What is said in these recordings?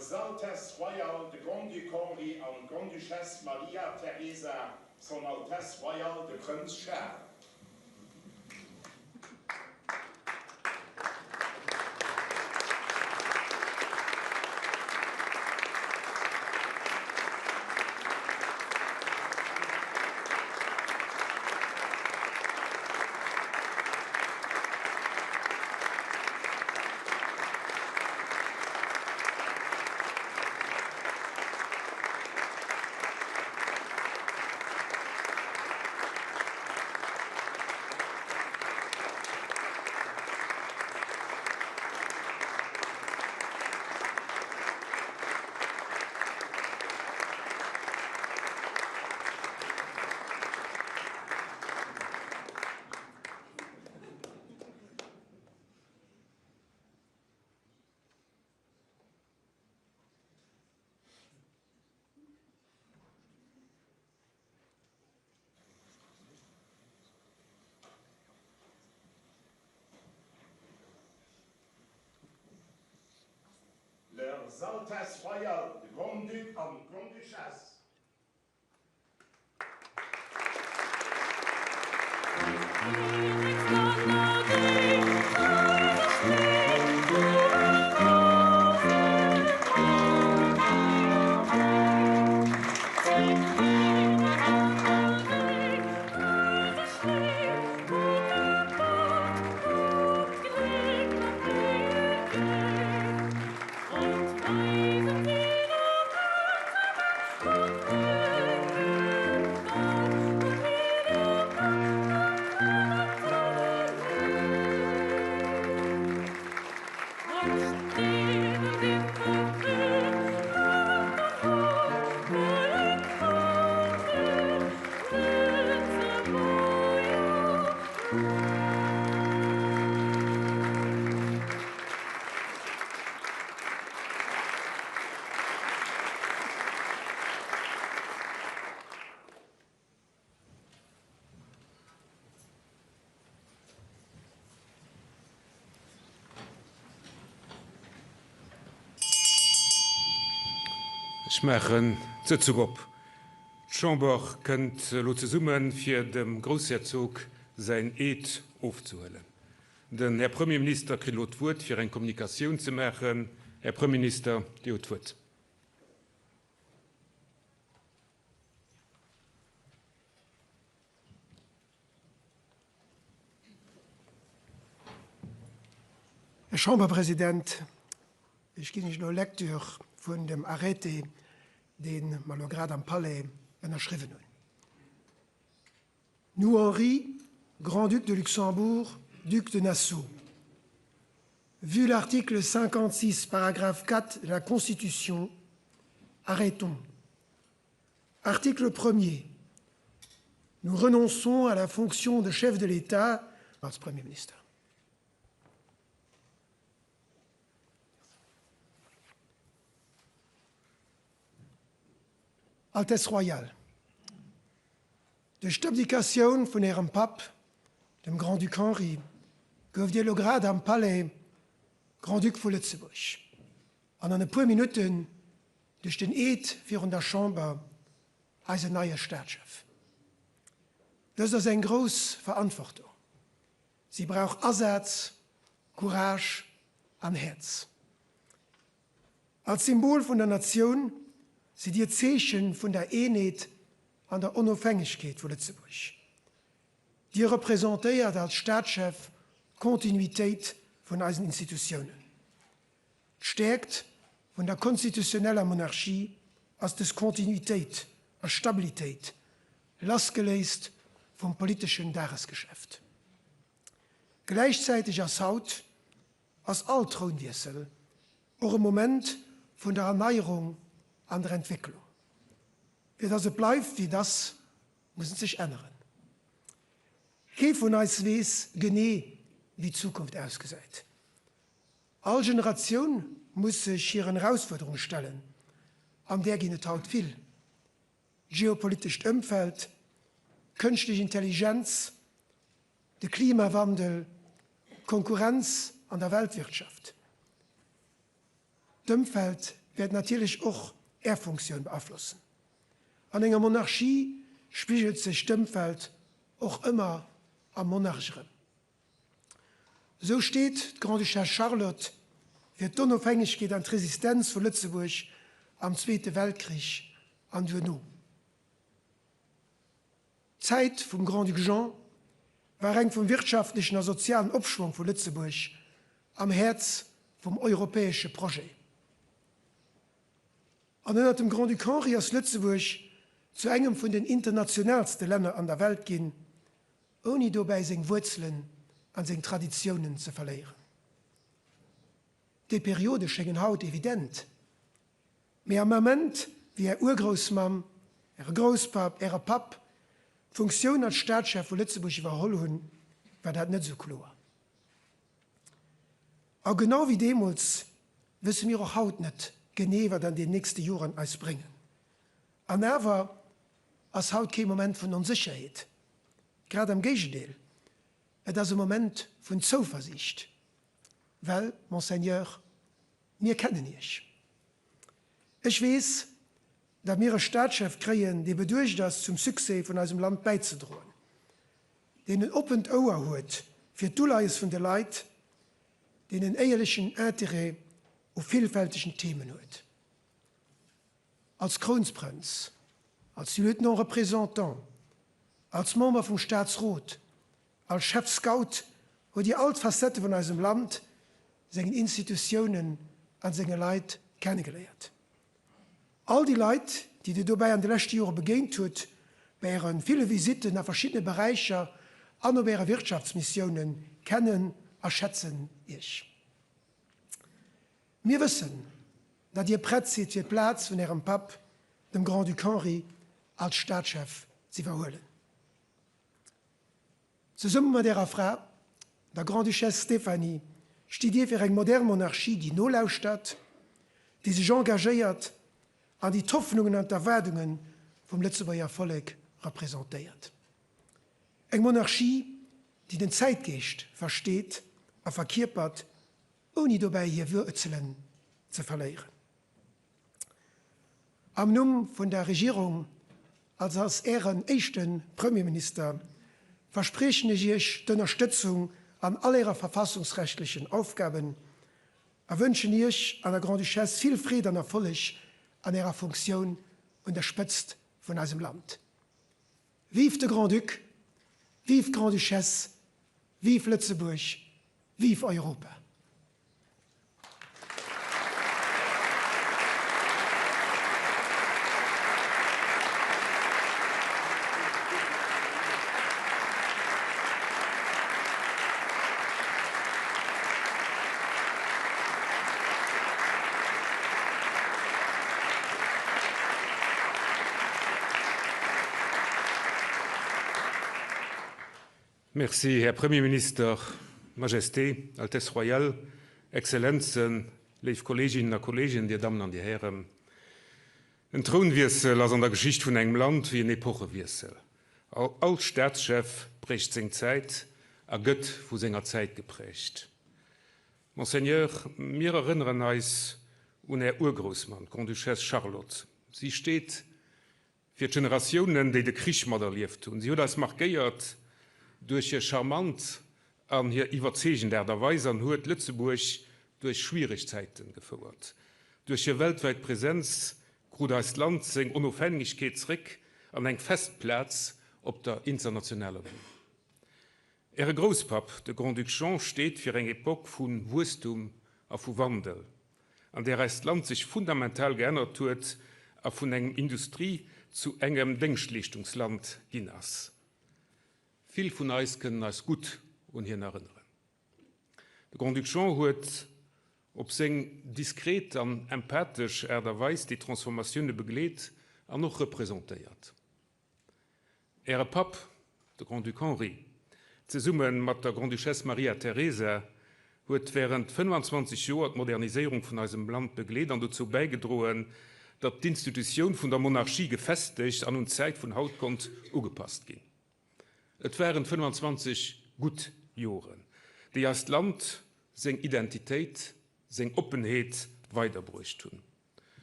Leurs Altesses royales de Grand Duke Henri et Grande Duchesse Maria Theresa, Son Altesse royale de Prince Charles. Leurs Altesses royales de Grand Duc et Grande Duchesse. Ich mache Sitzung op. Die Chamber könnt lo zusammen für dem Großherzog sein Eid aufzuhören. Den Herr Premierminister kriegt das Wort für eine Kommunikation zu machen. Herr Premierminister, die hat das Wort. Herr Chamberpräsident, ich gehe nicht nur Lektüre von dem Arrêté, den man gerade am Palais unterschrieben hat. Nous, Henri, Grand Duc de Luxembourg, Duc de Nassau, vu l'article 56, paragraphe 4 de la Constitution, arrêtons. Article 1er. Nous renonçons à la fonction de chef de l'État als Premier Minister. Altesse Royale. Durch die Abdication von ihrem Pap, dem Grand Duc Henri, gouf ihr Grad am Palais Grand Duc von Luxembourg. Und an ein paar Minuten durch den Eid für der Chamber als ein neuer Staatschef. Das ist eine große Verantwortung. Sie braucht Einsatz, Courage und Herz. Als Symbol von der Nation sind die Zeichen von der Einheit und der Unabhängigkeit von Luxemburg. Die repräsentiert als Staatschef Kontinuität von unseren Institutionen. Stärkt von der konstitutionellen Monarchie als das Kontinuität und Stabilität, losgelöst vom politischen Tagesgeschäft. Gleichzeitig als Haut, als Altthronwechsel, auch im Moment von der Erneuerung an der Entwicklung. Wie das bleibt, wie das, muss sich ändern. Kein von uns weiß genau, wie die Zukunft aussieht. Alle Generationen muss sich ihren Herausforderungen stellen, an der geht es viel. Geopolitisches Umfeld, künstliche Intelligenz, der Klimawandel, Konkurrenz an der Weltwirtschaft. Das Umfeld wird natürlich auch Erbfunktion beeinflussen. An einer Monarchie spiegelt sich Stimmfeld auch immer am Monarchen. So steht die Grand Duchesse Charlotte für die Unabhängigkeit und die Resistenz von Lützeburg am Zweiten Weltkrieg an Duno. Die Zeit vom Grand Duc Jean war eng vom wirtschaftlichen und sozialen Aufschwung von Lützeburg am Herz vom europäischen Projekt. Und unter dem Grand Duc Henri aus Lützeburg zu einem von den internationalsten Ländern an der Welt gehen, ohne dabei seine Wurzeln und seine Traditionen zu verlieren. Die Periode schien haut evident. Aber am Moment, wie Urgroßmam, Großpap, Pap, Funktion als Staatschef von Lützeburg überholen, war das nicht so klar. Aber genau wie damals wissen wir auch heute nicht, genau was dann die nächsten Jahren uns bringen. Und aber als heute kein Moment von Unsicherheit. Gerade am Gegenteil. Es ist ein Moment von Zuversicht. Weil, Monseigneur, wir kennen dich. Ich weiß, dass wir einen Staatschef kriegen, der bedurcht ist, zum Succès von unserem Land beizudrohen. Den ein Open Ohr hat für die Dulleis von der Leute, den einen ehrlichen Interesse auf vielfältigen Themen hat. Als Kronprinz, als Lieutenant Repräsentant, als Member vom Staatsrat, als Chef Scout hat die alle Facetten von unserem Land, seine Institutionen und seine Leute kennengelernt. All die Leute, die du dabei an den letzten Jahren begegnet hat, bei ihren vielen Visiten nach verschiedenen Bereichen an ihre Wirtschaftsmissionen kennen und schätzen ich. Wir wissen, dass ihr bereit seid, den Platz von ihrem Pap, dem Grand Duc Henri, als Staatschef zu verholen. Zusammen mit ihrer Frau, der Grand Duchesse Stéphanie, steht ihr für eine moderne Monarchie, die no lauscht hat, die sich engagiert an die Hoffnungen und Erwartungen vom Lützeburger Volk repräsentiert. Eine Monarchie, die den Zeitgeist versteht und verkörpert, ohne dabei ihr Wurzeln zu verlieren. Am Namen von der Regierung als ihren ersten Premierminister verspreche ich euch die Unterstützung an all ihrer verfassungsrechtlichen Aufgaben und wünsche euch an der Grand Duchesse viel Frieden und Erfolg an ihrer Funktion unterstützt von unserem Land. Vive der Grand Duc, vive Grand Duchesse, vive Lützeburg, vive Europa. Merci, Herr Premierminister, Majesté, Altesse Royale, Exzellenzen, liebe Kolleginnen und Kollegen, die Damen und die Herren. Ein Thronwechsel aus an der Geschichte von einem Land wie ein Epochewechsel. Als Staatschef prägt seine Zeit, Gött von seiner Zeit geprägt. Monseigneur, wir erinnern uns an Herr Urgroßmann, Grand Duchesse Charlotte. Sie steht für die Generationen, die den Krieg miterlebt haben. Sie hat das markiert durch ihr charmant an ihr überzeugenderweise an hat Lützeburg durch Schwierigkeiten geführt. Durch ihre weltweite Präsenz grut das Land seine Unabhängigkeit zurück an einen Festplatz auf der internationalen Bühne. Ihre Großpap, der Grand Duc Jean, steht für eine Epoche von Wachstum und von Wandel, an der das Land sich fundamental geändert hat und von einer Industrie zu einem Dienstleistungsland hinaus. Viel von uns können uns gut an ihn erinnern. Der Grand Duc Jean hat auf seine diskret und empathisch Weise die Transformationen begleitet und noch repräsentiert. Ihr Pap, der Grand Duc Henri, zusammen mit der Grand Duchesse Maria Theresa, hat während 25 Jahren die Modernisierung von unserem Land begleitet und dazu beigetragen, dass die Institution von der Monarchie gefestigt an die Zeit von heute kommt, angepasst ging. Es waren 25 gute Jahre, die das Land seine Identität, seine Offenheit weitergebracht haben.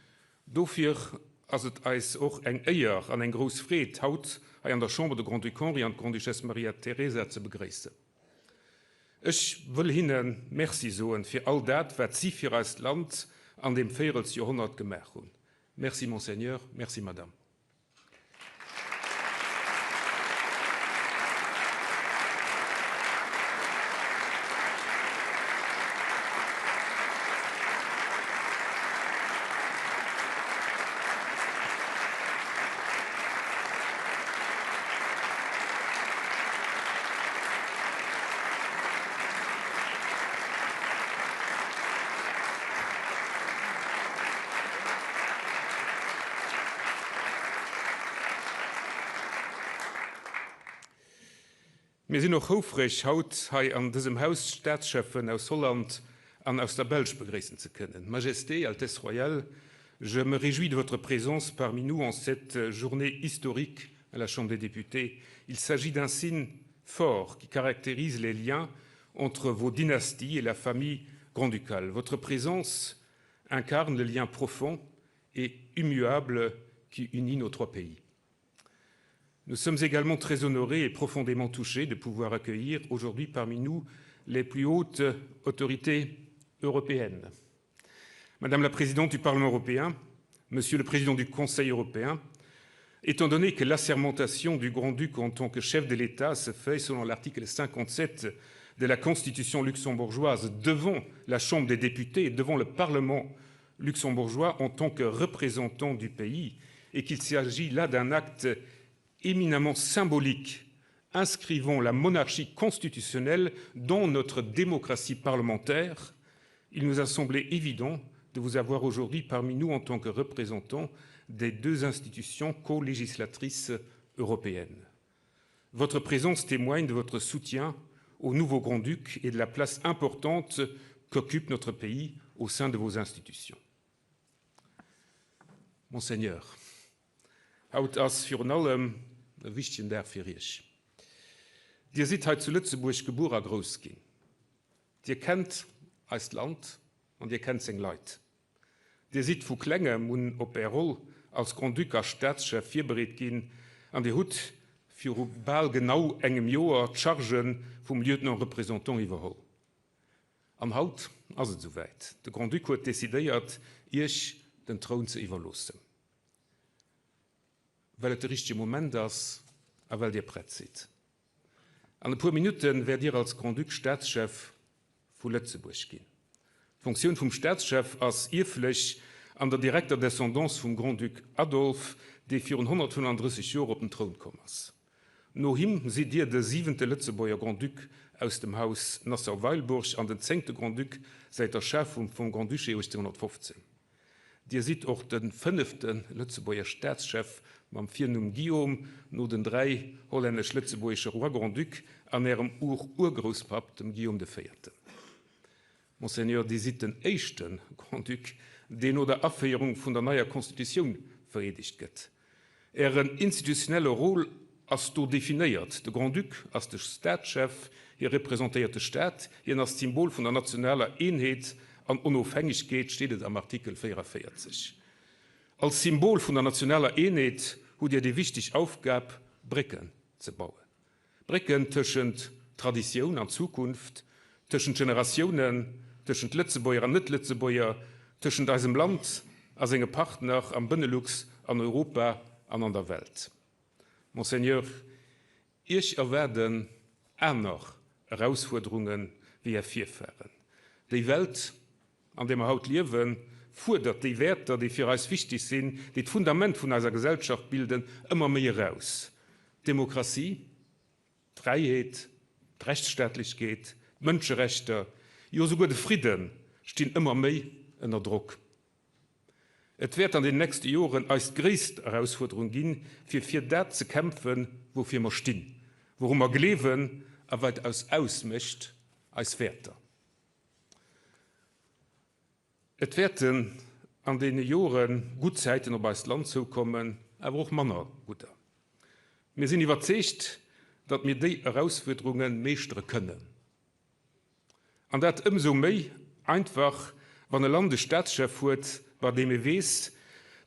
Dafür ist es auch ein Eier an ein großes Fried haut an der Chambre de Grand Duke Henri und Grand Duchesse Maria Theresa zu begrüßen. Ich will Ihnen merci sagen für all das, was Sie für das Land an dem 4. Jahrhundert gemacht haben. Merci, Monseigneur, merci, Madame. Wir sind noch hofreich, heute an diesem Haus Staatschefen aus Holland und aus der Belge begrüßen zu können. Majesté, Altesse Royale, je me réjouis de votre présence parmi nous en cette journée historique à la Chambre des députés. Il s'agit d'un signe fort qui caractérise les liens entre vos dynasties et la famille grand-ducale. Votre présence incarne le lien profond et immuable qui unit nos trois pays. Nous sommes également très honorés et profondément touchés de pouvoir accueillir aujourd'hui parmi nous les plus hautes autorités européennes. Madame la Présidente du Parlement européen, Monsieur le Président du Conseil européen, étant donné que l'assermentation du Grand-Duc en tant que chef de l'État se fait selon l'article 57 de la Constitution luxembourgeoise devant la Chambre des députés et devant le Parlement luxembourgeois en tant que représentant du pays, et qu'il s'agit là d'un acte éminemment symbolique, inscrivant la monarchie constitutionnelle dans notre démocratie parlementaire, il nous a semblé évident de vous avoir aujourd'hui parmi nous en tant que représentants des deux institutions co-législatrices européennes. Votre présence témoigne de votre soutien au nouveau Grand-Duc et de la place importante qu'occupe notre pays au sein de vos institutions. Monseigneur, haut as für allem ein wichtigen Tag für euch. Ihr seid heute zu Lützeburg geboren und groß geworden. Ihr kennt das Land und ihr kennt seine Leute. Ihr seid von Klängen und ob Rolle als Grand Duc als Staatschef vorbereitet gehen, an die Hut für bald genau engem Jahr die Chargen vom Lieutenant Repräsentant überholen. An Haut ist es soweit. Der Grand Duc hat dezidiert, euch den Thron zu überlassen. Weil es der richtige Moment ist, und weil ihr bereit seid. In ein paar Minuten werdet ihr als Grand Duc Staatschef von Lützeburg gehen. Die Funktion vom Staatschef ist irrfällig an der direkten Descendance vom Grand Duc Adolf, der für 135 Jahre auf den Thron gekommen ist. Nach ihm seid ihr der 7. Lützeburger Grand Duc aus dem Haus Nassau-Weilburg, an den 10. Grand Duc seit der Schaffung vom Grand Duché 1815. Ihr seid auch den 5. Lützeburger Staatschef beim 4. Guillaume, nur den 3 holländisch-lützeburgischer Roi Grand Duc an ihrem Urgroßpap, dem Guillaume IV. Monseigneur, die seid den 1. Grand Duc, den nach der Abfeierung von der neuen Konstitution veredigt wird. Ihren institutionellen Rolle ist so definiert. Der Grand Duc als der Staatschef, hier repräsentiert der Staat, hier als Symbol von der nationalen Einheit und Unabhängigkeit steht es am Artikel 44. Als Symbol von der nationalen Einheit hat er die wichtige Aufgabe, Brücken zu bauen. Brücken zwischen Tradition und Zukunft, zwischen Generationen, zwischen Lützeburger und Nicht-Lützeburger, zwischen diesem Land als seine Partner am Benelux, an Europa und an der Welt. Monseigneur, ich erwerde auch noch Herausforderungen wie er vorfahren. Die Welt, an der wir heute leben, fordert die Werte, die für uns wichtig sind, die das Fundament von unserer Gesellschaft bilden, immer mehr raus. Demokratie, Freiheit, Rechtsstaatlichkeit, Menschenrechte, ja sogar der Frieden stehen immer mehr unter Druck. Es wird an den nächsten Jahren als größte Herausforderung gehen, für das zu kämpfen, wofür wir stehen, worum wir leben, aber was ausmischt als Werte. Es werden an den Jahren gute Zeiten auf das Land zukommen, aber auch Männer gute. Wir sind überzeugt, dass wir die Herausforderungen meistern können. Und das umso mehr einfach, wenn ein Land einen Staatschef hat, bei dem er weiß,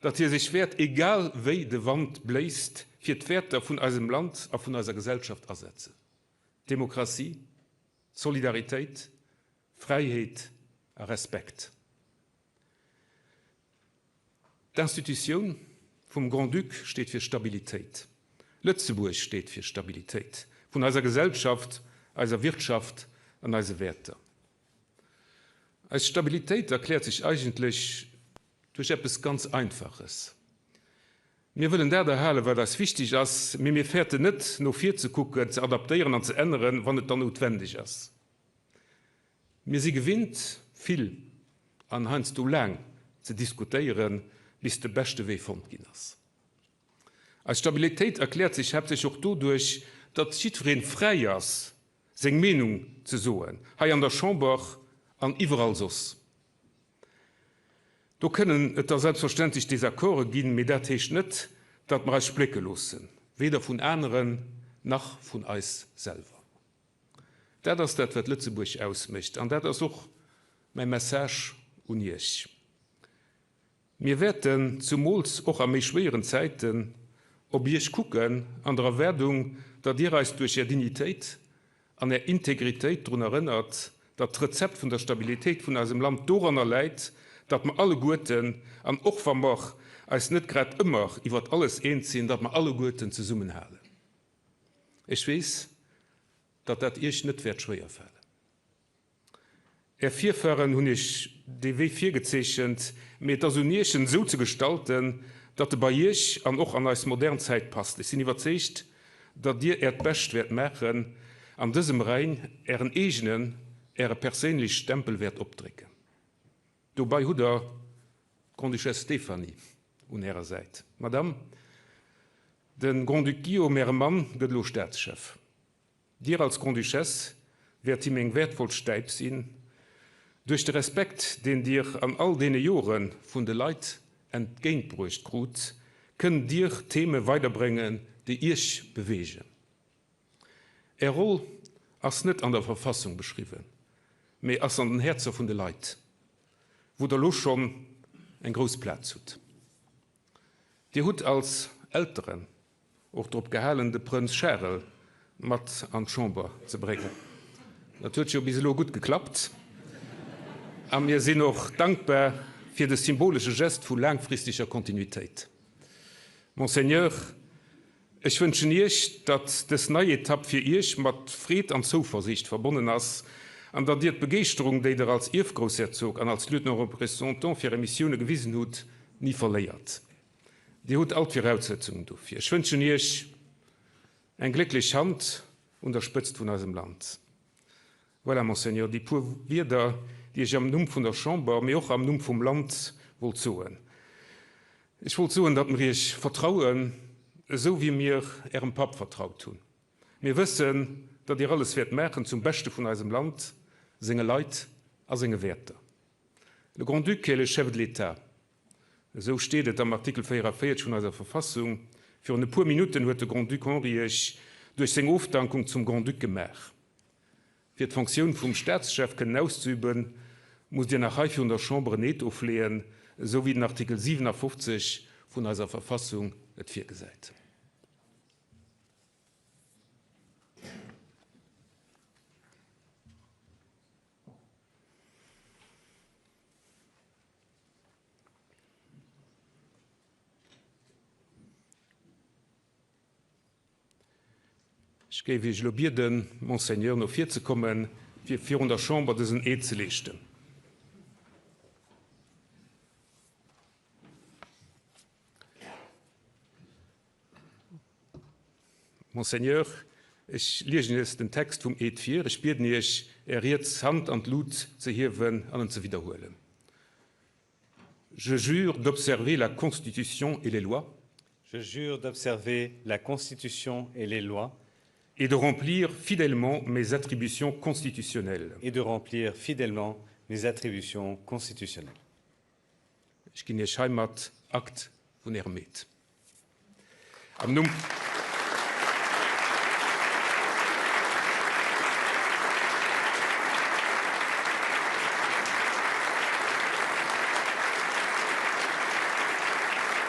dass hier sich wert, egal wie die Wand bläst, für die Werte von unserem Land und von unserer Gesellschaft ersetzen. Demokratie, Solidarität, Freiheit und Respekt. Die Institution vom Grand Duc steht für Stabilität. Lützeburg steht für Stabilität. Von unserer Gesellschaft, unserer Wirtschaft und unseren Werten. Als Stabilität erklärt sich eigentlich durch etwas ganz Einfaches. Wir wollen der Halle, weil das wichtig ist, mir fährt nicht, noch viel zu gucken, zu adaptieren und zu ändern, wann es dann notwendig ist. Mir sie gewinnt viel an Heinz du lang zu diskutieren, bis der beste Weg von ist. Als Stabilität erklärt sich hauptsächlich auch dadurch, dass jeder frei ist, seine Meinung zu sagen. Hier an der Chamber, an überall so. Da können es selbstverständlich Desakkorde geben, aber das heißt nicht, dass wir uns blicken lassen. Weder von anderen noch von uns selber. Das ist das, was Lützeburg ausmacht. Und das ist auch mein Message an euch. Wir werden zumals auch an schweren Zeiten, ob ihr gucken, an der Erwerdung, dass ihr euch durch ihre Dignität, an der Integrität daran erinnert, das Rezept von der Stabilität von unserem Land daran erleidet, dass wir alle Guten, und auch wenn wir als nicht gerade immer über alles einig sind, dass wir alle Guten zusammenhalten. Ich weiß, dass das euch nicht schwer fällt. Vierfahren habe ich die Weg gezeichnet, mit das Unischen so zu gestalten, dass es bei euch und auch an als moderne Zeit passt. Ich bin überzeugt, dass ihr das Beste wird machen, an diesem Rhein ihren eigenen, ihren persönlichen Stempel wird abdrücken. Dabei hat Duchesse Stephanie an ihrer Seite. Madame, den Grand Duc Guillaume, ihr Mann, wird Staatschef. Dir als Duchesse wird ihm ein wertvoll Steib sein, durch den Respekt, den dir an all den Jahren von den Leuten entgegengebracht wird, können dir Themen weiterbringen, die ich bewegen. Rolle ist nicht an der Verfassung beschrieben, aber ist an den Herzen von den Leuten, wo der Los schon einen großen Platz hat. Die hat als Älteren auch darauf gehalten, den Prinz Charles mit an die Chambre zu bringen. Das hat ja ein bisschen gut geklappt. Und wir sind auch dankbar für den symbolischen Gest von langfristiger Kontinuität. Monseigneur, ich wünsche euch, dass das neue Etappe für euch mit Fried und Zuversicht verbunden ist und dass die Begeisterung, die ihr als Großherzog und als Lieutenant Repräsentant für ihre Missionen gewiesen habt, nie verliert. Die hat alle Voraussetzungen dafür. Ich wünsche euch eine glückliche Hand, unterstützt von unserem Land. Voilà, Monseigneur, die paar Wörter, die ich am Namen von der Chambre, aber auch am Namen vom Land will sagen. Ich will sagen, dass wir euch vertrauen, so wie wir ihrem Pap vertraut tun. Wir wissen, dass ihr alles wird machen zum Besten von unserem Land, seine Leute und seine Werte. Le Grand Duc est le chef de l'État. So steht es am Artikel 44 von unserer Verfassung. Für ein paar Minuten hat der Grand Duke Henri durch seine Aufdankung zum Grand Duc gemacht. Für die Funktion vom Staatschef auszuüben, muss der nach Hause von der Chambre nicht auflehnen, so wie in Artikel 57 von unserer Verfassung es vorgesehen. Ich gebe euch bitten, Monseigneur, noch hier zu kommen, für in der Chambre diesen Eid zu leisten. Monseigneur, ich lese jetzt den Text vom Eid 4. Ich bitte euch, jetzt Hand und Blut zu heben und zu wiederholen. Je jure d'observer la Constitution et les lois. Je jure d'observer la Constitution et les lois. Et de remplir fidèlement mes attributions constitutionnelles. Et de remplir fidèlement mes attributions constitutionnelles. Ich gehe euch Heimat, Akt von Hermet. Am Namen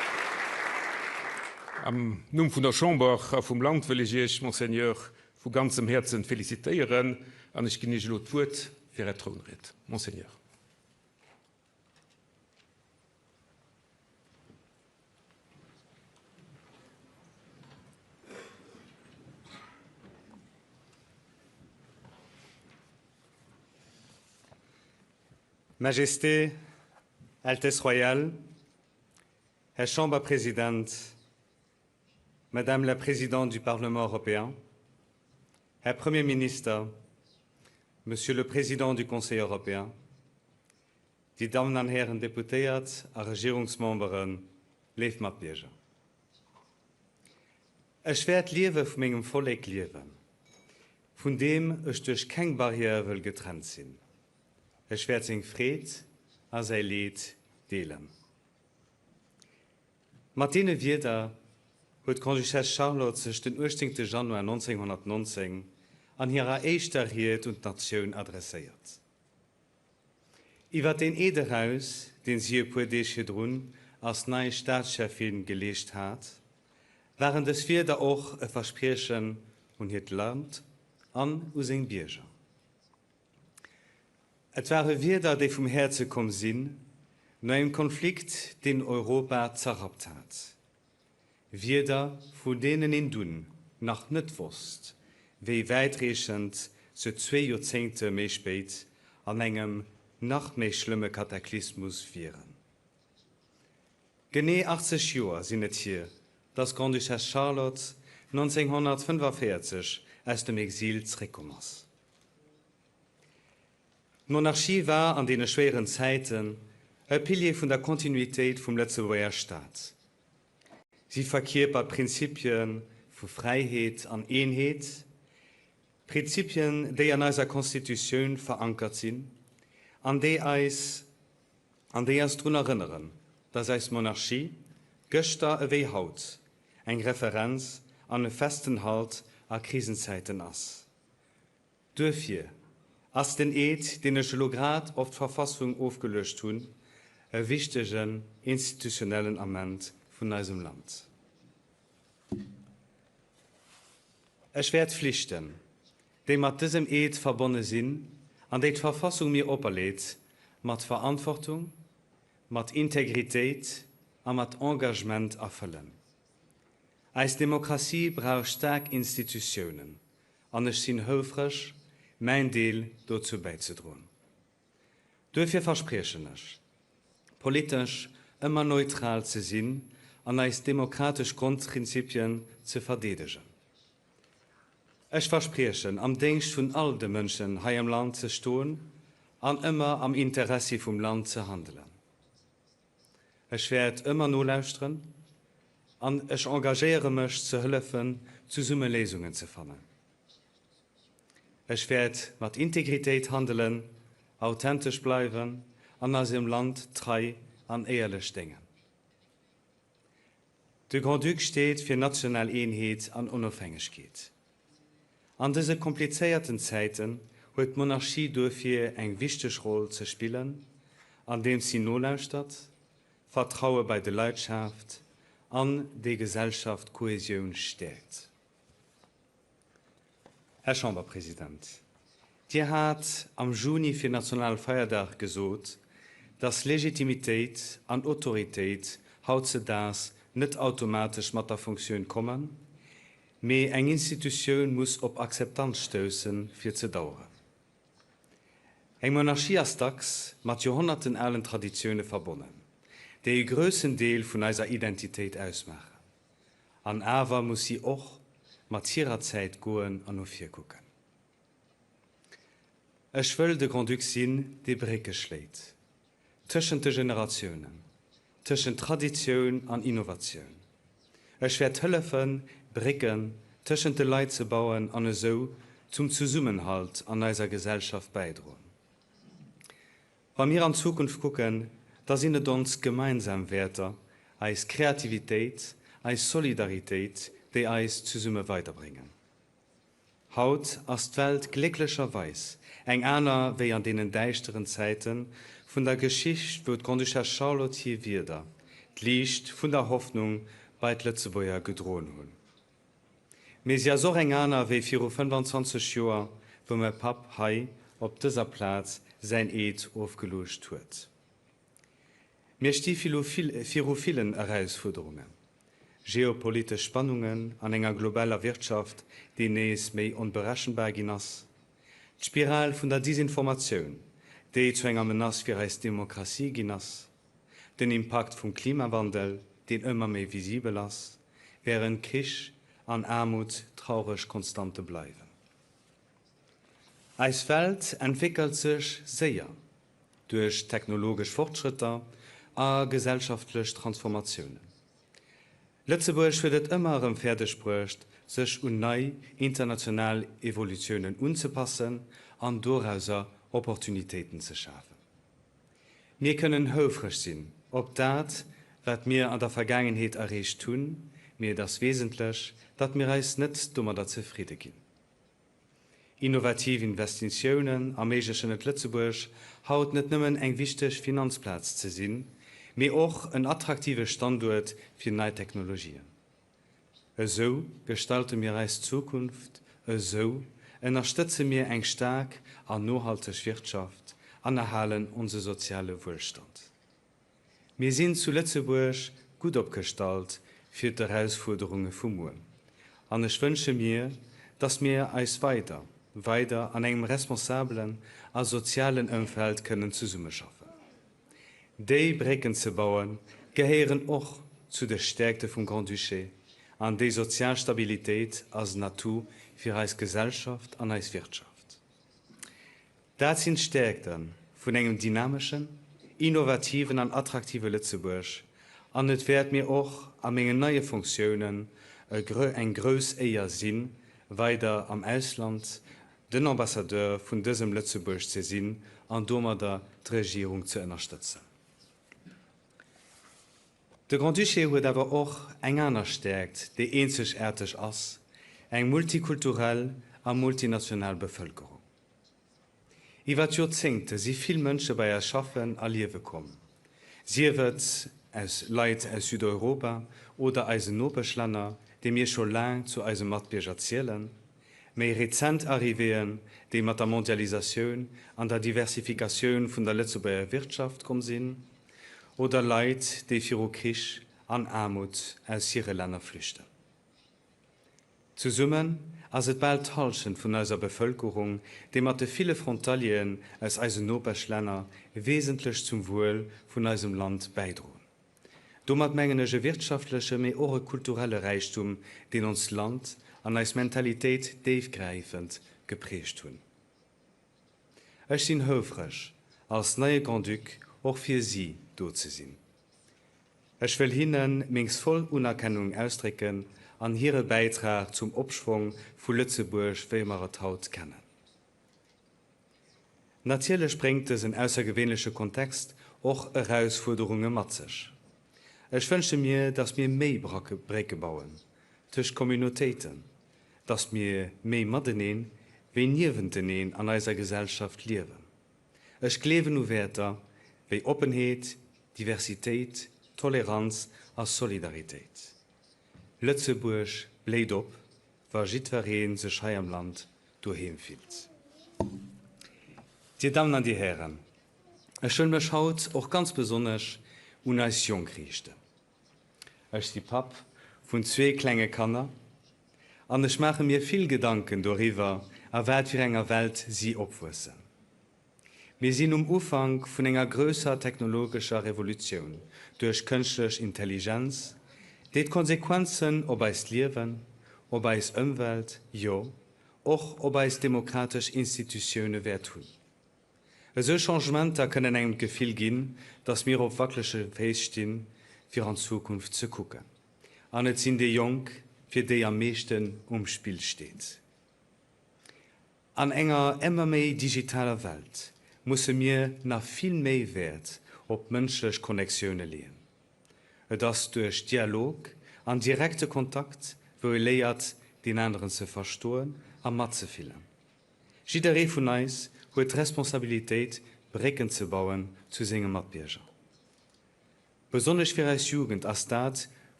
Am Numm vun der Chamber a vum Land will ich Monseigneur vu ganzem Herzen feliciitéieren an ich gene Lotwurt fir et Thronritt. Monseigneur. Majesté, Altesse royale, Herr Chamberpräsident, Madame la Présidente du Parlement européen, Herr Premier Minister, Monsieur le Président du Conseil européen, die Damen und Herren Deputiert, Regierungsmembers, Leefmatbierger. Ich werde Leben von meinem Volk leben, von dem ich durch keine Barriere getrennt sein. Ich werde sein Fried und sein Leid teilen. Martine Wieder hat Kronprinzessin Charlotte sich den 18. Januar 1919 an ihrer ersten Rede und Nation adressiert. Über den Ederhaus, den sie ein paar Tage drun als neue Staatschefin gelegt hat, waren das wieder auch ein Versprechen und das Land an unseren Bürger. Es waren wieder, die vom Herzen kommen sind, nach einem Konflikt, den Europa zerrappt hat. Wieder, von denen in Dun noch nicht wusst, wie weitreichend so 2 Jahrzehnte mehr spät an einem noch mehr schlimmen Kataklysmus wären. Genau 80 Jahre sind es hier, dass Kronprinzessin Charlotte 1945 aus dem Exil zurückgekommen ist. Monarchie war an den schweren Zeiten ein Pilier von der Kontinuität vom Luxemburger Staat. Sie verkörpert Prinzipien von Freiheit und Einheit, Prinzipien, die in unserer Konstitution verankert sind, an die uns daran erinnern, dass als Monarchie gestern wie heute eine Referenz an einen festen Halt an Krisenzeiten ist. Dafür als den Eid, den ich gerade auf die Verfassung aufgelöst habe, einen wichtigen institutionellen Amend von unserem Land. Ich werde Pflichten, die mit diesem Eid verbunden sind, an die Verfassung mir auferlegt, mit Verantwortung, mit Integrität und mit Engagement erfüllen. Als Demokratie braucht starke Institutionen, und ich bin hilfreich, mein Teil dazu beizutragen. Dafür verspreche ich, politisch immer neutral zu sein und als demokratische Grundprinzipien zu verteidigen. Ich verspreche, am Dienst von all den Menschen hier im Land zu stehen und immer am Interesse vom Land zu handeln. Ich werde immer nur luisteren und ich engagiere mich zu helfen, zusammen Lösungen zu finden. Ich werde mit Integrität handeln, authentisch bleiben und aus dem Land treu und ehrlich stehen. Der Grand Duc steht für nationale Einheit und Unabhängigkeit. An diesen komplizierten Zeiten hat die Monarchie dafür eine wichtige Rolle zu spielen, an dem sie nachlauscht, Vertrauen bei der Leidenschaft und die Gesellschaft Kohäsion stärkt. Herr Chamberpräsident, dir hat am Juni für Nationalfeiertag gesagt, dass Legitimität und Autorität heutzutage nicht automatisch mit der Funktion kommen, aber eine Institution muss auf Akzeptanz stoßen, für zu dauern. Eine Monarchie ist das mit jahrhundertealten Traditionen verbunden, die einen größten Teil von unserer Identität ausmachen. Und aber muss sie auch mit ihrer Zeit gehen und auf ihr gucken. Ich will der Grand Duc sein, die Brücke schlägt. Zwischen den Generationen, zwischen Tradition und Innovation. Ich werde helfen, Brücken zwischen den Leuten zu bauen und so zum Zusammenhalt an unserer Gesellschaft beitragen. Wenn wir in Zukunft gucken, da sind uns gemeinsam Werte als Kreativität, als Solidarität, die uns zusammen weiterbringen. Heute ist die Welt glücklicherweise eng einer wie an den düsteren Zeiten von der Geschichte, wo die Kronprinzessin Charlotte hier wieder, die Licht von der Hoffnung bei Lützeburger gedrohen hun. Mir ja so eng aner wie 25 Joer, wo mein Pap Hai op dieser Platz sein Eid aufgelöst huet. Mir stie vielen Herausforderungen. Geopolitische Spannungen an enger globaler Wirtschaft, die nees méi unberechenbar ginnas. Die Spirale von der Desinformation, die zu enger Menace für als Demokratie ginnas. Den Impact vom Klimawandel, den immer mehr visibel ist, während Krieg an Armut traurig konstante bleiben. Als Welt entwickelt sich sehr durch technologische Fortschritte und gesellschaftliche Transformationen. Lützeburg wird immer fertiggebracht, sich an neue internationale Evolutionen anzupassen und daraus Opportunitäten zu schaffen. Wir können hilfreich sein, ob das, was wir an der Vergangenheit erreicht tun, mir das Wesentliche, dass wir uns nicht dummer zufrieden gehen. Innovative Investitionen ermöglichen in Lützeburg haut nicht nur ein wichtiger Finanzplatz zu sein, aber auch ein attraktiver Standort für neue Technologien. So gestalten wir als Zukunft, so unterstützen wir eine starke und nachhaltige Wirtschaft und erhalten unseren sozialen Wohlstand. Wir sind zu Lützeburg gut aufgestellt für die Herausforderungen von morgen. Und ich wünsche mir, dass wir uns weiter an einem responsablen und sozialen Umfeld können zusammenarbeiten. Die Brücken zu bauen, gehören auch zu der Stärke vom Grand Duché und die Sozialstabilität als Natur für als Gesellschaft und als Wirtschaft. Das sind Stärken von einem dynamischen, innovativen und attraktiven Lützeburg und es wird mir auch an meine neuen Funktionen ein groß eher Sinn, weiter am Ausland den Ambassadeur von diesem Lützeburg zu sein und damit die Regierung zu unterstützen. Der Grand Duché hat aber auch eine andere Stärke, die einzigartig ist, eine multikulturelle und multinationale Bevölkerung. Über die Jahrzehnte sind viele Menschen bei ihr Schaffen und Leben gekommen. Sie wird als Leute aus Südeuropa oder aus den Nachbarländern, die mir schon lange zu unserem Mitbürger zählen, mehr rezent arrivieren, die mit der Mondialisation und der Diversifikation von der Lützeburger Wirtschaft kommen sind, oder Leute, die für Krieg und Armut aus ihren Ländern flüchten. Zusammen ist es bald Teilchen von unserer Bevölkerung, die mit den vielen Frontalien aus unseren Nachbarländern wesentlich zum Wohl von unserem Land beitragen. Damit mengen ich wirtschaftliche, aber auch kulturelle Reichtum, den uns Land und als Mentalität tiefgreifend geprägt haben. Ich bin hilfreich, als neuer Grand Duc auch für Sie dort zu sein. Ich will Ihnen meine volle Anerkennung ausdrücken an Ihren Beitrag zum Abschwung von Lützeburg, wie wir es heute kennen. Natürlich bringt es in außergewöhnlichen Kontext auch Herausforderungen mit sich. Ich wünsche mir, dass wir mehr Brücken bauen, zwischen Kommunitäten, dass wir mehr mitnehmen, wie nirgendwo an unserer Gesellschaft leben. Ich glaube nur weiter, wie Offenheit, Diversität, Toleranz und Solidarität. Lützeburg bleibt op, waar jitwaren sich hier im Land daheim fühlt. Die Damen und die Herren, ich will mich heute auch ganz besonders als Jung richten. Ich bin Pap von 2 kleinen Kindern und ich mache mir viel Gedanken darüber, was für eine Welt sie aufwachsen. Wir sind am Anfang von einer größeren technologischen Revolution durch künstliche Intelligenz, die Konsequenzen auf unser Leben, auf unsere Umwelt, ja, auch auf unsere demokratische Institutionen wird tun. Solche Changements können einem Gefühl geben, dass wir auf wirkliche Weg stehen, für in Zukunft zu gucken. Und es sind die Jungen, für die am meisten im Spiel steht. An einer immer mehr digitalen Welt müssen wir noch viel mehr Wert auf menschliche Konnexionen legen. Das durch Dialog und direkten Kontakt, wo lehrt, den anderen zu verstehen und mitzufühlen. Jeder von uns hat die Responsabilität, Brücken zu bauen zu seinen Mitbürgern. Besonders für als Jugend ist das,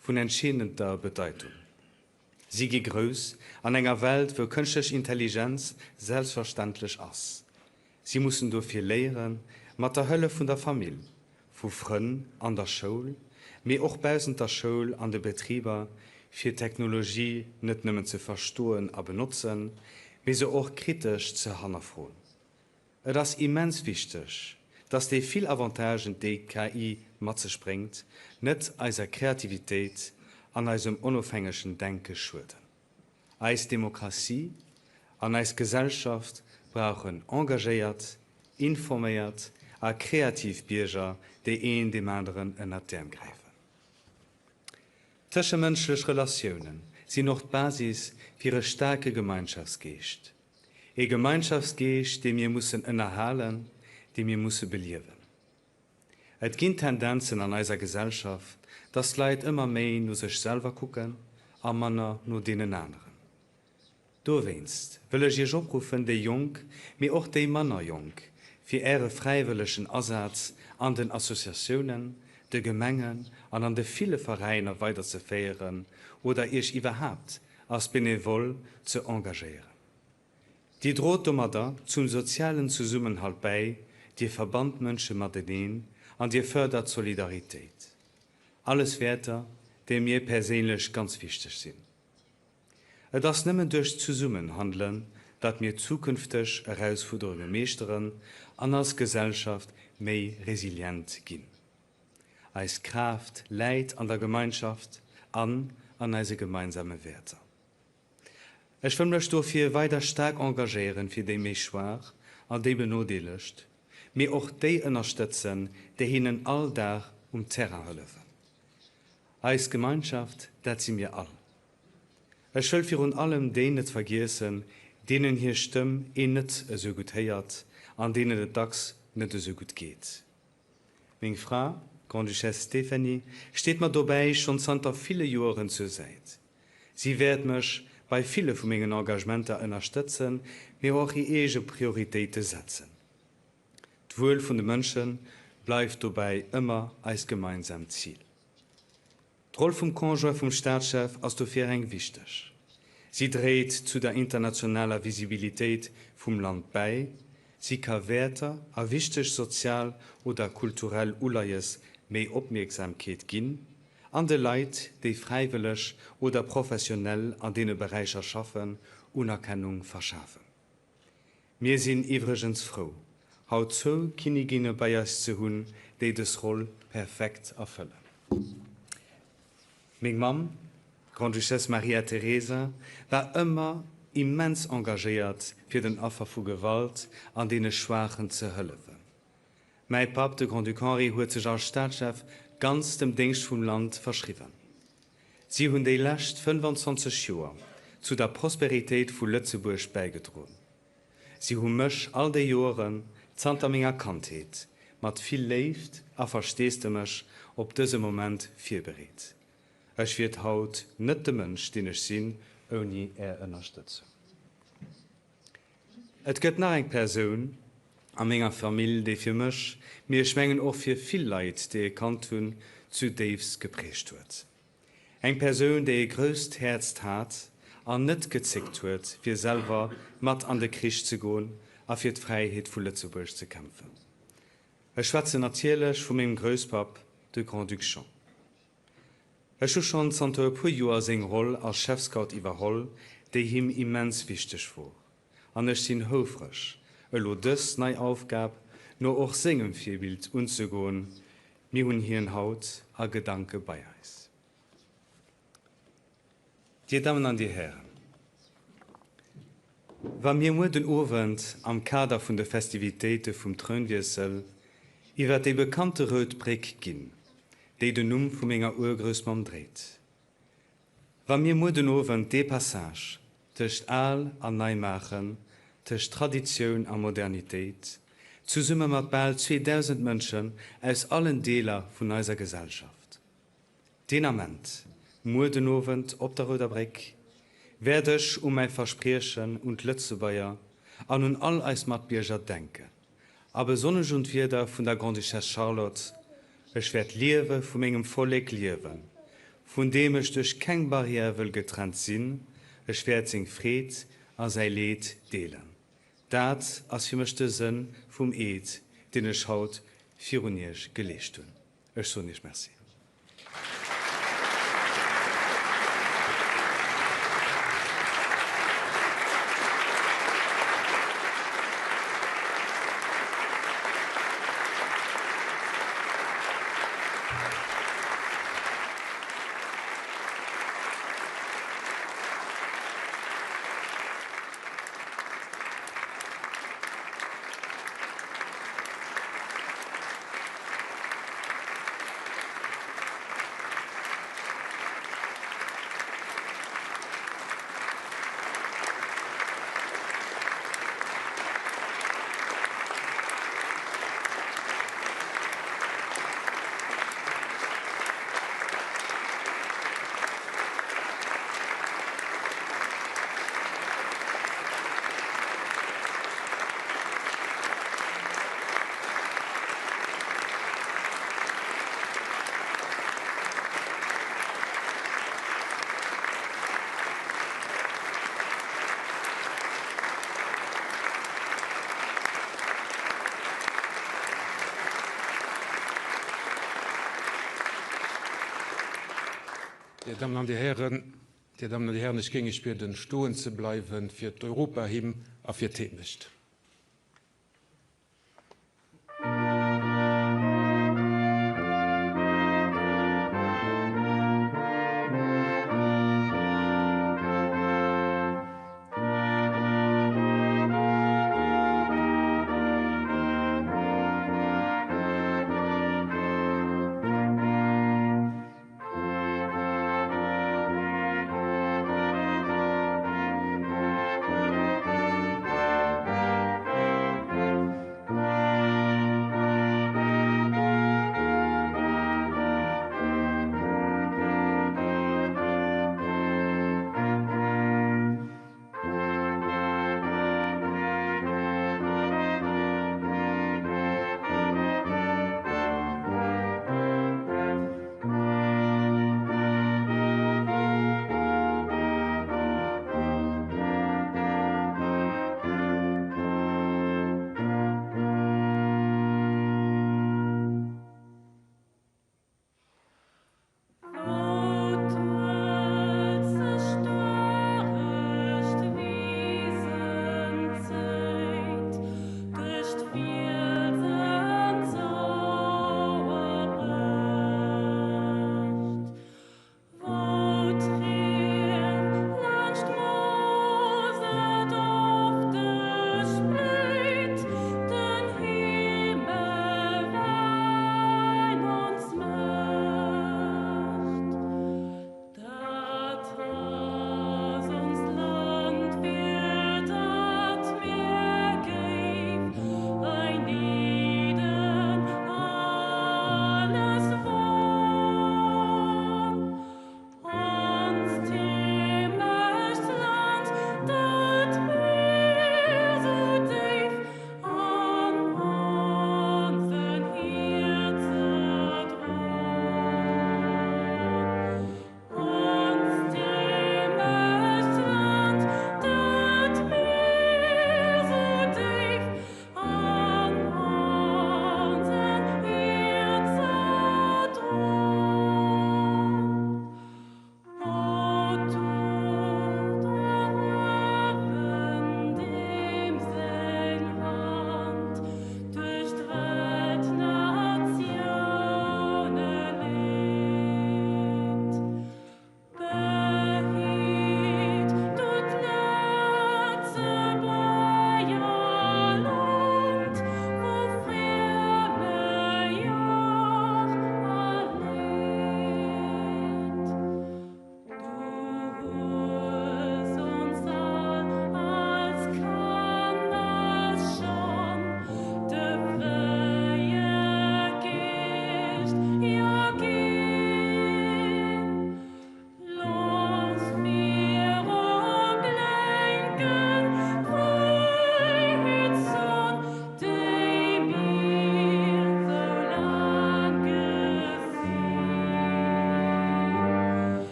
von entscheidender Bedeutung. Sie geht groß an einer Welt, wo künstliche Intelligenz selbstverständlich ist. Sie müssen dafür lehren, mit der Hölle von der Familie, von Freunden an der Schule, aber auch bei der Schule an den Betrieben, für Technologie nicht nur zu verstehen und benutzen, aber sie auch kritisch zu hinterfragen. Es ist immens wichtig, dass die vielen Avantagen, die KI mit sich bringt, nicht unserer Kreativität an unserem unabhängigen Denken schützen. Als Demokratie und als Gesellschaft brauchen engagiert, informiert und kreativ Bürger, die einen dem anderen in den Arm greifen. Zwischenmenschliche Relationen sind noch die Basis für einen starken Gemeinschaftsgeist. Ein Gemeinschaftsgeist, den wir innehalten, den wir beleben. Es gibt Tendenzen in unserer Gesellschaft, dass die Leute immer mehr nur sich selber gucken, und Männer nur den anderen. Du weinst, will ich dich aufrufen, die Jung, aber auch die Männer jung, für ihre freiwilligen Einsatz an den Assoziationen, den Gemengen und an den vielen Vereinen weiterzuführen oder ihr überhaupt als Benevol zu engagieren. Die droht da zum sozialen Zusammenhalt bei, die verband Menschen mit denen und die fördert Solidarität. Alles Werte, die mir persönlich ganz wichtig sind. Es ist nicht mehr durch Zusammenhandeln, dass wir zukünftig Herausforderungen meistern und als Gesellschaft mehr resilient gehen. Als Kraft Leid an der Gemeinschaft an unsere gemeinsamen Werte. Ich will mich dafür weiter stark engagieren für die mehr schwach und die benötigt, mir auch die unterstützen, die ihnen alltag Terrain helfen. Als Gemeinschaft, das sind wir alle. Ich will für allem die nicht vergessen, denen hier Stimme nicht so gut hört, an denen der Tax nicht so gut geht. Meine Frau, Grand Duchesse Stephanie, steht mir dabei schon seit vielen Jahren zur Seite. Sie wird mich bei vielen von meinen Engagementen unterstützen, mir auch ihre eigene Prioritäten setzen. Das Wohl der Menschen bleibt dabei immer als gemeinsames Ziel. Die Rolle vom Conjoint vom Staatschef ist dafür wichtig. Sie trägt zu der internationalen Visibilität vom Land bei, sie kann Werte, a wichtig sozial oder kulturell Ulayes mehr Aufmerksamkeit geben, an die Leute, die freiwillig oder professionell an diesen Bereichen schaffen, Anerkennung verschaffen. Wir sind übrigens froh, heute so Königin bei uns zu haben, die das Rolle perfekt erfüllen. Meine Mom, Grand Duchesse Maria Theresa, war immer immens engagiert für den Opfer von Gewalt an den Schwachen zu helfen. Mein Pap, der Grand Duke Henri, hat sich als Staatschef ganz dem Dienst vom Land verschrieben. Sie haben die letzten 25 Jahre zu der Prosperität von Luxemburg beigetragen. Sie haben mich all die Jahre zunter meiner Kantheit mit viel Leid und verstehst du mich auf diesen Moment vorbereitet. Ich werde heute nicht der Mensch, den ich bin, ohne ihre Unterstützung. Es gibt noch eine Person an meiner Familie, die für mich, mir schmengen auch für viele Leute, die ich kannte, zutiefst geprägt wird. Eine Person, die ihr größtes Herz hat und nicht gezickt wird, für selber mit an den Krieg zu gehen und für die Freiheit von Luxemburg zu kämpfen. Ich schwätze natürlich von meinem Großpap, der Grand Duke Guillaume. Ich habe schon seit ein paar Jahren seine Rolle als Chefscout überholt, die ihm immens wichtig war. Und ich bin hoffentlich, das neue Aufgabe, nur auch singen Vorbild umzugehen, mir und hier in Haut ein Gedanke bei uns. Die Damen und die Herren, wenn wir morgen Abend am Kader von der Festivitäten vom Thronwechsel über die bekannte Rotbrick gehen, die den Namen von meiner Urgroßmam dreht. Wenn wir morgen Abend die Passage zwischen Alt und Neumachen, zwischen Tradition und Modernität, zusammen mit bald 2000 Menschen aus allen Teilen von unserer Gesellschaft. Den Moment, morgen Abend auf der Rotbrick, werde ich mein Versprechen und Lützebäuer an all als Mitbürger denken. Aber besonders und wieder von der Grand Duchesse Charlotte, ich werde leben von meinem Volk leben, von dem ich durch keine Barriere will getrennt sind, ich werde sein Fried an sein Leid delen. Das ist für mich der Sinn vom Eid, den ich heute für euch gelesen habe. Ich sage nicht merci. Die Damen und Herren, ich ging den Stohen zu bleiben, für Europa hin, auf für Themischt.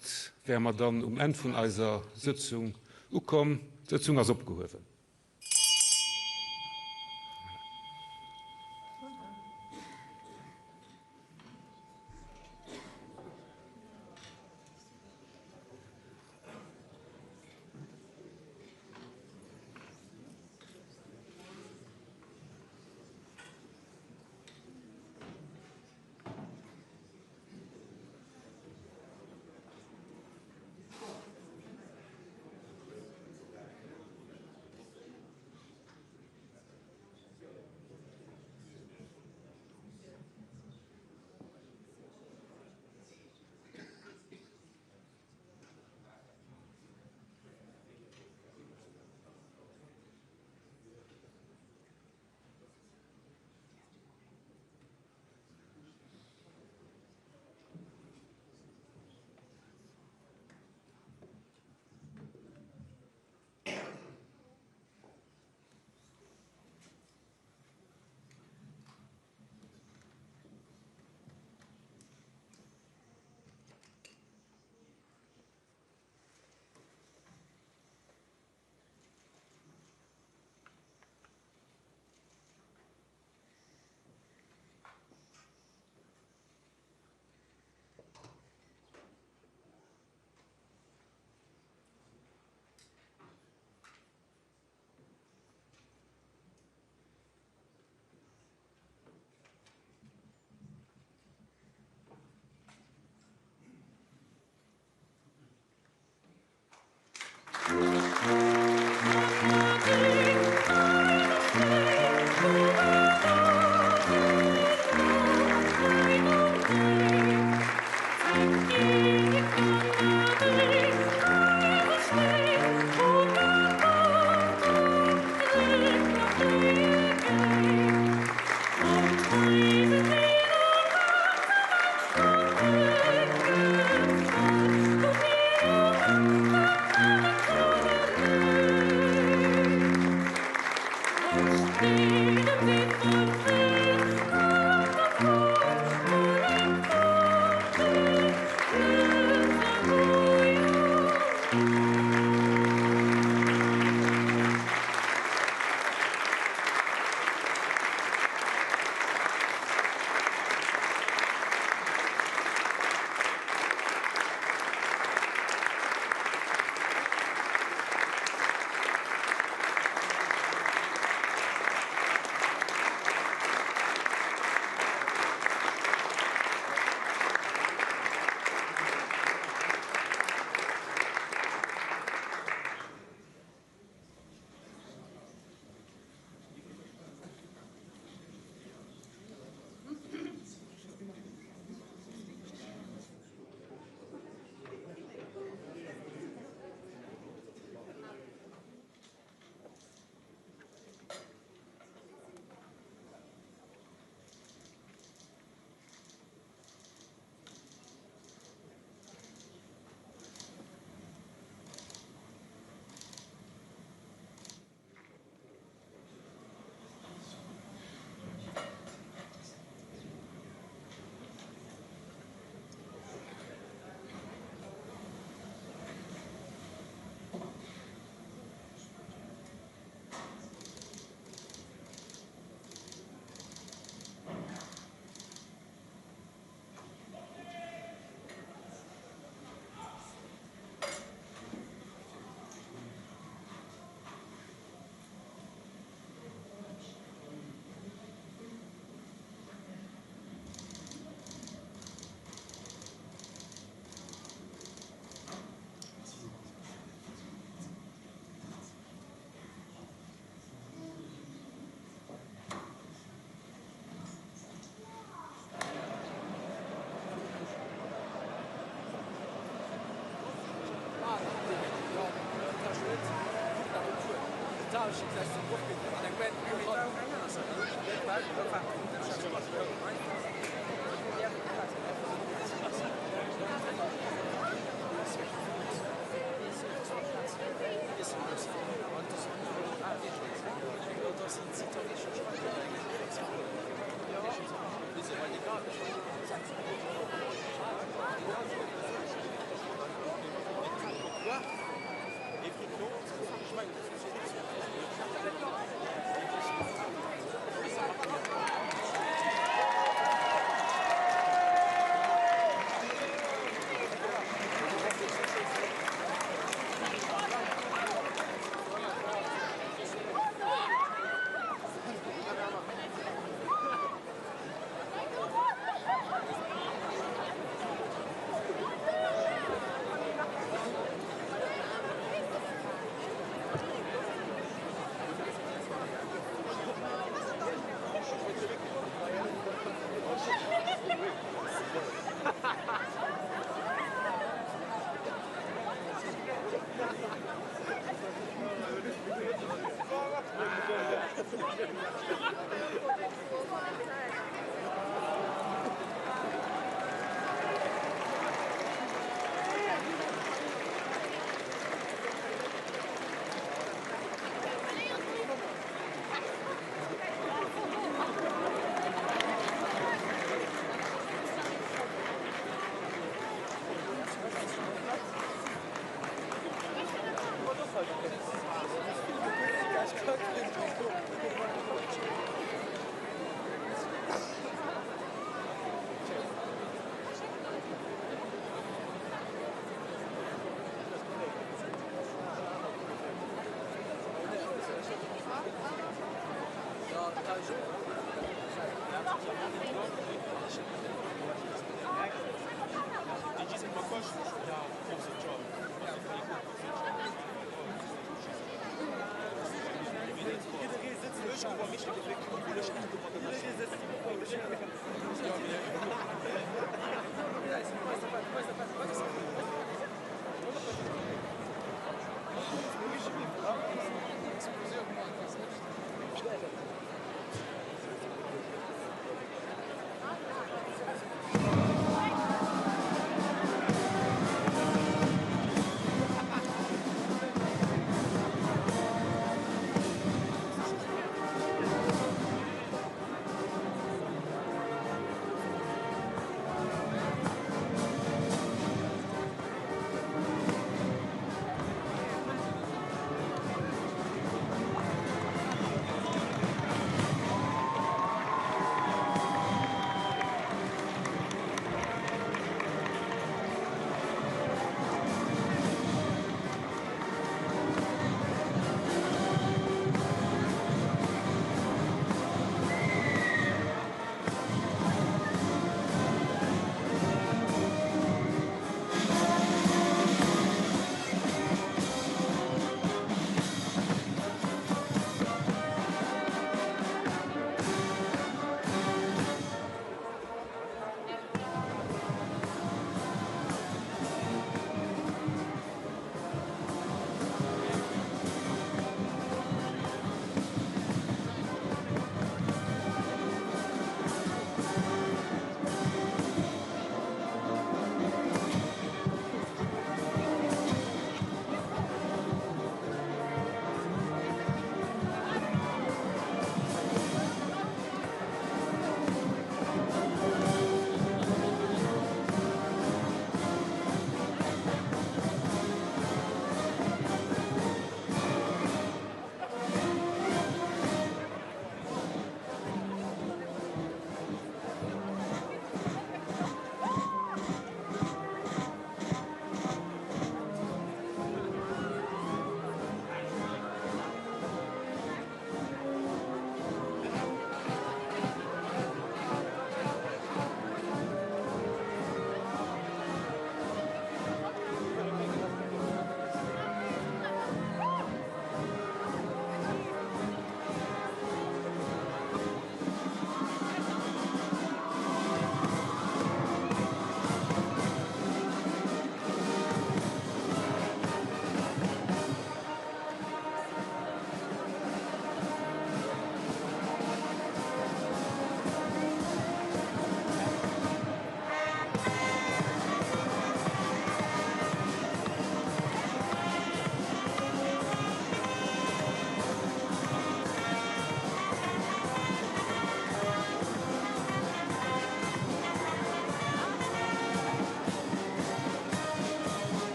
dat wärmer dann Ende vun eiser Sitzung ukom, Sitzung ass opgehowen.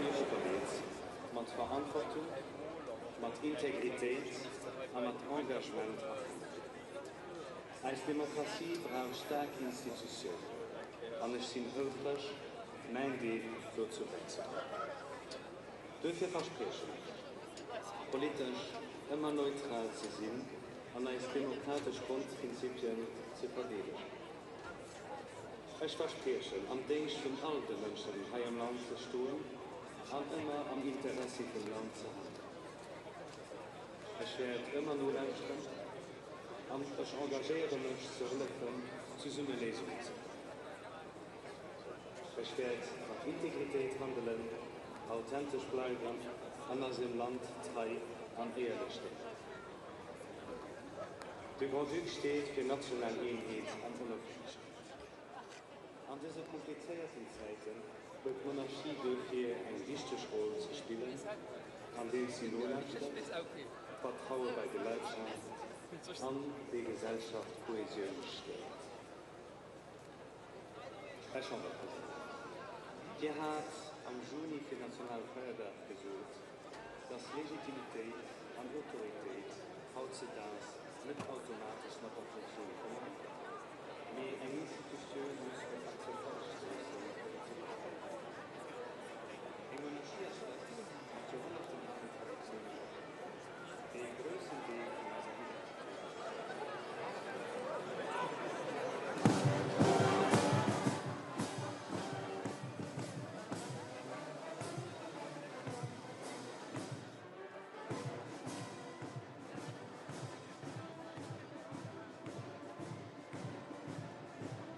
mir oplädt, mat Verantwortung, mat Integrität und mat Engagement. Als Demokratie braucht starke Institutionen. Und ich bin höflich, mein Weg dazu beizutragen. Dafür verspreche ich, politisch immer neutral zu sein und als demokratische Grundprinzipien zu verteidigen. Ich verspreche, am Dienst von allen Menschen hier im Land zu stehen und immer am Interesse vom Land zu handeln. Ich werde immer nur leisten und ich engagiere mich zu helfen, Zusammenlesungen zu finden. Ich werde mit Integrität handeln, authentisch bleiben und aus dem Land treu und ehrlich stehen. Der Grand Duke steht für nationale Einheit und Unabhängigkeit. An diesen komplizierten Zeiten wird Monarchie dafür eine wichtige Rolle zu spielen, an dem sie nur Vertrauen bei der Leidenschaft und die Gesellschaft Kohäsion steht. Herr Chamberlain, ihr habt am Juni für Nationalfeiertag gesucht, dass Legitimität und Autorität heutzutage nicht automatisch nach der Funktion kommen, wie eine Institution muss mit Akzeptanz stoßen. Die Monarchie ist das, was zu 100% Tradition den größten Weg in unserer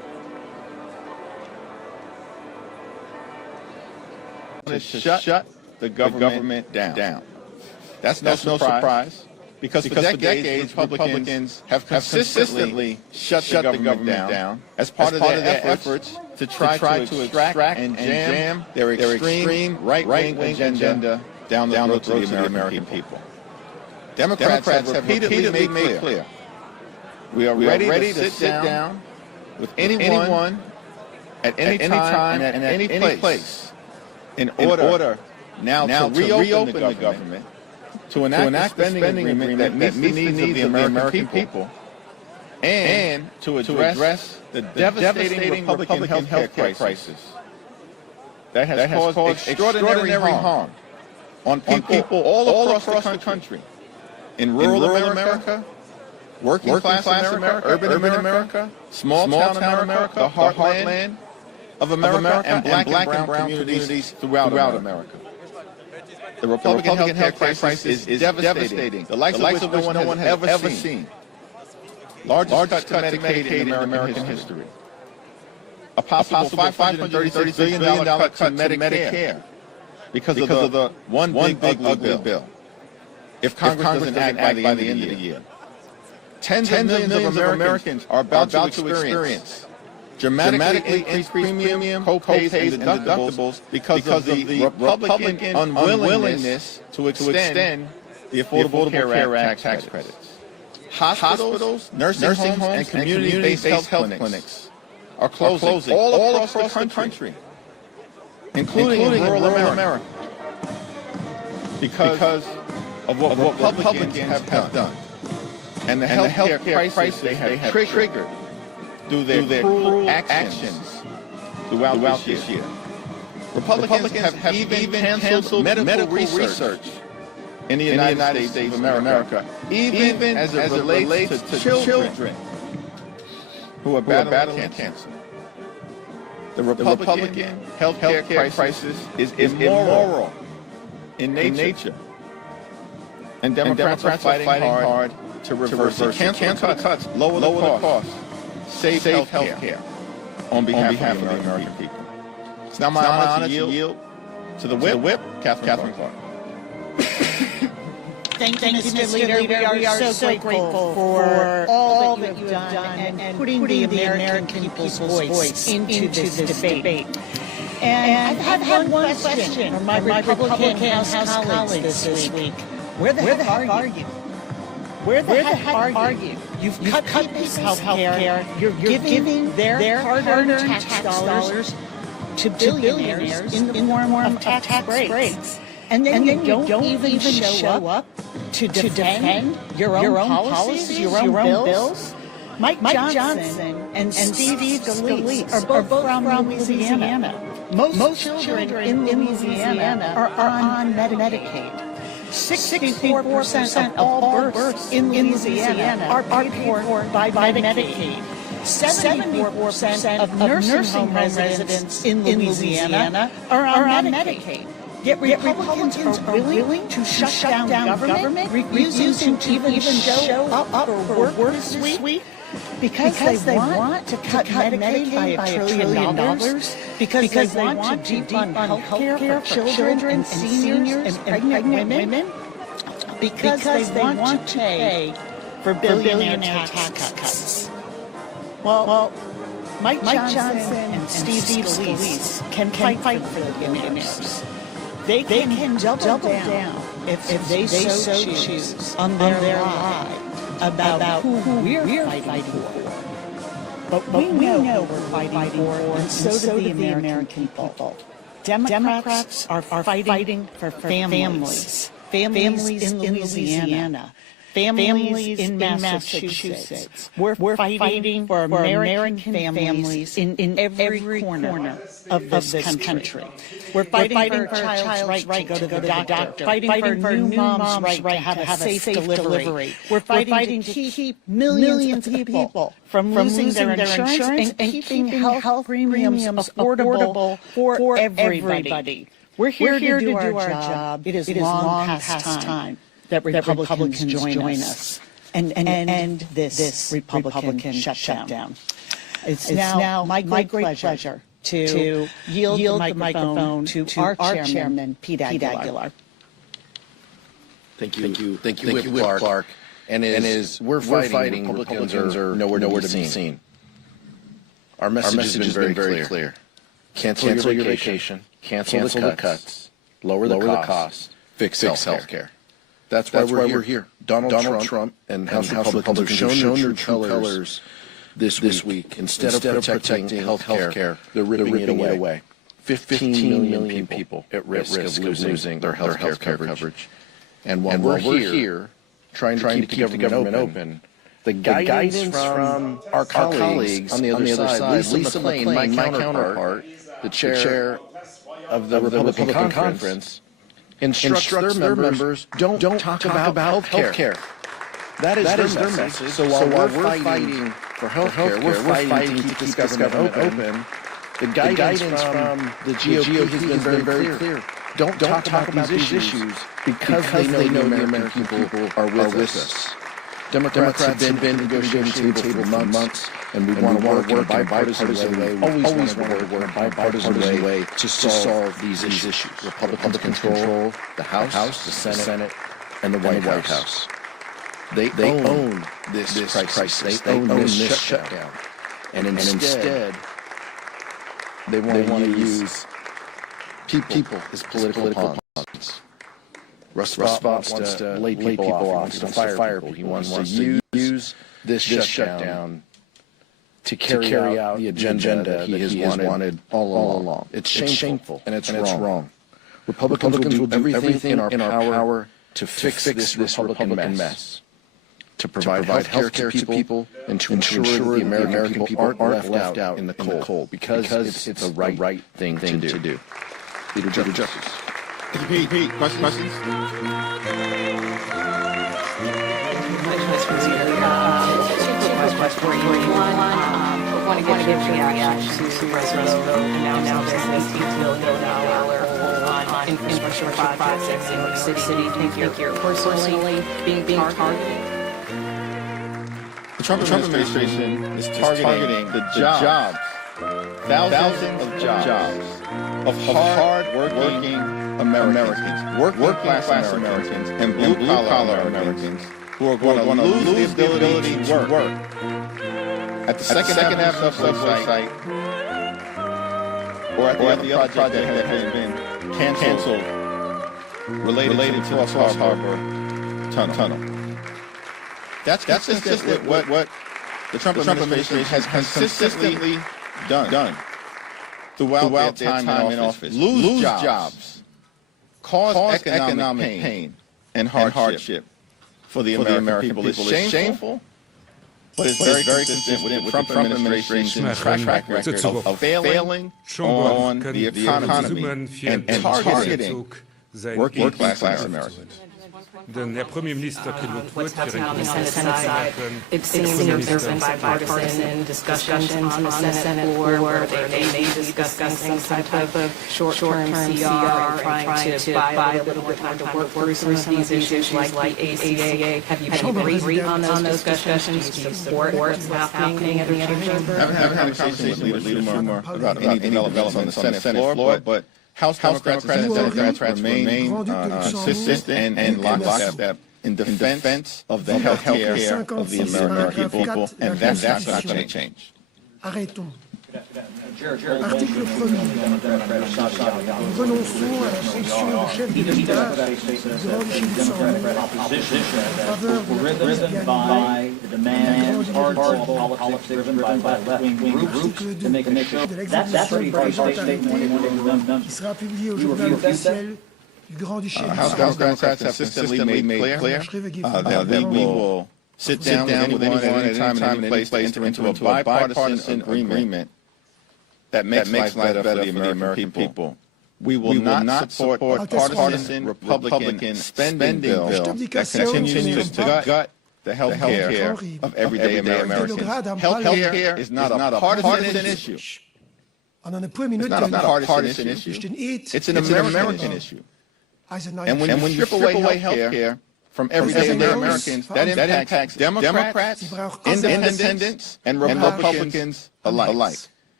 to shut the government down. That's no surprise, because for decades Republicans have consistently shut the government down as part of their efforts to try to extract and jam their extreme right-wing agenda down the throat of the American people. Democrats have repeatedly made clear we are ready to sit down with anyone at any time and at any place in order now to reopen the government, to enact a spending agreement that meets the needs of the American people, and to address the devastating Republican health care crisis that has caused extraordinary harm on people all across the country, in rural America, working class America, urban America, small town America, the heartland of America, and black and brown communities throughout America. The Republican health care crisis is devastating, the likes of which no one has ever seen. Largest cut to Medicaid in American history. A possible $536 billion cut to Medicare because of the one big ugly bill. If Congress doesn't act by the end of the year. Tens of millions of Americans are about to experience dramatically increased premium, co-pays, and deductibles because of the Republican unwillingness to extend the Affordable Care Act tax credits. Hospitals, nursing homes, and community-based health clinics are closing all across the country, including in rural America, because of what Republicans have done, and the health care crisis they have triggered through their cruel actions throughout this year. Republicans have even canceled medical research in the United States of America, even as it relates to children who are battling cancer. The Republican health care crisis is immoral in nature. And Democrats are fighting hard to reverse it. Cancel cuts, lower the cost, save health care on behalf of the American people. It's now my honor to yield to the whip, Catherine Clark. Thank you, Mr. Leader. We are so grateful for all that you have done and putting the American people's voice into this debate. And I've had one question from my Republican House colleagues this week. Where the heck are you? Where the heck are you? You've cut people's health care. You're giving their hard-earned tax dollars to billionaires in the form of tax breaks. And then you don't even show up to defend your own policies, your own bills? Mike Johnson and Steve Scalise are both from Louisiana. Most children in Louisiana are on Medicaid. 64% of all births in Louisiana are paid for by Medicaid. 74% of nursing home residents in Louisiana are on Medicaid. Yet Republicans are willing to shut down government, refusing to even show up for work this week because they want to cut Medicaid by $1 trillion, because they want to defund health care for children and seniors and pregnant women, because they want to pay for billionaire tax cuts. Well, Mike Johnson and Steve Scalise can fight for the billionaires. They can double down if they so choose on their lie about who we're fighting for. But we know we're fighting for, and so do the American people. Democrats are fighting for families. Families in Louisiana. Families in Massachusetts. We're fighting for American families in every corner of this country. We're fighting for a child's right to go to the doctor. Fighting for new mom's right to have a safe delivery. We're fighting to keep millions of people from losing their insurance and keeping health premiums affordable for everybody. We're here to do our job. It is long past time that Republicans join us and this Republican shutdown. It's now my great pleasure to yield the microphone to our chairman, Pete Aguilar. Thank you, Whip Clark. And as we're fighting, Republicans are nowhere to be seen. Our message has been very clear. Cancel your vacation, cancel the cuts, lower the cost, fix health care. That's why we're here. Donald Trump and House Republicans have shown their true colors this week. Instead of protecting health care, they're ripping it away. 15 million people at risk of losing their health care coverage. And while we're here trying to keep the government open, the guidance from our colleagues on the other side, Lisa McClain, my counterpart, the chair of the Republican Conference, instructs their members, don't talk about health care. That is their message. So while we're fighting for health care, we're fighting to keep this government open. The guidance from the GOP has been very clear. Don't talk about these issues because they know the American people are with us. Democrats have been negotiating the table for months, and we want to work in a bipartisan way. We always want to work in a bipartisan way to solve these issues. Republicans control the House, the Senate, and the White House. They own this crisis. They own this shutdown. And instead, they want to use people as political pawns. Russ wants to lay people off. He wants to fire people. He wants to use this shutdown to carry out the agenda that he has wanted all along. It's shameful and it's wrong. Republicans will do everything in our power to fix this Republican mess, to provide health care to people, and to ensure the American people aren't left out in the cold, because it's the right thing to do. Leader Jeffries. Pete, questions? Want to give reaction to President now there's this $8 billion on infrastructure projects in New York City. Think you're personally being targeted? The Trump administration is targeting the jobs, thousands of jobs of hard-working Americans, working-class Americans, and blue-collar Americans who are going to lose the ability to work. At the second half of the site, or at the other project that has been canceled related to the Cross Harbor Tunnel. That's consistent with what the Trump administration has consistently done throughout their time in office. Lose jobs, cause economic pain and hardship for the American people. It's shameful, but it's very consistent with the Trump administration's track record of failing on the economy and targeting working class Americans. Den Herr Premierminister What's happening on the Senate side? It seems there's been bipartisan discussions on the Senate floor where they may be discussing some type of short-term CR, trying to buy a little bit more time to work through some of these issues like the ACA. Have you agreed on those discussions? Do you support what's happening at the chamber? I haven't had a conversation with Leader Moore about any developments on the Senate floor, but House Democrats and Senate Democrats remain consistent and lockstep in defense of the health care of the American people, and that's not going to change. Arrêtons. Article 1er. Renonçons à la sanction du chef de l'État du grand duché de Luxembourg en faveur de la driven by the demands, hardball politics driven by left-wing groups to make sure that's pretty hard statement qui sera publié au journal officiel du grand duché de House Luxembourg. Democrats have consistently made clear that we will sit down with anyone at any time and any place to enter into a bipartisan agreement that makes life better for the American people. We will not support a partisan Republican spending bill that continues to gut the health care of everyday Americans. Health care is not a partisan issue. It's not a partisan issue. It's an American issue. And when you strip away health care from everyday Americans, that impacts Democrats, independents, and Republicans alike.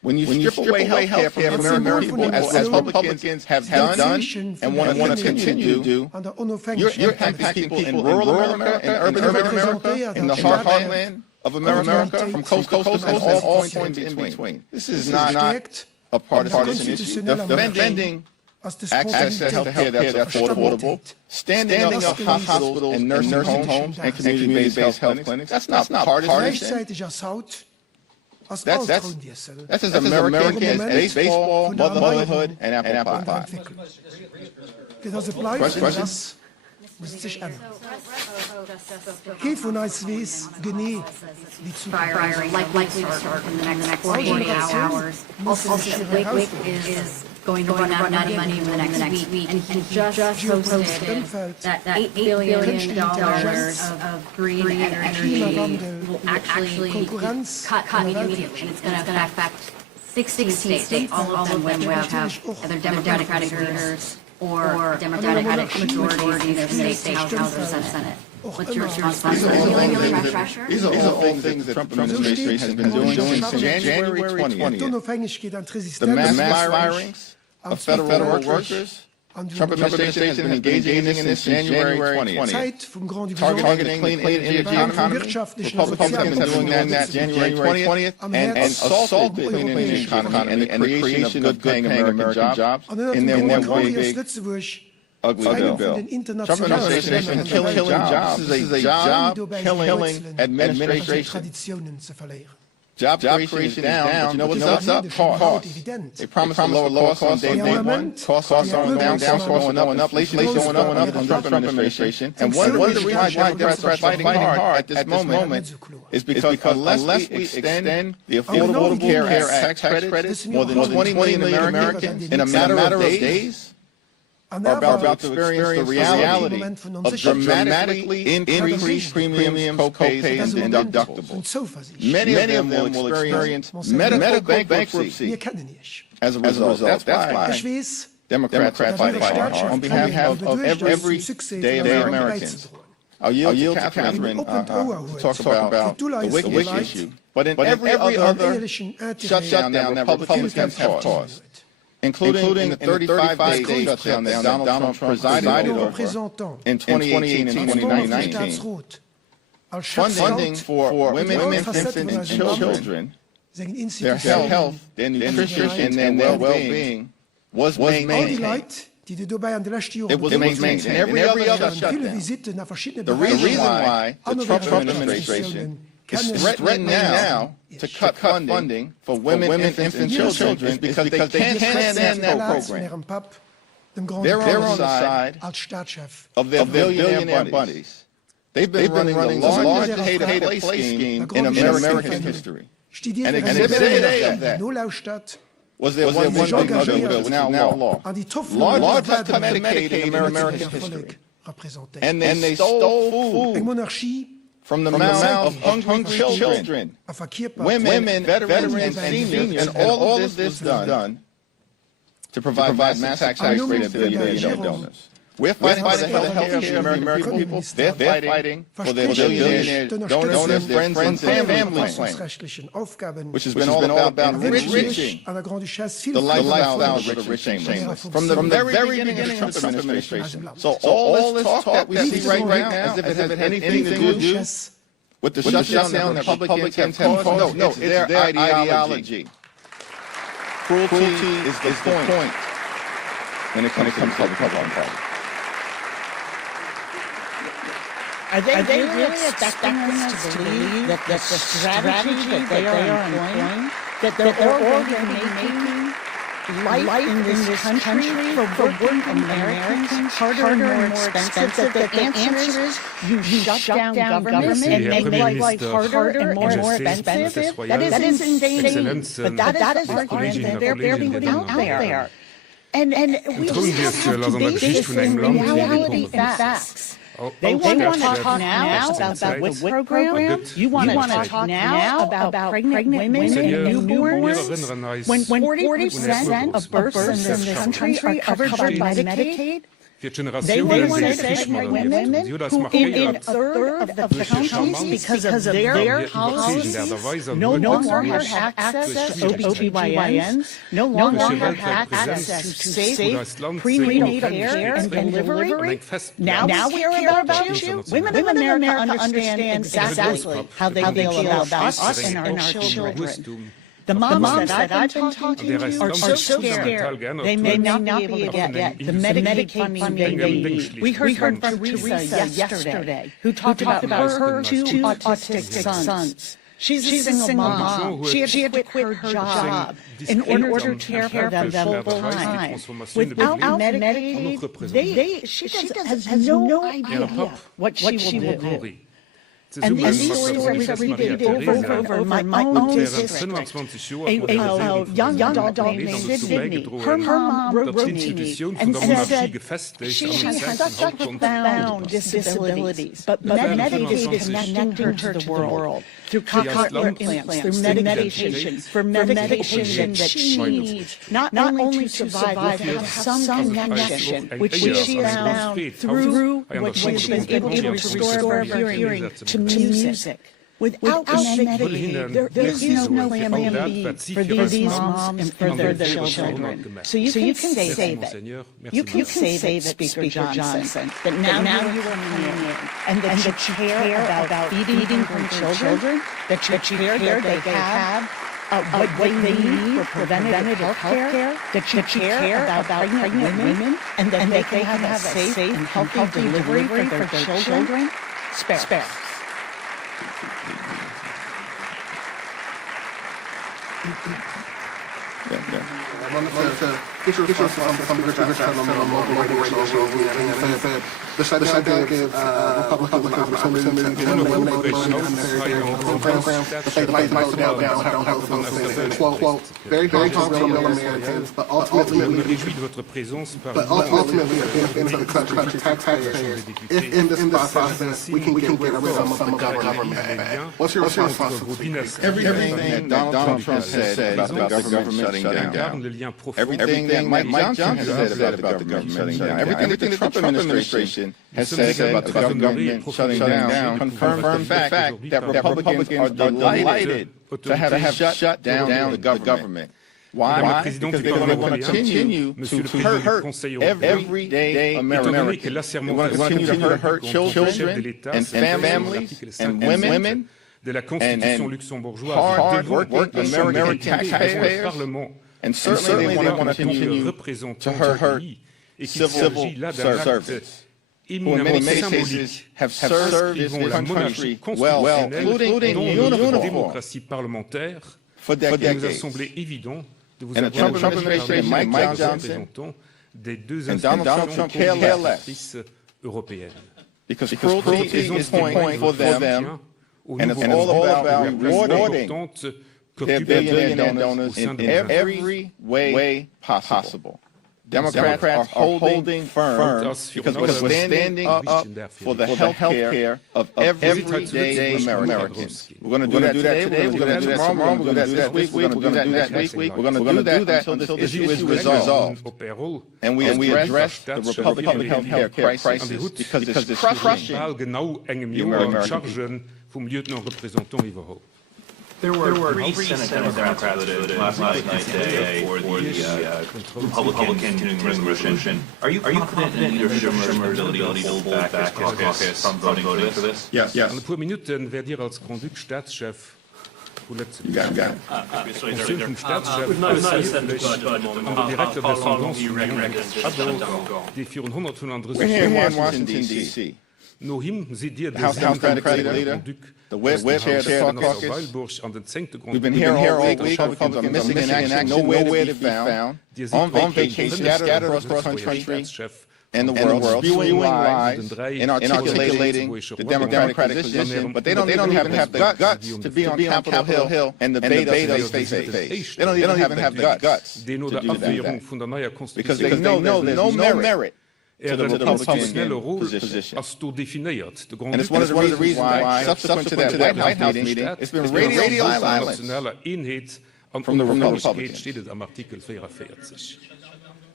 When you strip away health care from the American people, as Republicans have done and want to continue to do, you're impacting people in rural America, in urban America, in the heartland of America, from coast to coast, and all points in between. This is not a partisan issue. Defending access to health care that's affordable, standing up hospitals and nursing homes and community-based health clinics, that's not partisan. That's as American as baseball, motherhood, and apple pie. Question? Geen van ons wees genee die zu likely to start in the next 48 hours. Also, Wake is going to run out of money in the next week, and he just posted that $8 billion of green energy will actually cut immediately, and it's going to affect 16 states, all of them which have either Democratic leaders or Democratic majorities in their state houses and Senate. What's your response? These are all things that the Trump administration has been doing since January 20th. The mass firings of federal workers, Trump administration has been engaging in this since January 20th. Targeting the clean energy economy, Republicans have been doing that January 20th, and assaulted the clean energy economy and the creation of good-paying American jobs in their one big ugly bill. Trump administration has been killing jobs. This is a job-killing administration. Job creation is down, but you know what's up? Cost. They promised to lower costs on day one. Costs are going down, going up, inflation is going up under the Trump administration. And one of the reasons why Democrats are fighting hard at this moment is because unless we extend the Affordable Care Act tax credits, more than 20 million Americans in a matter of days are about to experience the reality of dramatically increased premiums, co-pays, and deductibles. Many of them will experience medical bankruptcy as a result. That's why Democrats fight hard on behalf of everyday Americans. I'll yield to Catherine to talk about the WIC issue. But in every other shutdown that Republicans have caused, including the 35-day shutdown that Donald Trump presided over in 2018 and 2019. Funding for women, infants, and children, their health, their nutrition, and their well-being was maintained. It was maintained in every other shutdown. The reason why the Trump administration is threatening now to cut funding for women, infants, and children is because they can't stand that program. They're on the side of their billionaire buddies. They've been running the largest hate-to-play scheme in American history. And exhibit A of that was their one big bill, now law. Largest cut Medicaid in American history. And they stole food from the mouths of hungry children, women, veterans, and seniors, and all of this was done to provide mass tax credit to billionaire donors. We're fighting for the health care of the American people. They're fighting for their billionaire donors, their friends, and family plans, which has been all about enriching the lifestyle of the rich and shameless from the very beginning of the Trump administration. So all this talk that we see right now, as if it has anything to do with the shutdown that Republicans have caused, no, it's their ideology. Cruelty is the point when it comes to the Republican Party. Are they really expecting us to believe that the strategy that they are employing, that they're already making life in this country for working Americans harder and more expensive, that the answer is you shut down government and make life harder and more expensive? That is insane. But that is the argument they're putting out there. And we just have to base this in reality and facts. They want to talk now about the WIC program. You want to talk now about pregnant women and newborns. When 40% of births in this country are covered by Medicaid, They want to segregate women who in a third of the counties because of their policies no longer have access to OBGYNs, no longer have access to safe prenatal care and delivery. Now we care about you. Women of America understand exactly how they feel about us and our children. The moms that I've been talking to are so scared they may not be able to get the Medicaid funding they need. We heard from Teresa yesterday, who talked about her two autistic sons. She's a single mom. She had to quit her job in order to care for them full time. Without Medicaid, she has no idea what she will do. And these stories are repeated over my own district. A young adult named Sydney, her mom wrote to me and said she has such profound disabilities, but Medicaid is connecting her to the world through cochlear implants, through medication, for medication that she needs, not only to survive, but have some connection, which she has found through what she's been able to restore her hearing to music. Without Medicaid, there is no plan B for these moms and for their children. So you can save it. You can save it, Speaker Johnson, that now you are here, and that you care about feeding her children, that you care that they have what they need for preventative health care, that you care about pregnant women, and that they can have a safe and healthy delivery for their children. Spare. The shutdown gives Republicans an opportunity to eliminate programs that say the lights go down, don't have those quote, very harmful to Americans, but ultimately a benefit to the country taxpayers if in this process we can get rid of some of the government. What's your response to this? Everything that Donald Trump said about the government shutting down, everything that Mike Johnson said about the government shutting down, everything that the Trump administration has said about the government shutting down confirms the fact that Republicans are delighted to have shut down the government. Why? Because they want to continue to hurt everyday Americans. They want to continue to hurt children and families and women and hard-working American taxpayers. And certainly they want to continue to hurt civil servants, who in many cases have served this country well, including uniform, for decades. And the Trump administration, Mike Johnson, and Donald Trump care less, because cruelty is the point for them, and it's all about rewarding their billionaire donors in every way possible. Democrats are holding firm because we're standing up for the health care of everyday Americans. We're going to do that today, we're going to do that tomorrow, we're going to do that this week, we're going to do that next week, we're going to do that until this issue is resolved. And we address the Republican health care crisis because it's crushing the American people. There were three Senate Democrats voted last night for the Republican continuing resolution. Are you confident in Leader Schumer's ability to hold back his caucus from voting for this? Yes. Een paar minuten werd hier als Grand Duke Staatschef We've noticed that the direct descendants die 400 von anderen We're here in Washington, D.C. The House Democratic leader, the Whip chair of the caucus. We've been here all week. Republicans are missing in action, nowhere to be found, on vacation, scattered across the country and the world, spewing lies and articulating the Democratic position, but they don't even have the guts to be on Capitol Hill and debate us face to face. They don't even have the guts to do that, because they know there's no merit to the Republican position. And it's one of the reasons why, subsequent to that White House meeting, it's been radio silence from the Republicans.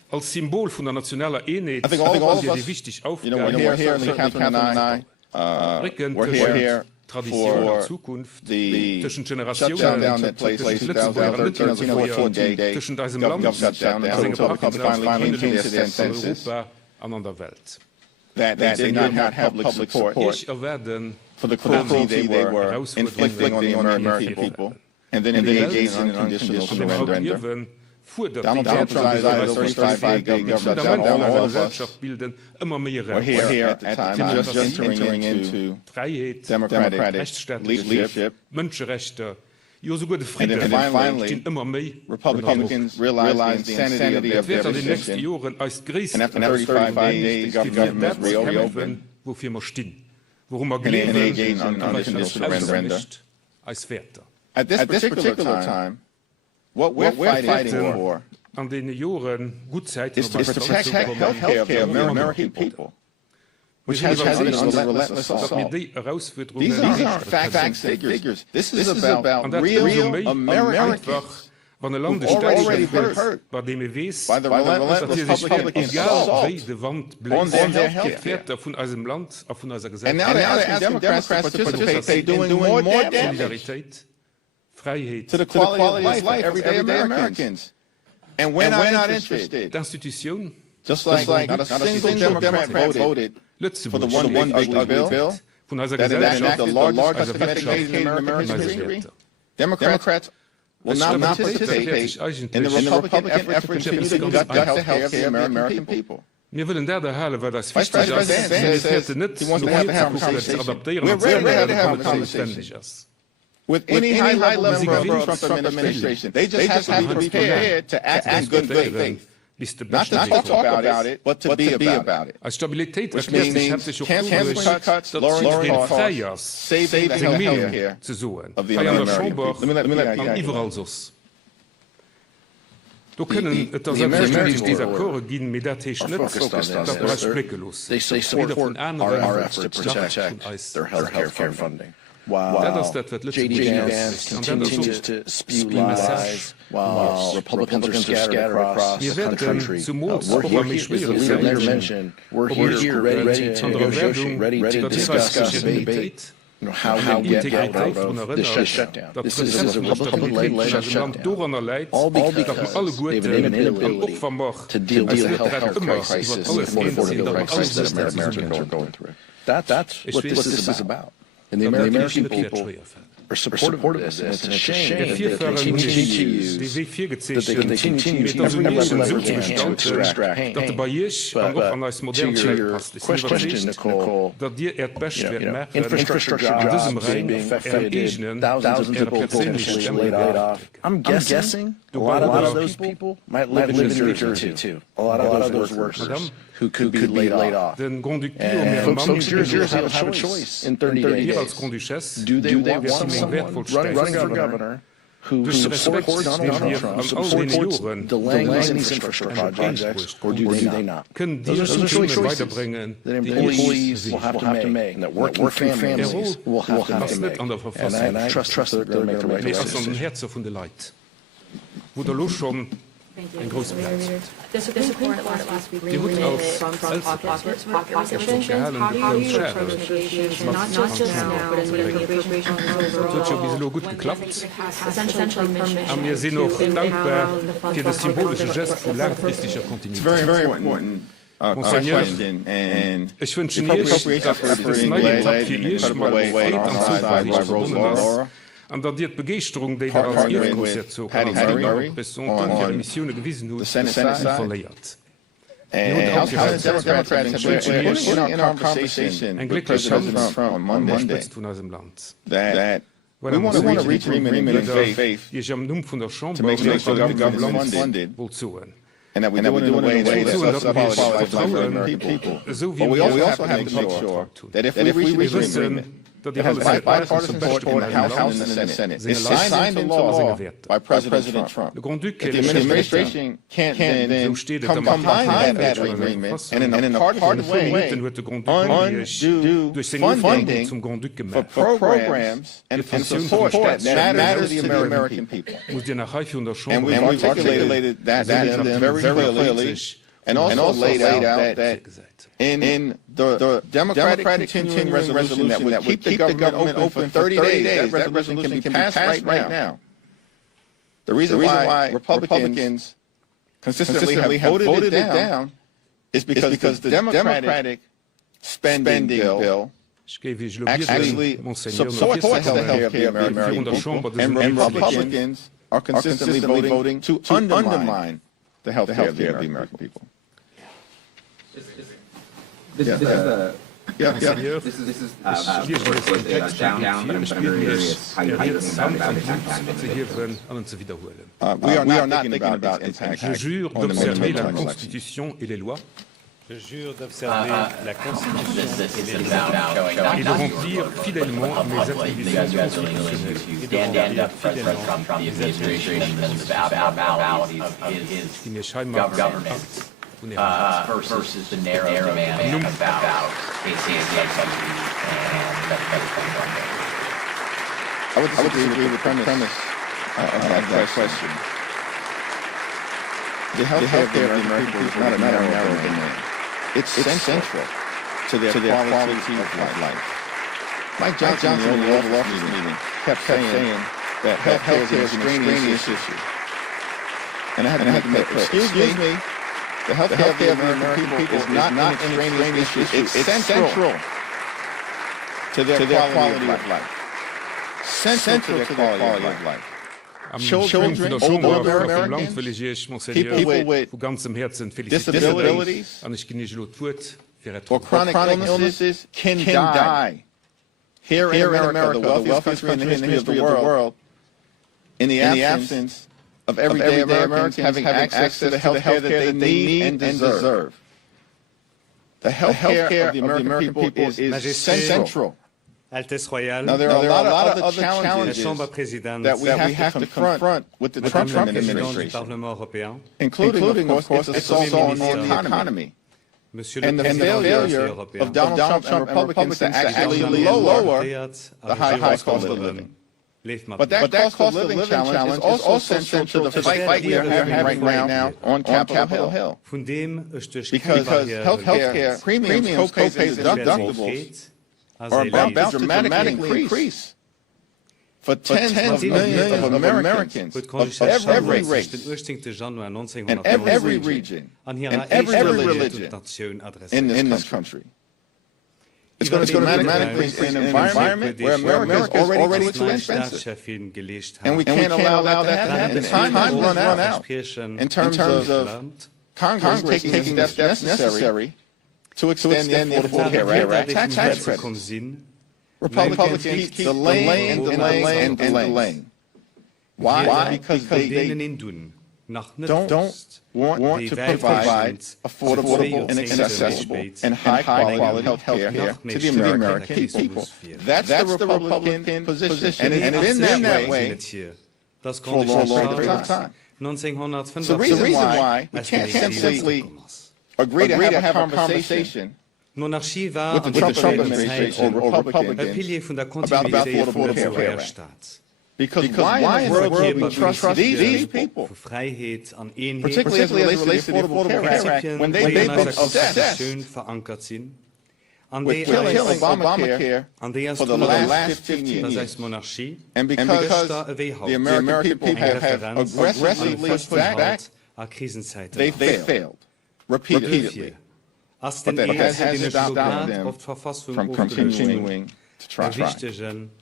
als Symbol von der nationaler Einheit I think all of us, die wichtig you know, we're here, certainly Catherine and I, we're here Tradition for der Zukunft the zwischen shutdown Generationen that took place in Luxembourg 2013 or 14 day zwischen diesem Land government shutdown until the public finally came to their senses an an der Welt. that they did not have public support for the cruelty they were inflicting on the American people, and then engaged in an unconditional surrender. Donald Trump presided over a 35-day government shutdown. All of us were here at the time, just entering into democratic leadership. Menschenrechte, ja sogar der And Frieden, then finally, stehen immer mehr. Republicans realized the insanity of their Wird in den nächsten position. Jahren als And after 35 days, the government was reopened. Wofür wir stehen. Worum wir And they leben, engaged in unconditional surrender. als Werte. At this particular time, what we're fighting for An den Jahren gut Zeiten is to protect health care of the American people, which has been under relentless assault. These aren't facts and figures. This is about real Americans Van een who've land already been hurt waar de me wees, by the relentless public egal wie assault de Wand on their blijft, health het care. werd van onze land of van onze And gezelschap. now they're asking Democrats to participate in doing more damage Solidariteit, vrijheid, to the quality of life for everyday Americans. And we're not interested. de institution, Just like not a single Democrat voted for the one big ugly bill van onze that enacted gezelschap, the largest Medicaid in American history. Democrats will not participate in the Republican effort to continue to gut the health care of the American people. wir willen derde halen waar dat Vice President says he wants to have a conversation. We're ready to have a conversation with any high level of the Trump administration. They just have to be prepared to act in good faith. Not to talk about it, but to be about it. Als Stabilität Which erklärt sich means heftig canceling cuts, lowering costs, saving the health care zu suchen. of the Bei einer American people. Schaubar, Let me an überall sos. Du können the American diese people Akkorde gehen mit der Tisch are nicht, focused on das this. war spreckelos. They support our efforts to protect their health care funding. While J.D. Vance continues to spew lies, while Republicans are scattered across the country, we're here, as the leader mentioned, we're here ready to negotiate, ready to discuss and debate how we get out of this shutdown. This is a Republican-led shutdown, all because they have an inability to deal with the health care crisis and the affordability crisis that Americans are going through. That's what this is about. And the American people are supportive of this, and it's a shame that they continue to use, that they continue to use every lever they can to extract pain. But to your question, Nicole, infrastructure jobs being affected, thousands of people potentially laid off. I'm guessing a lot of those people might live in New Jersey too. A lot of those workers who could be laid off. And folks in New Jersey will have a choice in 30 days. Do they want someone running for governor who supports Donald Trump, supports delaying these infrastructure projects, or do they not? Those are choices that employees will have to make, and that working families will have to make. And I trust that they're going to make the right decision. Ein großes Platz. The Supreme Court last week removed from Trump's pockets propositions. How do you approach negotiations, not just now, but in the appropriations overall? Das hat ein bisschen gut geklappt. Essentially permission. Und wir sind auch dankbar für das symbolische Gest von langfristiger Kontinuität. It's very important. Question, and ich wünsche the mir, appropriation dass effort das being neue led Etappe in an ist, incredible mal way Freude on an side by Zuversicht Rose verbunden ist. Laura. Und dass die Begeisterung, die Partnering als ihre with Grundsetzung Patty Murray on Missionen gewiesen the hat, Senate side. verleiht. And House Democrats have been putting in our conversation with President Trump on Monday that we want to reach agreement in good faith to make sure the government is funded. And that we do it in a way that's qualified for the American people. But we also have to make sure that if we reach agreement, dat It has bipartisan support in the House and in the Senate. It's signed into law by President Trump. Le Grand Duc If the administration can't then come behind that agreement and in a partisan way undo funding for programs and support that matters to the American people. And we've articulated that very clearly and also laid out that in the Democratic continuing resolution that would keep the government open for 30 days, that resolution can be passed right now. The reason why Republicans consistently have voted it down is because the Democratic spending bill actually supports the health care of the American people, and Republicans are consistently voting to undermine the health care of the American people. This is down, but I'm curious how you think about it. We are not thinking about impact. Je jure d'observer la Constitution et les lois. Je jure d'observer la Constitution et les lois et de remplir fidèlement mes attributions constitutionnelles. Ce n'est scheinbar versus the narrow demand about I would disagree with the premise of that question. The health care of the American people is not a narrow demand. It's central to their quality of life. Mike Johnson in the Oval Office meeting kept saying that health care is an extraneous issue. And I had to admit, excuse me, the health care of the American people is not an extraneous issue. It's central to their quality of life. Central to their quality of life. Children, older Americans, people with disabilities or chronic illnesses can die here in America, the wealthiest country in the history of the world, in the absence of everyday Americans having access to the health care that they need and deserve. The health care of the American people is central. Altesse Royale, now, there are a lot of other challenges that we have to confront with the Trump administration, including, of course, assault on the economy and the failure of Donald Trump and Republicans to actually lower the high cost of living. But that cost of living challenge is also central to the fight we are having right now on Capitol Hill. Because health care premiums, co-pays, and deductibles are about to dramatically increase for tens of millions of Americans of every race and every region and every religion in this country. It's going to dramatically increase in an environment where America is already too expensive. And we can't allow that to happen. Time run out in terms of Congress taking the steps necessary to extend the Affordable Care Act tax credits. Republicans keep delaying. Why? Because they don't want to provide affordable and accessible and high-quality health care to the American people. That's the Republican position, and it's been that way for a long period of time. So the reason why we can't simply agree to have a conversation Monarchie war with the Trump administration or Republicans about the Affordable Care Act. Because why in the world we trust these people, particularly as it relates to the Affordable Care Act, when they've been obsessed with killing Obamacare for the last 15 years. And because the American people have aggressively pushed back, they failed repeatedly. But that hasn't stopped them from continuing to try.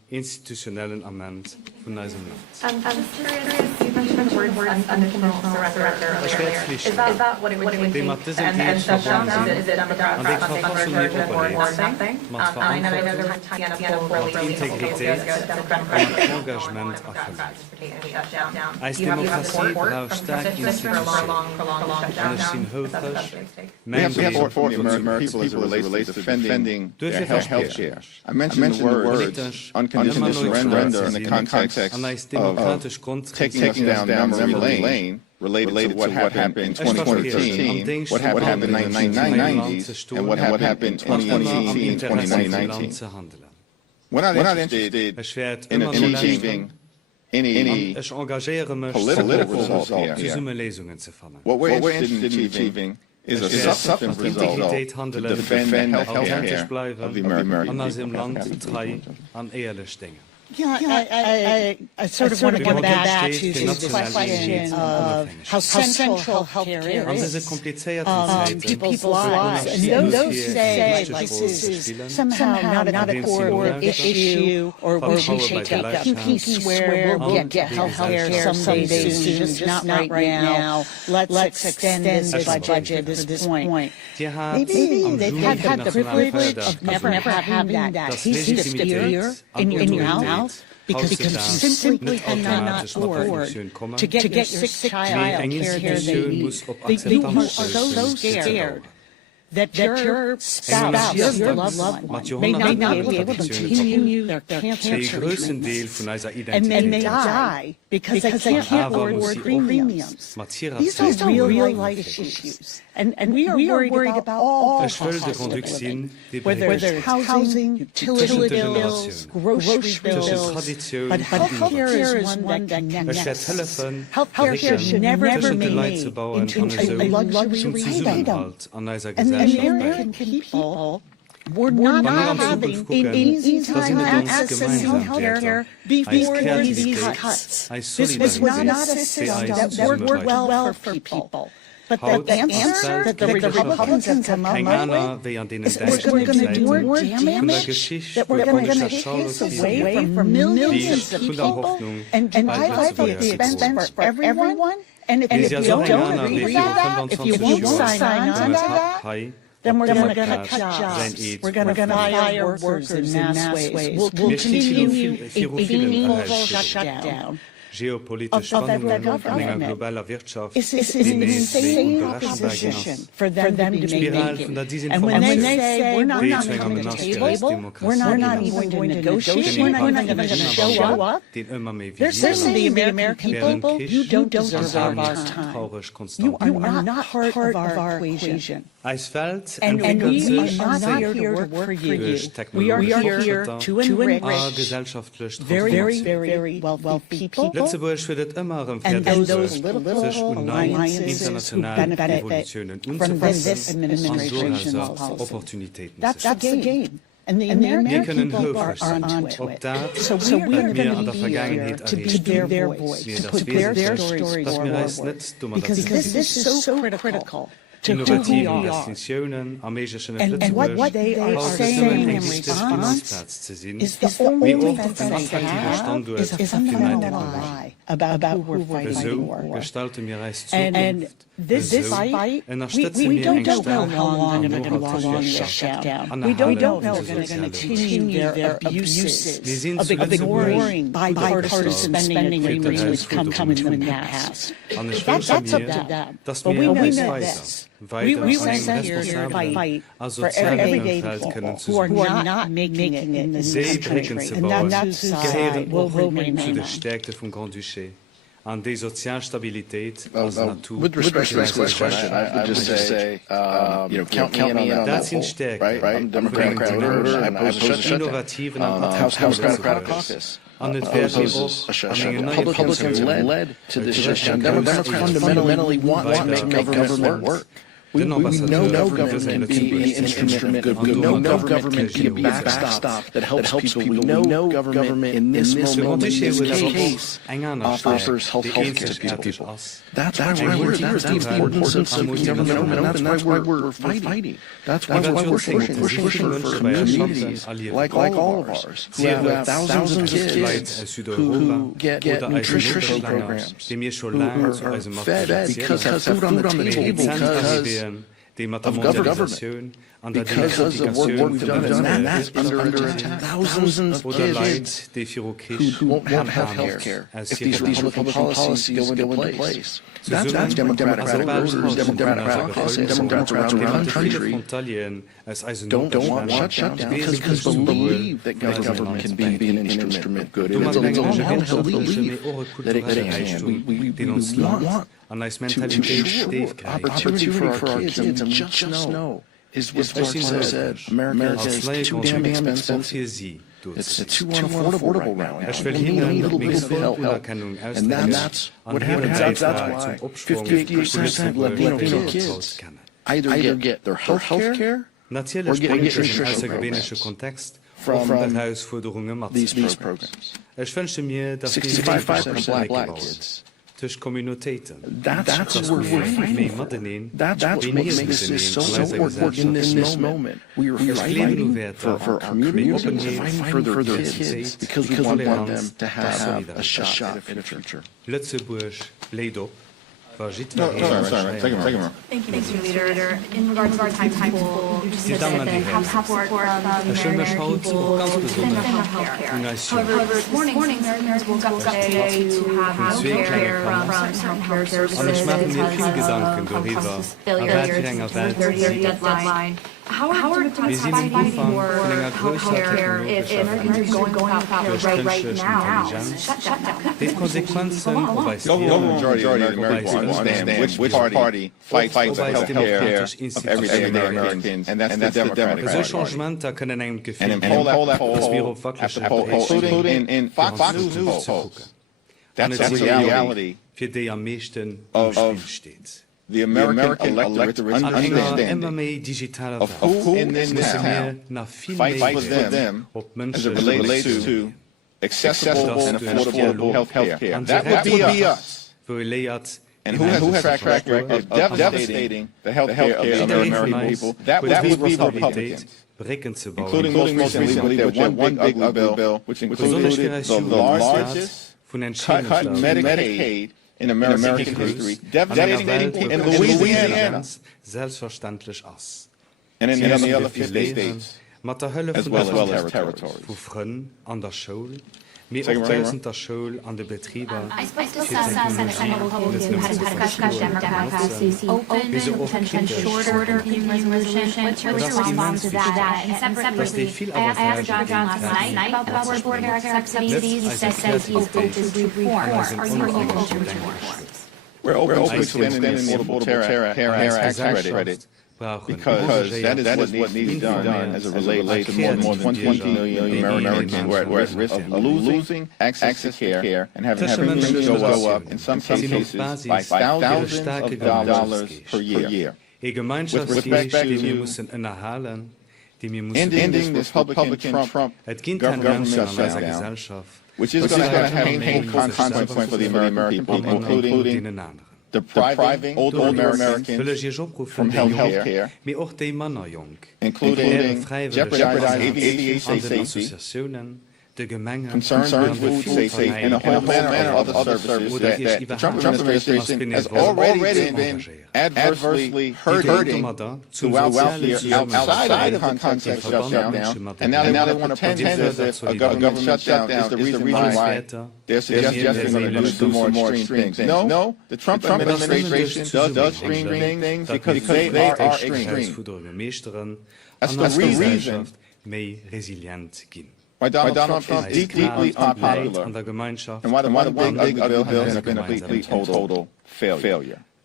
institutionellen Amend vun eisem Land. I'm curious, you mentioned the word unconditional surrender earlier. Is that what it would mean? And shutdown, is it Democrats or nothing? I know there's a tiny Engagement Als Demokratie braucht stark Institutionen We have support from the American people as it relates to defending their health care. I mentioned the words unconditional surrender in the context of taking us down memory lane related to what happened in 2013, what happened in the 1990s, and what happened in 2018 and 2019. We're not interested in achieving any political result here. What we're interested in achieving is a substantive result to defend the health care of the American people. I sort of want to go back to the question of how central healthcare is to people's lives. And those who say like this is somehow not a core issue or we should take a peace where we'll get healthcare someday soon, just not right now. Let's extend this budget to this point. Maybe they've had the privilege of never having that peace disappear in your house. Because you simply cannot afford to get your sick child care they need. You are so scared that your spouse, your loved one, may not be able to continue their cancer treatments and may die because they can't afford premiums. These are real life issues. And we are worried about all costs of living, whether it's housing, utility bills, grocery bills. But healthcare is one that connects. Healthcare should never be made into a luxury item. And the American people were not having an easy time accessing healthcare before these cuts. This was not a system that worked well for people. But the answer that the Republicans have come up with is that we're going to do more damage, that we're going to take this away from millions of people and drive up the expense for everyone. And if you don't agree with that, if you won't sign on to that, then we're going to cut jobs. We're going to fire workers in mass ways. We'll continue a painful shutdown Geopolitisch Spannungen an enger globaler Wirtschaft is an insane proposition for them to be making. And when they say we're not coming to the table, we're not even going to negotiate, we're not even going to show up, they're saying to the American people, you don't deserve our time. You are not part of our equation. And we are not here to work for you. We are here to enrich very wealthy people. Letzteburg wird immer and those political alliances who benefit from this administration policy. That's the game. And the American people are onto it. So we are going to be here to be their voice, to put their stories forward. Because this is so critical to who we are. And what they are saying in response is the only thing that they have is a fundamental lie about who we're fighting for. And this fight, we don't know how long they're going to prolong this shutdown. We don't know if they're going to continue their abuses of ignoring bipartisan spending agreements which come to pass. That's up to them. But we know this. We were sent here to fight for everyday people who are not making it in this country. And that's whose side will remain on. An die Sozialstabilität als Natur. With respect to this question, I would just say, count me in on that poll, right? I'm a Democratic voter, and I oppose a shutdown. House Democratic caucus. Opposes a shutdown. Republicans led to this shutdown. Democrats fundamentally want to make government work. We know government can be an instrument of good. No government can be a backstop that helps people. We know government in this moment, in this case, offers health care to people. That's why we're here. That's the importance of government open. That's why we're fighting. That's why we're pushing for communities like all of ours who have thousands of kids who get nutrition programs, who are fed because have food on the table because of government, because of work we've done, and that's under attack. Thousands of kids who won't have health care if these Republican policies go into place. That's democratic voters, democratic policy, and Democrats around the country don't want shutdown because they believe that government can be an instrument of good. It's a long-held belief that it can. We want to ensure opportunity for our kids, and just know is what Clark said. America is too damn expensive. It's too unaffordable right now. We need a little bit of help. And that's what happens. That's why 58% of Latino kids either get their health care or get nutrition programs from these programs. 65% of black kids. That's what we're fighting for. That's what makes this so important in this moment. We are fighting for our community, fighting for their kids, because we want them to have a shot at a future. Luxembourg played up. Sorry. Take a moment. Thank you, Mr. Leader. In regards to the time pool, you just said that they have support from American people within health care. However, this morning, Americans woke up today to have health care from certain health services because of failures to their deadline. How are Democrats fighting for health care if Americans are going without care right now? Shutdown. The majority of Americans understand which party fights for the health care of everyday Americans, and that's the Democratic Party. And in poll after poll, including in Fox News polls, that's the reality of the American electorate's understanding of who in this town fights for them as it relates to accessible and affordable health care. That would be us. And who has a track record of devastating the health care of the American people? That would be Republicans. Including most recently with that one big ugly bill, which included the largest cut Medicaid in American history, devastating in Louisiana, and in the other 50 states, as well as territories. Mir opweisend der Schule an de Betrieber. I suppose the Senate Republicans had a discussion Democrats open potential shorter continuing resolution. What's your response to that? And separately, I asked John last night about border subsidies. He says he's open to reform. Are you open to reforms? We're open to extending the Affordable Care Act tax credit. Because that is what needs to be done as it relates to more than 20 million Americans who are at risk of losing access to care and having premiums go up, in some cases, by thousands of dollars per year. With respect to ending this Republican Trump government shutdown, which is going to have painful consequences for the American people, including depriving older Americans from health care, including jeopardizing aviation safety, concerns with food safety, and a whole manner of other services that the Trump administration has already been adversely hurting throughout the outside of the context of shutdown, and now they want to pretend as if a government shutdown is the reason why they're suggesting they're going to do some more extreme things. No, the Trump administration does extreme things because they are extreme. That's the reason why Donald Trump is deeply unpopular, and why the one big ugly bill has been a complete total failure.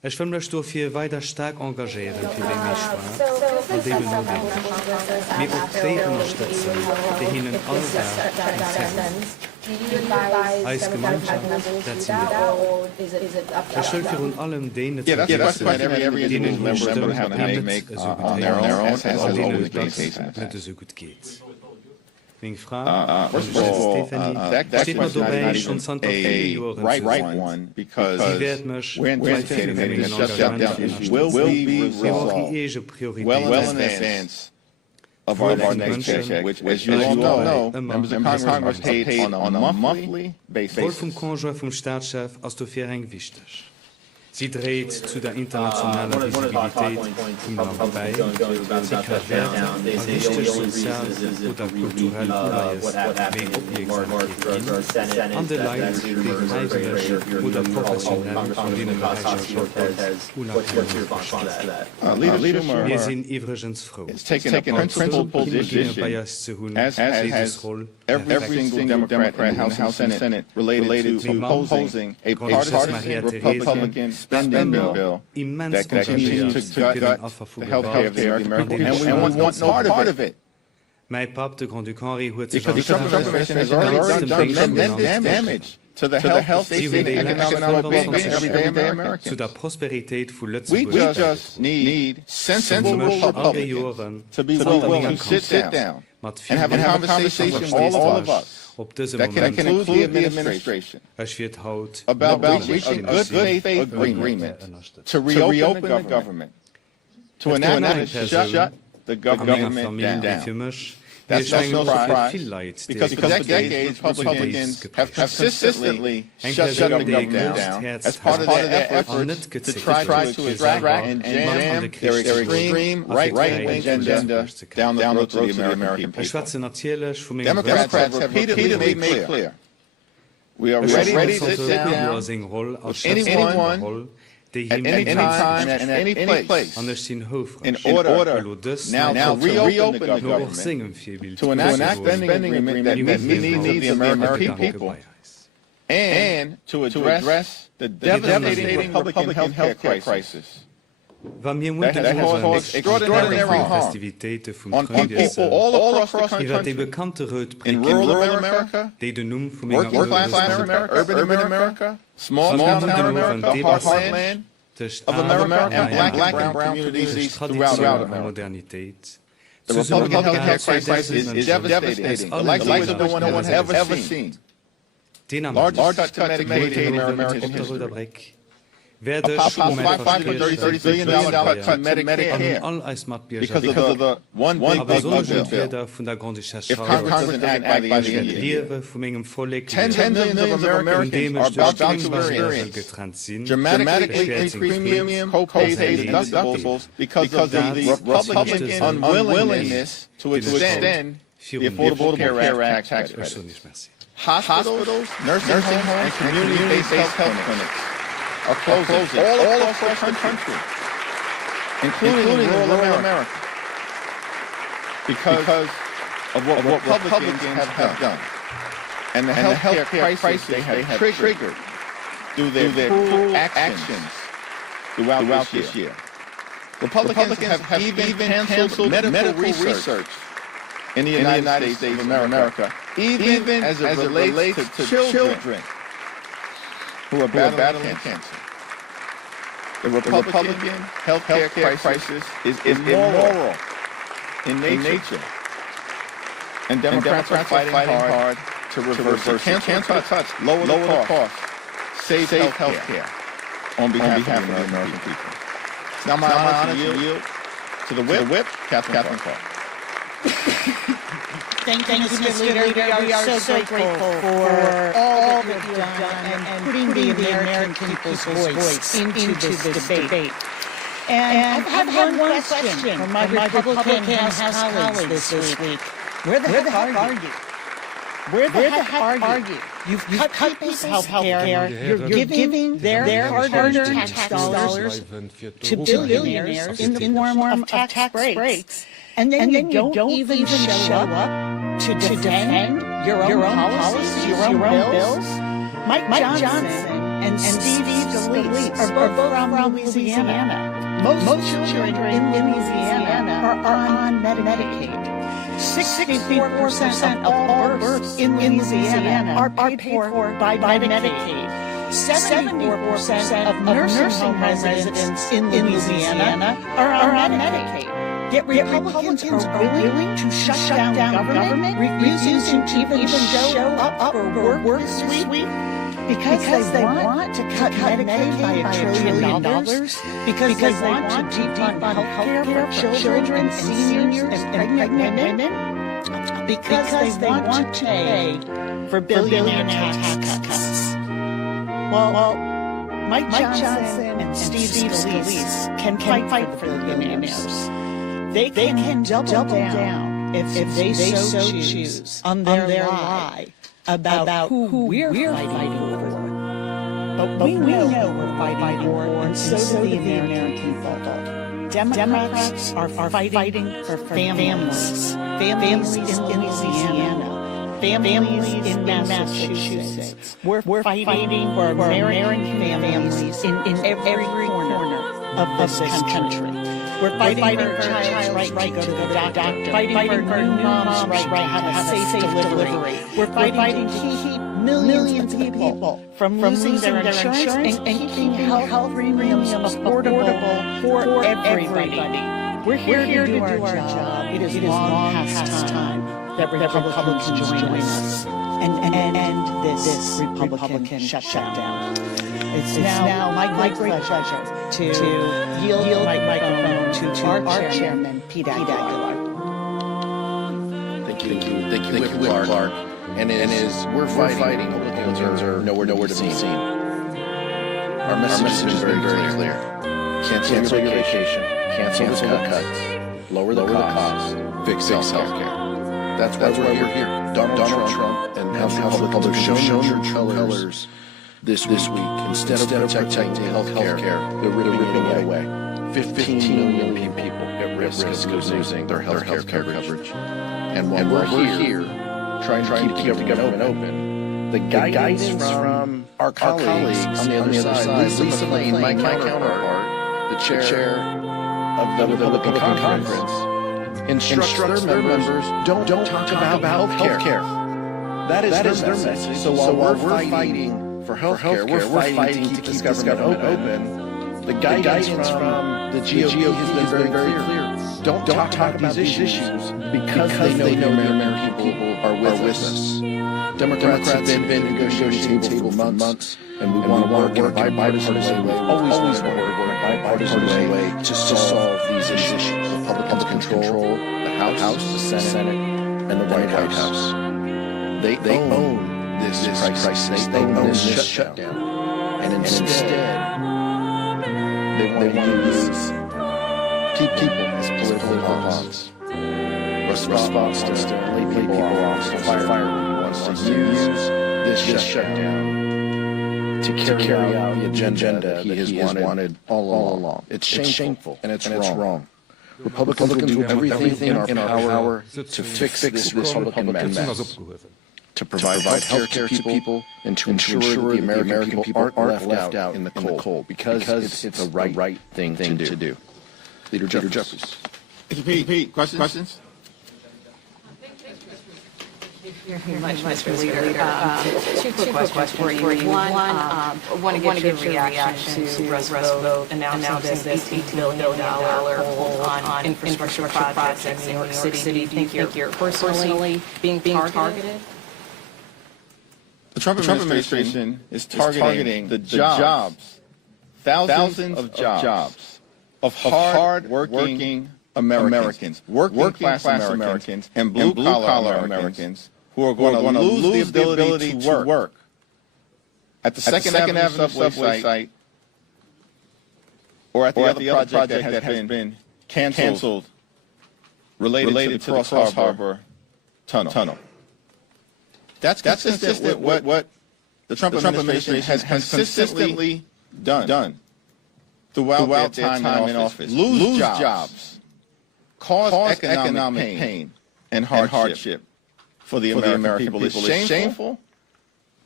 Ich will mich dafür weiter stark engagieren für den Mischwar und die Benötigung. Wir auch die unterstützen, die ihnen als Gemeinschaft dazu. Ich will für allem denen Yeah, that's a question that every individual member have to make on their own, as always been the case in the past. Nicht so gut geht. Meine Frage, First of all, that steht mir question dabei is schon not seit even vielen a Jahren right zu one, because we're we're anticipating that the shutdown issue will be resolved well in advance of our next check, which, as you all know, members of Congress are paid on a monthly Voll basis. vom Konjoint vom Staatschef als du für eng wichtig. Sie dreht zu der internationalen Visibilität vom Land bei, sie klärt Werte an wichtig sozial oder kulturell Neues wie Objekte an der Leid gegen heimlich oder professionell von denen Bereichen Leader Schumer Wir sind übrigens froh. has taken a principled position, as has every single Democrat in the House and Senate related to opposing a partisan Republican spending bill that continues to gut the health care of the American people. And we want no part of it. Mijn pap, de Grand Duke Henri, heeft zich Because the Trump administration has already done tremendous damage to the health, safety, and economic well-being of everyday Americans. zu der Prosperität von We Luxembourg. just need sensible Republicans to be willing to sit down and have a conversation with all of us Op deze that can moment include the administration als we het hout about reaching a good faith agreement to reopen the government, to enact shut the government down. That's no surprise, because for decades Republicans have consistently shut the government down as part of their efforts to try to extract and jam their extreme right-wing agenda down the road to the American people. Democrats have repeatedly made clear we are ready to sit down with anyone at any time and at any place in order now to reopen the government, to enact a spending agreement that meets the needs of the American people, and to address the devastating Republican health care crisis that caused extraordinary harm on people all across the country, in rural America, working class America, urban America, small town America, heartland of America, and black and brown communities throughout America. The Republican health care crisis is devastating, the likes of no one has ever seen. Large cuts to Medicaid in American history. A possible $533 billion cut to Medicare because of the one big bill. If Congress doesn't act by the end of the year, tens of millions of Americans are about to experience dramatically increased premiums, co-pays, deductibles because of the Republican unwillingness to extend the Affordable Care Act tax credit. Hospitals, nursing homes, and community-based health clinics are closing all across the country, including rural America, because of what Republicans have done, and the health care crisis they have triggered through their cruel actions throughout this year. Republicans have even canceled medical research in the United States of America, even as it relates to children who are battling cancer. The Republican health care crisis is immoral in nature. And Democrats are fighting hard to reverse it. Cancel cuts, lower the cost, save health care on behalf of the American people. It's now my honor to yield to the whip, Catherine Clark. Thank you, Mr. Leader. We are so grateful for all that you have done and putting the American people's voice into this debate. And I've had one question from my Republican House colleagues this week. Where the heck are you? Where the heck are you? You've cut people's health care. You're giving their hard-earned tax dollars to billionaires in the form of tax breaks. And then you don't even show up to defend your own policies, your own bills. Mike Johnson and Steve Scalise are both from Louisiana. Most children in Louisiana are on Medicaid. 64% of all births in Louisiana are paid for by Medicaid. 74% of nursing home residents in Louisiana are on Medicaid. Yet Republicans are willing to shut down government, refusing to even show up for work this week because they want to cut Medicaid by $1 trillion, because they want to defund health care for children, seniors, and pregnant women, because they want to pay for billionaire tax cuts. Well, Mike Johnson and Steve Scalise can fight for the billionaires. They can double down if they so choose on their lie about who we're fighting for. But we know we're fighting for, and so do the American people. Democrats are fighting for families in Louisiana, families in Massachusetts. We're fighting for American families in every corner of this country. We're fighting for a child's right to go to the doctor, fighting for new moms' right to have a safe delivery. We're fighting to keep millions of people from losing their insurance and keeping health premiums affordable for everybody. We're here to do our job. It is long past time that Republicans join us and end this Republican shutdown. It's now my great pleasure to yield my microphone to our chairman, Pete Aguilar. Thank you, Whip Clark. And we're fighting. Republicans are nowhere to be seen. Our message is very clear. Cancel your vacation. Cancel the cuts. Lower the costs. Fix healthcare. That's why we're here. Donald Trump and House Republicans have shown your colors this week. Instead of protecting healthcare, they're ripping it away. 15 million people at risk of losing their healthcare coverage. And while we're here trying to keep the government open, the guidance from our colleagues on the other side, Lisa McClain, my counterpart, the chair of the Republican Conference, instructs their members, don't talk about healthcare. That is their message. So while we're fighting for healthcare, we're fighting to keep this government open. The guidance from the GOP has been very clear. Don't talk about these issues because they know the American people are with us. Democrats have been negotiating table for months, and we want to work in a bipartisan way. Always want to work in a bipartisan way to solve these issues. Republicans control the House, the Senate, and the White House. They own this crisis. They own this shutdown. And instead, they want to use people as political pawns. Response to lay people off, to fire wants to use this shutdown to carry out the agenda that he has wanted all along. It's shameful and it's wrong. Republicans will do everything in our power to fix this Republican mess, to provide health care to people, and to ensure that the American people aren't left out in the cold, because it's the right thing to do. Leader Jeffries. Pete, questions? Thank you very much, Mr. Leader. Two quick questions for you. One, I want to get your reaction to Russ vote announcing this $18 billion hold on infrastructure projects in New York City. Do you think you're personally being targeted? The Trump administration is targeting the jobs, thousands of jobs of hard-working Americans, working-class Americans, and blue-collar Americans who are going to lose the ability to work at the Second Avenue subway site or at the other project that has been canceled related to the Cross Harbor Tunnel. That's consistent with what the Trump administration has consistently done throughout their time in office. Lose jobs, cause economic pain and hardship for the American people. It's shameful,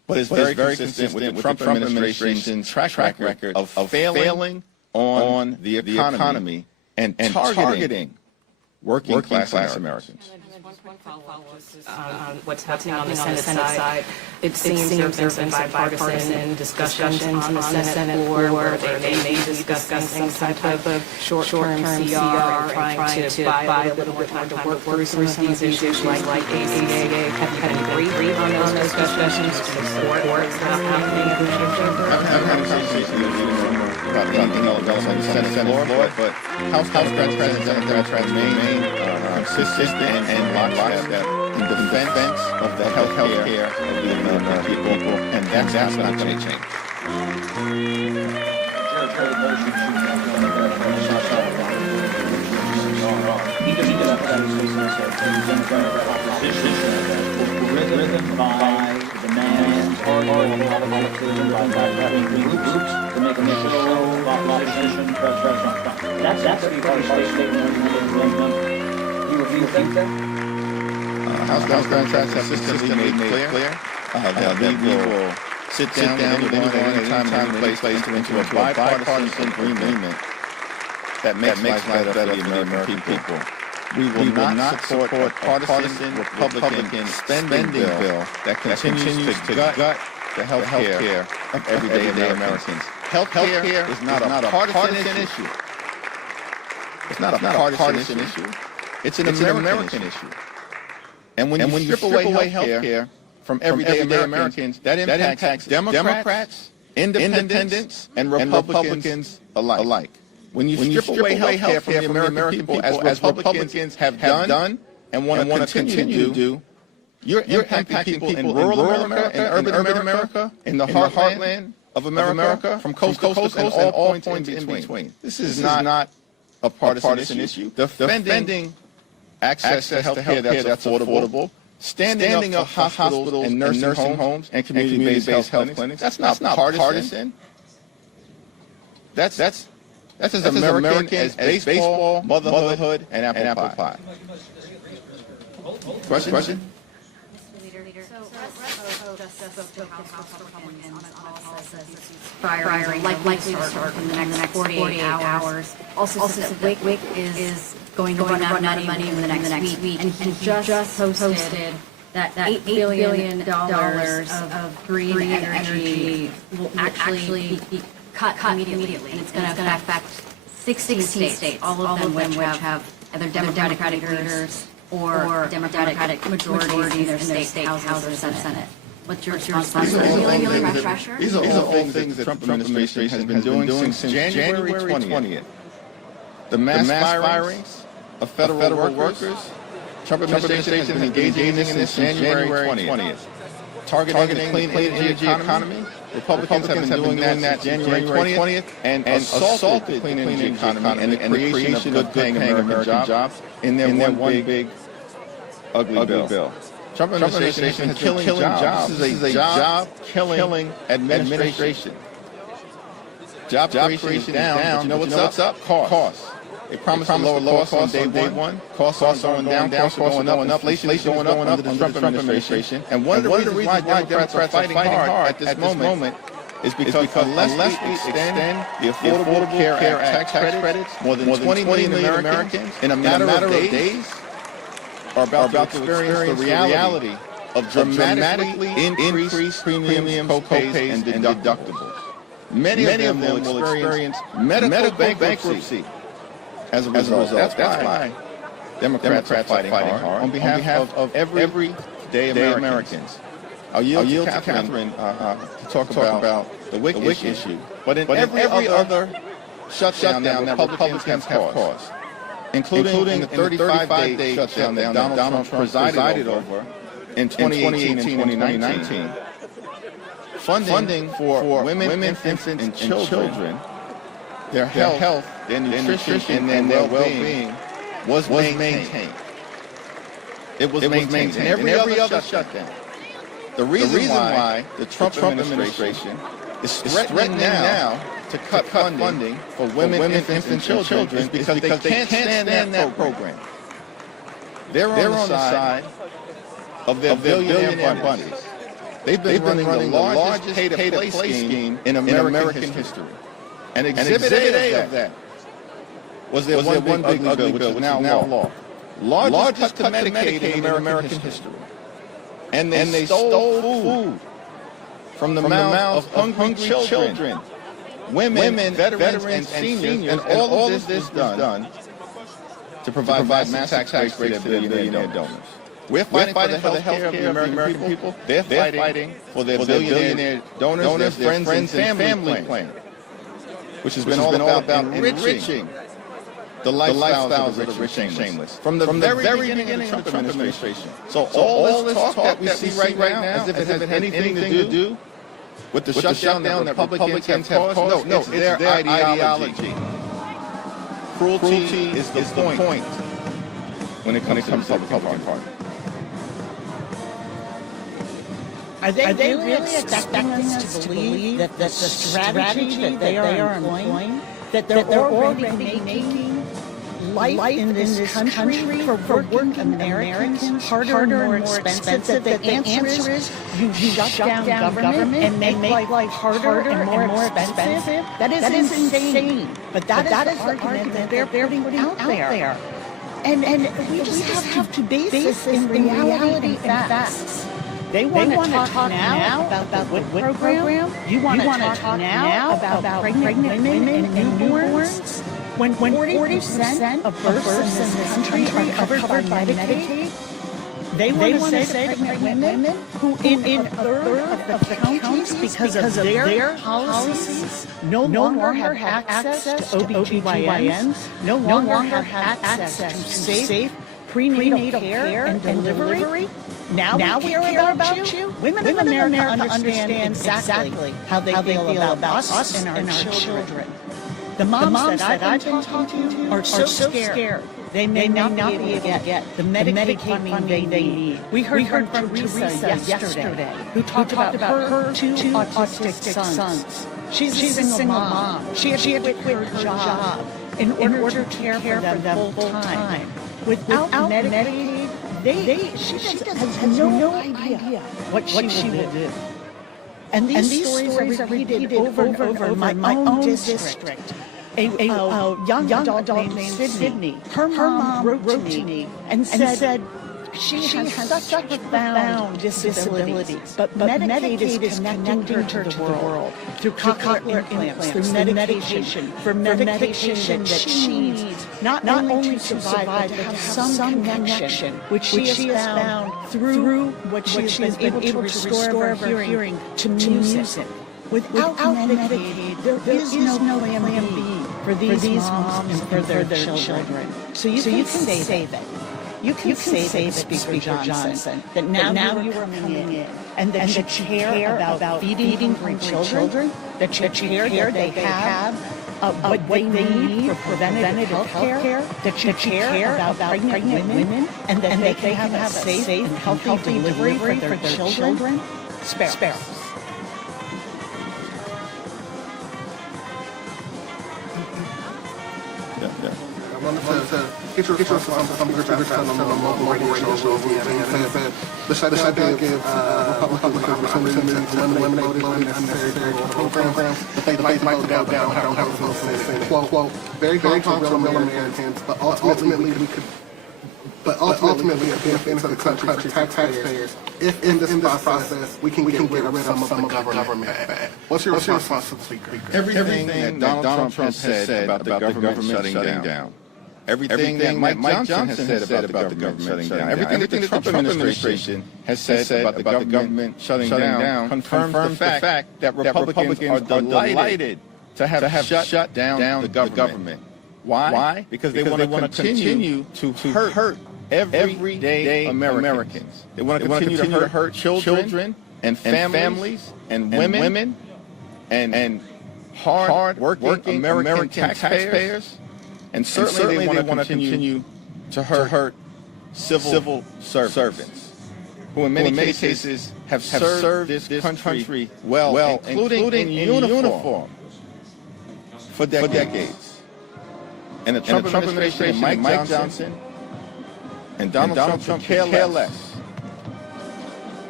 but it's very consistent with the Trump administration's track record of failing on the economy and targeting working class Americans. What's happening on the Senate side. It seems there's been bipartisan discussions on the Senate floor where they may be discussing some type of short-term CR, trying to buy a little more time to work through some of these issues like ACA. Have you agreed on those discussions to support what's happening in the chamber? I haven't had a conversation about anything else on the Senate floor, but House Democrats and Democrats remain consistent and lockstep in defense of the health care of the American people, and that's not going to change. Driven by demands, by groups to make initial opposition pressure. That's the party statement. You think that? House Democrats have consistently made clear that we will sit down with anyone, anytime, any place into a bipartisan agreement that makes life better for the American people. We will not support a partisan Republican spending bill that continues to gut the health care of everyday Americans. Health care is not a partisan issue. It's not a partisan issue. It's an American issue. And when you strip away health care from everyday Americans, that impacts Democrats, independents, and Republicans alike. When you strip away health care from the American people, as Republicans have done and want to continue to do, you're impacting people in rural America, in urban America, in the heartland of America, from coast to coast, and all points in between. This is not a partisan issue. Defending access to health care that's affordable, standing up for hospitals and nursing homes and community-based health clinics, that's not partisan. That's as American as baseball, motherhood, and apple pie. Question? Firing likely to start in the next 48 hours. Also said that WIC is going to run out of money in the next week. And he just posted that $8 billion of green energy will actually be cut immediately. And it's going to affect 16 states, all of them which have either Democratic leaders or Democratic majorities in their state houses or Senate. What's your response? These are all things that the Trump administration has been doing since January 20th. The mass firings of federal workers, Trump administration has been engaging in this since January 20th. Targeting the clean energy economy, Republicans have been doing that January 20th and assaulted the clean energy economy and the creation of good-paying American jobs in their one big ugly bill. Trump administration has been killing jobs. This is a job-killing administration. Job creation is down. You know what's up? Costs. They promised to lower costs on day one. Costs are going down. Costs are going up. Inflation is going up under the Trump administration. And one of the reasons why Democrats are fighting hard at this moment is because unless we extend the Affordable Care Act tax credits, more than 20 million Americans in a matter of days are about to experience the reality of dramatically increased premiums, co-pays, and deductibles. Many of them will experience medical bankruptcy as a result. That's why Democrats are fighting hard on behalf of everyday Americans. I'll yield to Catherine to talk about the WIC issue. But in every other shutdown that Republicans have caused, including the 35-day shutdown that Donald Trump presided over in 2018 and 2019, funding for women, infants, and children, their health, their nutrition, and their well-being was maintained. It was maintained in every other shutdown. The reason why the Trump administration is threatening now to cut funding for women, infants, and children is because they can't stand that program. They're on the side of their billionaire buddies. They've been running the largest pay-to-play scheme in American history. And Exhibit A of that was their one big ugly bill, which is now law. Largest cut to Medicaid in American history. And they stole food from the mouths of hungry children, women, veterans, and seniors, and all of this was done to provide massive tax breaks to their billionaire donors. We're fighting for the health care of the American people. They're fighting for their billionaire donors, their friends, and family plan, which has been all about enriching the lifestyles of the rich and shameless. From the very beginning of the Trump administration. So all this talk that we see right now, as if it has anything to do with the shutdown that Republicans have caused, no, it's their ideology. Cruelty is the point when it comes to the Republican Party. Are they really expecting us to believe that the strategy that they are employing, that they're already making life in this country for working Americans harder and more expensive, that the answer is you shut down government and make life harder and more expensive? That is insane. But that is the argument that they're putting out there. And we just have to base this in reality and facts. They want to talk now about the WIC program. You want to talk now about pregnant women and newborns. When 40% of births in this country are covered by Medicaid, they want to say to pregnant women who in a third of the counties, because of their policies, no longer have access to OBGYNs, no longer have access to safe prenatal care and delivery. Now we care about you. Women in America understand exactly how they feel about us and our children. The moms that I've been talking to are so scared. They may not be able to get the Medicaid funding they need. We heard from Teresa yesterday, who talked about her two autistic sons. She's a single mom. She had to quit her job in order to care for them full time. Without Medicaid, she has no idea what she will do. And these stories are repeated over and over in my own district. A young adult named Sydney, her mom wrote to me and said she has such profound disabilities, but Medicaid is connecting her to the world through cochlear implants, through medication, for medication that she needs, not only to survive, but to have some connection, which she has found through what she has been able to restore her hearing to music. Without Medicaid, there is no plan B for these moms and for their children. So you can save it. You can save it, Speaker Johnson, that now you are coming in, and that you care about feeding hungry children, that you care that they have what they need for preventative health care, that you care about pregnant women, and that they can have a safe and healthy delivery for their children. Sparrows. Get your some Richardson on the local radio show and besides that, give Republicans opportunities to eliminate unnecessary programs that they like to go down how to quote, very harmful to Americans, but ultimately we could it benefits the country, taxpayers, if in this process we can get rid of some of the government. What's your response to the Speaker? Everything that Donald Trump has said about the government shutting down. Everything that Mike Johnson has said about the government shutting down. Everything that the Trump administration has said about the government shutting down confirms the fact that Republicans are delighted to have shut down the government. Why? Because they want to continue to hurt everyday Americans. They want to continue to hurt children and families and women and hard-working American taxpayers. And certainly they want to continue to hurt civil servants, who in many cases have served this country well, including in uniform, for decades. And the Trump administration, Mike Johnson, and Donald Trump care less.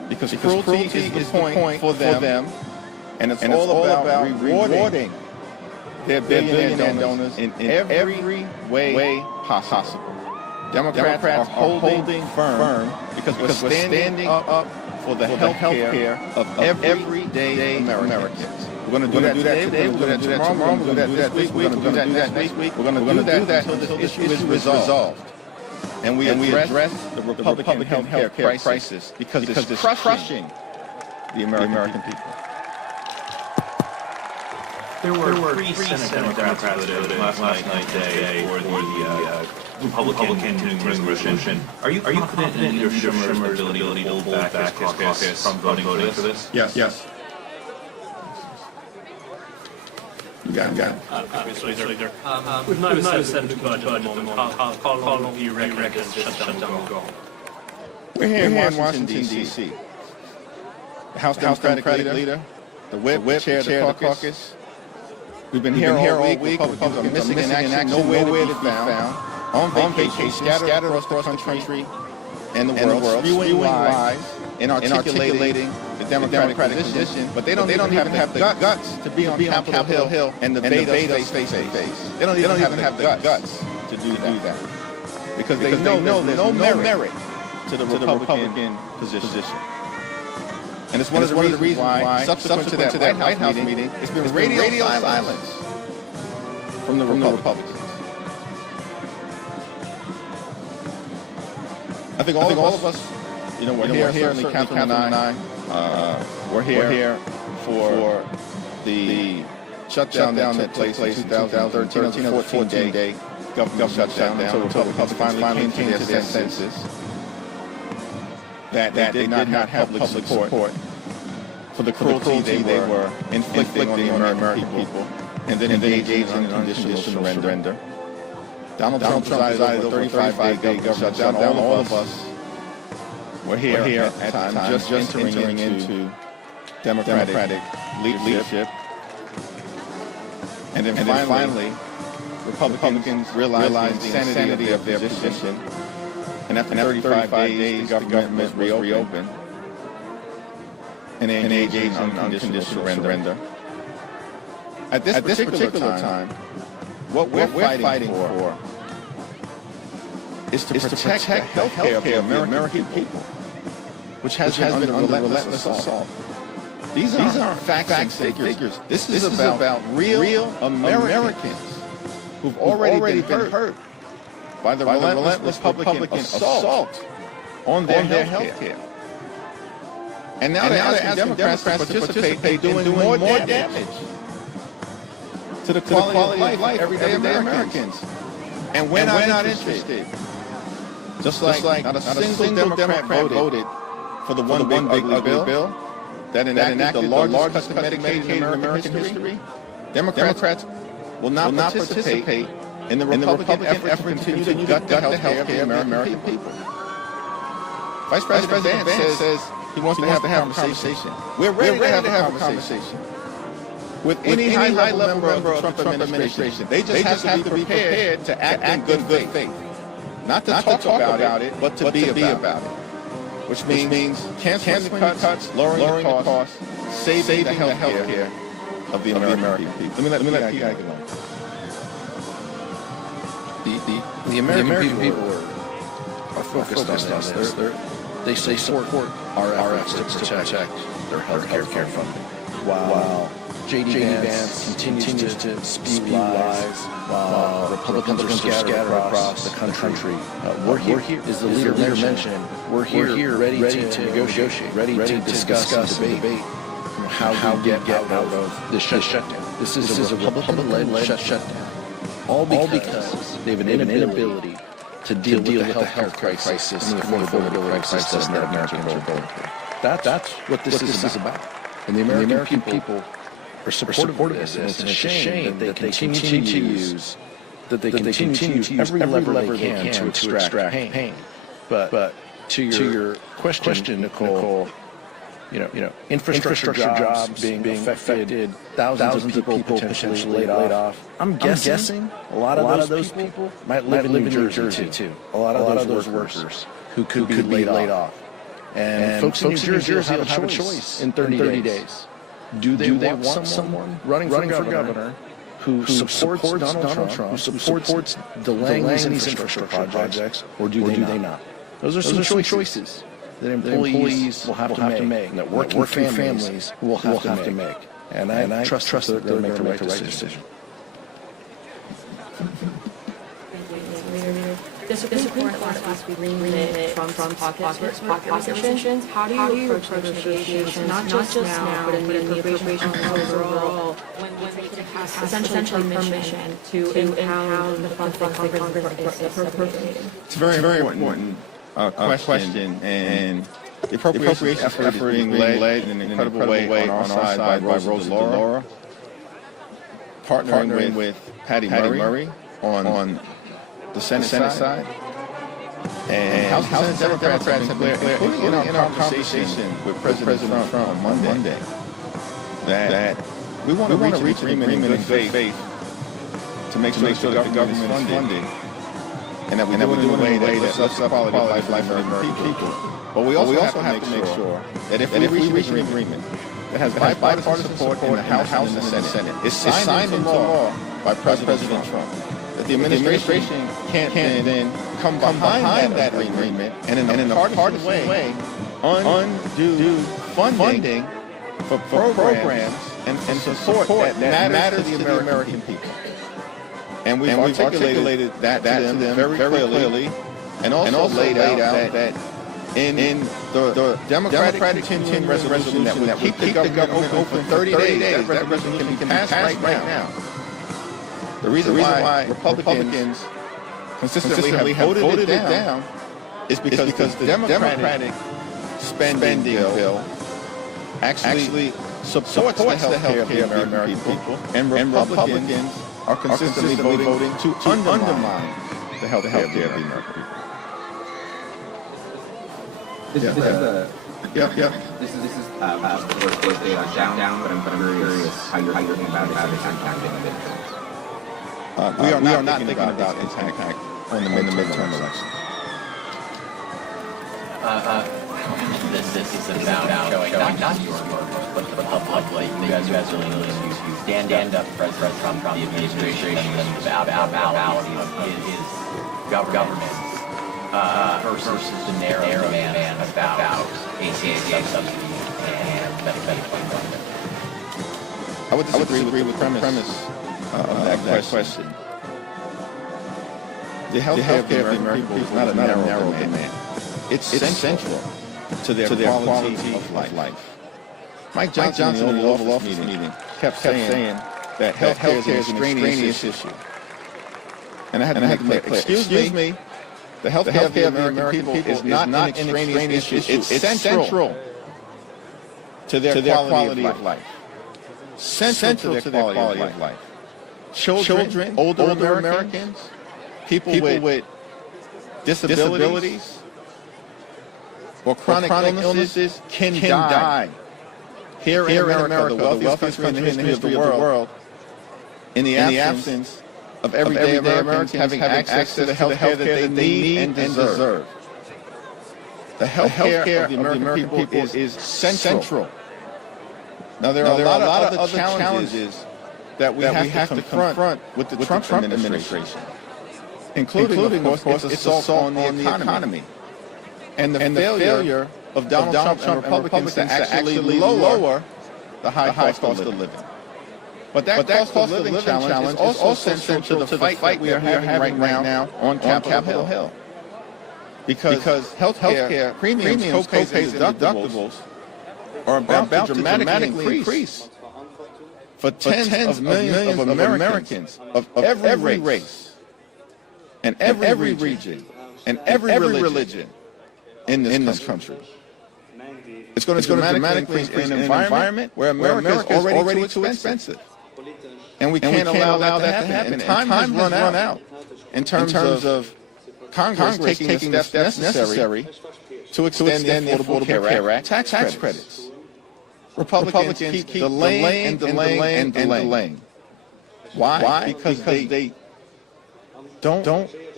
Because cruelty is the point for them, and it's all about rewarding their billionaire donors in every way possible. Democrats are holding firm because we're standing up for the health care of everyday Americans. We're going to do that today, we're going to do that tomorrow, we're going to do that this week, we're going to do that next week, we're going to do that until this issue is resolved. And we address the Republican health care crisis because it's crushing the American people. There were three Senate Democrats voted last night day for the Republican continuing resolution. Are you confident in either Schumer's ability to hold back his caucus from voting for this? Yes. You got it. With no Senate to budget at the moment, how long do you reckon this shutdown will go on? We're here in Washington, D.C. The House Democratic leader, the whip, chair of the caucus. We've been here all week. Republicans are missing in action, nowhere to be found. On vacation, scattered across the country and the world, spewing lies and articulating the Democratic position, but they don't even have the guts to be on Capitol Hill and debate us face to face. They don't even have the guts to do that because they know there's no merit to the Republican position. And it's one of the reasons why, subsequent to that White House meeting, it's been radio silence from the Republicans. I think all of us, we're here, certainly Catherine and I, we're here for the shutdown that took place in 2013, the 14-day government shutdown until Republicans finally came to their senses that they did not have public support for the cruelty they were inflicting on the American people and then engaging in unconditional surrender. Donald Trump presided over a 35-day government shutdown. All of us were here at the time, just entering into Democratic leadership. And then finally, Republicans realized the insanity of their position. And after 35 days, the government was reopened and engaged in unconditional surrender. At this particular time, what we're fighting for is to protect the health care of the American people, which has been under relentless assault. These aren't facts and figures. This is about real Americans who've already been hurt by the relentless Republican assault on their health care. And now they're asking Democrats to participate in doing more damage to the quality of life of everyday Americans. And we're not interested. Just like not a single Democrat voted for the one big ugly bill that enacted the largest cut to Medicaid in American history. Democrats will not participate in the Republican effort to continue to gut the health care of the American people. Vice President Vance says he wants to have a conversation. We're ready to have a conversation with any high-level member of the Trump administration. They just have to be prepared to act in good faith. Not to talk about it, but to be about it. Which means canceling cuts, lowering the costs, saving the health care of the American people. Let me let Pete go. The American people are focused on this. They support our efforts to protect their health care funding. While J.D. Vance continues to spew lies, while Republicans are scattered across the country. We're here, as the leader mentioned, we're here ready to negotiate, ready to discuss and debate how we get out of this shutdown. This is a Republican-led shutdown. All because they have an inability to deal with the health crisis and the affordability crisis that Americans are going through. That's what this is about. And the American people are supportive of this, and it's a shame that they continue to use every lever they can to extract pain. But to your question, Nicole, infrastructure jobs being affected, thousands of people potentially laid off. I'm guessing a lot of those people might live in New Jersey too. A lot of those workers who could be laid off. And folks in New Jersey will have a choice in 30 days. Do they want someone running for governor who supports Donald Trump, who supports delaying these infrastructure projects, or do they not? Those are some choices that employees will have to make, and that working families will have to make. And I trust that they'll make the right decision. This report last week remit from pocket positions. How do you approach negotiations, not just now, but in the appropriation overall, when they have essentially permission to impound the funds that Congress is appropriating? It's a very important question, and the appropriations effort is being led in an incredible way on our side by Rosa DeLauro, partnering with Patty Murray on the Senate side. And House and Democrats have been clear, including in our conversation with President Trump on Monday, that we want to reach an agreement in good faith to make sure that the government is funded, and that we do it in a way that lifts up the quality of life of American people. But we also have to make sure that if we reach an agreement that has bipartisan support in the House and the Senate, is signed into law by President Trump, that the administration can't then come behind that agreement and in a partisan way undo funding for programs and support that matters to the American people. And we've articulated that to them very clearly, and also laid out that in the Democratic continuing resolution that would keep the government open for 30 days, that resolution can be passed right now. The reason why Republicans consistently have voted it down is because the Democratic spending bill actually supports the health care of the American people, and Republicans are consistently voting to undermine the health care of the American people. This is just the first day on shutdown, but I'm curious how you're thinking about it, how it's impacting the midterms. We are not thinking about its impact on the midterm election. This is about showing not your work, but the public. You guys really need to stand up for President Trump, the administration, and about his government versus the narrow man about ACA subsidies and Medicaid. I would disagree with the premise of that question. The health care of the American people is not a narrow demand. It's central to their quality of life. Mike Johnson in the Oval Office meeting kept saying that health care is an extraneous issue. And I had to make it clear, excuse me, the health care of the American people is not an extraneous issue. It's central to their quality of life. Central to their quality of life. Children, older Americans, people with disabilities or chronic illnesses can die here in America, the wealthiest country in the history of the world, in the absence of everyday Americans having access to the health care that they need and deserve. The health care of the American people is central. Now, there are a lot of other challenges that we have to confront with the Trump administration, including, of course, its assault on the economy and the failure of Donald Trump and Republicans to actually lower the high cost of living. But that cost of living challenge is also central to the fight we are having right now on Capitol Hill. Because health care premiums, co-pays, and deductibles are about to dramatically increase for tens of millions of Americans of every race and every region and every religion in this country. It's going to dramatically increase in an environment where America is already too expensive. And we can't allow that to happen. And time has run out in terms of Congress taking the steps necessary to extend the Affordable Care Act tax credits. Republicans keep delaying. Why? Because they don't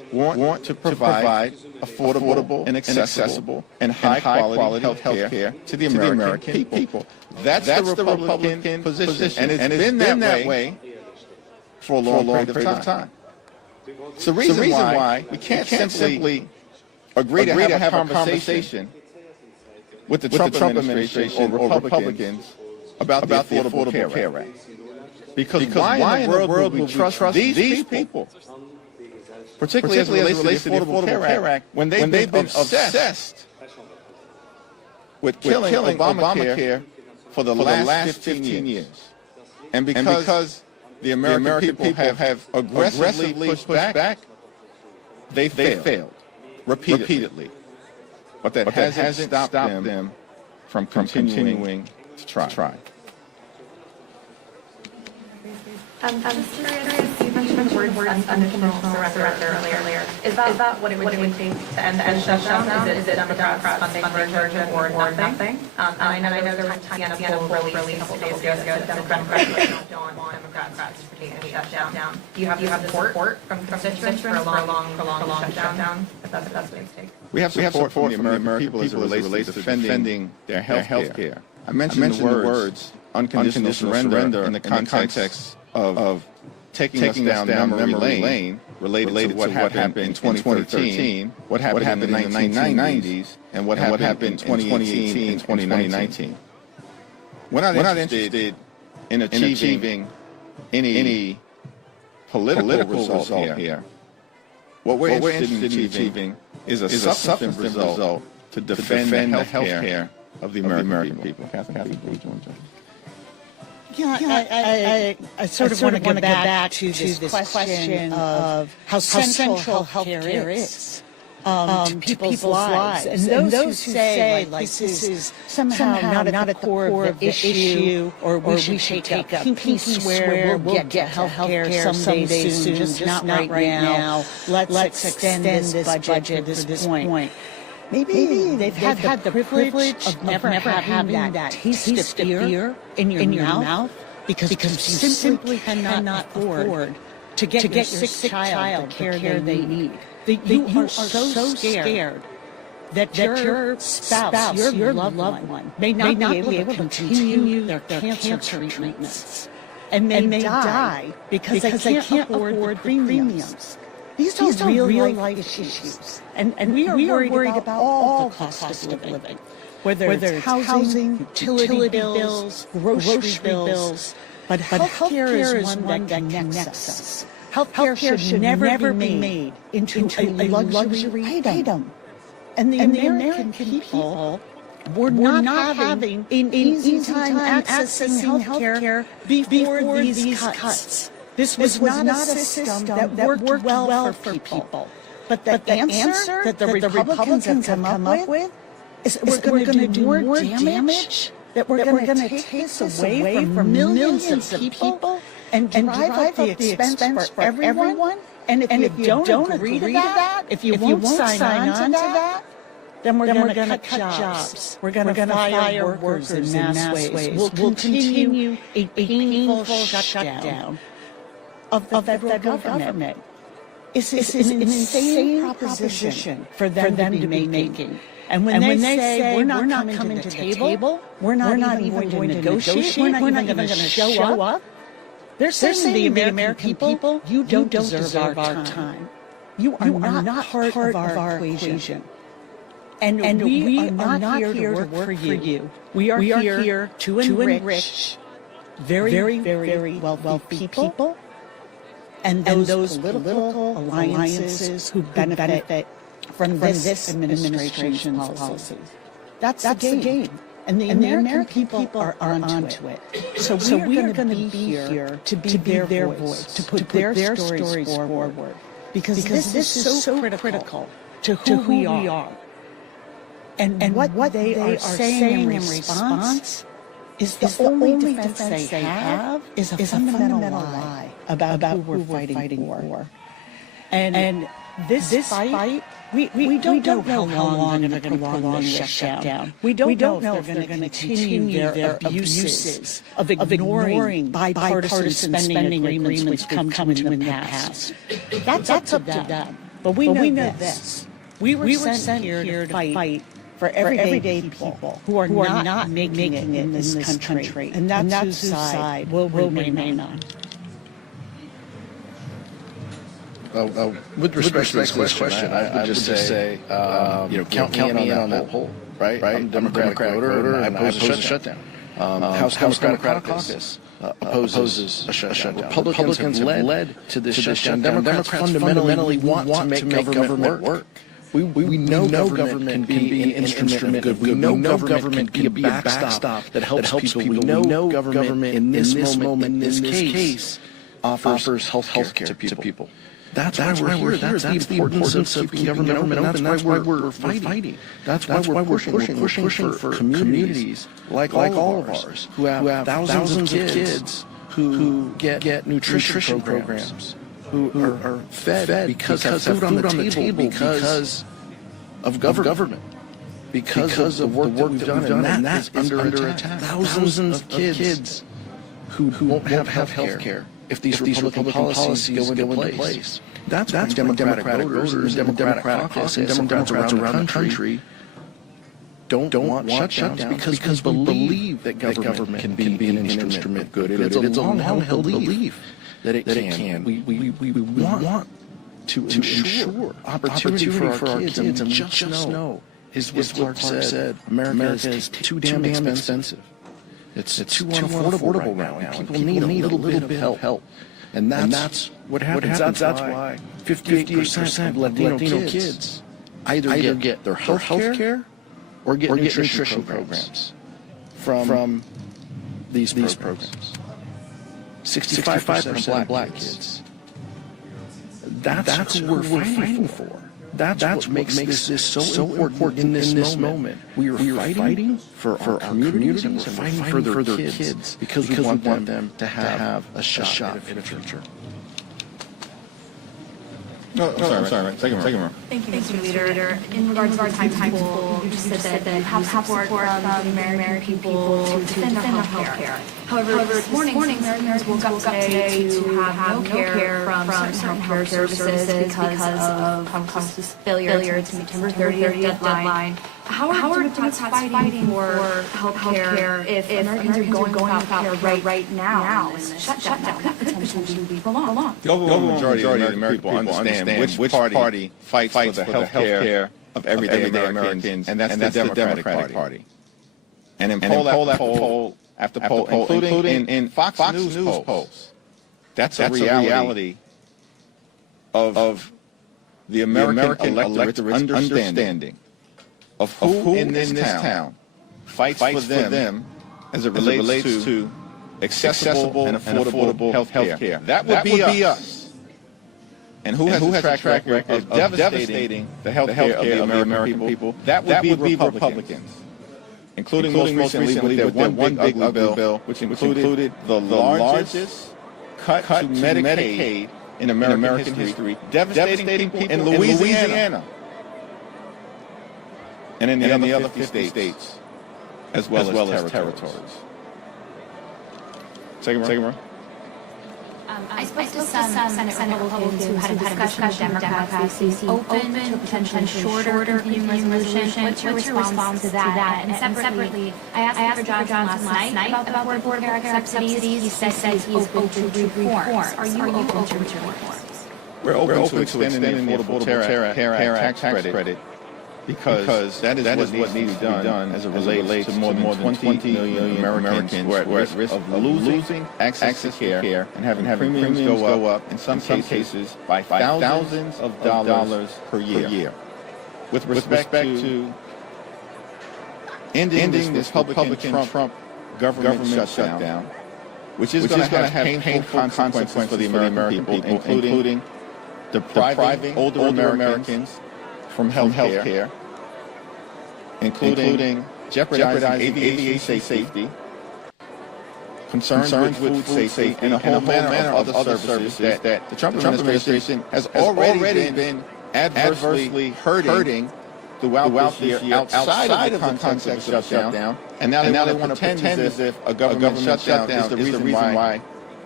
want to provide affordable and accessible and high-quality health care to the American people. That's the Republican position, and it's been that way for a long period of time. It's the reason why we can't simply agree to have a conversation with the Trump administration or Republicans about the Affordable Care Act. Because why in the world would we trust these people, particularly as it relates to the Affordable Care Act, when they've been obsessed with killing Obamacare for the last 15 years? And because the American people have aggressively pushed back, they failed repeatedly. But that hasn't stopped them from continuing to try. I'm just curious, you mentioned the word unconditional surrender earlier. Is that what it would take to end the shutdown? Is it Democrats funding version or nothing? And I know there was a TNF release a couple days ago that Democrats don't want Democrats to participate in the shutdown. Do you have support from constituents for a long shutdown? If that's what it takes. We have support from the American people as it relates to defending their health care. I mentioned the words unconditional surrender in the context of taking us down memory lane related to what happened in 2013, what happened in the 1990s, and what happened in 2018 and 2019. We're not interested in achieving any political result here. What we're interested in achieving is a substantive result to defend the health care of the American people. Catherine, would you want to? Yeah, I sort of want to get back to this question of how central health care is to people's lives. And those who say, like, this is somehow not at the core of the issue, or we should take a pinky swear we'll get health care someday soon, just not right now. Let's extend this budget to this point. Maybe they've had the privilege of never having that taste of fear in your mouth because you simply cannot afford to get your sick child the care they need. You are so scared that your spouse, your loved one, may not be able to continue their cancer treatments. And may die because they can't afford the premiums. These are real life issues. And we are worried about all the cost of living, whether it's housing, utility bills, grocery bills. But healthcare is one that connects us. Healthcare should never be made into a luxury item. And the American people were not having an easy time accessing healthcare before these cuts. This was not a system that worked well for people. But the answer that the Republicans have come up with is we're going to do more damage, that we're going to take this away from millions of people and drive up the expense for everyone. And if you don't agree to that, if you won't sign on to that, then we're going to cut jobs. We're going to fire workers in mass ways. We'll continue a painful shutdown of the federal government. It's an insane proposition for them to be making. And when they say we're not coming to the table, we're not even going to negotiate, we're not even going to show up, they're saying to the American people, you don't deserve our time. You are not part of our equation. And we are not here to work for you. We are here to enrich very wealthy people and those political alliances who benefit from this administration's policies. That's the game. And the American people are onto it. So we are going to be here to be their voice, to put their stories forward. Because this is so critical to who we are. And what they are saying in response is the only defense they have is a fundamental lie about who we're fighting for. And this fight, we don't know how long they're going to prolong this shutdown. We don't know if they're going to continue their abuses of ignoring bipartisan spending agreements we've come to in the past. That's up to them. But we know this. We were sent here to fight for everyday people who are not making it in this country. And that's whose side we'll remain on. With respect to this question, I would just say, count me in on that whole, right? I'm a Democratic voter, and I oppose a shutdown. House Democratic Caucus opposes a shutdown. Republicans have led to this shutdown. Democrats fundamentally want to make government work. We know government can be an instrument of good. We know government can be a backstop that helps people. We know government in this moment, in this case, offers health care to people. That's why we're here. That's the importance of keeping government open. That's why we're fighting. That's why we're pushing for communities like all of ours who have thousands of kids who get nutrition programs, who are fed because have food on the table because of government, because of the work that we've done, and that is under attack. Thousands of kids who won't have health care if these Republican policies go into place. That's why Democratic voters and Democratic caucus and Democrats around the country don't want shutdowns because we believe that government can be an instrument of good. It's a long-held belief that it can. We want to ensure opportunity for our kids, and just know, as Clark said, America is too damn expensive. It's too unaffordable right now. People need a little bit of help. And that's what happens. That's why 58% of Latino kids either get their health care or get nutrition programs from these programs. 65% of black kids. That's who we're fighting for. That's what makes this so important in this moment. We are fighting for our communities, and we're fighting for their kids because we want them to have a shot at the future. I'm sorry. Take him. Thank you, Mr. Leader. In regards to the time pool, you just said that you have support from the American people to defend our health care. However, this morning Americans woke up today to have no care from certain health services because of failure to meet September 30th deadline. How are Democrats fighting for health care if Americans are going without care right now? And the shutdown could potentially be prolonged. The overwhelming majority of the American people understand which party fights for the health care of everyday Americans, and that's the Democratic Party. And in poll after poll, including in Fox News polls, that's a reality of the American electorate's understanding of who in this town fights for them as it relates to accessible and affordable health care. That would be us. And who has a track record of devastating the health care of the American people? That would be Republicans. Including most recently with their one big ugly bill, which included the largest cut to Medicaid in American history, devastating people in Louisiana. And in the other 50 states, as well as territories. Second. I spoke to some Senate Republicans who had a discussion with Democrats. They seem open to a potentially shorter continuing resolution. What's your response to that? And separately, I asked Speaker Johnson last night about the affordable care subsidies. He said he's open to reforms. Are you open to reforms? We're open to extending the Affordable Care Act tax credit because that is what needs to be done as it relates to more than 20 million Americans who are at risk of losing access to care and having premiums go up, in some cases, by thousands of dollars per year. With respect to ending this Republican Trump government shutdown, which is going to have painful consequences for the American people, including depriving older Americans from health care, including jeopardizing aviation safety, concerns with food safety, and a whole manner of other services that the Trump administration has already been adversely hurting throughout this year outside of the context of shutdown, and now they want to pretend as if a government shutdown is the reason why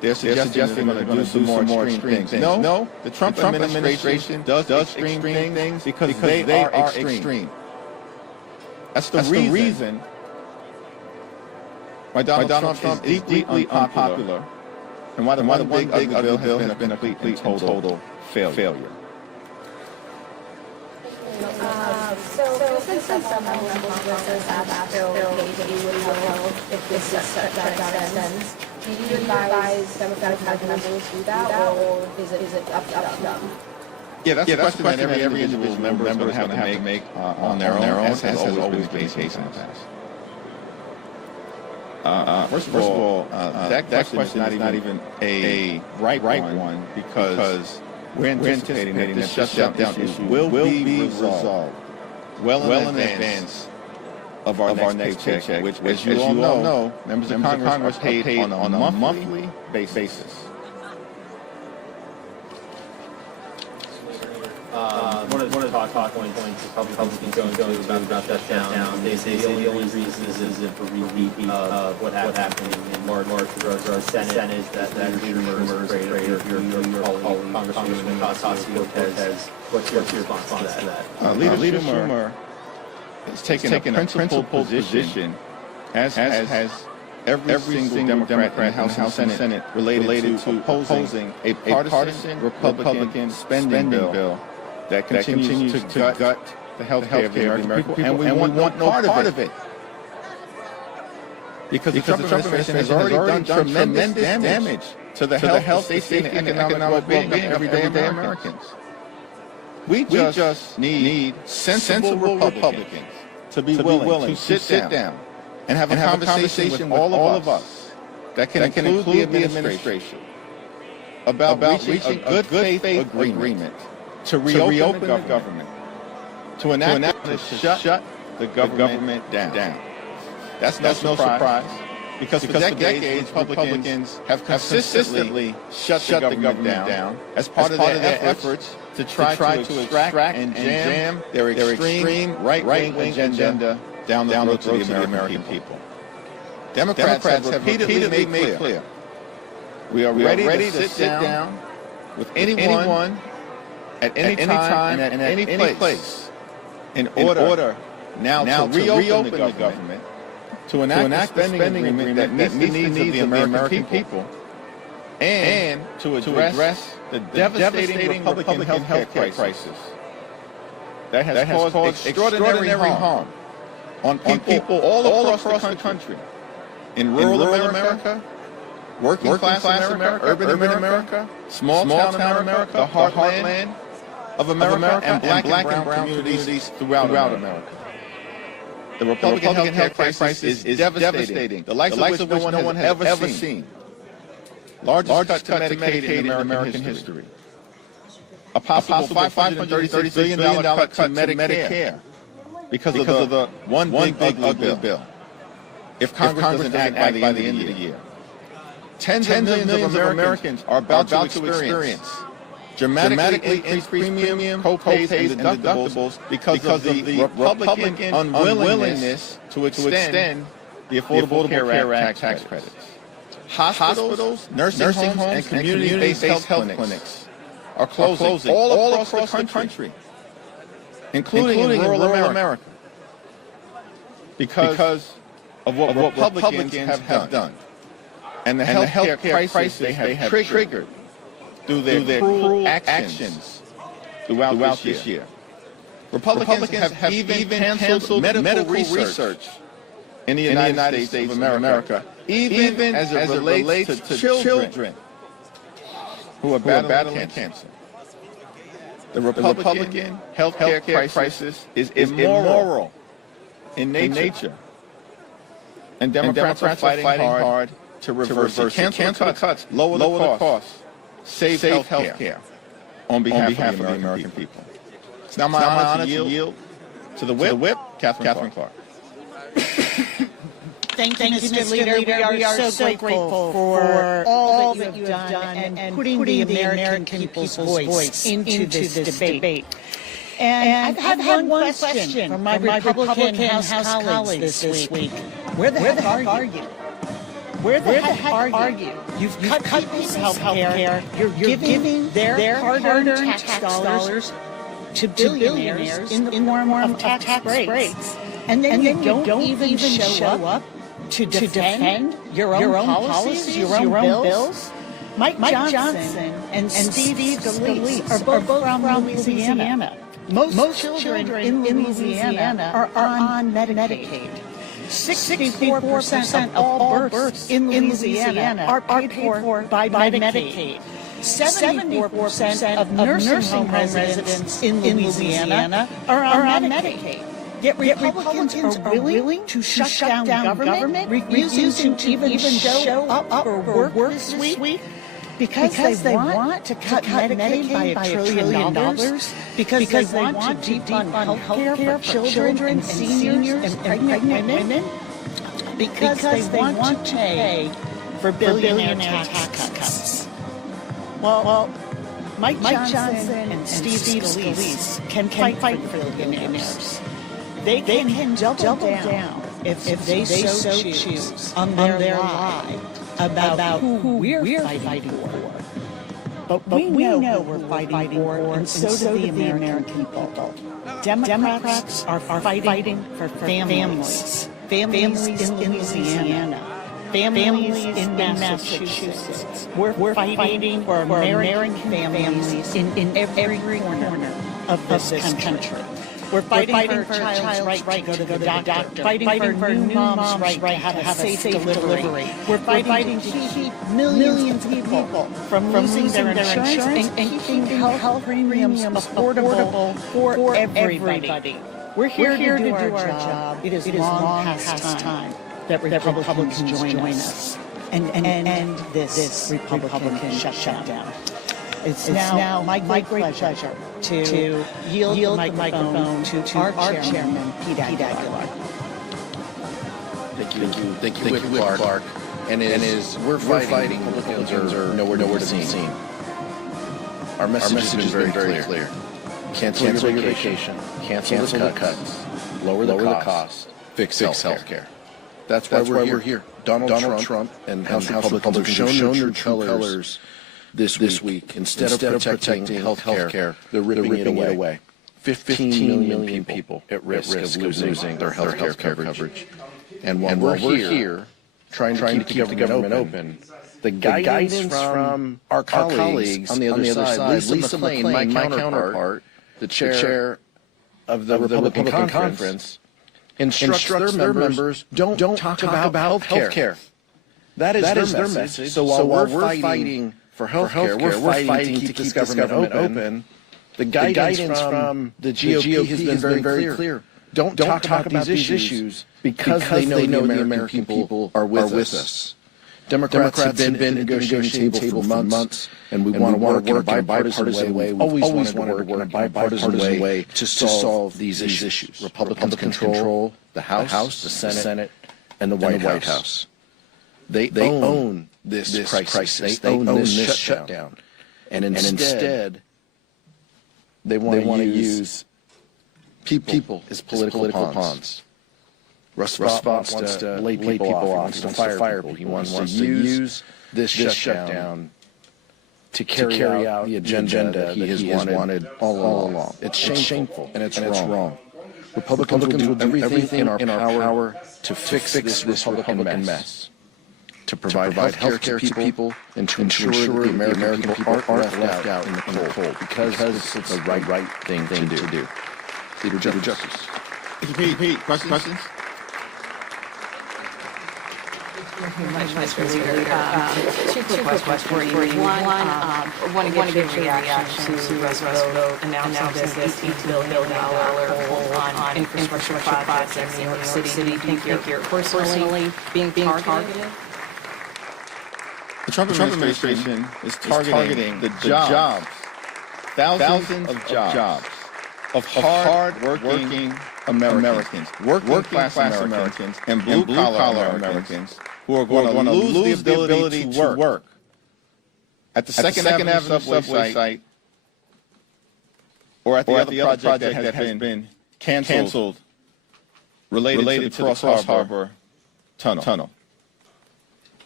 they're suggesting they're going to do some more extreme things. No, the Trump administration does extreme things because they are extreme. That's the reason why Donald Trump is deeply unpopular and why the one big ugly bill has been a complete and total failure. So since some members of Congress have asked Bill Page if this shutdown extends, do you advise Democratic members do that, or is it up to them? Yeah, that's a question that every individual member is going to have to make on their own, as has always been the case in the past. First of all, that question is not even a right one because we're anticipating that this shutdown issue will be resolved well in advance of our next paycheck, which, as you all know, members of Congress are paid on a monthly basis. One of the talk points Republicans going about shutdown. They say the only reason is a repeat of what happened in March with our Senate, that Schumer is afraid of your colleague, Congressman Ocasio-Cortez. What's your response to that? Leader Schumer has taken a principled position, as has every single Democrat in the House and Senate related to opposing a partisan Republican spending bill that continues to gut the health care of the American people, and we want no part of it. Because the Trump administration has already done tremendous damage to the health, safety, and economic well-being of everyday Americans. We just need sensible Republicans to be willing to sit down and have a conversation with all of us that can include the administration about reaching a good faith agreement to reopen the government, to enact to shut the government down. That's no surprise, because for decades Republicans have consistently shut the government down as part of their efforts to try to extract and jam their extreme right-wing agenda down the throats of the American people. Democrats have repeatedly made clear we are ready to sit down with anyone at any time and at any place in order now to reopen the government, to enact a spending agreement that meets the needs of the American people, and to address the devastating Republican health care crisis that has caused extraordinary harm on people all across the country, in rural America, working class America, urban America, small town America, the heartland of America, and black and brown communities throughout America. The Republican health care crisis is devastating, the likes of which no one has ever seen. Largest cut to Medicaid in American history. A possible $536 billion cut to Medicare because of the one big ugly bill. If Congress doesn't act by the end of the year. Tens of millions of Americans are about to experience dramatically increased premium, co-pays, and deductibles because of the Republican unwillingness to extend the Affordable Care Act tax credits. Hospitals, nursing homes, and community-based health clinics are closing all across the country, including in rural America, because of what Republicans have done, and the health care crisis they have triggered through their cruel actions throughout this year. Republicans have even canceled medical research in the United States of America, even as it relates to children who are battling cancer. The Republican health care crisis is immoral in nature. And Democrats are fighting hard to reverse it. Cancel the cuts, lower the costs, save health care on behalf of the American people. It's now my honor to yield to the whip, Catherine Clark. Thank you, Mr. Leader. We are so grateful for all that you have done and putting the American people's voice into this debate. And I've had one question from my Republican House colleagues this week. Where the heck are you? Where the heck are you? You've cut people's health care. You're giving their hard-earned tax dollars to billionaires in the form of tax breaks. And then you don't even show up to defend your own policies, your own bills. Mike Johnson and Steve Scalise are both from Louisiana. Most children in Louisiana are on Medicaid. 64% of all births in Louisiana are paid for by Medicaid. 74% of nursing home residents in Louisiana are on Medicaid. Yet Republicans are willing to shut down government, refusing to even show up for work this week. Because they want to cut Medicaid by $1 trillion, because they want to defund health care for children and seniors and pregnant women, because they want to pay for billionaire tax cuts. Well, Mike Johnson and Steve Scalise can fight for billionaires. They can double down if they so choose on their lie about who we're fighting for. But we know we're fighting for, and so do the American people. Democrats are fighting for families. Families in Louisiana. Families in Massachusetts. We're fighting for American families in every corner of this country. We're fighting for a child's right to go to the doctor. Fighting for new mom's right to have a safe delivery. We're fighting to keep millions of people from losing their insurance and keeping health premiums affordable for everybody. We're here to do our job. It is long past time that Republicans join us and end this Republican shutdown. It's now my great pleasure to yield the microphone to our chairman, Pete Aguilar. Thank you, Whip Clark. And we're fighting. Republicans are nowhere to be seen. Our message has been very clear. Cancel your vacation. Cancel the cuts. Lower the cost. Fix health care. That's why we're here. Donald Trump and House Republicans have shown their true colors this week. Instead of protecting health care, they're ripping it away. 15 million people at risk of losing their health care coverage. And while we're here trying to keep the government open, the guidance from our colleagues on the other side, Lisa McClain, my counterpart, the chair of the Republican Conference, instructs their members, don't talk about health care. That is their message. So while we're fighting for health care, we're fighting to keep this government open. The guidance from the GOP has been very clear. Don't talk about these issues because they know the American people are with us. Democrats have been at the negotiating table for months, and we want to work in a bipartisan way. We always wanted to work in a bipartisan way to solve these issues. Republicans control the House, the Senate, and the White House. They own this crisis. They own this shutdown. And instead, they want to use people as political pawns. Russ wants to lay people off. He wants to fire people. He wants to use this shutdown to carry out the agenda that he has wanted all along. It's shameful and it's wrong. Republicans will do everything in our power to fix this Republican mess, to provide health care to people, and to ensure that the American people aren't left out in the cold, because it's the right thing to do. Leader Justice. Pete, questions? Thank you very much, Mr. Leader. Two quick questions for you. One, want to get your reaction to Russ vote announcing this $8 billion hold on infrastructure projects in New York City. Do you think you're personally being targeted? The Trump administration is targeting the jobs, thousands of jobs of hard-working Americans, working-class Americans, and blue-collar Americans who are going to lose the ability to work at the Second Avenue subway site or at the other project that has been canceled related to the Cross Harbor Tunnel.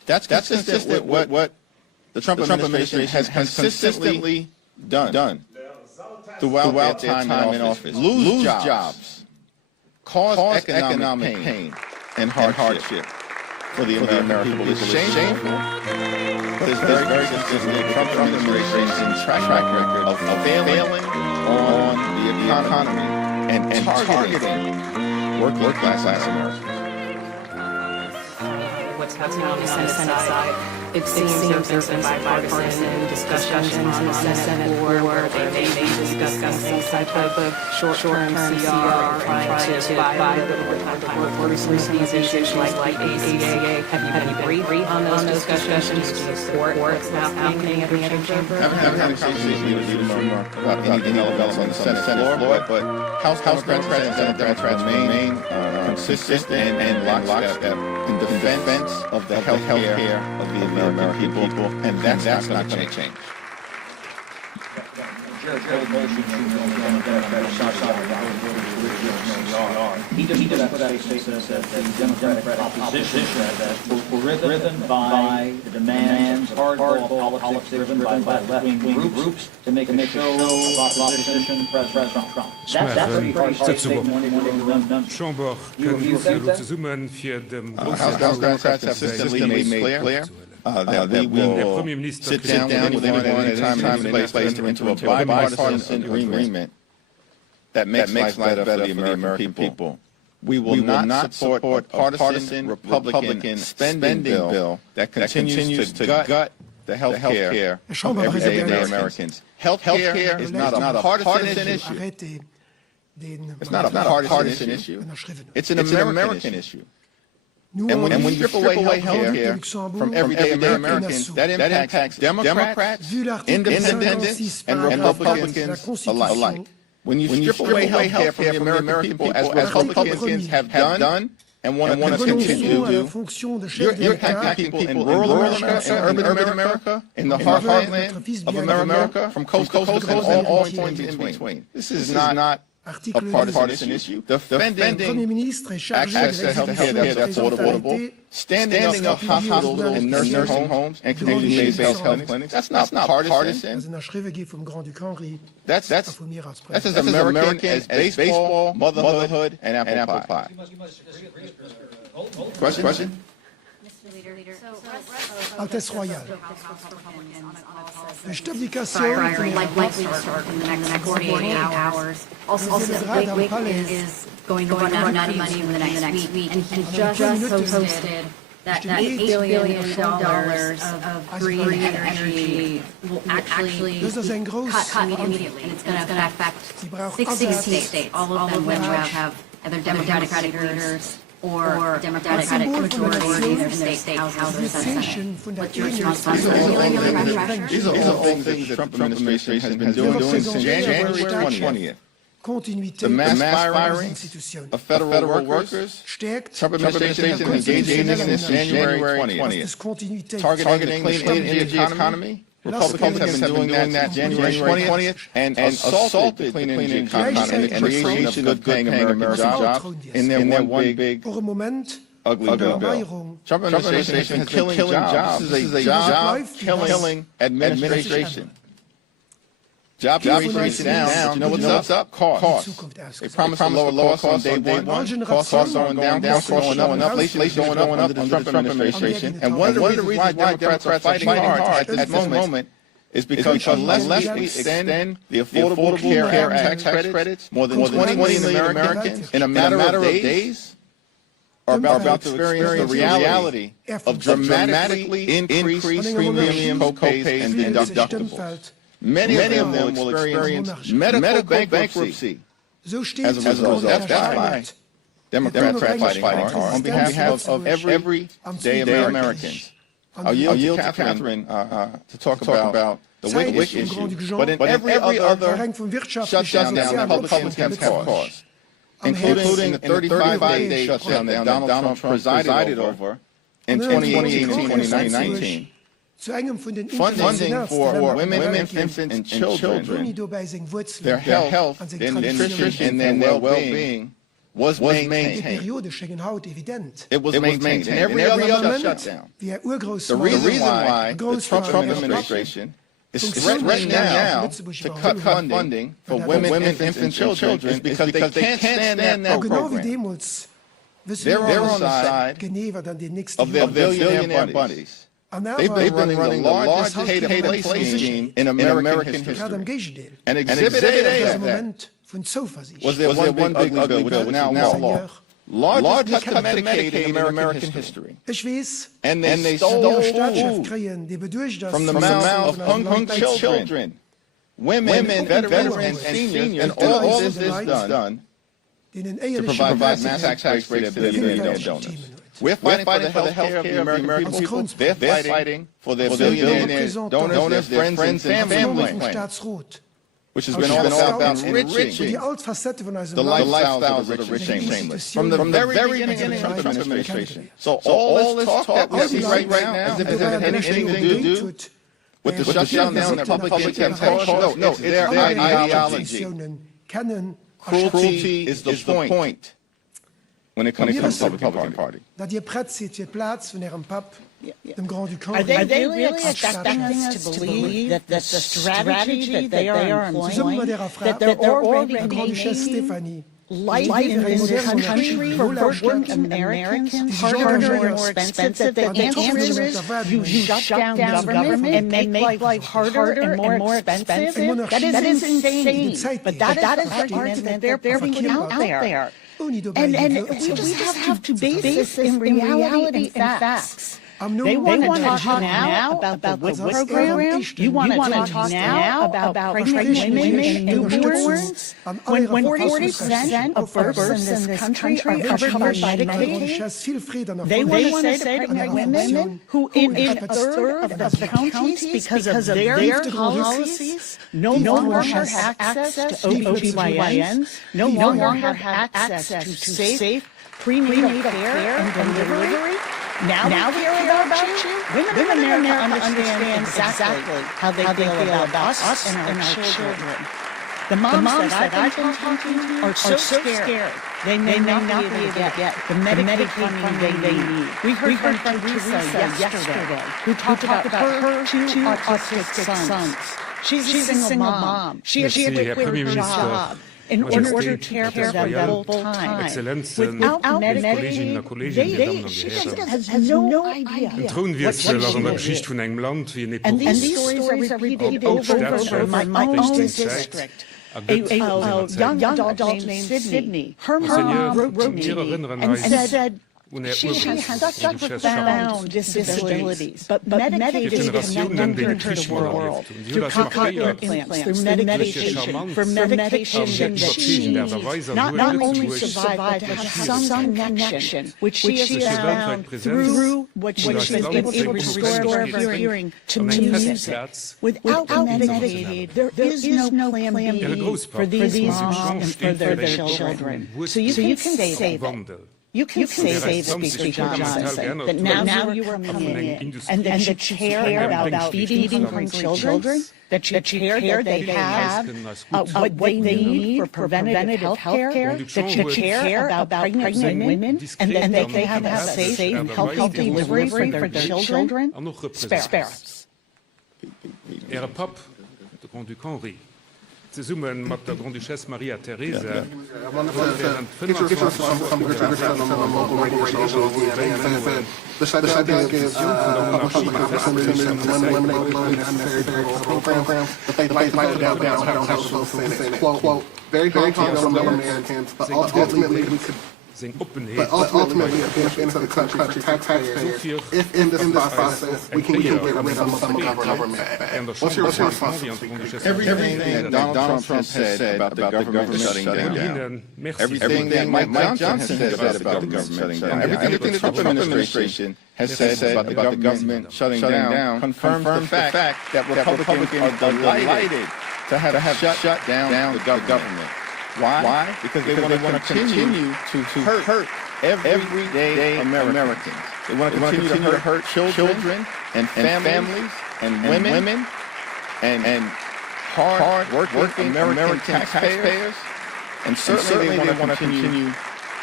That's consistent with what the Trump administration has consistently done throughout their time in office. Lose jobs, cause economic pain and hardship for the American people. It's shameful, but it's very consistent. The Trump administration's track record of failing on the economy and targeting working class Americans. What's happening on the Senate side. It seems there's been bipartisan discussions on the Senate floor where they may be discussing some type of short-term CR, trying to buy a little bit of time for recent issues like ACA. Have you briefed on those discussions? Do you support what's happening at the chamber? I haven't had a conversation with you about any developments on the Senate floor, but House Democrats and Democrats remain consistent and lockstep in defense of the health care of the American people, and that's not going to change. He did put out a statement that the Democratic opposition were driven by the demands, hardball politics driven by left-wing groups to make a show of opposition President Trump. That's a pretty hard statement. Chamber können Sie zusammen für dem House Democrats have consistently made clear that we will sit down with anyone at any time and place into a bipartisan agreement that makes life better for the American people. We will not support a partisan Republican spending bill that continues to gut the health care of everyday Americans. Health care is not a partisan issue. It's not a partisan issue. It's an American issue. And when you strip away health care from everyday Americans, that impacts Democrats, independents, and Republicans alike. When you strip away health care from the American people, as Republicans have done and want to continue to do, you're impacting people in rural America, in urban America, in the heartland of America, from coast to coast, and all points in between. This is not a partisan issue. Defending access to health care that's affordable, standing up hospitals and nursing homes and community-based health clinics. That's not partisan. That's as American as baseball, motherhood, and apple pie. Question? Altesse Royale. De Abdication likely start in the next 48 hours. Also, the Wig is going to run out of money in the next week, and he just posted that $8 billion of green energy will actually cut immediately, and it's going to affect 60 states. All of them which have either Democratic leaders or Democratic majority in their state houses and Senate. What's your response on that? These are all things that the Trump administration has been doing since January 20th. The mass firing of federal workers, Trump administration has been engaging in this since January 20th. Targeting the clean energy economy. Republicans have been doing that January 20th and assaulted the clean energy economy and creation of good-paying American jobs in their one big ugly bill. Trump administration has been killing jobs. This is a job-killing administration. Job creation down. You know what's up? Costs. They promised to lower costs on day one. Costs are going down, costs going up, inflation going up under the Trump administration. And one of the reasons why Democrats are fighting hard at this moment is because unless we extend the Affordable Care Act tax credits, more than 20 million Americans in a matter of days are about to experience the reality of dramatically increased premium co-pays and deductibles. Many of them will experience medical bankruptcy as a result. That's why Democrats are fighting hard on behalf of everyday Americans. I'll yield to Catherine to talk about the WIC issue, but in every other shutdown that Republicans have caused, including the 35-day shutdown that Donald Trump presided over in 2018 and 2019, funding for women, infants, and children, their health, their nutrition, and their well-being was Die maintained. Periode schengen haut evident. It was maintained. In every other shutdown. Wie Urgroß The reason why the Trump administration is threatening now to cut funding for women, infants, and children is because they can't stand that program. They're on the side of their billionaire buddies. They've been running the largest hate-place scheme in American history. And Exhibit A of that was their one big ugly bill, now law. Largest cut to Medicaid in American history. And they stole food from the mouths of hungry children, women, veterans, and seniors, and all this is done to provide massive tax breaks to their billionaire donors. We're fighting for the health care of the American people. They're fighting for their billionaire donors, their friends, and family plans, which has been all about enriching the lifestyles of the rich and shameless from the very beginning of the Trump administration. So all this talk that we see right now, has it had anything to do with the shutdown and the public temptation? No, it's their ideology. Cruelty is the point when it comes to the Republican Party. Dat je pret zit je plaats van een pap, dem Grand Ducal. Are they really expecting us to believe that the strategy that they are employing, that they're already making life in this country for working Americans harder and more expensive, that the answer is you shut down government and make life harder and more expensive? That is insane. But that is the argument that they're putting out there. And we just have to base this in reality and facts. They want to talk now about the WIC program. You want to talk now about pregnant women and newborns when 40% of births in this country are covered by Abdication. They want to say to pregnant women who in a third of the counties, because of their policies, no longer have access to OBGYNs, no longer have access to safe prenatal care and delivery. Now we care about you. Women in America understand exactly how they feel about us and our children. The moms that I've been talking to are so scared they may not be able to get the Medicaid funding they need. We heard from Teresa yesterday, who talked about her two autistic sons. She's a single mom. She had to quit her job in order to care for them full time. Without Medicaid, she has no idea. And these stories are repeated over in my own district. A young adult named Sydney, her mom wrote to me and said, she has such profound disabilities, but Medicaid is connecting her to the world through cochlear implants, through medication, for medication that she needs, not only survive, but have some connection, which she has found through what she has been able to restore her hearing to music. Without Medicaid, there is no plan B for these moms and for their children. So you can save it. You can say, Speaker Johnson, that now you are coming in, and that you care about feeding hungry children, that you care that they have what they need for preventative health care, that you care about pregnant women, and that they can have safe and healthy delivery for their children. Spare us. Pap, de Grand Duke Henri. Ze zoomen met de Grand Duchesse Maria Theresa. Very hard from Americans, but ultimately we could. But ultimately, it benefits the country taxpayers if in this process we can get rid of some of our government. What's your response? Everything that Donald Trump has said about the government shutting down, everything that Mike Johnson has said about the government shutting down, everything that the Trump administration has said about the government shutting down confirms the fact that Republicans are delighted to have shut down the government. Why? Because they want to continue to hurt everyday Americans. They want to continue to hurt children and families and women and hard-working American taxpayers. And certainly they want to continue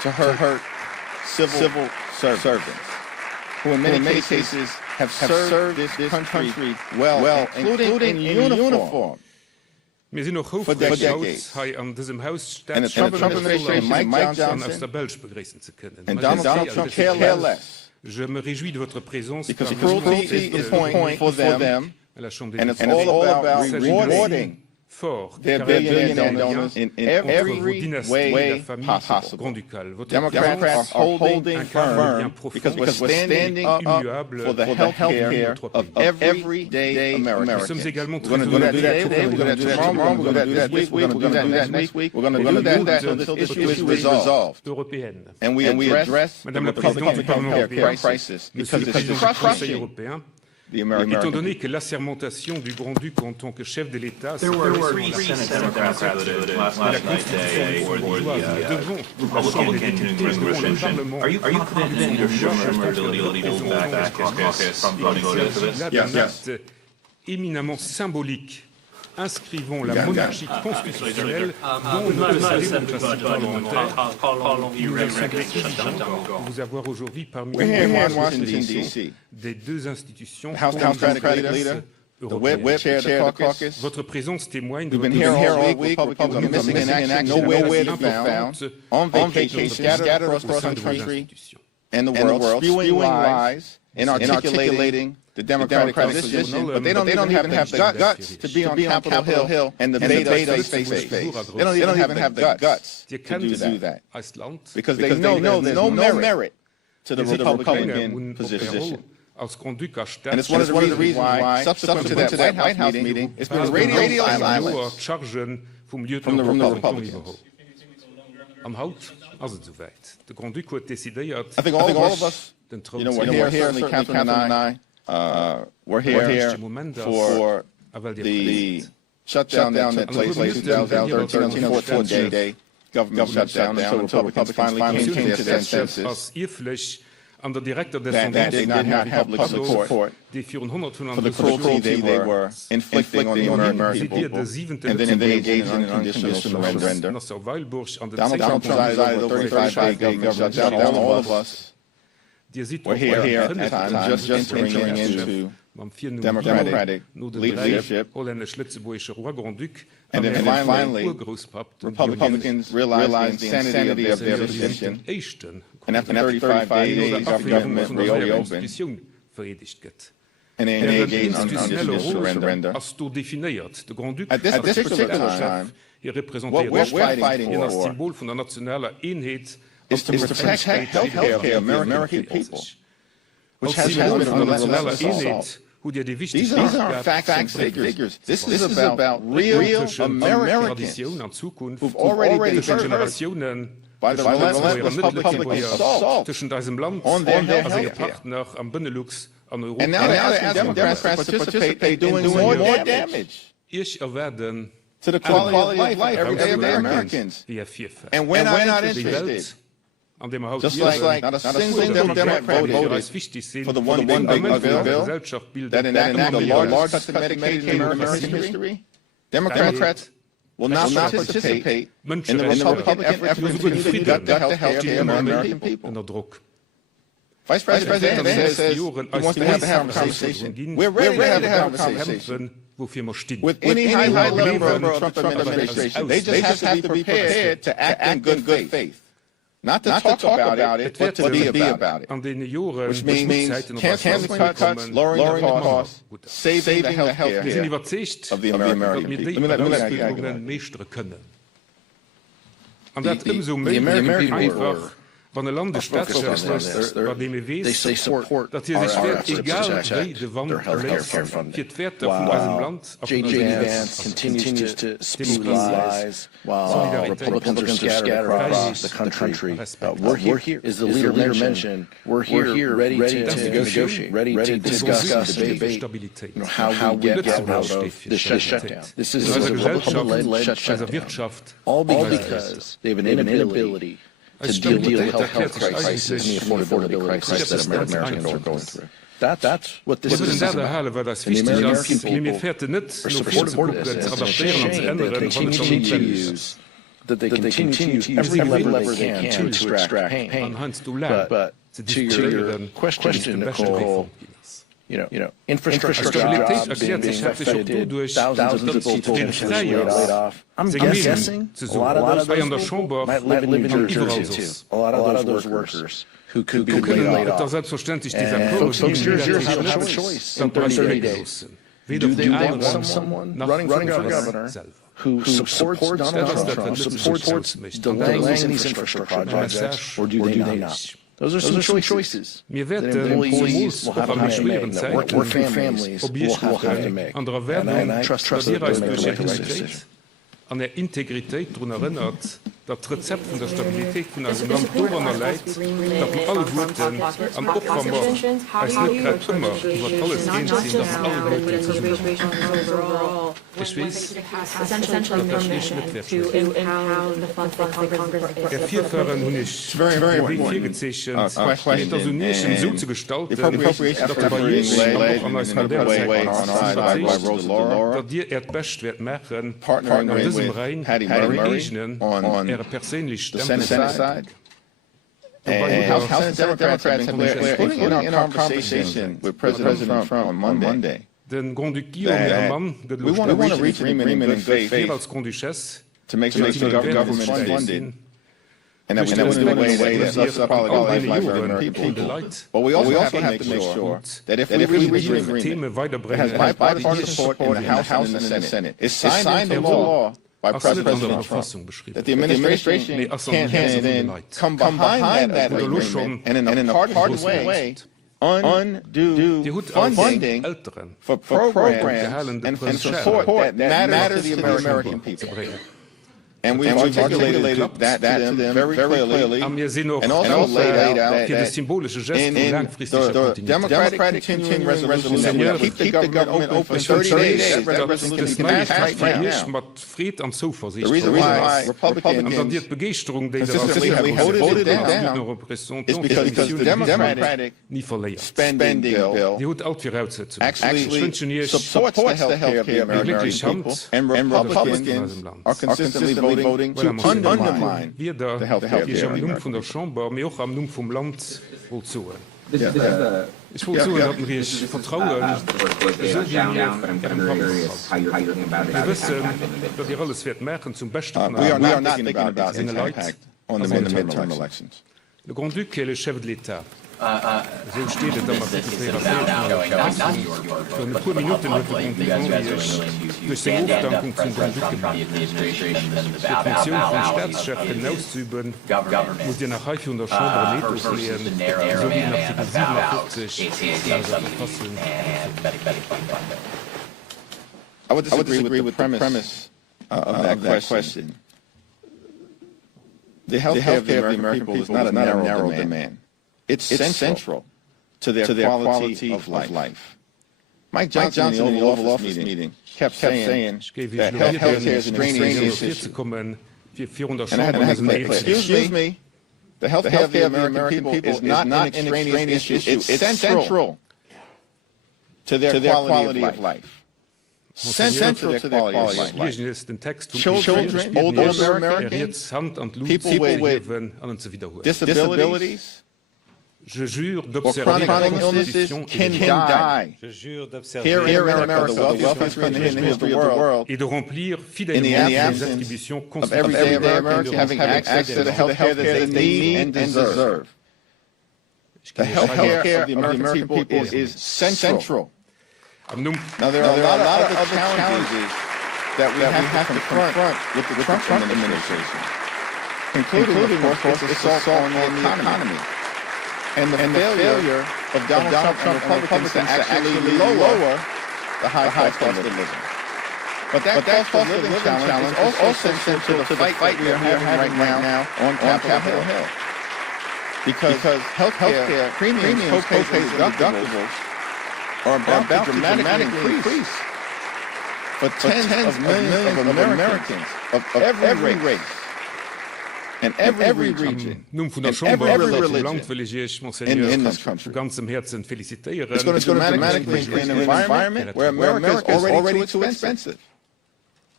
to hurt civil servants, who in many cases have served this country well, including in uniform. Wir sind noch For decades. hier an diesem Haus And the Trump administration, Mike Johnson, aus der Belge begrüßen zu können. and Donald Trump care less, Je me réjouis de votre présence because cruelty is the point for them, à la Chambre and des it's all about rewarding fort their billionaire donors in every way possible. Democrats are holding firm because we're standing up for the health care of everyday Americans. We're going to do that today, we're going to do that tomorrow, we're going to do that this week, we're going to do that next week, we're going to do that until this issue is resolved. And we address the Republican health care crisis because it's crushing the American Étant donné que l'assermentation du Grand-Duc en tant que chef de l'État, c'est There were three Senate Democrats last night day for the Republican continuing resolution. Are you confident in your Schumer's ability to hold back his caucus from voting for this? Yes. Éminemment symbolique. Inscrivons la monarchie constitutionnelle dans notre démocratie parlementaire. Nous allons vous avoir aujourd'hui parmi nous des deux institutions européennes. Votre présence témoigne de votre and the world, spewing lies and articulating the Democratic position, but they don't even have the guts to be on Capitol Hill and debate us face to face. They don't even have the guts to do that because they know there's no merit to the Republican position. And it's one of the reasons why, subsequent to that White House meeting, it's been radio silence from the Republicans. Als het zover. De Grand Duc wordt décidéert. I think all of us, we're here, certainly Catherine and I, we're here for the shutdown that took place in 2013 on the 14-day government shutdown until Republicans finally came to their senses. Aan de directeur des that did not have public support for the cruelty they were inflicting on the American people, and then engaged in an unconditional surrender. Donald Trump presided over 35-day government shutdown. All of us were here at the time, just entering into democratic leadership. And then finally, Republicans realized the insanity of their position. And after 35 days, our government reopened, and they engaged in unconditional surrender. At this particular time, what we're fighting for is to protect health care of the American people, which has been under relentless assault. These aren't facts and figures. This is about real Americans who've already been hurt by the relentless Republican assault on their health care. And now they're asking Democrats to participate in doing more damage to the quality of life everyday Americans. And we're not interested. Just like not a single Democrat voted for the one big bill that enacted the largest cut to Medicaid in American history. Democrats will not participate in the Republican effort to continue to gut the health care of the American people. Vice President says he wants to have a conversation. We're ready to have a conversation with any high-level member of the Trump administration. They just have to be prepared to act in good faith. Not to talk about it, but to be about it. Which means canceling cuts, lowering the costs, saving the health care of the American people. Let me the American people van een land de staatsrecht they support dat is egal wie de wand leest, het feit dat van onze land J.D. Vance continues to speak lies while Republicans are scattered across the country. We're here, as the leader mentioned, we're here ready to negotiate, ready to discuss and debate how we get out of the shutdown. This is a Republican-led shutdown, all because they have an inability to deal with the health crisis and the affordability crisis that Americans are going through. That's what this is about. And the American people are supportive of this. It's a shame that they continue to use that they continue to use every lever they can to extract pain. But to your question, Nicole, infrastructure jobs being affected, thousands of people potentially laid off. I'm guessing a lot of those people might live in New Jersey too. A lot of those workers who could be laid off. And folks, Jersey have a choice in 30 days. Do they want someone running for governor who supports Donald Trump, supports delaying these infrastructure projects, or do they not? Those are some choices that employees will have to make, that working families will have to make. And I trust that they're making the right decision. An der Integrität daran erinnert, dat Rezept von der Stabilität von einem Land daran leidt, dass man alle Guten am Opfermarkt als nicht gerade immer über alles gehen sind, dass man alle Guten zusammen. Ich weiß, dass das nicht mitwirkt. Vierfahren habe ich viel gezeichnet, das Unischen so zu gestalten, dass der Barriere auch an als Modell dass dir best wird machen, an diesem Rein begegnen, persönlich Senate side. And House and Democrats have been clear, including in our conversation with President Trump on Monday. Den Grand Duke Guillaume, we want to reach an agreement in good faith to make sure the government is funded. And that we do it in a way that lifts up quality of life for American people. But we also have to make sure that if we reach an agreement that has bipartisan support in the House and in the Senate, is signed into law by President Trump, that the administration can then come behind that agreement and in a partisan way undo funding for programs and support that matter to the American people. And we've articulated that to them very clearly, and also laid out that in the Democratic continuing resolution, we keep the government open 30 days. That resolution can be passed right now. The reason why Republicans consistently have voted it down is because the Democratic spending bill actually supports the health care of the American people, and Republicans are consistently voting to undermine the health care of the American people. Ich wollte so, dass wir Vertrauen wir wissen, dass ihr alles wird machen zum Besten von We are not thinking about its impact on the midterm elections. Le Grand Duc est le chef de l'État. So steht es dans Für eine paar Minuten durch den Aufdankung zum Grand Duc gemacht. Die Funktion vom Staatschef hinauszuüben, muss ihr nach Reichung der Chambre nicht auslehen, so wie in Artikel 57 der Verfassung. I would disagree with the premise of that question. The health care of the American people is not a narrow demand. It's central to their quality of life. Mike Johnson in the Oval Office meeting kept saying that health care is an extraneous issue. And I had to make clear, excuse me, the health care of the American people is not an extraneous issue. It's central to their quality of life. Central to their quality of life. Children, older Americans, people with disabilities, Je jure d'observer chronic illnesses can die. Here in America, the wealthiest country in the history of the world, et de remplir fidèlement les attributions of everyday Americans having access to the health care that they need and deserve. The health care of the American people is central. Now, there are a lot of other challenges that we have to confront with the Trump administration, including, of course, the assault on the economy. And the failure of Donald Trump and Republicans to actually lower the high cost of living. But that cost of living challenge is also central to the fight we are having right now on Capitol Hill. Because health care premiums, co-pays, and deductibles are about to dramatically increase for tens of millions of Americans of every race. In every region, Nun von der Chambre Land will ich Monseigneur von ganzem Herzen felicitieren. It's going to dramatically increase in an environment where America is already too expensive.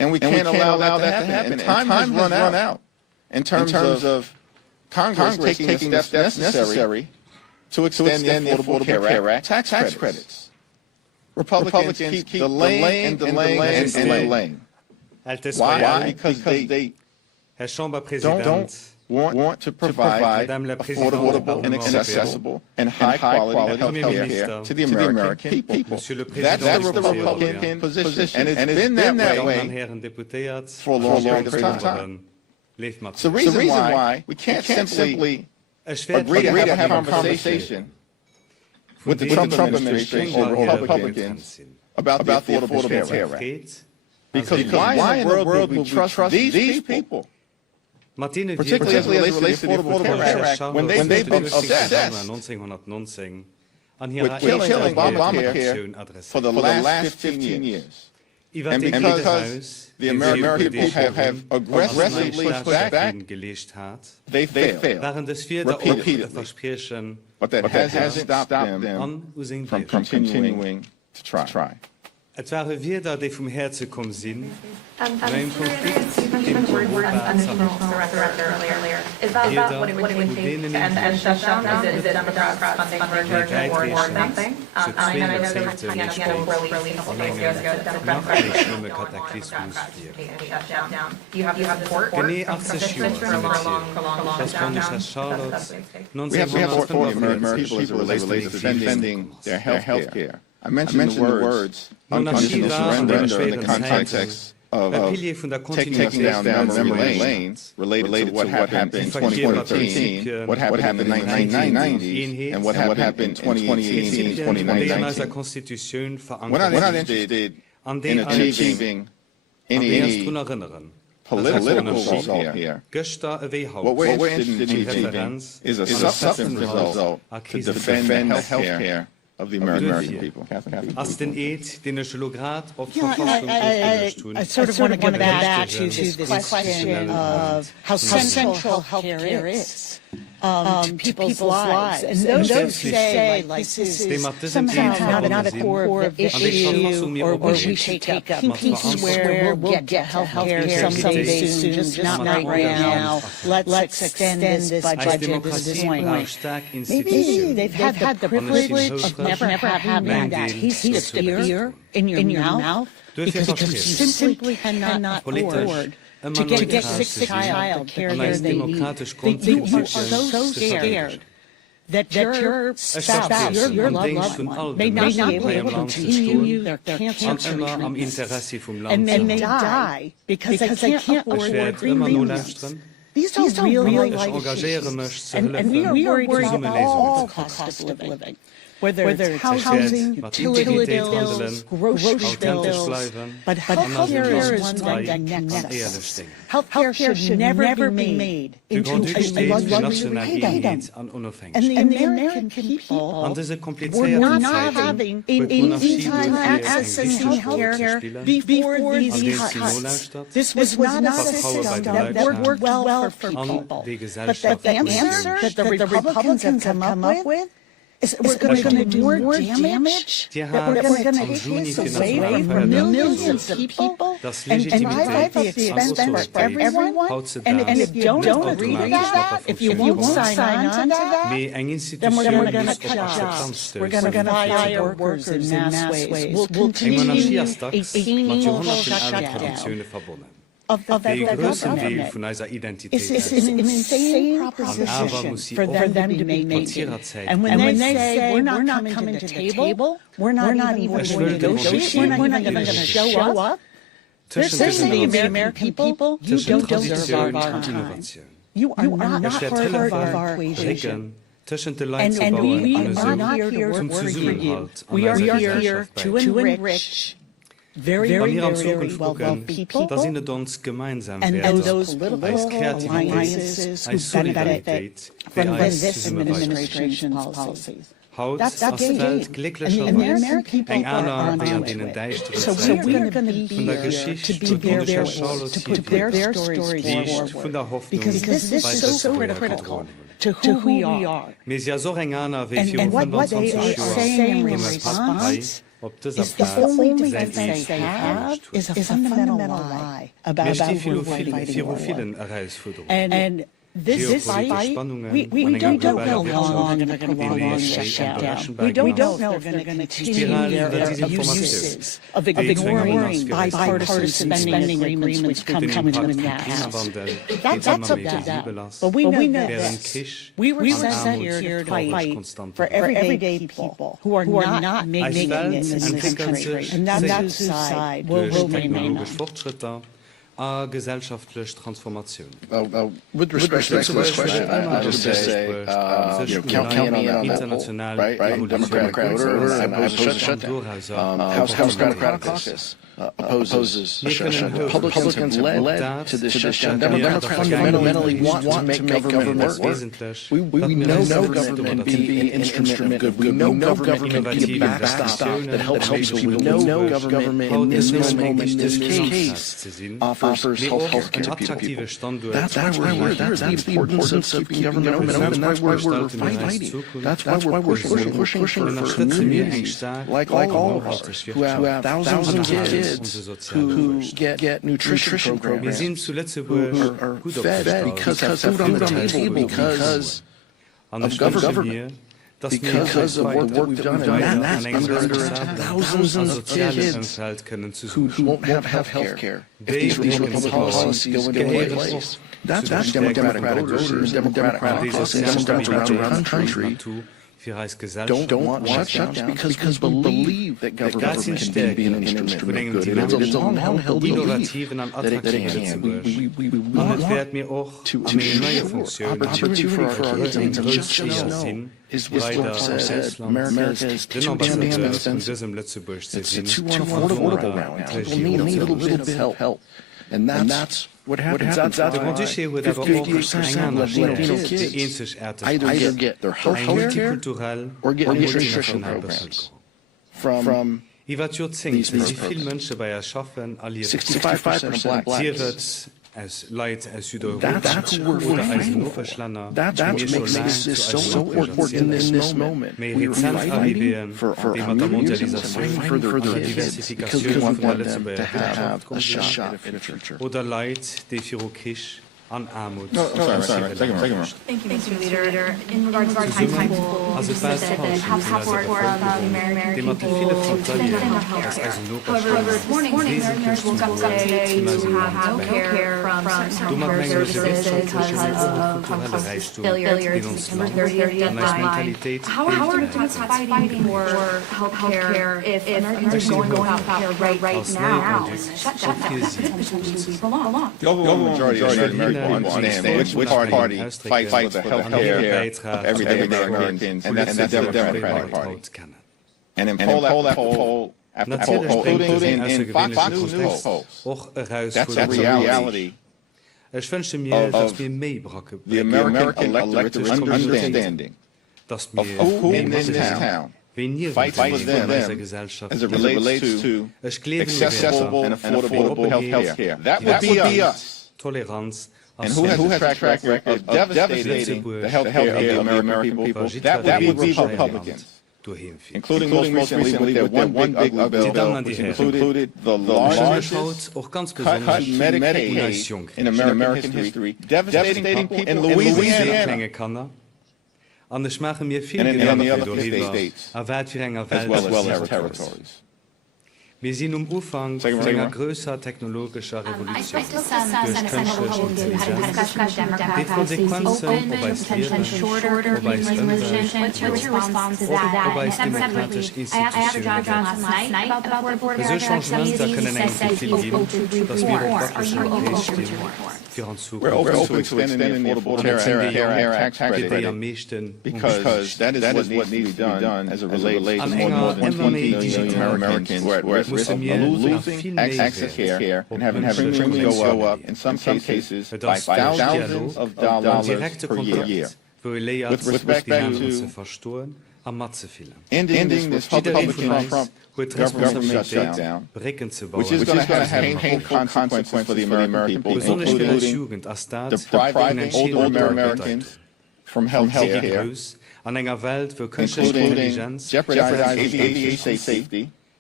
And we can't allow that to happen. And time has run out in terms of Congress taking the steps necessary to extend the Affordable Care Act tax credits. Republicans keep delaying and delaying. Why? Because they don't want to provide affordable and accessible and high-quality health care to the American people. That's the Republican position, and it's been that way for a long period of time. So the reason why we can't simply agree to have a conversation with the Trump administration or Republicans about the Affordable Care Act. Because why in the world would we trust these people? Particularly as it relates to the Affordable Care Act, when they've been obsessed with killing Obamacare for the last 15 years. And because the American people have aggressively pushed back, they failed repeatedly. But that hasn't stopped them from continuing to try. Het waren wir da, die vom Herzen kommen sind. I'm curious, you mentioned the word unconditional surrender earlier. Is that what it would take to end the shutdown? Is it Democrats funding version or nothing? I know there's a release a couple days ago that Democrats don't want Democrats to take a shutdown. Do you have support for a prolonged shutdown? We have support for the American people as it relates to defending their health care. I mentioned the words unconditional surrender in the context of taking down memory lanes related to what happened in 2013, what happened in 1990, and what happened in 2018 and 2019. We're not interested in achieving any political result here. What we're interested in achieving is a substantive result to defend the health care of the American people. Als den Eid, den grad auf I sort of want to get back to this question of how central healthcare is to people's lives. And those who say, like, this is somehow not a core of the issue, or we should take a pinky swear we'll get healthcare someday soon, just not right now. Let's extend this budget to this point. Maybe they've had the privilege of never having that taste of fear in your mouth because you simply cannot afford to get sick child the care they need. You are so scared that your spouse, your loved one, may not be able to continue their cancer treatments and may die because they can't afford premiums. These are real life issues, and we are worried about all cost of living. Whether it's housing, utility bills, grocery bills, but healthcare is one that connects us. Healthcare should never be made into a luxury item. And the American people were not having an easy time accessing healthcare before these cuts. This was not a system that worked well for people. But the answer that the Republicans have come up with is we're going to do more damage, that we're going to take this away from millions of people and drive up the expense for everyone. And if you don't agree with that, if you won't sign on to that, then we're going to cut jobs. We're going to fire workers in mass ways. We'll continue a painful shutdown of the government. It's an insane proposition for them to be making. And when they say we're not coming to the table, we're not even going to negotiate, we're not even going to show up, they're saying to the American people, you don't deserve our time. You are not part of our equation. And we are not here to work for you. We are here to enrich very wealthy people and those political alliances who benefit from this administration's policies. That's the game. And the American people are on it. So we're going to be here to be their voice, to put their stories forward. Because this is so critical to who we are. And what they are saying in response Op is the only defense they have is a fundamental lie about who we're fighting war. And this fight, we don't know how long they're going to prolong the shutdown. We don't know if they're going to continue their abuses of ignoring bipartisan spending agreements which come to an pass. That's up to them. But we know this. We were sent here to fight for everyday people who are not making it in this country. And that's whose side will remain on. Gesellschaftliche Transformation. With respect to this question, I'll just say, count me in on that poll, right? Democratic order, and I oppose a shutdown. House Democratic Caucus opposes a shutdown. Republicans have led to this shutdown. Democrats fundamentally want to make government work. We know government can be an instrument of good. We know government can be a backstop that helps people. We know government in this moment, in this case, offers health care to people. That's why we're here. That's the importance of keeping government open. That's why we're fighting. That's why we're pushing for communities like all of us who have thousands of kids who get nutrition programs, who are fed because have food on the table because of government. Because of the work that we've done, and that's under thousands of kids who won't have health care if these Republican policies go into place. That's what Democratic voters and Democratic caucus and Democrats around the country don't want shutdowns because we believe that government can be an instrument of good. It's a long-held belief that it can. We want to ensure opportunity for our kids and to just know is what said. America is too damn expensive. It's too unaffordable right now. People need a little bit of help. And that's what happens. That's why 50% of Latino kids either get their health care or get nutrition programs from these programs. 65% of black kids. That's what we're fighting for. That's what makes this so important in this moment. We're fighting for our communities and fighting for their kids because we want them to have a shot at a future. An Armut. No, sorry. Thank you, Mr. Leader. In regards to time pool, you said that half support from the American people depend on health care. However, this morning, Americans woke up today to have no care from certain health services because of Trump's failure to September 30th deadline. How are Democrats fighting for health care if Americans are going without care right now? Shutdown could potentially be prolonged. The overwhelming majority of Americans understand which party fights for the health care of everyday Americans, and that's the Democratic Party. And in poll after poll after poll, including in Fox News polls, that's the reality of the American electorate's understanding of who in this town fights for them as it relates to accessible and affordable health care. That would be us. And who has a track record of devastating the health care of the American people? That would be Republicans, including most recently with their one big bill, which included the largest cut Medicaid in American history, devastating people in Louisiana, and in the other states, as well as territories. Wir sind Anfang einer größeren technologischen Revolution. Durch künstliche Intelligenz. Die Konsequenzen, wobei es Tieren, wobei es wobei es demokratische Institutionen. Diese Changements können eigentlich viel geben, dass wir praktisch europäisch für uns We're open to extending the Affordable Care Act credit because that is what needs to be done as it relates to more than 20 million Americans who are at risk of losing access to care and having premiums go up, in some cases, by thousands of dollars per year. With respect to ending this Republican-Trump government shutdown, which is going to have painful consequences for the American people, including depriving older Americans from health care, including jeopardizing aviation safety,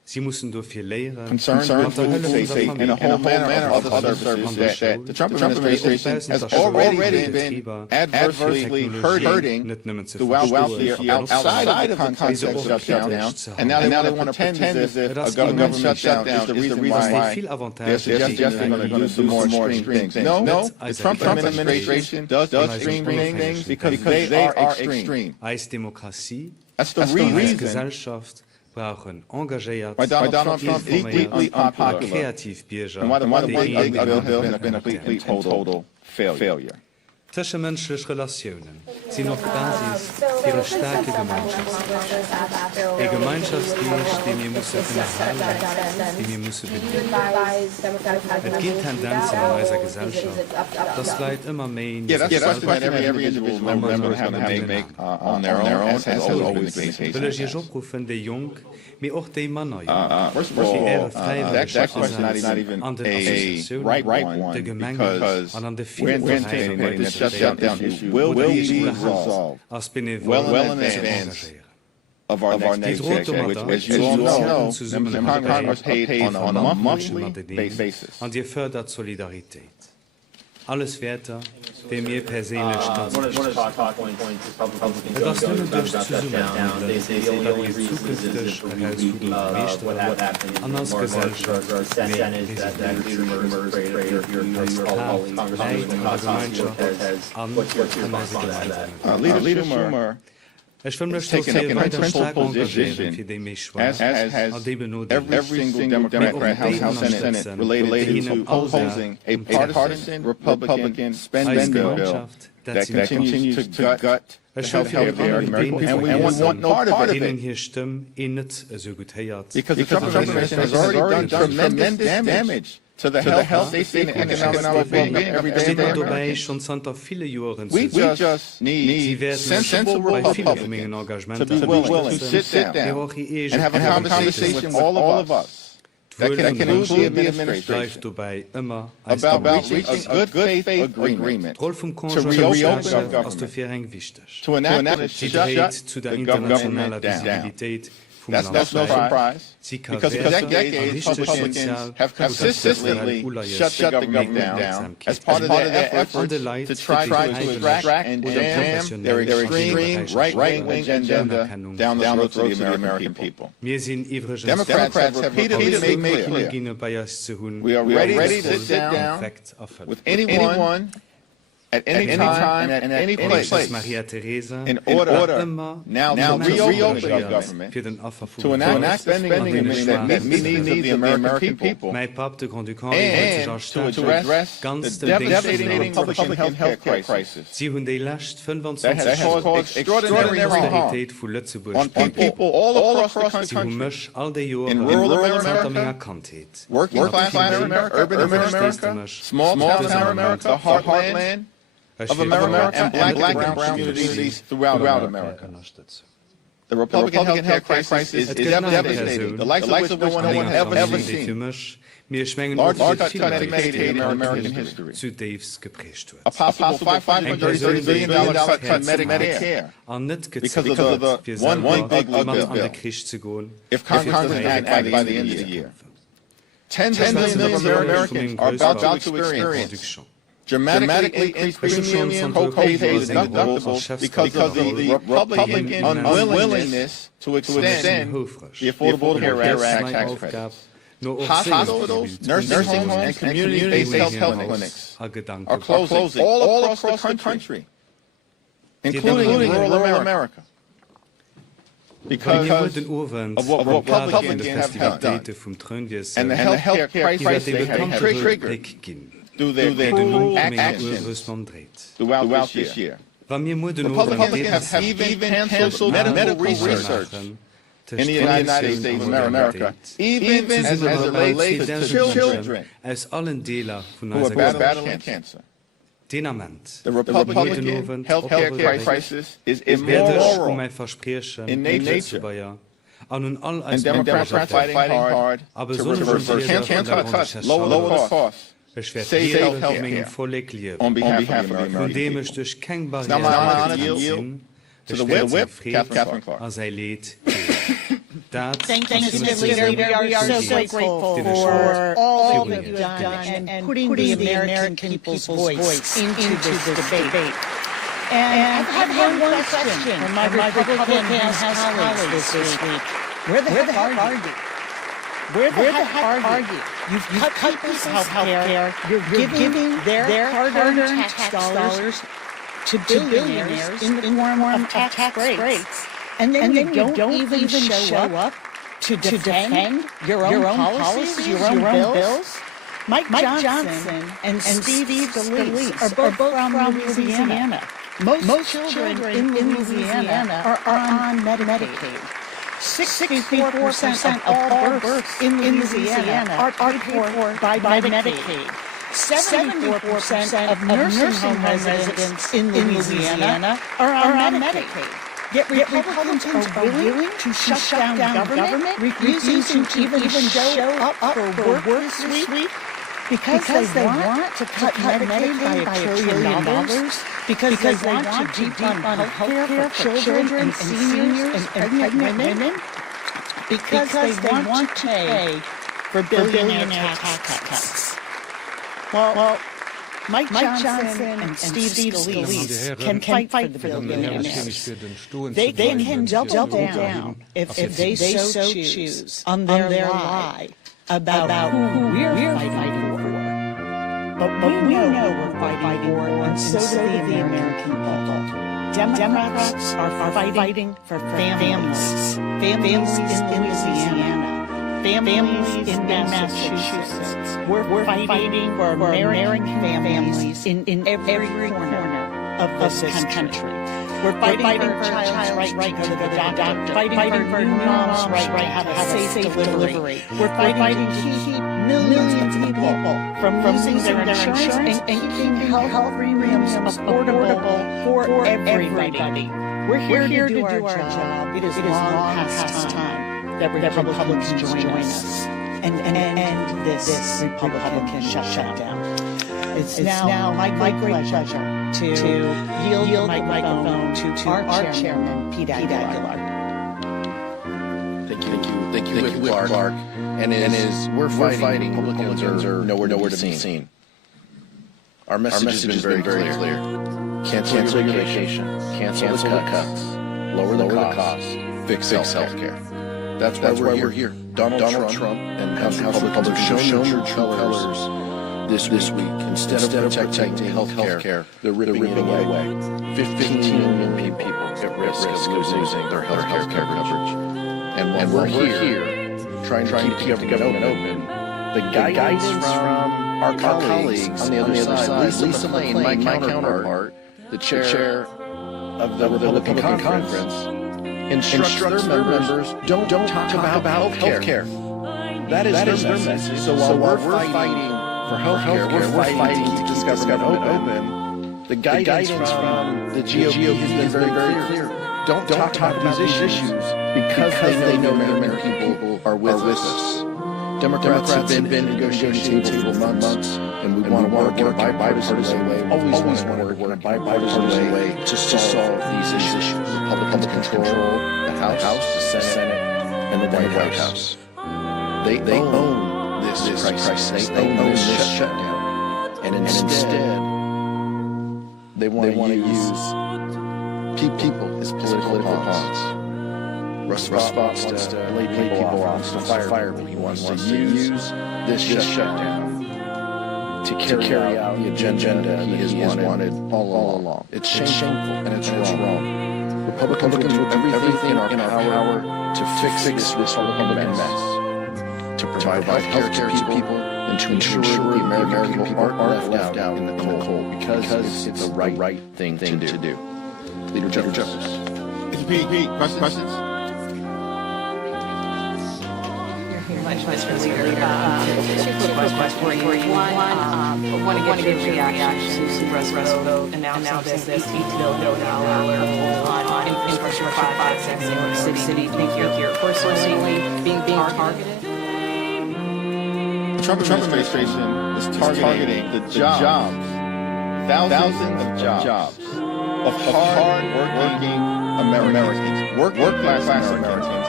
Sie müssen dafür lehren, concerns with safety and a whole manner of other services that the Trump administration has already been adversely hurting throughout the year outside of the context of shutdown, and now they want to pretend as if a government shutdown is the reason why they're suggesting they're going to do some more extreme things. No, the Trump administration does extreme things because they are extreme. Als Demokratie, That's the reason als Gesellschaft brauchen engagiert, why Donald Trump is deeply unpopular, Kreativbürger, and why the Big Bill has been a complete total failure. Zwischenmenschliche Relationen sind noch Basis für eine starke Gemeinschaft. Eine Gemeinschaftsgeist, die wir müssen erhalten, die wir müssen bedienen. Es gibt Tendenzen in unserer Gesellschaft, das bleibt immer mehr in Yeah, that's a question that every individual member is going to make on their own, as has always been the case. Will ich aufrufen, die Jung, mir auch die Männer, First of all, that question is not even a right one, because we're anticipating that the shutdown issue will be resolved well in advance of our next session, which, as you all know, members of Congress paid on a monthly basis. Und ihr fördert Solidarität. Alles Werte, die mir persönlich One of the talking points is Republicans going about shutdown. They say the only reason is for what happened in March our Senate that rumors your Congress what's your response to that? Leader Schumer has taken a principled position, as has every single Democrat House and Senate related to opposing a partisan Republican spending bill that continues to gut the healthcare of the American people, and we want no part of it. Because the Trump administration has already done tremendous damage to the health, safety, and economic well-being of everyday Americans. We just need sensible Republicans to be willing to sit down and have a conversation with all of us that can include the administration about reaching a good faith agreement to reopen government, to enact shut the government down. That's no surprise, because for decades, Republicans have consistently shut the government down as part of their effort to try to extract and jam their extreme right-wing agenda down the throats of the American people. Democrats have repeatedly made clear we are ready to sit down with anyone at any time and at any place in order now to reopen the government, to enact spending limits that meet the needs of the American people, and to address the devastating Republican healthcare crisis that has caused extraordinary harm on people all across the country, in rural America, working class America, urban America, small town America, the heartland of America, and black and brown communities throughout America. The Republican healthcare crisis is devastating, the likes of which no one has ever seen. Largest cut to Medicaid in American history. A possible $530 billion cut to Medicare because of the one big bill. If Congress doesn't act by the end of the year. Tens of millions of Americans are about to experience dramatically increased premium co-pays and deductibles because of the Republican unwillingness to extend the Affordable Care Act tax credits. Hospitals, nursing homes, and community-based health clinics are closing all across the country, including rural America, because of what Republicans have done and the health care crisis they have triggered through their cruel actions throughout this year. Republicans have even canceled medical research in the United States of America, even as it relates to children who are battling cancer. The Republican health care crisis is immoral in nature. And Democrats are fighting hard to reverse cancer cuts, lower the costs, save health care on behalf of the American people. It's now my honor to yield to the whip, Catherine Clark. Thank you, Mr. Leader. We are so grateful for all that you've done and putting the American people's voice into this debate. And I've had one question from my Republican House colleagues this week. Where the heck are you? Where the heck are you? You've cut people's health care. You're giving their hard-earned tax dollars to billionaires in the form of tax breaks. And then you don't even show up to defend your own policies, your own bills. Mike Johnson and Steve Scalise are both from Louisiana. Most children in Louisiana are on Medicaid. 64% of all births in Louisiana are paid for by Medicaid. 74% of nursing home residents in Louisiana are on Medicaid. Yet Republicans are willing to shut down government, refusing to even show up for work this week because they want to cut Medicaid by $1 trillion, because they want to defund health care for children and seniors and pregnant women, because they want to pay for billionaire tax cuts. Well, Mike Johnson and Steve Scalise can fight for the billionaires. They can double down if they so choose on their lie about who we're fighting for. But we know we're fighting for, and so do the American people. Democrats are fighting for families in Louisiana, families in Massachusetts. We're fighting for American families in every corner of this country. We're fighting for a child's right to go to the doctor, fighting for new mom's right to have a safe delivery. We're fighting to keep millions of people from losing their insurance and keeping health premiums affordable for everybody. We're here to do our job. It is long past time that Republicans join us and end this Republican shutdown. It's now my great pleasure to yield the microphone to our chairman, Pete Aguilar. Thank you, Whip Clark. And we're fighting. Republicans are nowhere to be seen. Our message has been very clear. Cancel your vacation. Cancel the cuts. Lower the costs. Fix health care. That's why we're here. Donald Trump and House Republicans have shown their true colors this week. Instead of protecting health care, they're ripping it away. 15 million people at risk of losing their health care coverage. And while we're here trying to keep the government open, the guidance from our colleagues on the other side, Lisa McClain, my counterpart, the chair of the Republican Conference, instructs their members, don't talk about health care. That is their message. So while we're fighting for health care, we're fighting to keep this government open. The guidance from the GOP has been very clear. Don't talk about these issues because they know the American people are with us. Democrats have been negotiating for months, and we want to work in a bipartisan way. Always want to work in a bipartisan way to solve these issues. Republicans control the House, the Senate, and the White House. They own this crisis. They own this shutdown, and instead, they want to use people as political pawns. Russ wants to lay people off, wants to fire people. He wants to use this shutdown to carry out the agenda that he has wanted all along. It's shameful and it's wrong. Republicans will do everything in our power to fix this Republican mess, to provide health care to people, and to ensure the American people aren't left out in the cold because it's the right thing to do. Leader Jeffers. Pete, questions? Mr. Leader, two quick questions for you. One, want to get your reaction to Supervisor vote announcing this $8 billion on infrastructure 5 New York City. Think you're personally being targeted? The Trump administration is targeting the jobs, thousands of jobs of hard-working Americans, working-class Americans,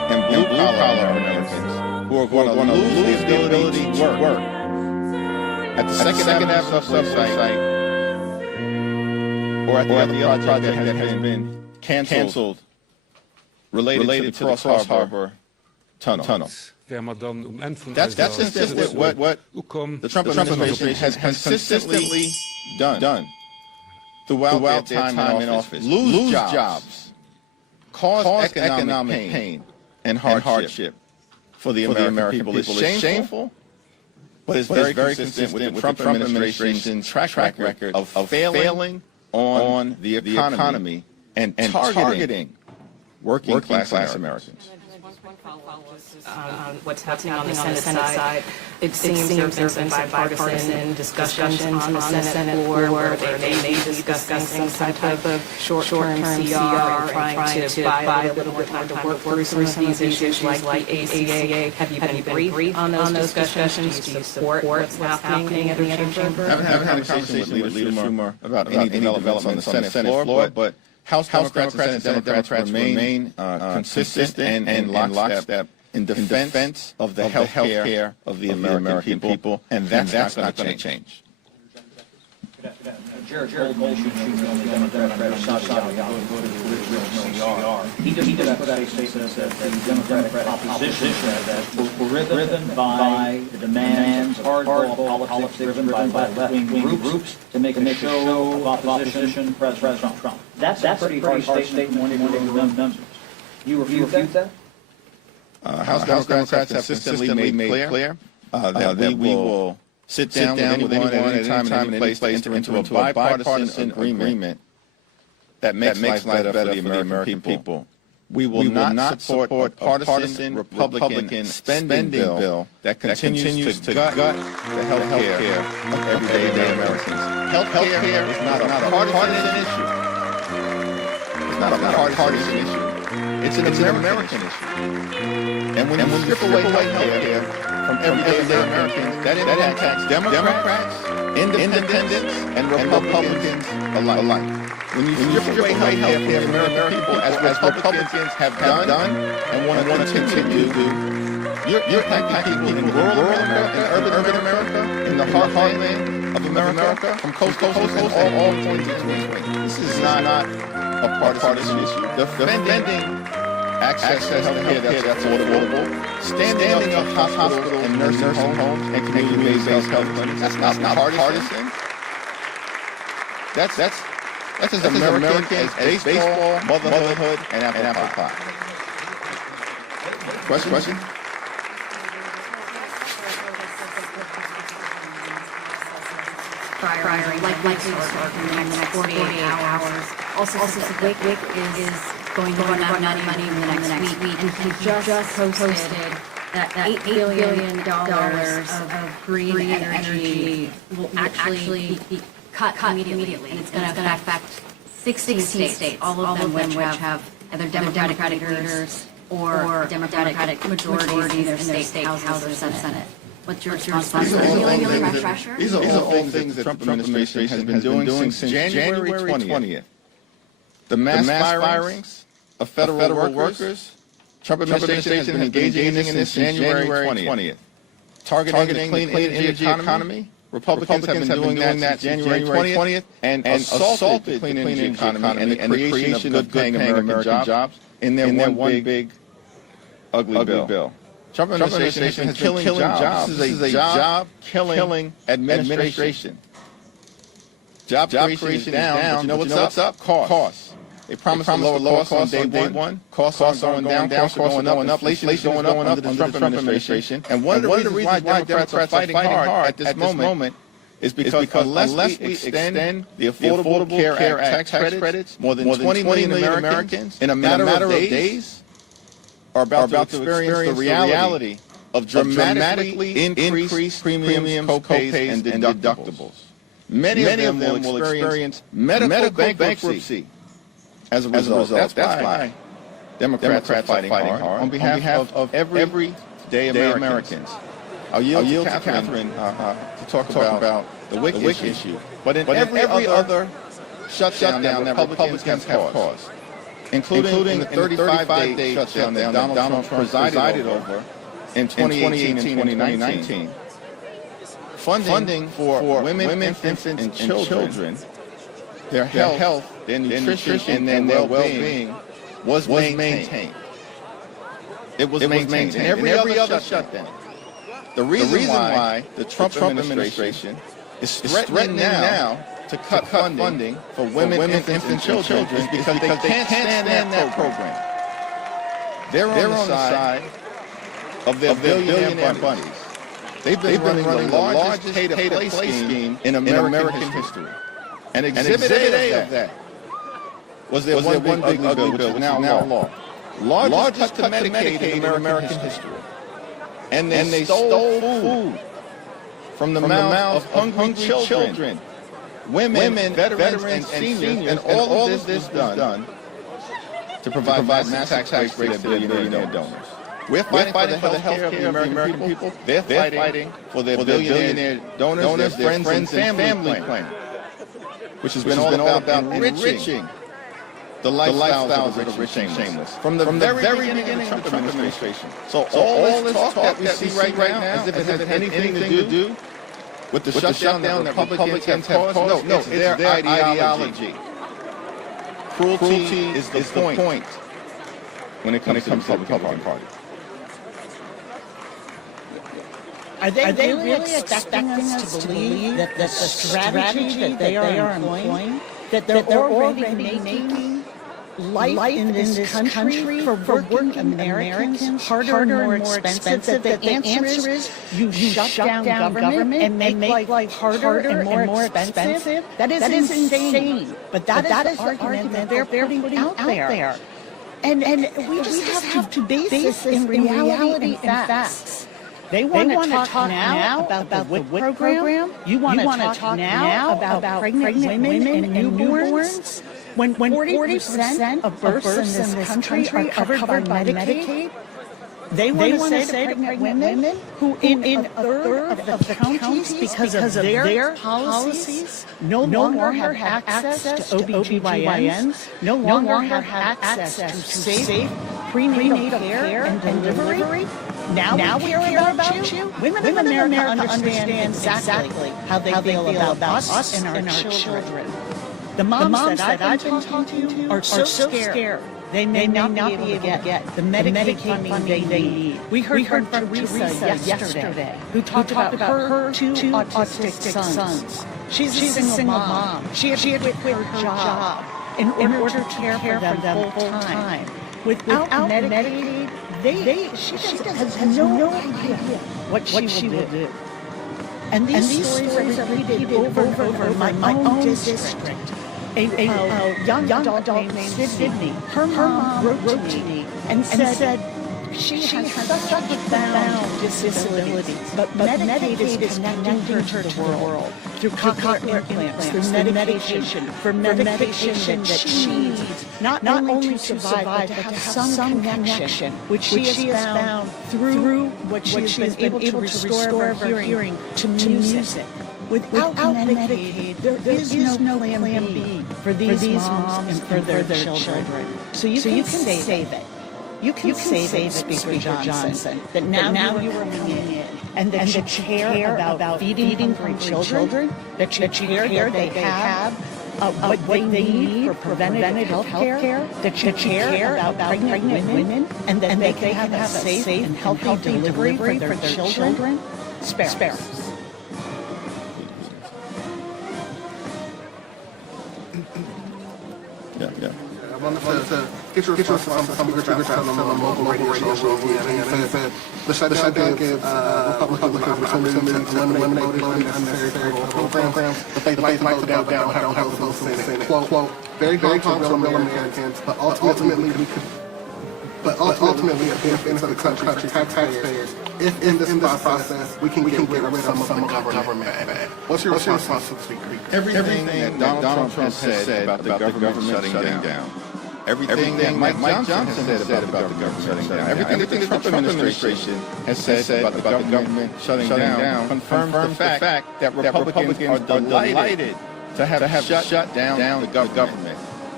and blue-collar Americans who are going to lose the ability to work at the Second Avenue subsite or at the other project that has been canceled related to the Cross Harbor Tunnel. That's just what the Trump administration has consistently done throughout their time in office. Lose jobs, cause economic pain and hardship for the American people. It's shameful, but it's very consistent with the Trump administration's track record of failing on the economy and targeting working class Americans. What's happening on the Senate side. It seems there have been bipartisan discussions on the Senate floor where they may be discussing some type of short-term CR, trying to buy a little bit more to work through some of these issues like the ACA. Have you been briefed on those discussions? Do you support what's happening in the other chamber? I haven't had a conversation with Leader Schumer about any developments on the Senate floor, but House Democrats and Senate Democrats remain consistent and in lockstep in defense of the health care of the American people, and that's not going to change. Jared Goldstein, on the Democratic side, voted for CR. He just put out a statement that the Democratic opposition that were driven by the demands of hardball politics driven by left-wing groups to make a show of opposition to President Trump. That's a pretty harsh statement when you look at the numbers. You refute that? House Democrats have consistently made clear that we will sit down with anyone at any time and any place to enter into a bipartisan agreement that makes life better for the American people. We will not support a partisan Republican spending bill that continues to gut the health care of everyday Americans. Health care is not a partisan issue. It's not a partisan issue. It's an American issue. And when you strip away health care from everyday Americans, that impacts Democrats, independents, and Republicans alike. When you strip away health care from American people, as Republicans have done and want to continue to do, you're impacting people in rural America, urban America, in the heartland of America, from coast to coast, all points between. This is not a partisan issue. Defending access to health care that's affordable, standing up hospitals and nursing homes and community-based health clinics. That's not partisan. That's as American as baseball, motherhood, and apple pie. Question? Prior, likely to start in the next 48 hours. Also, WIC is going to run out of money in the next week, and he just posted that $8 billion of green energy will actually be cut immediately, and it's going to affect 16 states, all of them which have either Democratic leaders or Democratic majorities in their state houses or Senate. What's your response? These are all things that the Trump administration has been doing since January 20th. The mass firings of federal workers, Trump administration has been engaging in this since January 20th. Targeting the clean energy economy, Republicans have been doing that since January 20th and assaulted the clean energy economy and the creation of good-paying American jobs in their one big, ugly bill. Trump administration has been killing jobs. This is a job-killing administration. Job creation is down, but you know what's up? Costs. They promised to lower costs on day one. Costs are going down, costs are going up, inflation is going up under the Trump administration. And one of the reasons why Democrats are fighting hard at this moment is because unless we extend the Affordable Care Act tax credits, more than 20 million Americans in a matter of days are about to experience the reality of dramatically increased premiums, co-pays, and deductibles. Many of them will experience medical bankruptcy as a result. That's why Democrats are fighting hard on behalf of everyday Americans. I'll yield to Catherine to talk about the WIC issue. But in every other shutdown that Republicans have caused, including the 35-day shutdown that Donald Trump presided over in 2018 and 2019. Funding for women, infants, and children, their health, their nutrition, and their well-being was maintained. It was maintained in every other shutdown. The reason why the Trump administration is threatening now to cut funding for women, infants, and children is because they can't stand that program. They're on the side of their billionaire bunnies. They've been running the largest pay-to-play scheme in American history. And Exhibit A of that was their one big ugly bill, which is now law. Largest cut to Medicaid in American history. And they stole food from the mouths of hungry children, women, veterans, and seniors, and all of this was done to provide massive tax breaks to their billionaire donors. We're fighting for the health care of the American people. They're fighting for their billionaire donors, their friends, and family plan, which has been all about enriching the lifestyles of the rich and shameless from the very beginning of the Trump administration. So all this talk that we see right now, as if it has anything to do with the shutdown that Republicans have caused, no, it's their ideology. Cruelty is the point when it comes to the Republican Party. Are they really expecting us to believe that the strategy that they are employing, that they're already making life in this country for working Americans harder and more expensive? That the answer is you shut down government and make life harder and more expensive? That is insane. But that is the argument that they're putting out there. And we just have to base this in reality and facts. They want to talk now about the WIC program. You want to talk now about pregnant women and newborns. When 40% of births in this country are covered by Medicaid, they want to say to pregnant women who in a third of the counties, because of their policies, no longer have access to OBGYNs, no longer have access to safe prenatal care and delivery. Now we care about you. Women in America understand exactly how they feel about us and our children. The moms that I've been talking to are so scared they may not be able to get the Medicaid funding they need. We heard from Teresa yesterday, who talked about her two autistic sons. She's a single mom. She had to quit her job in order to care for them full time. Without Medicaid, she has no idea what she will do. And these stories are repeated over and over in my own district. A young adult named Sydney, her mom wrote to me and said she has such a profound disability, but Medicaid is connecting her to the world through cochlear implants, through medication, for medication that she needs, not only to survive, but to have some connection, which she has found through what she has been able to restore her hearing to music. Without Medicaid, there is no plan B for these moms and for their children. So you can save it. You can save it, Speaker Johnson, that now you are leaning in, and that you care about feeding hungry children, that you care that they have what they need for preventative health care, that you care about pregnant women, and that they can have a safe and healthy delivery for their children. Spare. Yeah. I wanted to get your response from some of your on the local radio show, and said the shutdown gives Republicans opportunity to eliminate voting unnecessary programs, but they like to vote down, don't have to vote for the Senate. Quote, very harmful to real Americans, but ultimately it benefits the country, taxpayers, if in this process we can get rid of some of the government. What's your response to the Speaker? Everything that Donald Trump has said about the government shutting down, everything that Mike Johnson has said about the government shutting down, everything that the Trump administration has said about the government shutting down confirms the fact that Republicans are delighted to have shut down the government.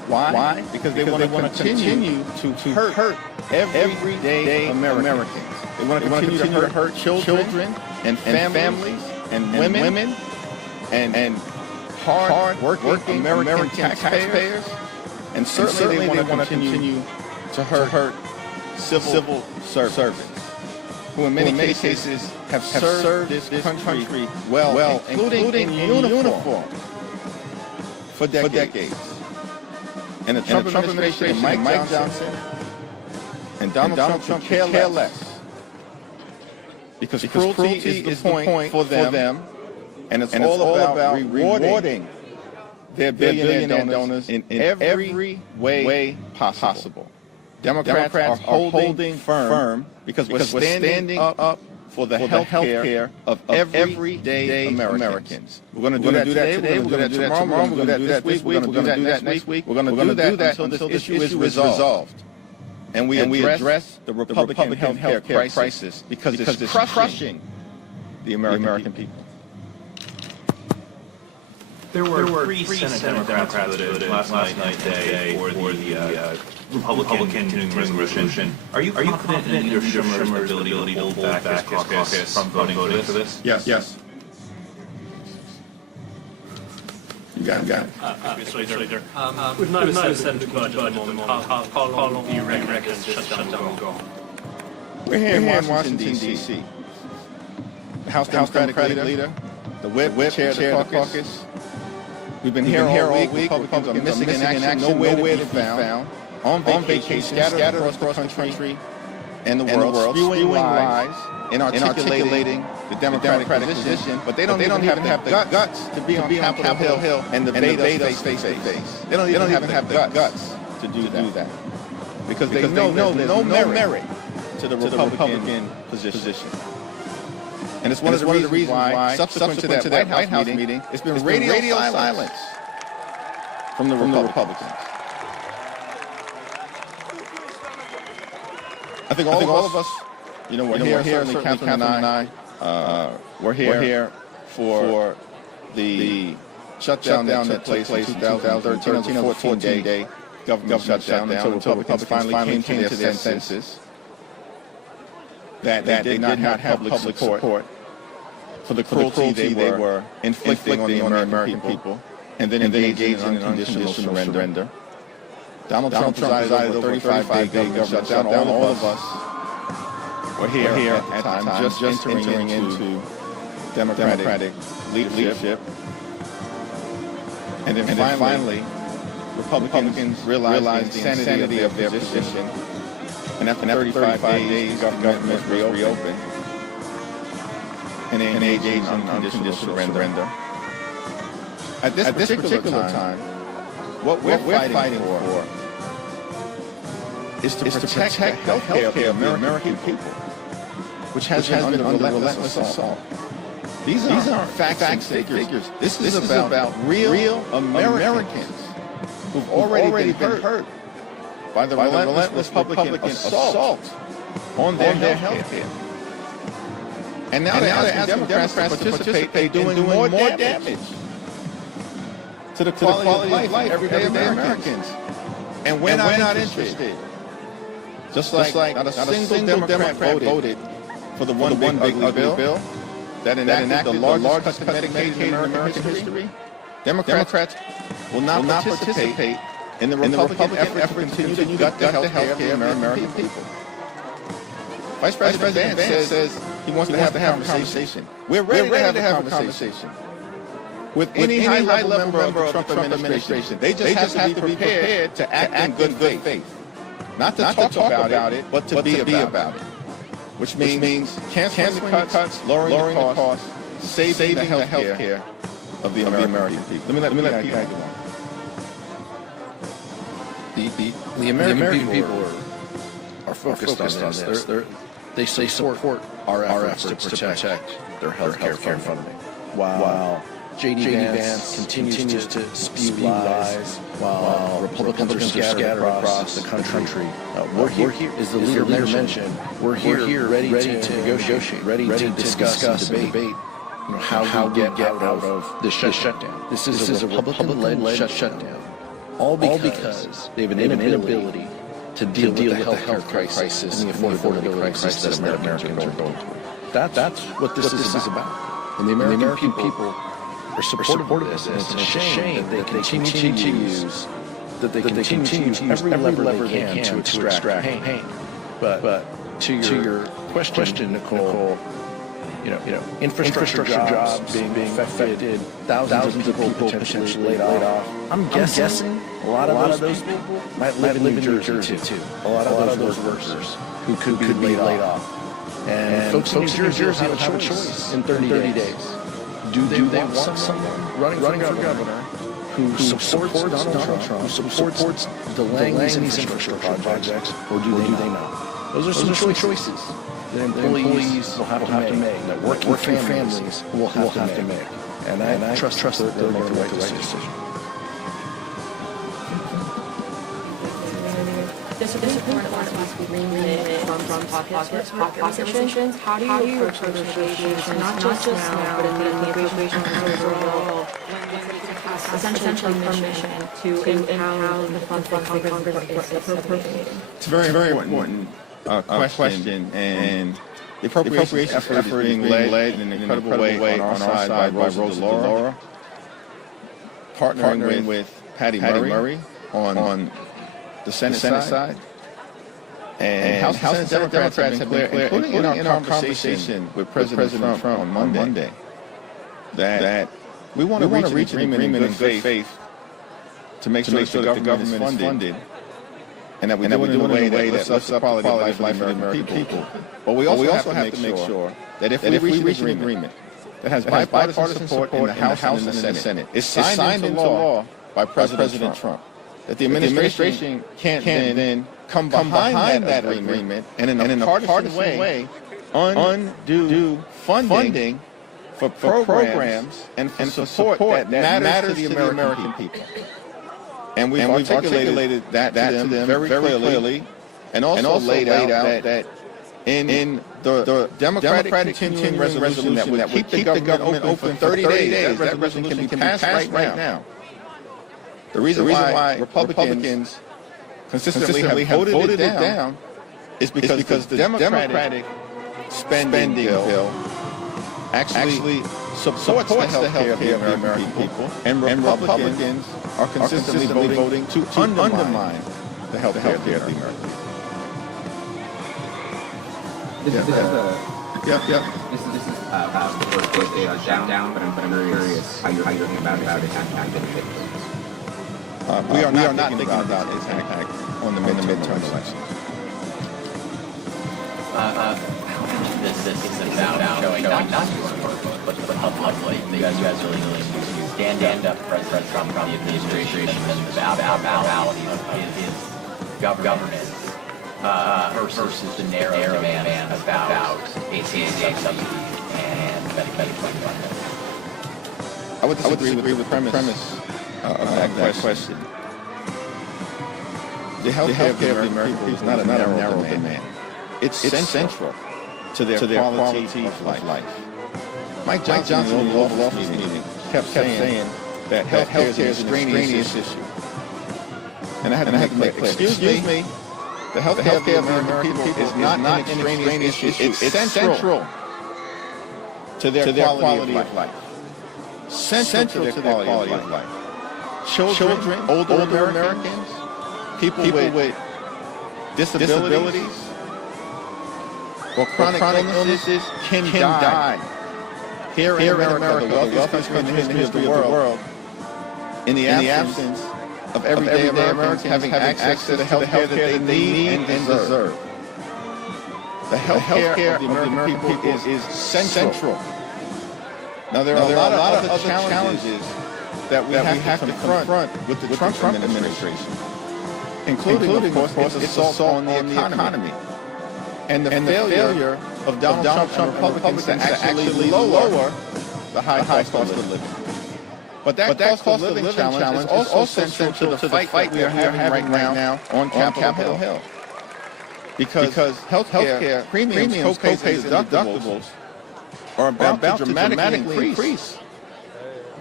Why? Because they want to continue to hurt everyday Americans. They want to continue to hurt children and families and women and hard-working American taxpayers. And certainly they want to continue to hurt civil servants, who in many cases have served this country well, including in uniform for decades. And the Trump administration, Mike Johnson, and Donald Trump care less. Because cruelty is the point for them, and it's all about rewarding their billionaire donors in every way possible. Democrats are holding firm because we're standing up for the health care of everyday Americans. We're going to do that today, we're going to do that tomorrow, we're going to do that this week, we're going to do that next week. We're going to do that until this issue is resolved. And we address the Republican health care crisis because it's crushing the American people. There were three Senate Democrats voted last night for the Republican continuing resolution. Are you confident in Leader Schumer's ability to hold back his caucus from voting for this? Yes. You got it. Obviously, with no Senate budget at the moment, how long do you reckon the shutdown will go on? We're here in Washington, D.C. The House Democratic leader, the whip chair of the caucus. We've been here all week. Republicans are missing in action, nowhere to be found. On vacation, scattered across the country and the world, spewing lies and articulating the Democratic position, but they don't even have the guts to be on Capitol Hill and debate us face to face. They don't even have the guts to do that because they know there's no merit to the Republican position. And it's one of the reasons why, subsequent to that White House meeting, it's been radio silence from the Republicans. I think all of us, we're here, certainly Catherine and I, we're here for the shutdown that took place in 2013, a 14-day government shutdown until Republicans finally came to their senses that they did not have public support for the cruelty they were inflicting on the American people, and then engaged in unconditional surrender. Donald Trump presided over a 35-day government shutdown. All of us were here at the time, just entering into Democratic leadership. And then finally, Republicans realized the insanity of their position. And after 35 days, the government reopened and engaged in unconditional surrender. At this particular time, what we're fighting for is to protect the health care of the American people, which has been under relentless assault. These aren't facts and figures. This is about real Americans who've already been hurt by the relentless Republican assault on their health care. And now they're asking Democrats to participate in doing more damage to the quality of life of everyday Americans. And we're not interested. Just like not a single Democrat voted for the one big ugly bill that enacted the largest cut to Medicaid in American history. Democrats will not participate in the Republican effort to continue to gut the health care of the American people. Vice President Vance says he wants to have a conversation. We're ready to have a conversation with any high-level member of the Trump administration. They just have to be prepared to act in good faith. Not to talk about it, but to be about it. Which means canceling cuts, lowering the costs, saving the health care of the American people. Let me let Pete go on. The American people are focused on this. They support our efforts to protect their health care funding. While J.D. Vance continues to spew lies, while Republicans are scattered across the country. We're here, as the leader mentioned, we're here ready to negotiate, ready to discuss and debate how we get out of this shutdown. This is a Republican-led shutdown. all because they have an inability to deal with the health crisis and the affordability crisis that Americans are going through. That's what this is about. And the American people are supportive of this, and it's a shame that they continue to use every lever they can to extract pain. But to your question, Nicole, infrastructure jobs being affected, thousands of people potentially laid off. I'm guessing a lot of those people might live in New Jersey too. A lot of those workers who could be laid off. And folks in New Jersey will have a choice in 30 days. Do they want someone running for governor who supports Donald Trump, who supports delaying these infrastructure projects, or do they not? Those are some choices that employees will have to make, that working families will have to make. And I trust that they'll make the right decision. This report must be remade from politicians. How do you approach negotiations, not just now, but in the appropriation overall, essentially permission to impound the funds that Congress is appropriating? It's a very important question, and the appropriations effort is being led in an incredible way on our side by Rosa DeLauro, partnering with Patty Murray on the Senate side. And House and Senate Democrats have been clear, including in our conversation with President Trump on Monday, that we want to reach an agreement in good faith to make sure that the government is funded, and that we do it in a way that lifts up the quality of life of the American people. But we also have to make sure that if we reach an agreement that has bipartisan support in the House and in the Senate, is signed into law by President Trump, that the administration can't then come behind that agreement and in a partisan way undo funding for programs and for support that matters to the American people. And we've articulated that to them very clearly, and also laid out that in the Democratic continuing resolution that would keep the government open for 30 days, that resolution can be passed right now. The reason why Republicans consistently have voted it down is because the Democratic spending bill actually supports the health care of the American people, and Republicans are consistently voting to undermine the health care of the American people. This is first day on shutdown, but I'm curious how you're thinking about it. We are not thinking about its impact on the midterm elections. This is about showing not just work, but publicly. You guys really stand up President Trump from the administration and about reality of his government versus the narrow demand about ACA subsidies and Medicaid funding. I would disagree with the premise of that question. The health care of the American people is not a narrow demand. It's central to their quality of life. Mike Johnson in the Oval Office meeting kept saying that health care is an extraneous issue. And I had to make it clear, excuse me, the health care of the American people is not an extraneous issue. It's central to their quality of life. Central to their quality of life. Children, older Americans, people with disabilities or chronic illnesses can die here in America, the wealthiest country in the history of the world, in the absence of everyday Americans having access to the health care that they need and deserve. The health care of the American people is central. Now, there are a lot of other challenges that we have to confront with the Trump administration, including, of course, its assault on the economy and the failure of Donald Trump Republicans to actually lower the high cost of living. But that cost of living challenge is also central to the fight we are having right now on Capitol Hill. Because health care premiums, co-pays, and deductibles are about to dramatically increase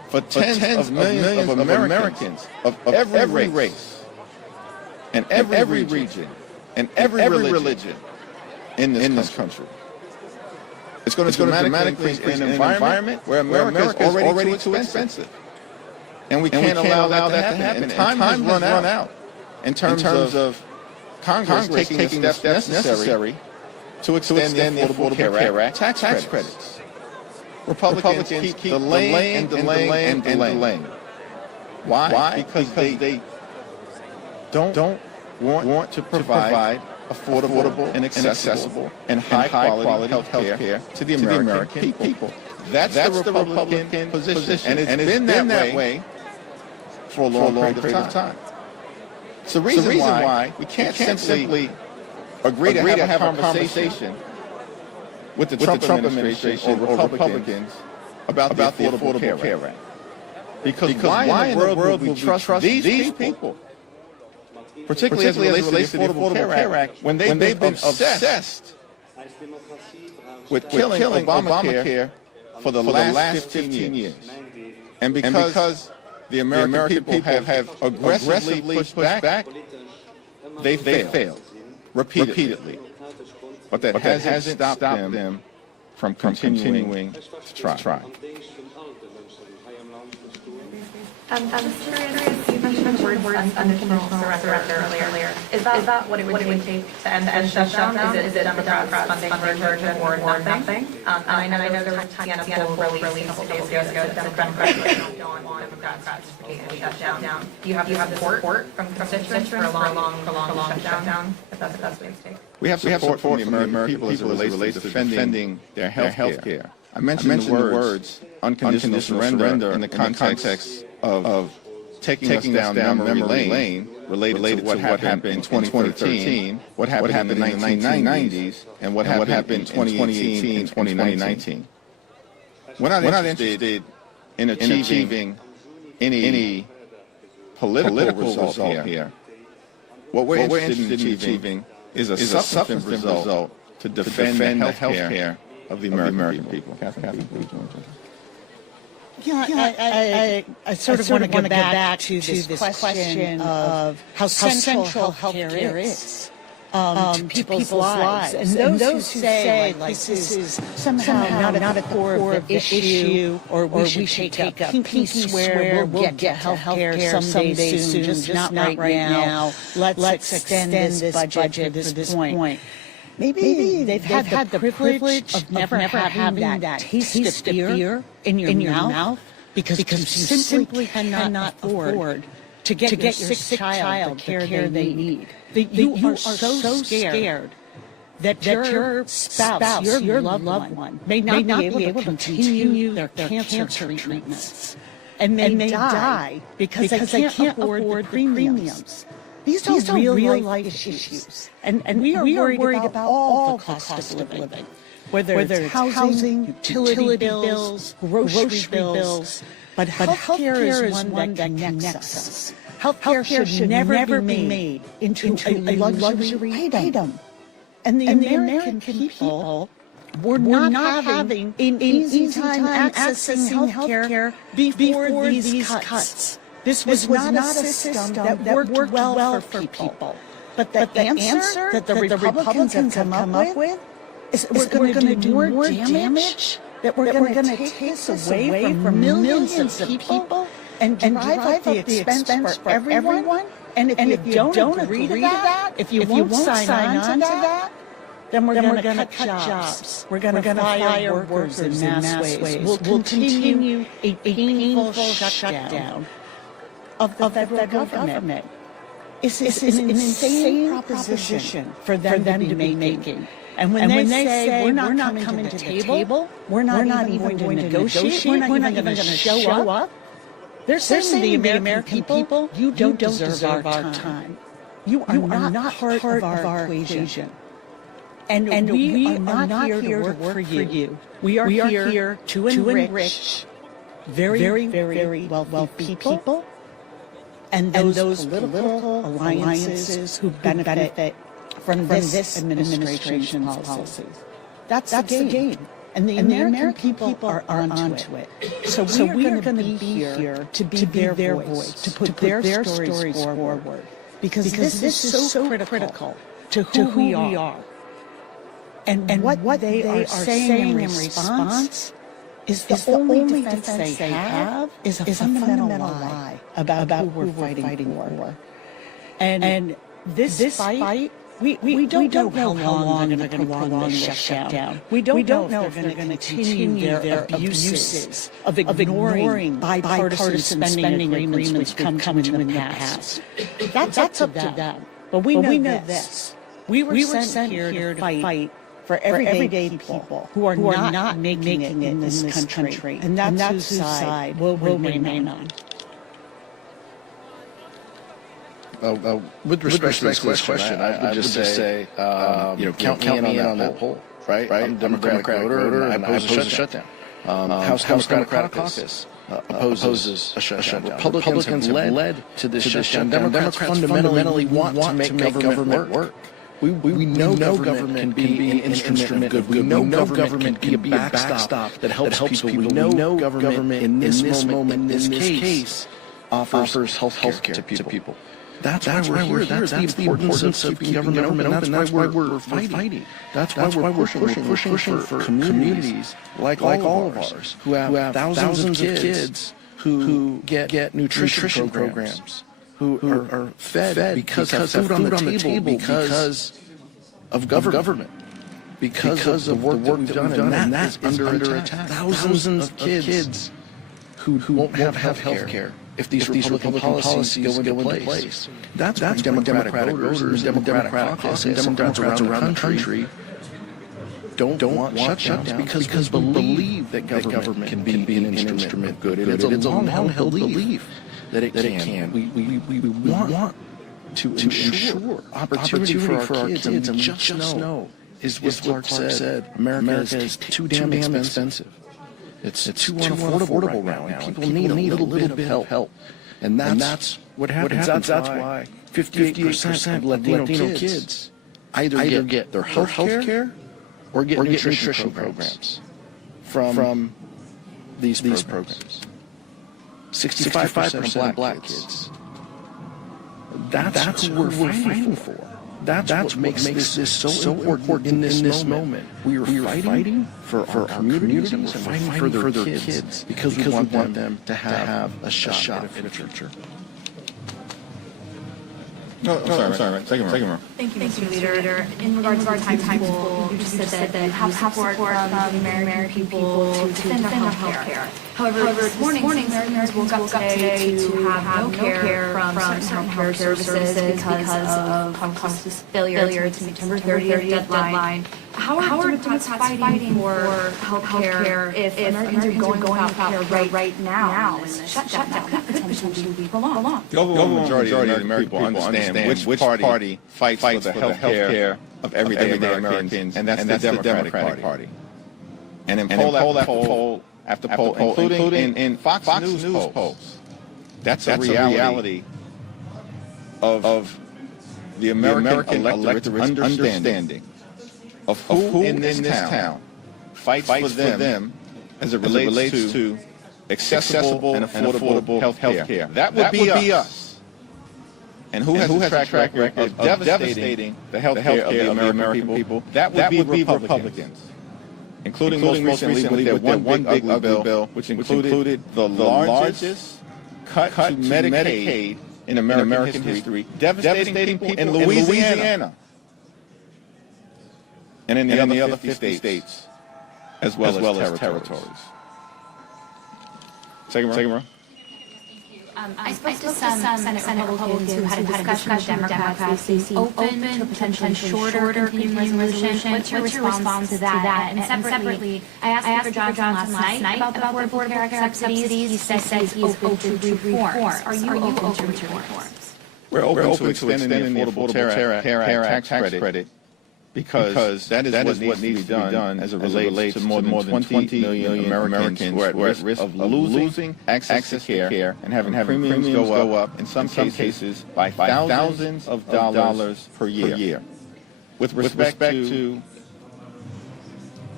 for tens of millions of Americans of every race and every region and every religion in this country. It's going to dramatically increase an environment where America is already too expensive. And we can't allow that to happen. And time has run out in terms of Congress taking the steps necessary to extend the Affordable Care Act tax credits. Republicans keep delaying. Why? Because they don't want to provide affordable and accessible and high-quality health care to the American people. That's the Republican position, and it's been that way for a long period of time. It's the reason why we can't simply agree to have a conversation with the Trump administration or Republicans about the Affordable Care Act. Because why in the world would we trust these people, particularly as it relates to the Affordable Care Act, when they've been obsessed with killing Obamacare for the last 15 years? And because the American people have aggressively pushed back, they failed repeatedly. But that hasn't stopped them from continuing to try. I'm curious, you mentioned the word unconditional surrender earlier. Is that what it would take to end the shutdown? Is it Democrats funding version or nothing? And I know there was TNF released a couple days ago that Democrats don't want Democrats to participate in the shutdown. Do you have support from constituents for a long shutdown? If that's what it's take? We have support from the American people as it relates to defending their health care. I mentioned the words unconditional surrender in the context of taking us down memory lane related to what happened in 2013, what happened in the 1990s, and what happened in 2018 and 2019. We're not interested in achieving any political result here. What we're interested in achieving is a substantive result to defend the health care of the American people. Catherine, please join us. Yeah, I sort of want to get back to this question of how central health care is to people's lives. And those who say, like, this is somehow not at the core of the issue, or we should take a pinky swear we'll get health care someday soon, just not right now. Let's extend this budget for this point. Maybe they've had the privilege of never having that taste of fear in your mouth because you simply cannot afford to get your sick child the care they need. You are so scared that your spouse, your loved one, may not be able to continue their cancer treatments. And may die because they can't afford the premiums. These are real life issues. And we are worried about all the cost of living, whether it's housing, utility bills, grocery bills. But healthcare is one that connects us. Healthcare should never be made into a luxury item. And the American people were not having an easy time accessing healthcare before these cuts. This was not a system that worked well for people. But the answer that the Republicans have come up with is we're going to do more damage, that we're going to take this away from millions of people and drive up the expense for everyone. And if you don't agree to that, if you won't sign on to that, then we're going to cut jobs. We're going to fire workers in mass ways. We'll continue a painful shutdown of the federal government. It's an insane proposition for them to be making. And when they say we're not coming to the table, we're not even going to negotiate, we're not even going to show up, they're saying to the American people, you don't deserve our time. You are not part of our equation. And we are not here to work for you. We are here to enrich very wealthy people and those political alliances who benefit from this administration's policies. That's the game. And the American people are onto it. So we are going to be here to be their voice, to put their stories forward. Because this is so critical to who we are. And what they are saying in response is the only defense they have is a fundamental lie about who we're fighting for. And this fight, we don't know how long they're going to prolong this shutdown. We don't know if they're going to continue their abuses of ignoring bipartisan spending agreements which come to the pass. That's up to them. But we know this. We were sent here to fight for everyday people who are not making it in this country. And that's whose side we'll remain on. With respect to this question, I would just say, count me in on that poll, right? I'm a Democratic voter, and I oppose a shutdown. House Democratic Caucus opposes a shutdown. Republicans have led to this shutdown. Democrats fundamentally want to make government work. We know government can be an instrument of good. We know government can be a backstop that helps people. We know government in this moment, in this case, offers health care to people. That's why we're here. That's the importance of keeping government open. That's why we're fighting. That's why we're pushing for communities like all of ours who have thousands of kids who get nutrition programs, who are fed because have food on the table because of government, because of the work we've done, and that's under attack. Thousands of kids who won't have health care if these Republican policies go into place. That's why Democratic voters and Democratic caucus and Democrats around the country don't want shutdowns because we believe that government can be an instrument of good. It's a long-held belief that it can. We want to ensure opportunity for our kids, and just know, is what Clark said, America is too damn expensive. It's too unaffordable right now. People need a little bit of help. And that's what happens. That's why 58% of Latino kids either get their health care or get nutrition programs from these programs. 65% of black kids. That's who we're fighting for. That's what makes this so important in this moment. We are fighting for our communities, and we're fighting for their kids because we want them to have a shot at the future. I'm sorry. Second row. Thank you, Mr. Leader. In regards to the time pool, you just said that have support from the American people to defend our health care. However, this morning Americans woke up today to have no care from certain health services because of Congress's failure to meet September 30th deadline. How are Democrats fighting for health care if Americans are going without care right now? And the shutdown could potentially be prolonged. The overwhelming majority of the American people understand which party fights for the health care of everyday Americans, and that's the Democratic Party. And in poll after poll, including in Fox News polls, that's a reality of the American electorate's understanding of who in this town fights for them as it relates to accessible and affordable health care. That would be us. And who has a track record of devastating the health care of the American people? That would be Republicans. Including most recently with their one big ugly bill, which included the largest cut to Medicaid in American history, devastating people in Louisiana. And in the other 50 states, as well as territories. Second row. I spoke to some Senate Republicans who had a discussion with Democrats. They seem open to a potentially shorter continuing resolution. What's your response to that? And separately, I asked Speaker Johnson last night about the affordable care subsidies. He said he's open to reforms. Are you open to reforms? We're open to extending the Affordable Care Act tax credit because that is what needs to be done as it relates to more than 20 million Americans who are at risk of losing access to care and having premiums go up, in some cases, by thousands of dollars per year. With respect to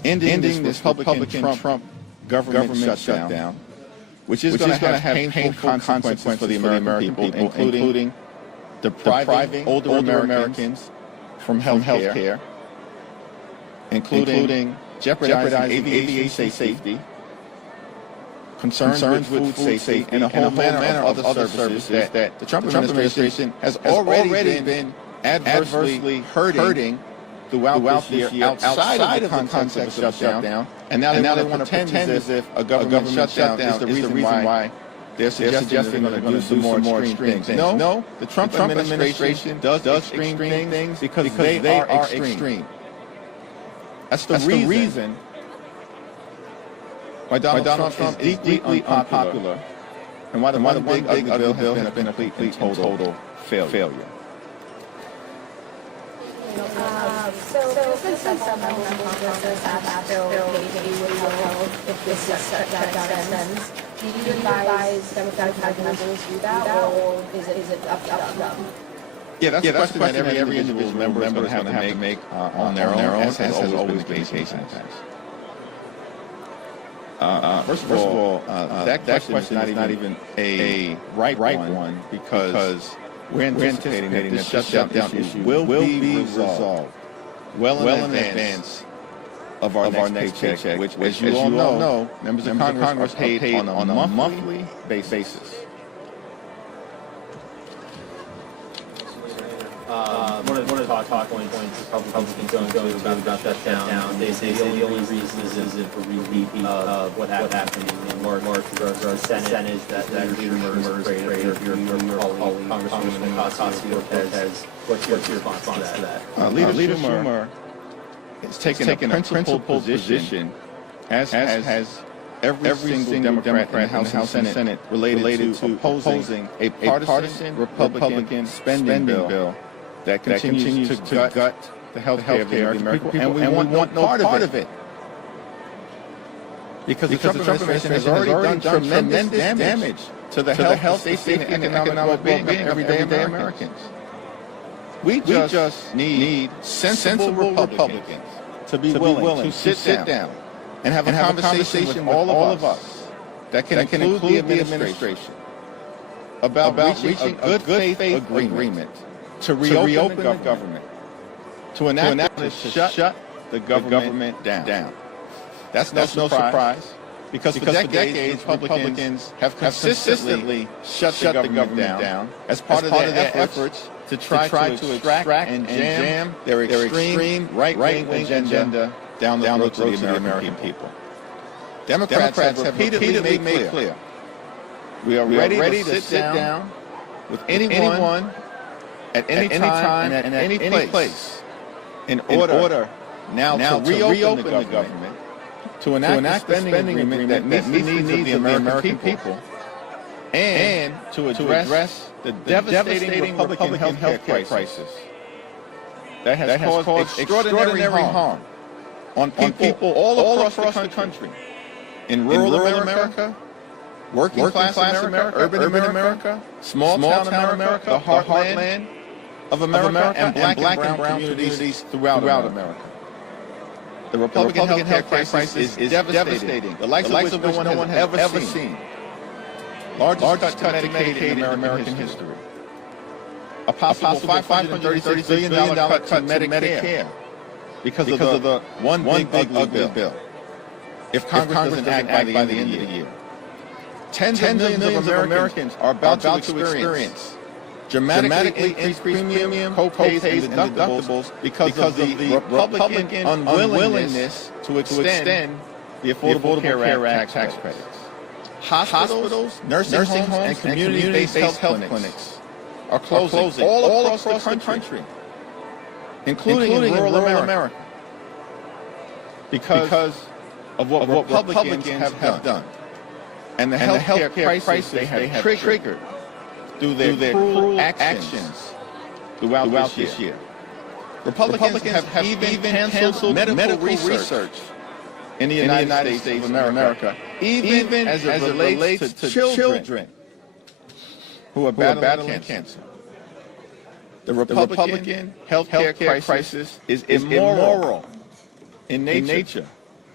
ending this Republican Trump government shutdown, which is going to have painful consequences for the American people, including depriving older Americans from health care, including jeopardizing aviation safety, concerns with food safety, and a whole manner of other services that the Trump administration has already been adversely hurting throughout this year outside of the context of shutdown. And now they want to pretend as if a government shutdown is the reason why they're suggesting they're going to do some more extreme things. No, the Trump administration does extreme things because they are extreme. That's the reason why Donald Trump is deeply unpopular and why the one big ugly bill has been a complete total failure. So this is some Congress's asked Bill maybe would help if this shutdown extends. Do you advise Democratic members to do that, or is it up to them? Yeah, that's a question that every individual member is going to have to make on their own, as has always been the case in the past. First of all, that question is not even a right one because we're anticipating that this shutdown issue will be resolved well in advance of our next paycheck, which, as you all know, members of Congress are paid on a monthly basis. One of the talking points is Republicans going about shutdown. They say the only reason is for repeat of what happened in March with our Senate is that Schumer is great. Your colleague, Congresswoman Ocasio-Cortez. What's your response to that? Leader Schumer has taken a principled position, as has every single Democrat in the House and Senate related to opposing a partisan Republican spending bill that continues to gut the health care of the American people, and we want no part of it. Because the Trump administration has already done tremendous damage to the health, safety, and economic well-being of everyday Americans. We just need sensible Republicans to be willing to sit down and have a conversation with all of us that can include the administration about reaching a good faith agreement to reopen the government, to enact to shut the government down. That's no surprise, because for decades Republicans have consistently shut the government down as part of their efforts to try to extract and jam their extreme right-wing agenda down the road to the American people. Democrats have repeatedly made clear we are ready to sit down with anyone at any time and at any place in order now to reopen the government, to enact a spending agreement that meets the needs of the American people, and to address the devastating Republican health care crisis that has caused extraordinary harm on people all across the country, in rural America, working class America, urban America, small town America, the heartland of America, and black and brown communities throughout America. The Republican health care crisis is devastating, the likes of which no one has ever seen. Largest cut to Medicaid in American history. A possible $536 billion cut to Medicare because of the one big ugly bill. If Congress doesn't act by the end of the year. Tens of millions of Americans are about to experience dramatically increased premium, co-pays, and deductibles because of the Republican unwillingness to extend the Affordable Care Act tax credits. Hospitals, nursing homes, and community-based health clinics are closing all across the country, including in rural America, because of what Republicans have done, and the health care crisis they have triggered through their cruel actions throughout this year. Republicans have even canceled medical research in the United States of America, even as it relates to children who are battling cancer. The Republican health care crisis is immoral in nature,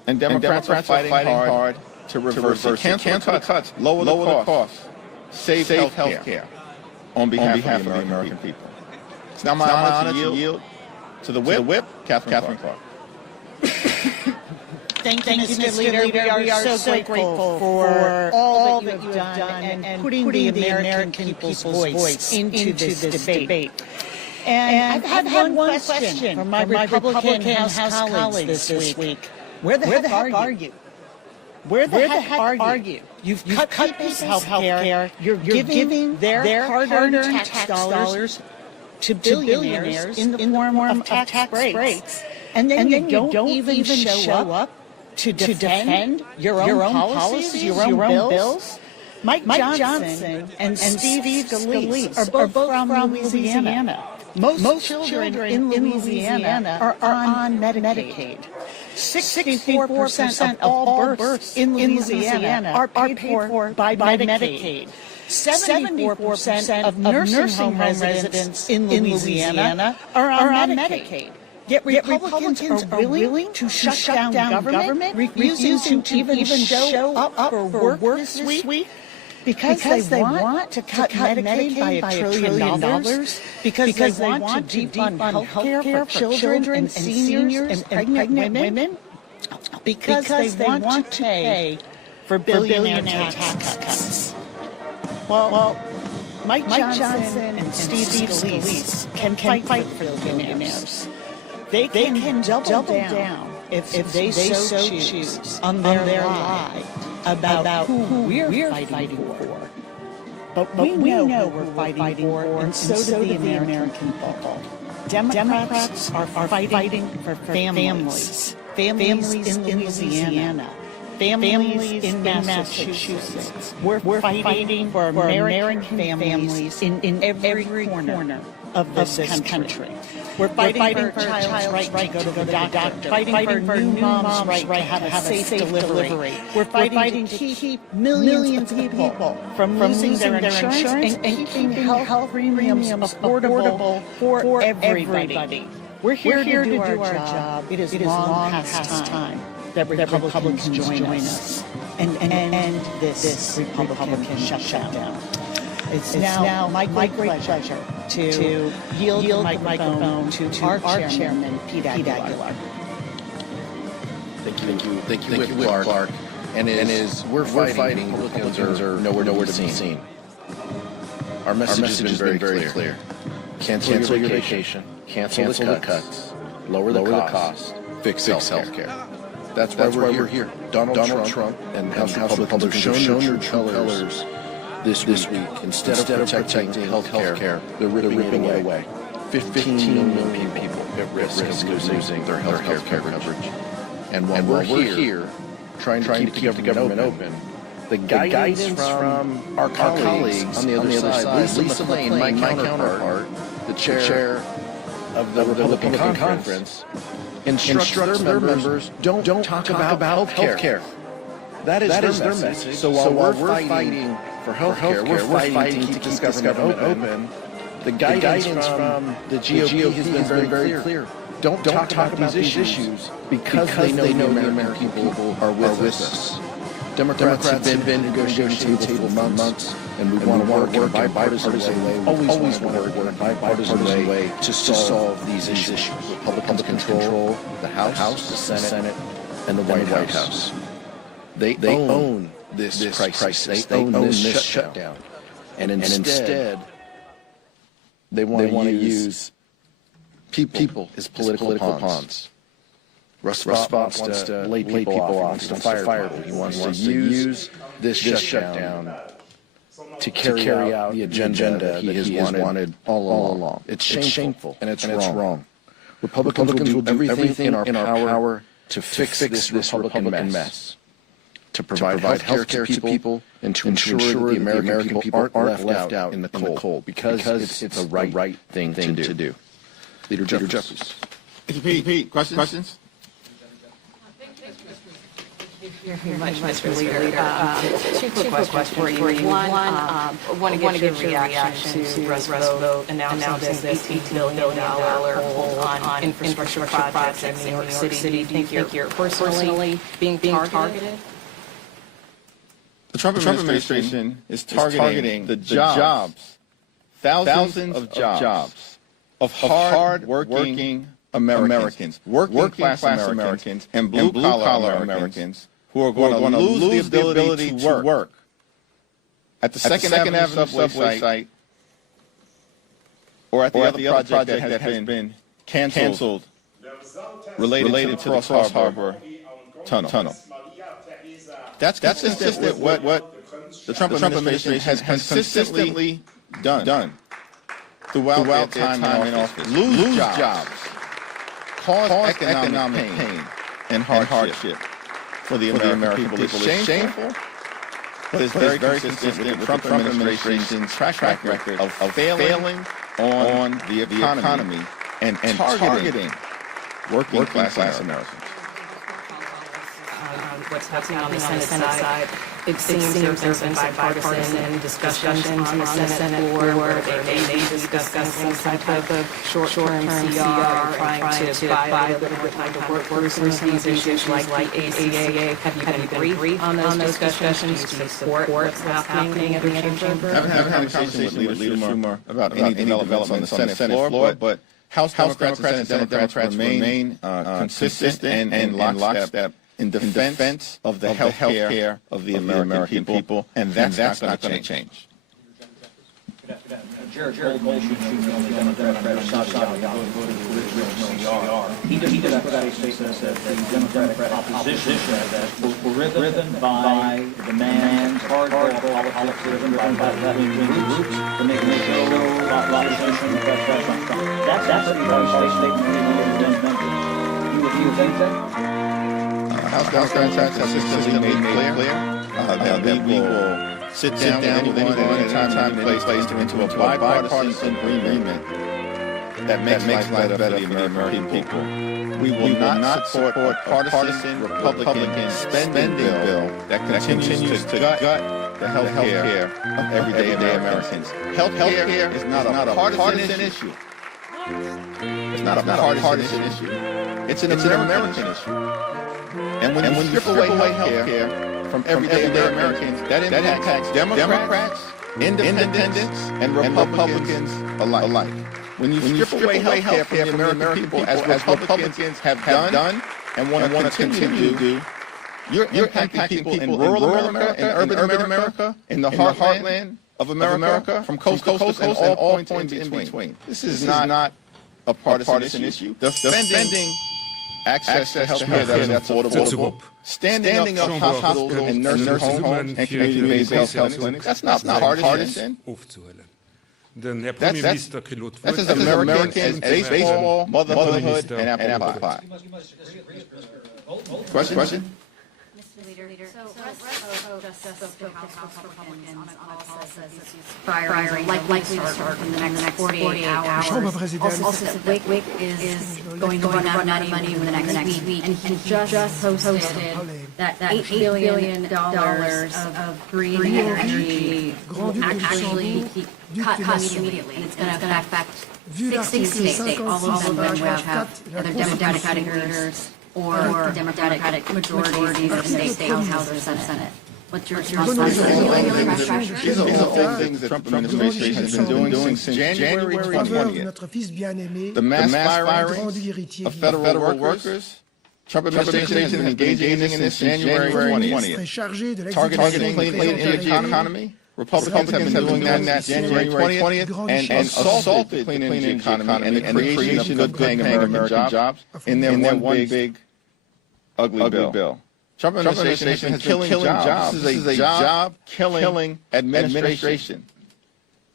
And Democrats are fighting hard to reverse it. Cancel the cuts, lower the costs, save health care on behalf of the American people. It's now my honor to yield to the whip, Catherine Clark. Thank you, Mr. Leader. We are so grateful for all that you have done and putting the American people's voice into this debate. And I've had one question from my Republican House colleagues this week. Where the heck are you? Where the heck are you? You've cut people's health care. You're giving their hard-earned tax dollars to billionaires in the form of tax breaks. And then you don't even show up to defend your own policies, your own bills. Mike Johnson and Steve Scalise are both from Louisiana. Most children in Louisiana are on Medicaid. 64% of all births in Louisiana are paid for by Medicaid. 74% of nursing home residents in Louisiana are on Medicaid. Yet Republicans are willing to shut down government, refusing to even show up for work this week because they want to cut Medicaid by $1 trillion, because they want to defund health care for children and seniors and pregnant women, because they want to pay for billionaire tax cuts. Well, Mike Johnson and Steve Scalise can fight for the billionaires. They can double down if they so choose on their lie about who we're fighting for. But we know who we're fighting for, and so do the American people. Democrats are fighting for families in Louisiana, families in Massachusetts. We're fighting for American families in every corner of this country. We're fighting for a child's right to go to the doctor, fighting for new moms' right to have a safe delivery. We're fighting to keep millions of people from losing their insurance and keeping health premiums affordable for everybody. We're here to do our job. It is long past time that Republicans join us and end this Republican shutdown. It's now my great pleasure to yield the microphone to our chairman, Pete Aguilar. Thank you, Whip Clark. And we're fighting, Republicans are nowhere to be seen. Our message has been very clear. Cancel your vacation, cancel the cuts, lower the cost, fix health care. That's why we're here. Donald Trump and House Republicans have shown their true colors this week. Instead of protecting health care, they're ripping it away. 15 million people at risk of losing their health care coverage. And while we're here trying to keep the government open, the guidance from our colleagues on the other side, Lisa McClain, my counterpart, the chair of the Republican Conference, instructs their members, don't talk about health care. That is their message. So while we're fighting for health care, we're fighting to keep this government open. The guidance from the GOP has been very clear. Don't talk about these issues because they know the American people are with us. Democrats have been negotiating table for months, and we want to work in a bipartisan way. Always want to work in a bipartisan way to solve these issues. Republicans control the House, the Senate, and the White House. They own this crisis. They own this shutdown. And instead, they want to use people as political pawns. Russ wants to lay people off, he wants to fire people. He wants to use this shutdown to carry out the agenda that he has wanted all along. It's shameful and it's wrong. Republicans will do everything in our power to fix this Republican mess, to provide health care to people, and to ensure that the American people aren't left out in the cold, because it's the right thing to do. Leader Jeffries. Pete, questions? Thank you very much, Mr. Leader. Two quick questions for you. One, I want to get your reaction to Russ vote announcing this $18 billion hold on infrastructure projects in New York City. Do you think you're personally being targeted? The Trump administration is targeting the jobs, thousands of jobs of hard-working Americans, working-class Americans, and blue-collar Americans who are going to lose the ability to work at the Second Avenue subway site or at the other project that has been canceled related to the Cross Harbor Tunnel. That's consistent with what the Trump administration has consistently done throughout time in office. Lose jobs, cause economic pain and hardship for the American people. It's shameful, but it's very consistent with the Trump administration's track record of failing on the economy and targeting working class Americans. What's happening on the Senate side. It seems there's been bipartisan discussions on the Senate floor. They may be discussing some type of short-term CR, trying to buy a little bit time to work through some of these issues like the ACA. Have you been briefed on those discussions? Do you support what's happening in the chamber? I haven't had a conversation with Leader Schumer about any developments on the Senate floor, but House Democrats and Senate Democrats remain consistent and lockstep in defense of the health care of the American people, and that's not going to change. Jared Goldsmith, the Democratic voted for the original CR. He just put out a statement that the Democratic opposition were driven by the demands, hardcore politics driven by left-wing groups to make a show opposition to President Trump. That's the statement you think that? House Democrats have consistently made clear that we will sit down with anyone at any place to enter into a bipartisan agreement that makes life better for the American people. We will not support a partisan Republican spending bill that continues to gut the health care of everyday Americans. Health care is not a partisan issue. It's not a partisan issue. It's an American issue. And when you strip away health care from everyday Americans, that impacts Democrats, independents, and Republicans alike. When you strip away health care from the American people, as Republicans have done and want to continue to do, you're impacting people in rural America, in urban America, in the heartland of America, from coast to coast and all points in between. This is not a partisan issue. Defending access to health care that is affordable, standing up hospitals and nursing homes and community-based health clinics, that's not partisan. That's as American as baseball, motherhood, and apple pie. Question? So Russ just spoke to House Republicans on a call says it's firing likely to start in the next 48 hours. Also said WIC is going to run out of money in the next week. And he just posted that $8 billion of green energy will actually be cut immediately. And it's going to affect 60 states, all of them which have either Democratic leaders or Democratic majorities in state houses and Senate. What's your response? These are things that the Trump administration has been doing since January 20th. The mass firing of federal workers. Trump administration has been engaging in this since January 20th. Targeting clean energy economy. Republicans have been doing that January 20th and assaulted the clean energy economy and the creation of good-paying American jobs in their one big ugly bill. Trump administration has been killing jobs. This is a job-killing administration.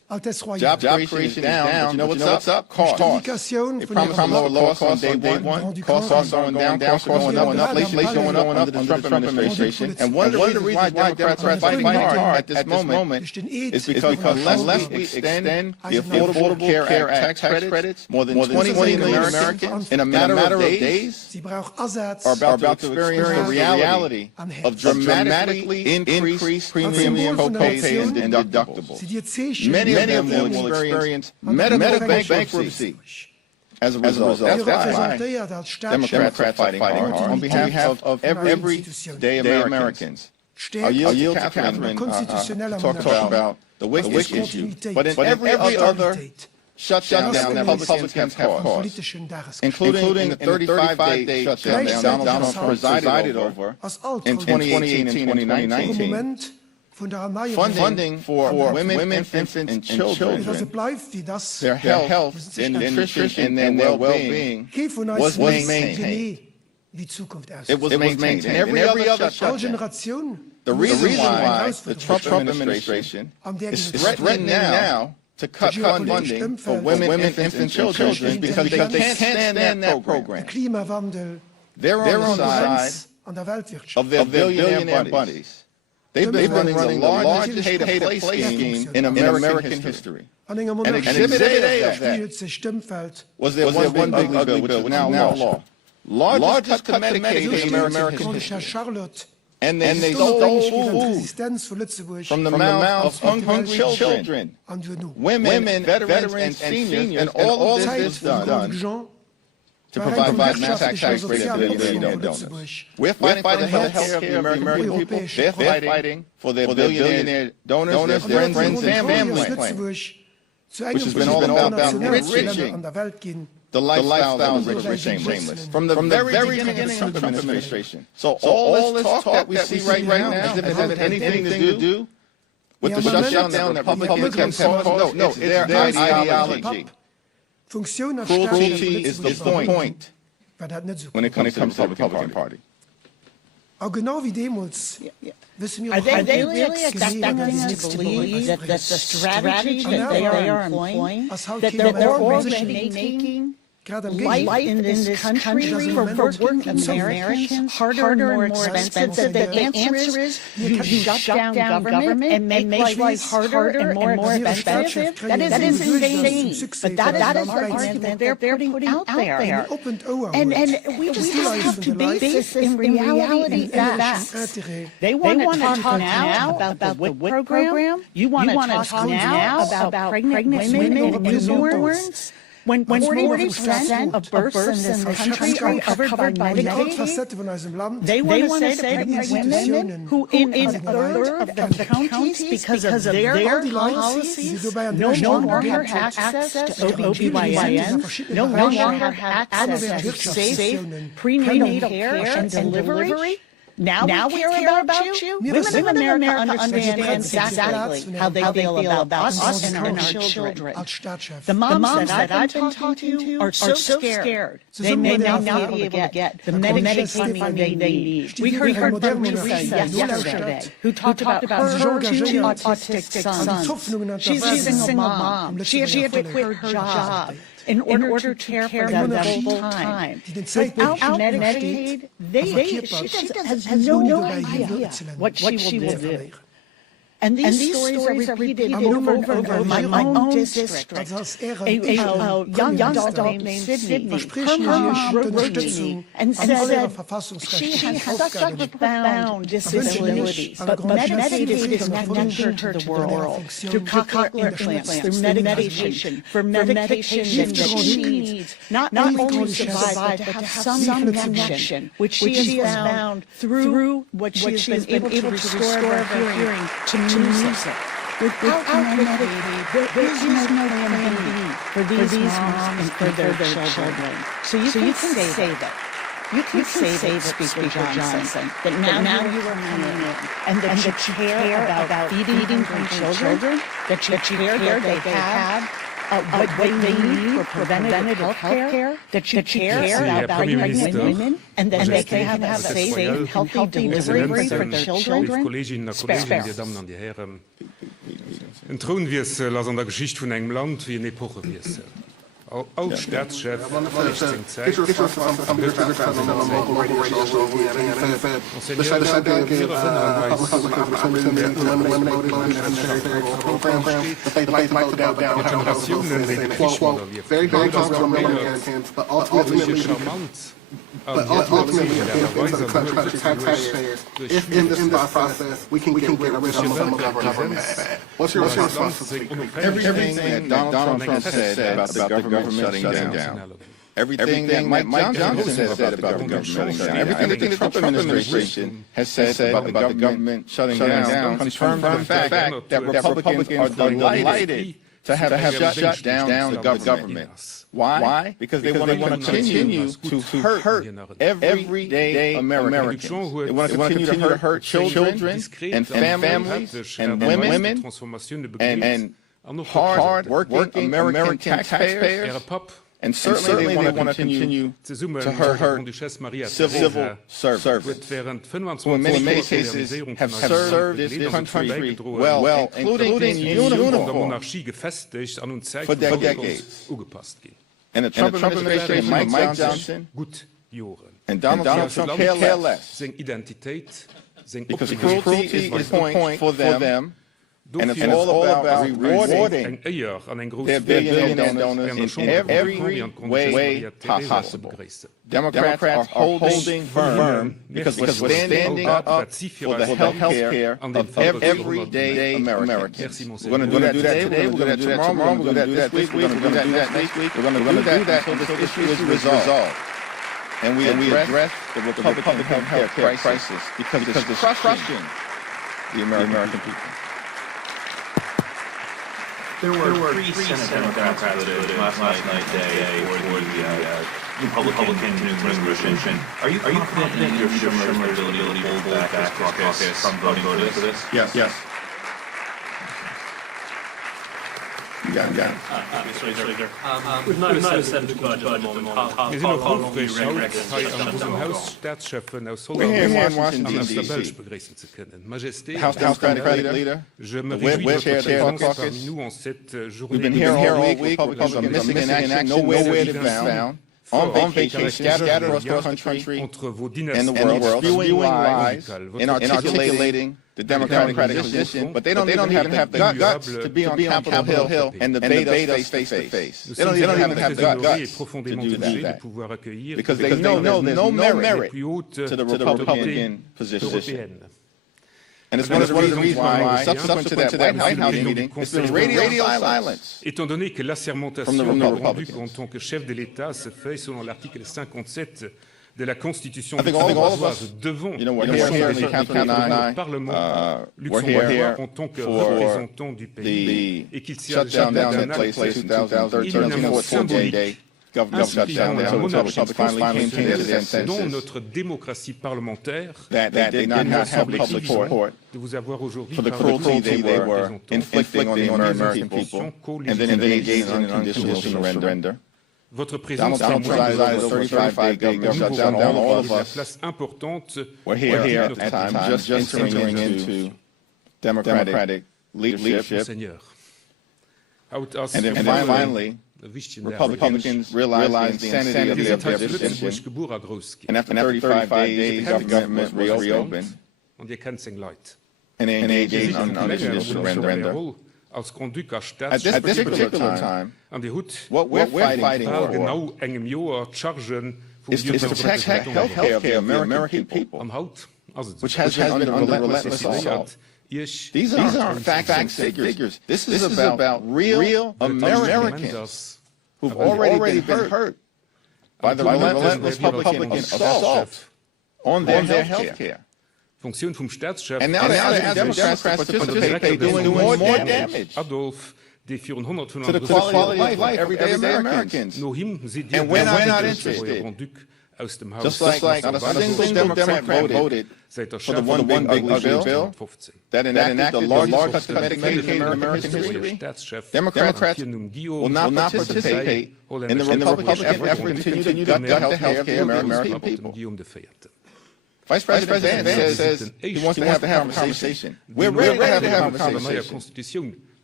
Altesse Royale. Job creation is down. You know what's up? Cost. They promise lower costs on day one. Costs are going down. Costs are going up. Inflation going up under the Trump administration. And one of the reasons why Democrats are fighting hard at this moment is because unless we extend the Affordable Care Act tax credits, more than 20 million Americans in a matter of days are about to experience the reality of dramatically increased premiums, co-pays, and deductibles. Many of them will experience medical bankruptcy as a result. That's why Democrats are fighting hard on behalf of everyday Americans. I'll yield to Catherine to talk about the WIC issue, but in every other shutdown that Republicans have caused, including the 35-day shutdown that Donald Trump presided over in 2018 and 2019, funding for women, infants, and children, their health, their nutrition, and their well-being was maintained. It was maintained. In every other shutdown. The reason why the Trump administration is threatening now to cut funding for women, infants, and children is because they can't stand that program. They're on the side of their billionaire buddies. They've been running the largest pay-to-play scheme in American history. And Exhibit A of that was their one big ugly bill, which is now law. Largest cut to Medicaid in American history. And they stole food from the mouths of hungry children, women, veterans, and seniors, and all of this is done to provide mass tax breaks to billionaire donors. We're fighting for the health care of the American people. They're fighting for their billionaire donors, their friends, and family plans, which has been all about enriching the lifestyle of rich and shameless from the very beginning of the Trump administration. So all this talk that we see right now, as if it has anything to do with the shutdown that Republicans have caused, no, it's their ideology. Cruelty is the point when it comes to the Republican Party. Auch genau wie Demos wissen wir Are they really expecting us to believe that the strategy that they are employing, that they're already making life in this country for working Americans harder and more expensive? That the answer is you shut down government and make life harder and more expensive? That is insane. But that is the argument they're putting out there. And we just have to base this in reality facts. They want to talk now about the WIC program. You want to talk now about pregnant women and newborns. When 40% of births in this country are covered by Medicaid, they want to say to pregnant women who in a third of the counties, because of their policies, no longer have access to OBGYNs, no longer have access to safe prenatal care and delivery. Now we care about you? Women in America understand exactly how they feel about us and our children. The moms that I've been talking to are so scared. They may not be able to get the medication they need. We heard from Lisa yesterday, who talked about her two autistic sons. She's a single mom. She had to quit her job in order to care for them full time. Without Medicaid, she has no idea what she will do. And these stories are repeated over and over. My own district, a young adult named Sydney, her mom wrote to me and said she has such profound disabilities, but Medicaid is connecting her to the world, through cochlear implants, through medication, for medication that she needs, not only to survive, but to have some connection, which she has found through what she has been able to restore her hearing to music. Without Medicaid, there is no plan B for these moms and for their children. So you can say that. You can say that, Speaker Johnson, that now you are coming in, and that you care about feeding children, that you care that they have what they need for preventative health care, that you care about pregnant women, and that they can have a safe, healthy delivery for their children. Ein Thronwiesel ass an der Geschicht vun engem Land wie en Epochewiesel. All Staatschef But ultimately, it's the taxpayers. If in this process we can get rid of some of the government, what's your response? Everything that Donald Trump said about the government shutting down. Everything that Mike Johnson said about the government shutting down. Everything the Trump administration has said about the government shutting down confirms the fact that Republicans are delighted to have shut down the government. Why? Because they want to continue to hurt everyday Americans. They want to continue to hurt children and families and women and hard-working American taxpayers. And certainly they want to continue to hurt civil servants, who in many cases have served this country well, including in uniform, for decades. And the Trump administration and Mike Johnson and Donald Trump care less, because cruelty is the point for them. And it's all about rewarding their billionaire donors in every way possible. Democrats are holding firm because we're standing up for the health care of everyday Americans. We're going to do that today, we're going to do that tomorrow, we're going to do that this week, we're going to do that next week, we're going to do that until this issue is resolved. And we address the Republican health care crisis because it's crushing the American people. There were three Senate Democrats voted last night for the Republican resolution. Are you confident in your Schumer's ability to hold back his caucus from voting for this? Yes. We've not decided to budget at the moment. How long do you reckon We're here in Washington, D.C. House Democratic Leader, the chair of the caucus. We've been here all week. Republicans are missing in action, nowhere to be found. On vacation, scattered across the country and the world, spewing lies and articulating the Democratic position, but they don't even have the guts to be on Capitol Hill and debate us face to face. They don't even have the guts to do that, because they know there's no merit to the Republican position. And it's one of the reasons why, subsequent to that White House meeting, it's been radio silence. Étant donné que l'assermentation du Grand Duc en tant que chef de l'État se fait selon l'article 57 de la Constitution luxembourgeoise, devant le Parlement luxembourgeois en tant que représentant du pays, et qu'il s'agit d'un acte éminemment symbolique, inscrivant la monarchie dans notre démocratie parlementaire, il nous semble support de vous avoir aujourd'hui parlé des représentants inflicting on the American people and then engaging in unconditional surrender. Votre présence témoigne de la place importante We're here at the time just entering into democratic leadership. And then finally, Republicans realized the insanity of their position, and after 35 days, the government reopened, and they engaged in unconditional surrender. At this particular time, what we're fighting for is to protect health care of the American people, which has been under relentless assault. These aren't facts and figures. This is about real Americans who've already been hurt by the relentless Republican assault on their health care. And now they're asking Democrats to participate, doing more damage to the quality of life of everyday Americans. And we're not interested. Just like not a single Democrat voted for the one big ugly bill that enacted the largest cut to Medicaid in American history, Democrats will not participate in the Republican effort to continue to gut the health care of American people. Vice President Vance says he wants to have a conversation. We're ready to have a conversation.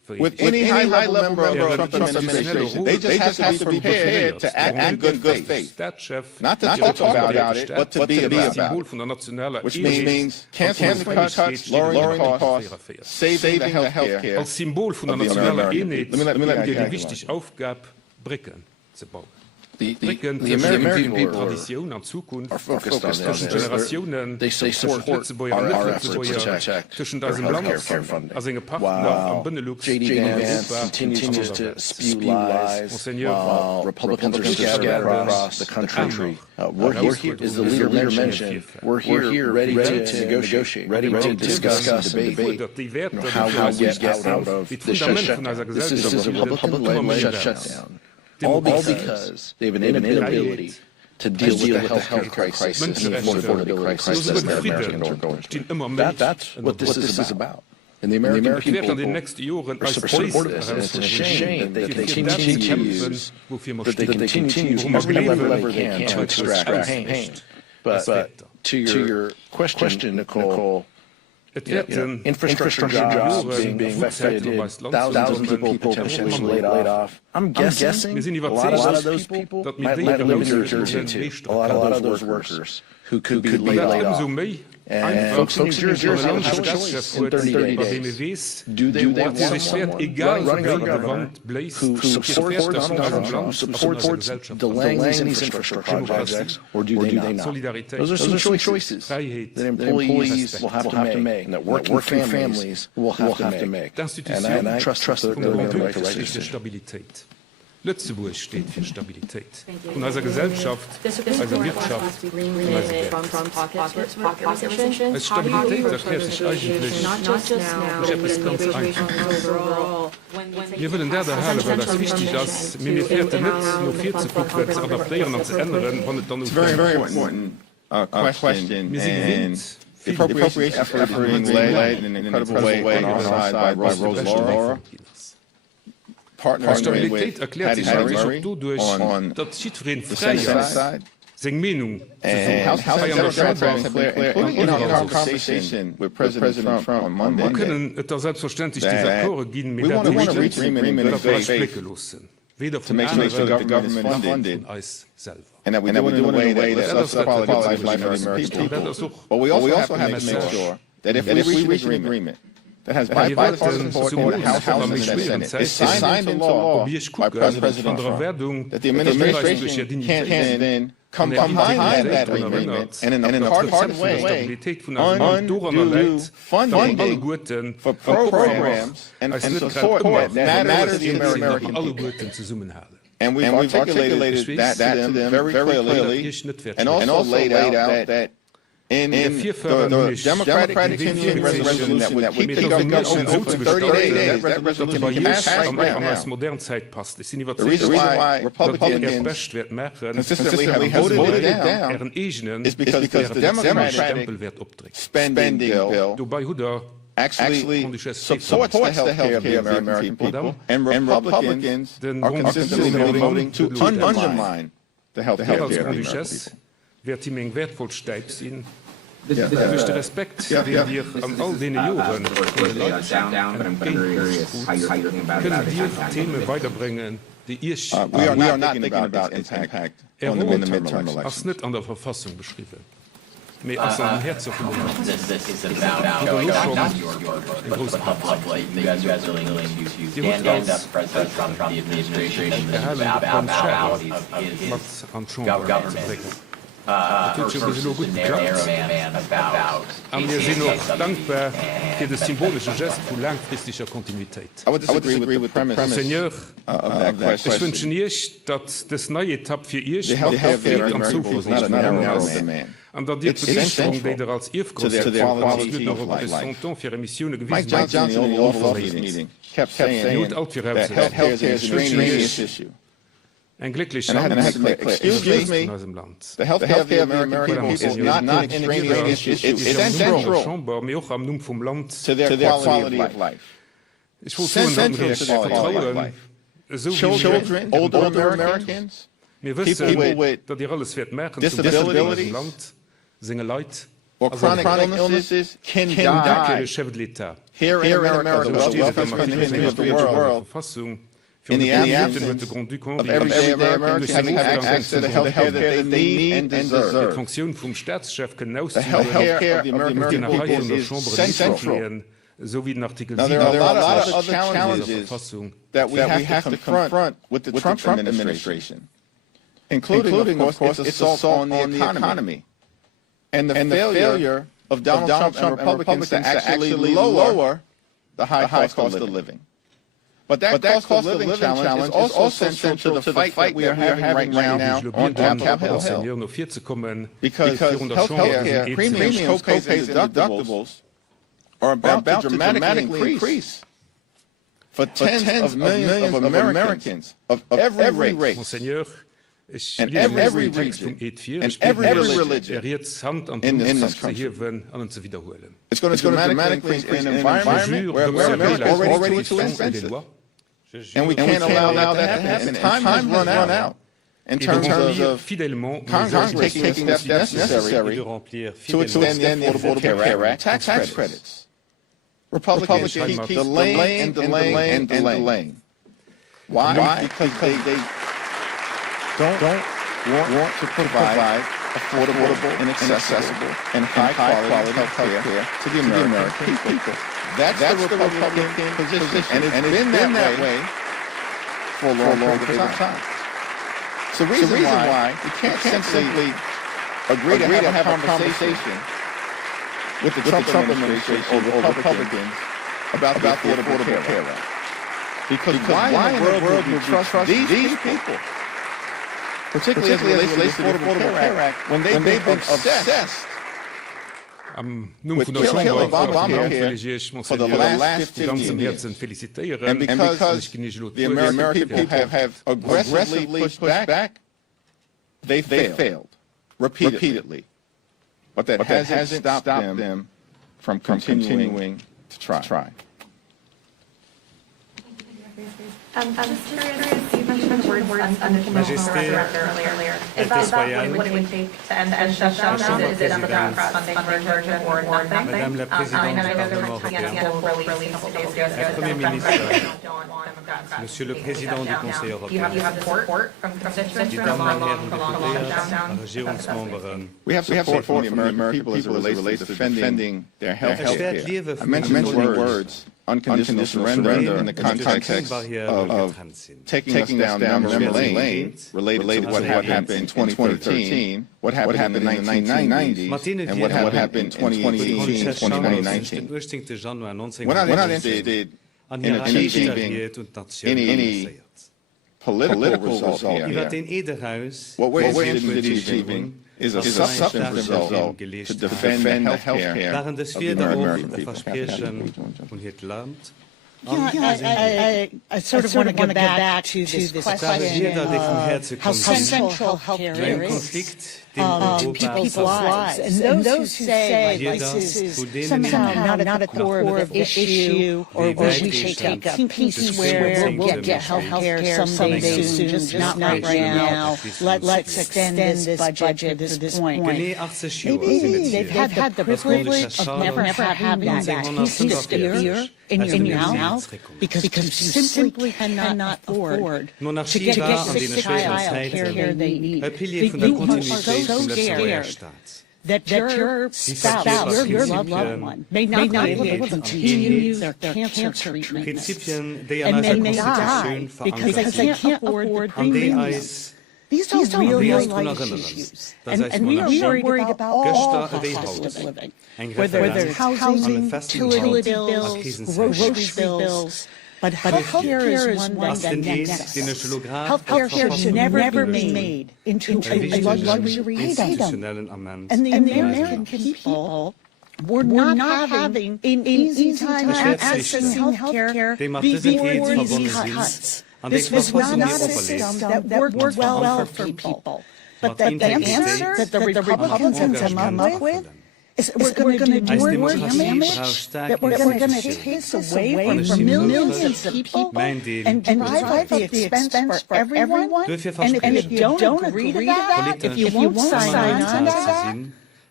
with any high-level member of the Trump administration. They just have to be prepared to act in good faith. Not to talk about it, but to be about it. Which means canceling the cuts, lowering the costs, saving the health care. Als Symbol von der nationalen Einheit die wichtige Aufgabe, Brücken zu bauen. Brücken zwischen die Tradition und Zukunft, zwischen Generationen, zwischen Lützebäuer, zwischen diesem Land, als eine Partner am Benelux, continues to spew lies while Republicans are scattered across the country. We're here, as the leader mentioned, we're here ready to negotiate, ready to discuss and debate how we get out of the shutdown. This is a Republican-led shutdown. All because they have an inability to deal with the health care crisis and the affordability crisis that Americans are going through. That's what this is about. And the American people are supporting this, and it's a shame that they continue to use, every lever they can to extract pain. But to your question, Nicole, infrastructure jobs being affected, thousands of people potentially laid off. I'm guessing a lot of those people might live in New Jersey too. A lot of those workers who could be laid off. And folks in New Jersey have a choice in 30 days. Do they want someone running for governor who supports Donald Trump, who supports delaying these infrastructure projects, or do they not? Those are some choices that employees will have to make, and that working families will have to make. And I trust that they're going to make the right decision. Lützeburg steht für Stabilität. Und als Gesellschaft, als Wirtschaft, als Stabilität erklärt sich eigentlich etwas ganz einfach. Wir wollen der Halle, weil das wichtig ist, mir fährt nicht nur 40 Prozent zu adaptieren und zu ändern, wenn es dann It's a very important question, and the appropriation effort is being led in an incredible way on our side by Rose Laura. Stabilität erklärt sich eigentlich auch dadurch, dass Schiedsrichter frei ist, seine Meinung wir können es selbstverständlich diese Akkorde gehen mit der Blicken lassen. Weder von anderen noch von uns selber. And that we do it in a way that lets us qualify life for the American people. But we also have to make sure that if we reach an agreement that has bipartisan support in the House and the Senate, is signed into law by President Trump, that the administration can't then come behind that agreement and in a hard way undo funding for programs and support that matters to the American people. And we've articulated that to them very clearly and also laid out that in the Democratic continuing resolution that would keep the government open for 30 days, that resolution can pass right now. The reason why Republicans consistently have voted it down is because the Democratic spending bill actually supports the health care of the American people, and Republicans are consistently voting to undermine the health care of the American people. De Respekt, den wir an all den Jahren können wir Themen weiterbringen, die ich we are not thinking about its impact on the midterm elections. Als nicht an der Verfassung beschrieben. Mais als an Herzog von Und wir sind auch dankbar für das symbolische Gest von langfristiger Kontinuität. Seigneur, ich wünsche euch, dass das neue Etappe für euch Frieden und Zuversicht und dass die Begeisterung, die ihr als Irrgruppe absolut noch auf das Fronton für Missionen gewiesen habt, nicht alt für ein glücklicher excuse me, the health care of the American people is not an extraneous issue. It's central to their quality of life. Central to their quality of life. Children, older Americans, people with disabilities, or chronic illnesses can die. Here in America, the wealthiest country of the world, in the absence of everyday Americans having access to the health care that they need and deserve. The health care of the American people is central. Now, there are a lot of other challenges that we have to confront with the Trump administration, including, of course, its assault on the economy and the failure of Donald Trump and Republicans to actually lower the high cost of living. But that cost of living challenge is also central to the fight that we are having right now on Capitol Hill. Because health care premiums, co-pays, and deductibles are about to dramatically increase for tens of millions of Americans of every race and every region and every religion in this country. It's going to dramatically increase in an environment where America is already too expensive. And we can't allow that to happen. And time has run out in terms of Congress taking the steps necessary to extend the Affordable Care Act tax credits. Republicans keep delaying. Why? Because they don't want to provide affordable and accessible and high-quality health care to the American people. That's the Republican position, and it's been that way for a long period of time. It's the reason why we can't simply agree to have a conversation with the Trump administration or the Republicans about the Affordable Care Act. Because why in the world would we trust these people, particularly as it relates to the Affordable Care Act, when they've been obsessed with killing Obamacare for the last 15 years. And because the American people have aggressively pushed back, they failed repeatedly. But that hasn't stopped them from continuing to try. Just curious, you mentioned the word unconditional surrender earlier. Is that what it would take to end the shutdown? Is it Democrats funding version or nothing? Madame la Présidente du Parlement Monsieur le Président du Conseil européen, We have support from the American people as it relates to defending their health care. I mentioned words unconditional surrender in the context of taking us down memory lane related to what happened in 2013, what happened in the 1990s, and what happened in 2018, 2019. We're not interested in achieving any political result here. What we're interested in achieving is a substantive result to defend the health care of the American people. I sort of want to get back to this question of how central health care is to people's lives. And those who say this is somehow not at the core of the issue, or we should take a piece where we'll get health care someday soon, just not right now. Let's extend this budget to this point. Maybe they've had the privilege of never having that piece of fear in your mouth because you simply cannot afford to get the child care they need. You are so scared that your spouse, your loved one, may not be able to continue their cancer treatment and may die because they can't afford the premiums. These are real life issues, and we are worried about all costs of living, whether it's housing, utility bills, grocery bills. But health care is one thing that nexus. Health care should never be made into a luxury item. And the American people were not having an easy time accessing health care before these cuts. This was not a system that worked well for people. But the answer that the Republicans have come up with is we're going to do more damage, that we're going to take this away from millions of people and drive up the expense for everyone. And if you don't agree to that, if you won't sign on to that,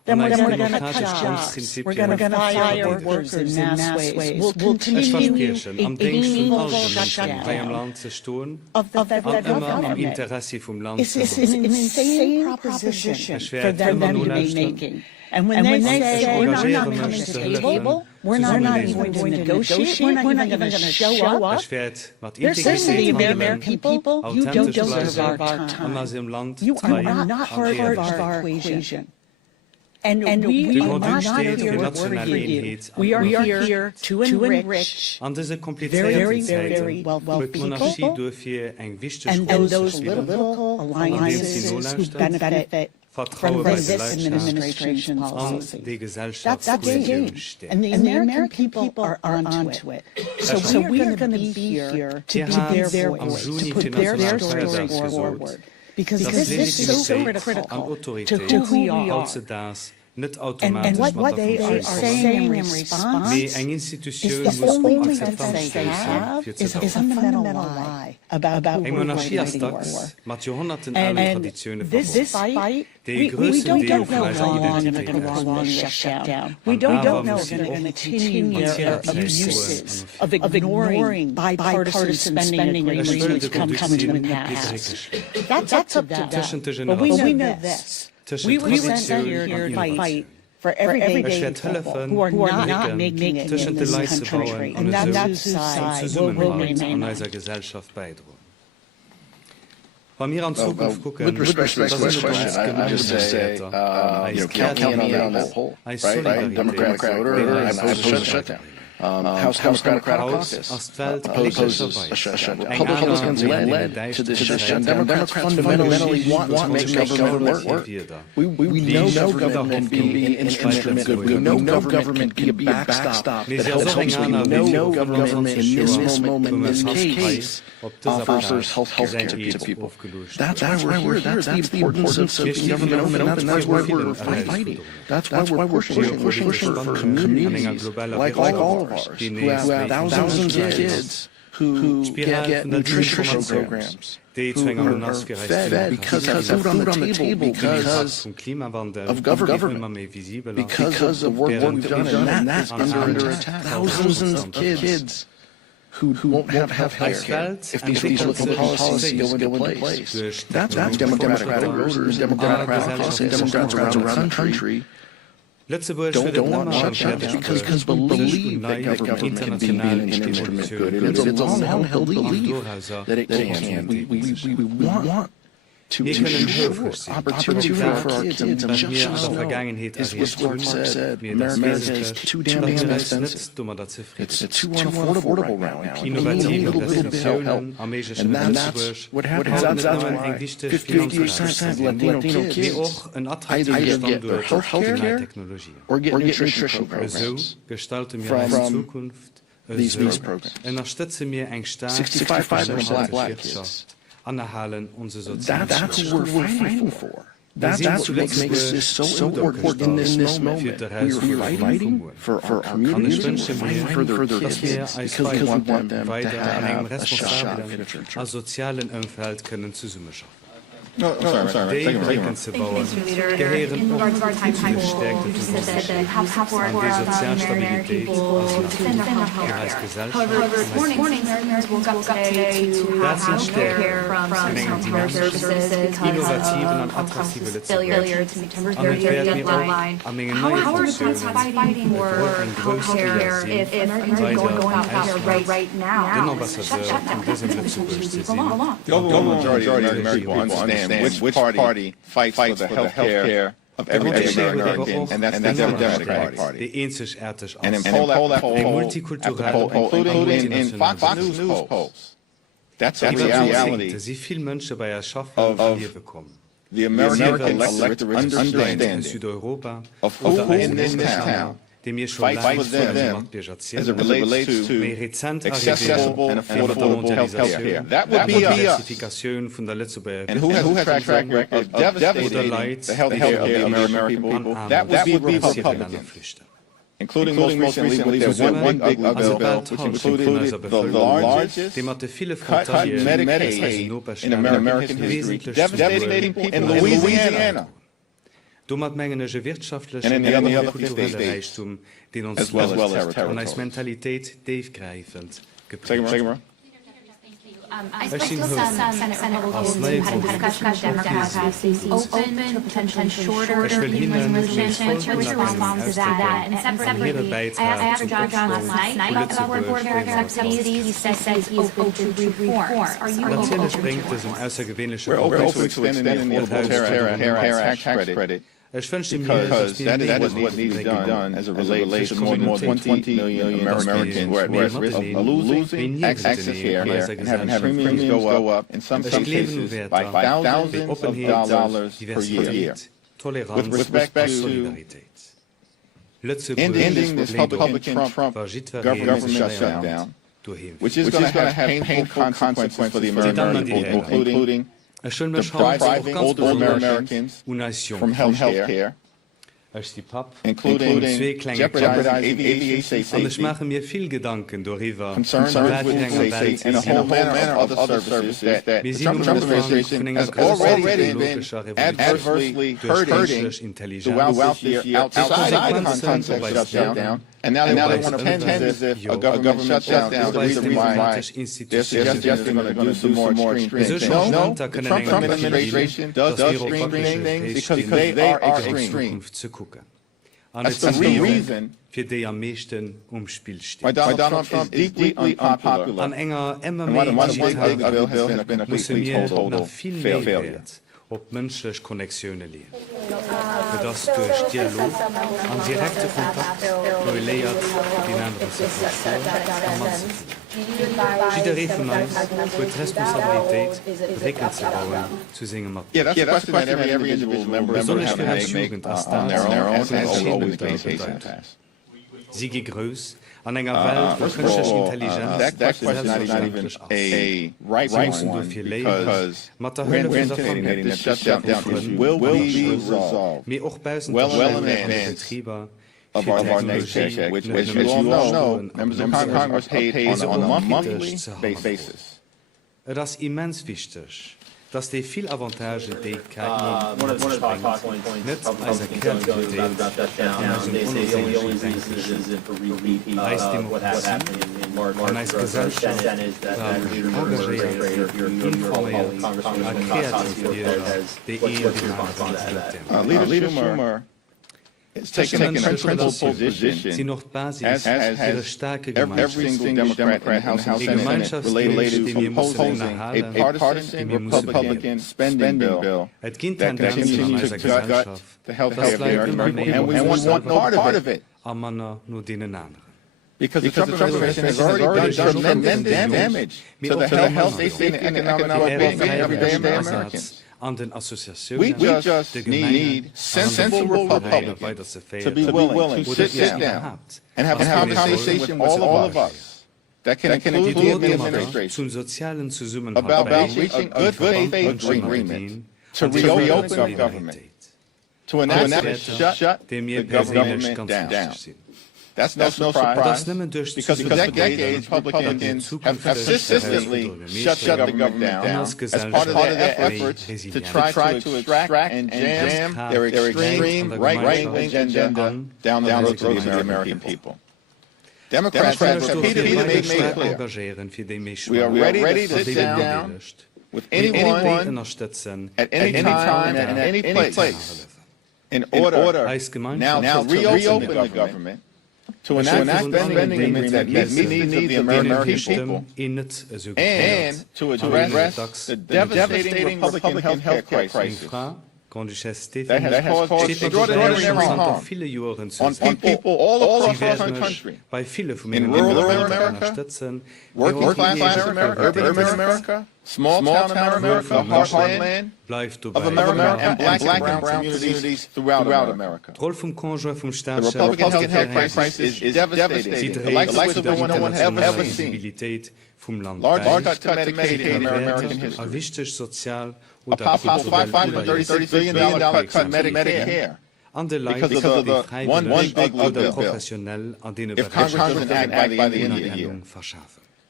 Then we're going to cut jobs. We're going to fire workers in mass ways. We'll continue a meaningful shutdown of the federal government. It's an insane proposition for them to be making. And when they say we're not coming to the table, we're not even going to negotiate, we're not even going to show up, they're saying to the American people, you don't deserve our time. You are not part of our equation. And we are not here to work for you. We are here to enrich very, very wealthy people and those political alliances who benefit from this administration's policy. That's the game. And the American people are onto it. So we are going to be here to be their voice, to put their stories forward. Because this is so critical to who we are. And what they are saying in response is the only defense they have is a fundamental lie about who we're fighting for. And this fight, we don't know how long it's going to prolong the shutdown. We don't know if they're going to continue their abuses of ignoring bipartisan spending agreements come to pass. That's up to them. But we know this. We were sent here to fight for everyday people who are not making it in this country. And that's whose side will remain on. With respect to this question, I would just say, count me in on that poll, right? Democratic voter, I oppose a shutdown. House Democratic Caucus opposes a shutdown. Republicans led to this shutdown. Democrats fundamentally want to make government work. We know government can be an instrument of good. We know government can be a backstop that helps people. We know government in this moment, in this case, offers health care to people. That's why we're here. That's the importance of keeping government open, and that's why we're fighting. That's why we're pushing for communities like all of ours, who have thousands of kids who get nutrition programs, who are fed because of food on the table, because of government, because of work we've done, and that's under attack. Thousands of kids who won't have health care if these political policies go into place. That's Democratic voters, Democratic policies, Democrats around the country don't want shutdowns because believe that government can be an instrument of good. It's a long-held belief that it can. We want to ensure opportunity for our kids and just as Clark said, America is too damn expensive. It's too unaffordable right now. We need a little bit of help. And that's what happens. That's why 50% of Latino kids either get their health care or get nutrition programs from these programs. 65% black kids. That's what we're fighting for. That's what makes this so important in this moment. We are fighting for our communities, we're fighting for their kids, because we want them to have a shot at a future. No, I'm sorry. Thanks, Leader. In regards to our time table, you just said that you have support for American people to defend healthcare. However, this morning, Americans woke up today to have healthcare from healthcare services because of failure to meet their deadline. How are Democrats fighting for healthcare if Americans are going out healthcare right now? Shutdown doesn't essentially belong. The overwhelming majority of Americans understand which party fights for the health care of everyday American, and that's the Democratic Party. And in poll after poll, including in Fox News polls, that's a reality of the American electorate understanding of who in this town fights for them as it relates to accessible and affordable health care. That would be us. And who has a track record of devastating the health care of the American people? That would be Republicans. Including most recently, there was one big bill which included the largest cut in Medicaid in American history, devastating people in Louisiana. Dummer mengenische wirtschaftliche And in the other kulturelle states, Reichtum, den uns as well as territories. und als Mentalität tiefgreifend geprägt. I spoke to some Senate Republicans who had a discussion with Democrats who seemed open to a potentially shorter resolution. What's your response to that? And separately, I asked John last night about board subsidies. He said he's open to reforms. Are you open to reforms? We're open to extending the Affordable Tax Credit. Because that is what needs to be done as it relates to more than 20 million Americans who are at risk of losing access here and having premiums go up, in some cases, by thousands of dollars per year. With respect to ending this Republican-Trump government shutdown, which is going to have painful consequences for the American people, including depriving older Americans from health care, including jeopardizing aviation safety, Und ich mache mir viel Gedanken darüber, concerns with safety, and a whole manner of other services that the Trump administration has already been adversely hurting throughout this year outside the context of shutdown. And now they want to pretend as if a government shutdown is the reason why they're suggesting they're going to do some more extreme things. No, the Trump administration does extreme things because they are extreme. That's the reason why Donald Trump is deeply unpopular and why the One Big Bill has been a complete total failure. Op menschlich Konnexioune leen. Das durch Dialog an direkte Kontakt leiert den anderen Schiederé vun uns huet Responsabilitéit Recken ze bauen zu singen mat. Yeah, that's a question that every individual member has to make on their own, as always the case. Sie gegröß an enger Welt wo künstliche Intelligenz that question is not even a right one because we're anticipating that this shutdown issue will be resolved well in advance of our next paycheck, which, as you all know, members of Congress are paid on a monthly basis. Das ist immens wichtig, dass die viel Avantage die KI nicht als Erklärung und als Gesellschaft engagiert, informiert, kreativ Leader Schumer is taking a principled position, as every single Democrat in the House and Senate related to opposing a partisan Republican spending bill that continues to gut the health care of the American people, and we want no part of it. Because the Trump administration has already done tremendous damage to the health, safety, and economic well-being of everyday Americans. We just need sensible Republicans to be willing to sit down and have a conversation with all of us that can include the administration about reaching a good faith agreement to reopen the government, to enact shut the government down. That's no surprise, because for decades, Republicans have consistently shut the government down as part of their efforts to try to extract and jam their extreme right-wing agenda down the throats of the American people. Democrats have repeatedly made clear we are ready to sit down with anyone at any time and at any place in order now to reopen the government, to enact spending agreements that meet the needs of the American people, and to address the devastating Republican health care crisis that has caused extraordinary harm on people all across the country, in rural America, working class America, urban America, small town America, the heartland of America, and black and brown communities throughout America. The Republican health care crisis is devastating, the likes of which no one has ever seen. Large cuts to Medicaid in American history. A possible $536 billion cut to Medicare because of the one big bill. If Congress doesn't act by the end of the year.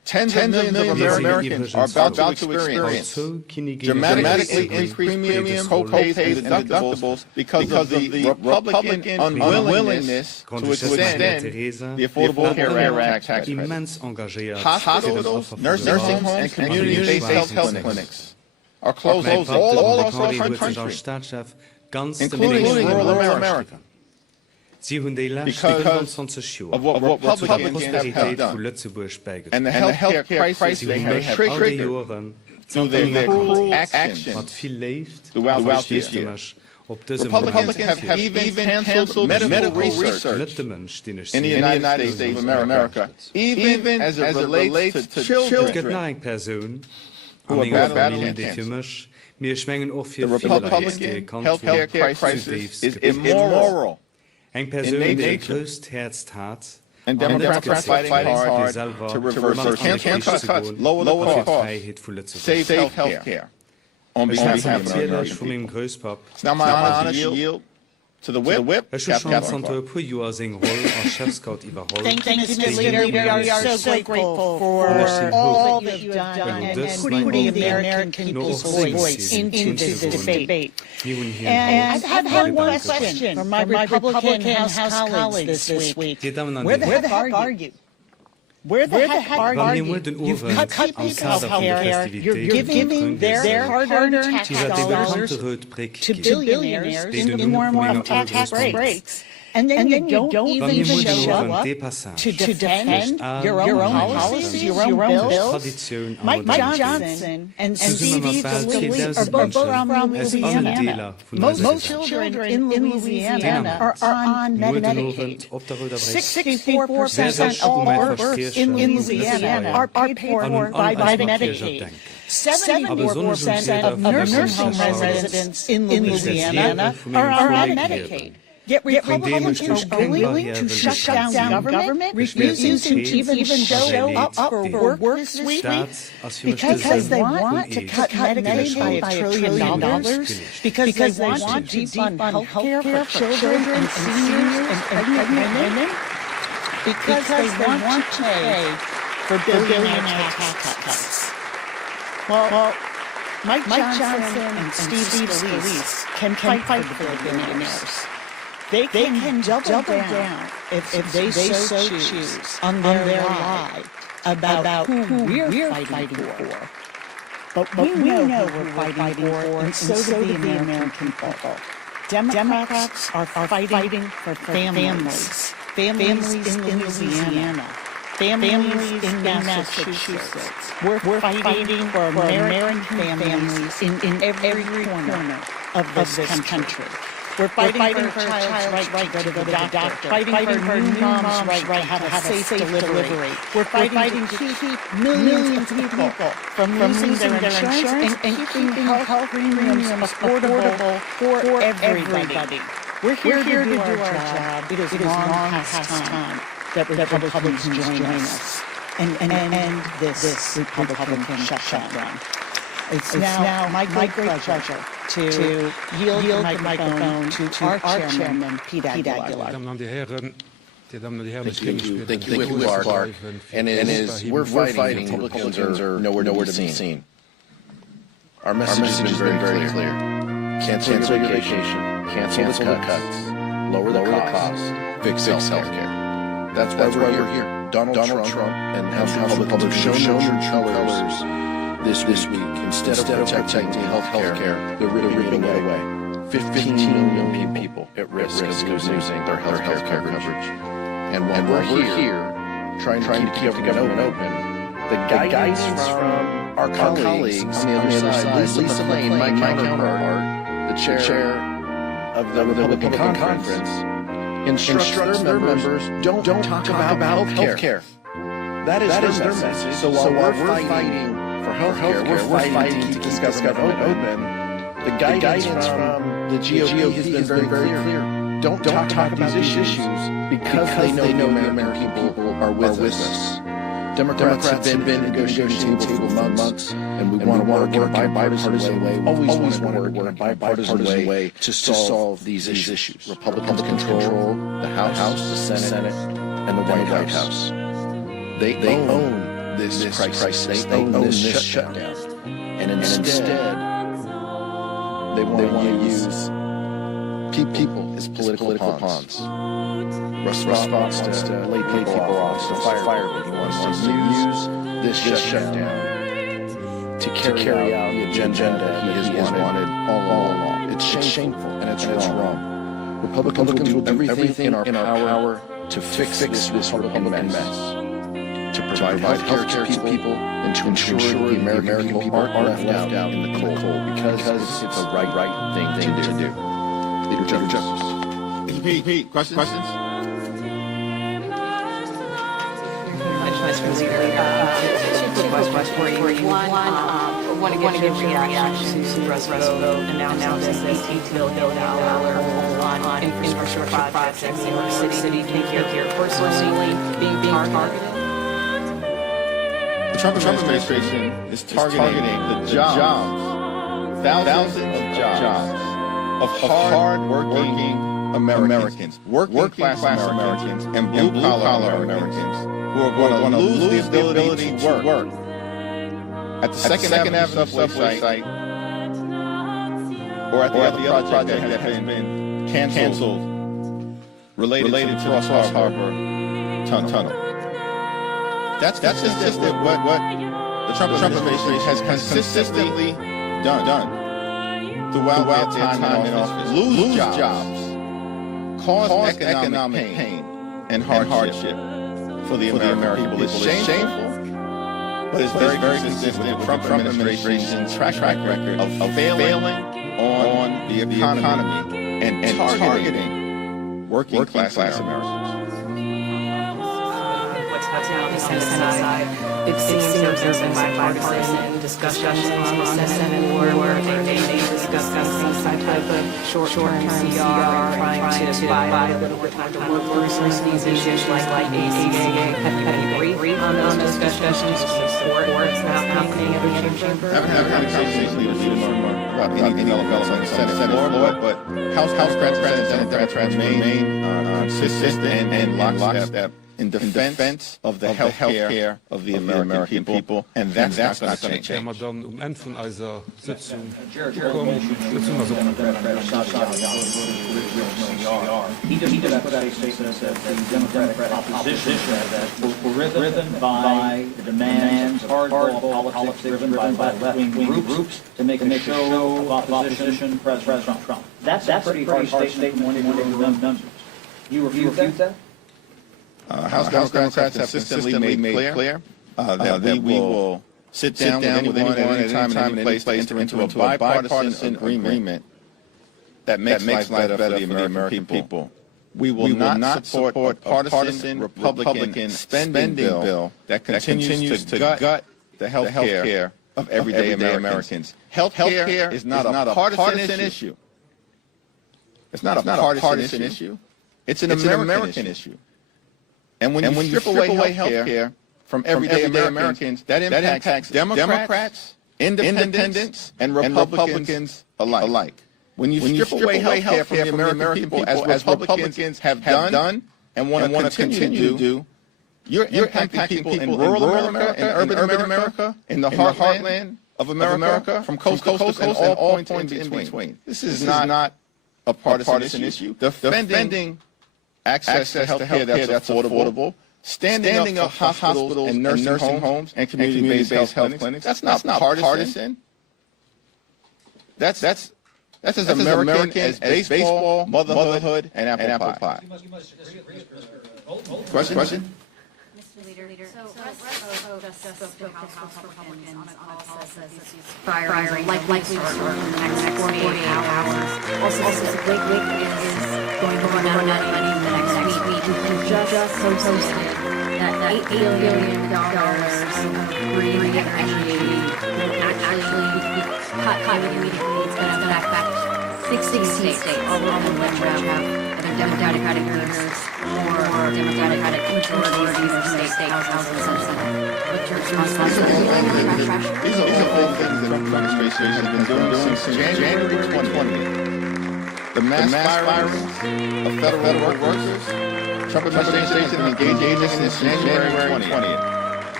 Tens of millions of Americans are about to experience dramatically increased premiums, co-pays, and deductibles because of the Republican unwillingness to extend the Affordable Care Act tax credit. Hospitals, nursing homes, and community-based health clinics are closed all across the country, including rural America. Because of what Republicans have done and the health care crisis they have triggered through their cruel action throughout this year. Republicans have even canceled medical research in the United States of America, even as it relates to children who are battling cancer. The Republican health care crisis is immoral. Eng Person die größt Herz tat, and Democrats fighting hard to reverse cancer cuts, lower the cost, save health care on behalf of the American people. It's now my honor to yield to the whip. Thank you, Mr. Leader. We are so grateful for all that you have done and putting the American people's voice into this debate. And I have one question from my Republican House colleagues this week. Where the heck are you? Where the heck are you? You've cut people's health care. You're giving their hard-earned tax dollars to billionaires in the form of tax breaks. And then you don't even show up to defend your own policies, your own bills. Mike Johnson and Stevie Scalise are both from Louisiana. Most children in Louisiana are on Medicaid. 64% of all births in Louisiana are paid for by Medicaid. 74% of nursing home residents in Louisiana are on Medicaid. Yet Republicans are willing to shut down government, refusing to even show up for work this week because they want to cut Medicaid by $1 trillion, because they want to defund health care for children and seniors and pregnant women, because they want to pay for billionaire tax cuts. Well, Mike Johnson and Steve Scalise can fight for the billionaires. They can double down if they so choose on their lie about who we're fighting for. But we know we're fighting for, and so do the American people. Democrats are fighting for families in Louisiana, families in Massachusetts. We're fighting for American families in every corner of this country. We're fighting for a child's right to go to the doctor, fighting for new mom's right to have a safe delivery. We're fighting to keep millions of people from losing their insurance and keeping health premiums affordable for everybody. We're here to do our job. It is long past time that Republicans join us and end this Republican shutdown. It's now my great pleasure to yield the microphone to our chairman, Pete Aguilar. Thank you, Clark. And as we're fighting, Republicans are nowhere to be seen. Our message has been very clear. Cancel vacation, cancel the cuts, lower the cost, fix health care. That's why we're here. Donald Trump and House Republicans have shown their colors this week. Instead of protecting health care, they're ripping it away. 15 million people at risk of losing their health care coverage. And while we're here trying to keep the government open, the guidance from our colleagues on the other side, Lisa Lane, my counterpart, the chair of the Republican Conference, instructs their members, don't talk about health care. That is their message. So while we're fighting for health care, we're fighting to keep this government open. The guidance from the GOP has been very clear. Don't talk about these issues because they know the American people are with us. Democrats have been negotiating table for months, and we want to work in a bipartisan way. We've always wanted to work in a bipartisan way to solve these issues. Republicans control the House, the Senate, and the White House. They own this crisis. They own this shutdown. And instead, they want to use people as political pawns. Russ wants to lay people off, so firewood. He wants to use this shutdown to carry out the agenda he has wanted all along. It's shameful and it's wrong. Republicans will do everything in our power to fix this Republican mess, to provide health care to people, and to ensure the American people aren't left out in the cold because it's the right thing to do. Leader Justice. Pete, questions? Mr. Leader, two questions for you. One, I want to get your reaction to Russell's vote announcing this $18 billion on infrastructure projects in New York City. Take your personally being targeted. The Trump administration is targeting the jobs, thousands of jobs of hard-working Americans, working-class Americans, and blue-collar Americans who are going to lose the ability to work at the Second Avenue subway site or at the other project that has been canceled related to the Cross Harbor Tunnel. That's consistent what the Trump administration has consistently done throughout their time in office. Lose jobs, cause economic pain and hardship for the American people. It's shameful, but it's very consistent with Trump administration's track record of failing on the economy and targeting working class Americans. What's now the Senate side? It seems there's been bipartisan discussions on the Senate floor where they may discuss some type of short-term CR, trying to buy a little bit more time to work through these issues like ACA. Have you briefed on those discussions support what's happening at the other chamber? I haven't had conversations about any developments on the Senate floor, but House Democrats and Democrats remain consistent and lockstep in defense of the health care of the American people, and that's not going to change. Wenn wir dann Ende von unserer Sitzung kommen, setzen wir so. He put out a statement that the Democratic opposition were driven by the demands of hardball politics driven by left-wing groups to make a show of opposition to President Trump. That's a pretty hard statement when you're numbers. You refute that? House Democrats have consistently made clear that we will sit down with anyone at any time and any place to enter into a bipartisan agreement that makes life better for the American people. We will not support a partisan Republican spending bill that continues to gut the health care of everyday Americans. Health care is not a partisan issue. It's not a partisan issue. It's an American issue. And when you strip away health care from everyday Americans, that impacts Democrats, independents, and Republicans alike. When you strip away health care from the American people, as Republicans have done and want to continue to do, you're impacting people in rural America, in urban America, in the heartland of America, from coast to coast, and all points in between. This is not a partisan issue. Defending access to health care that's affordable, standing up hospitals and nursing homes and community-based health clinics. That's not partisan. That's as American as baseball, motherhood, and apple pie. Question? Mr. Leader, so Russ just spoke to House Republicans on a call says these firing likely to start in the next 48 hours. Also says Wake is going to run out of money in the next week. We just posted that $8 billion of green energy actually cut immediately. It's going to affect 16 states, all of which have either Democratic governors or Democratic majorities of state houses and Senate. What's your response to that? These are all things that the Trump administration has been doing since January 2020. The mass firings of federal workers, Trump administration has been engaged in this since January 20th.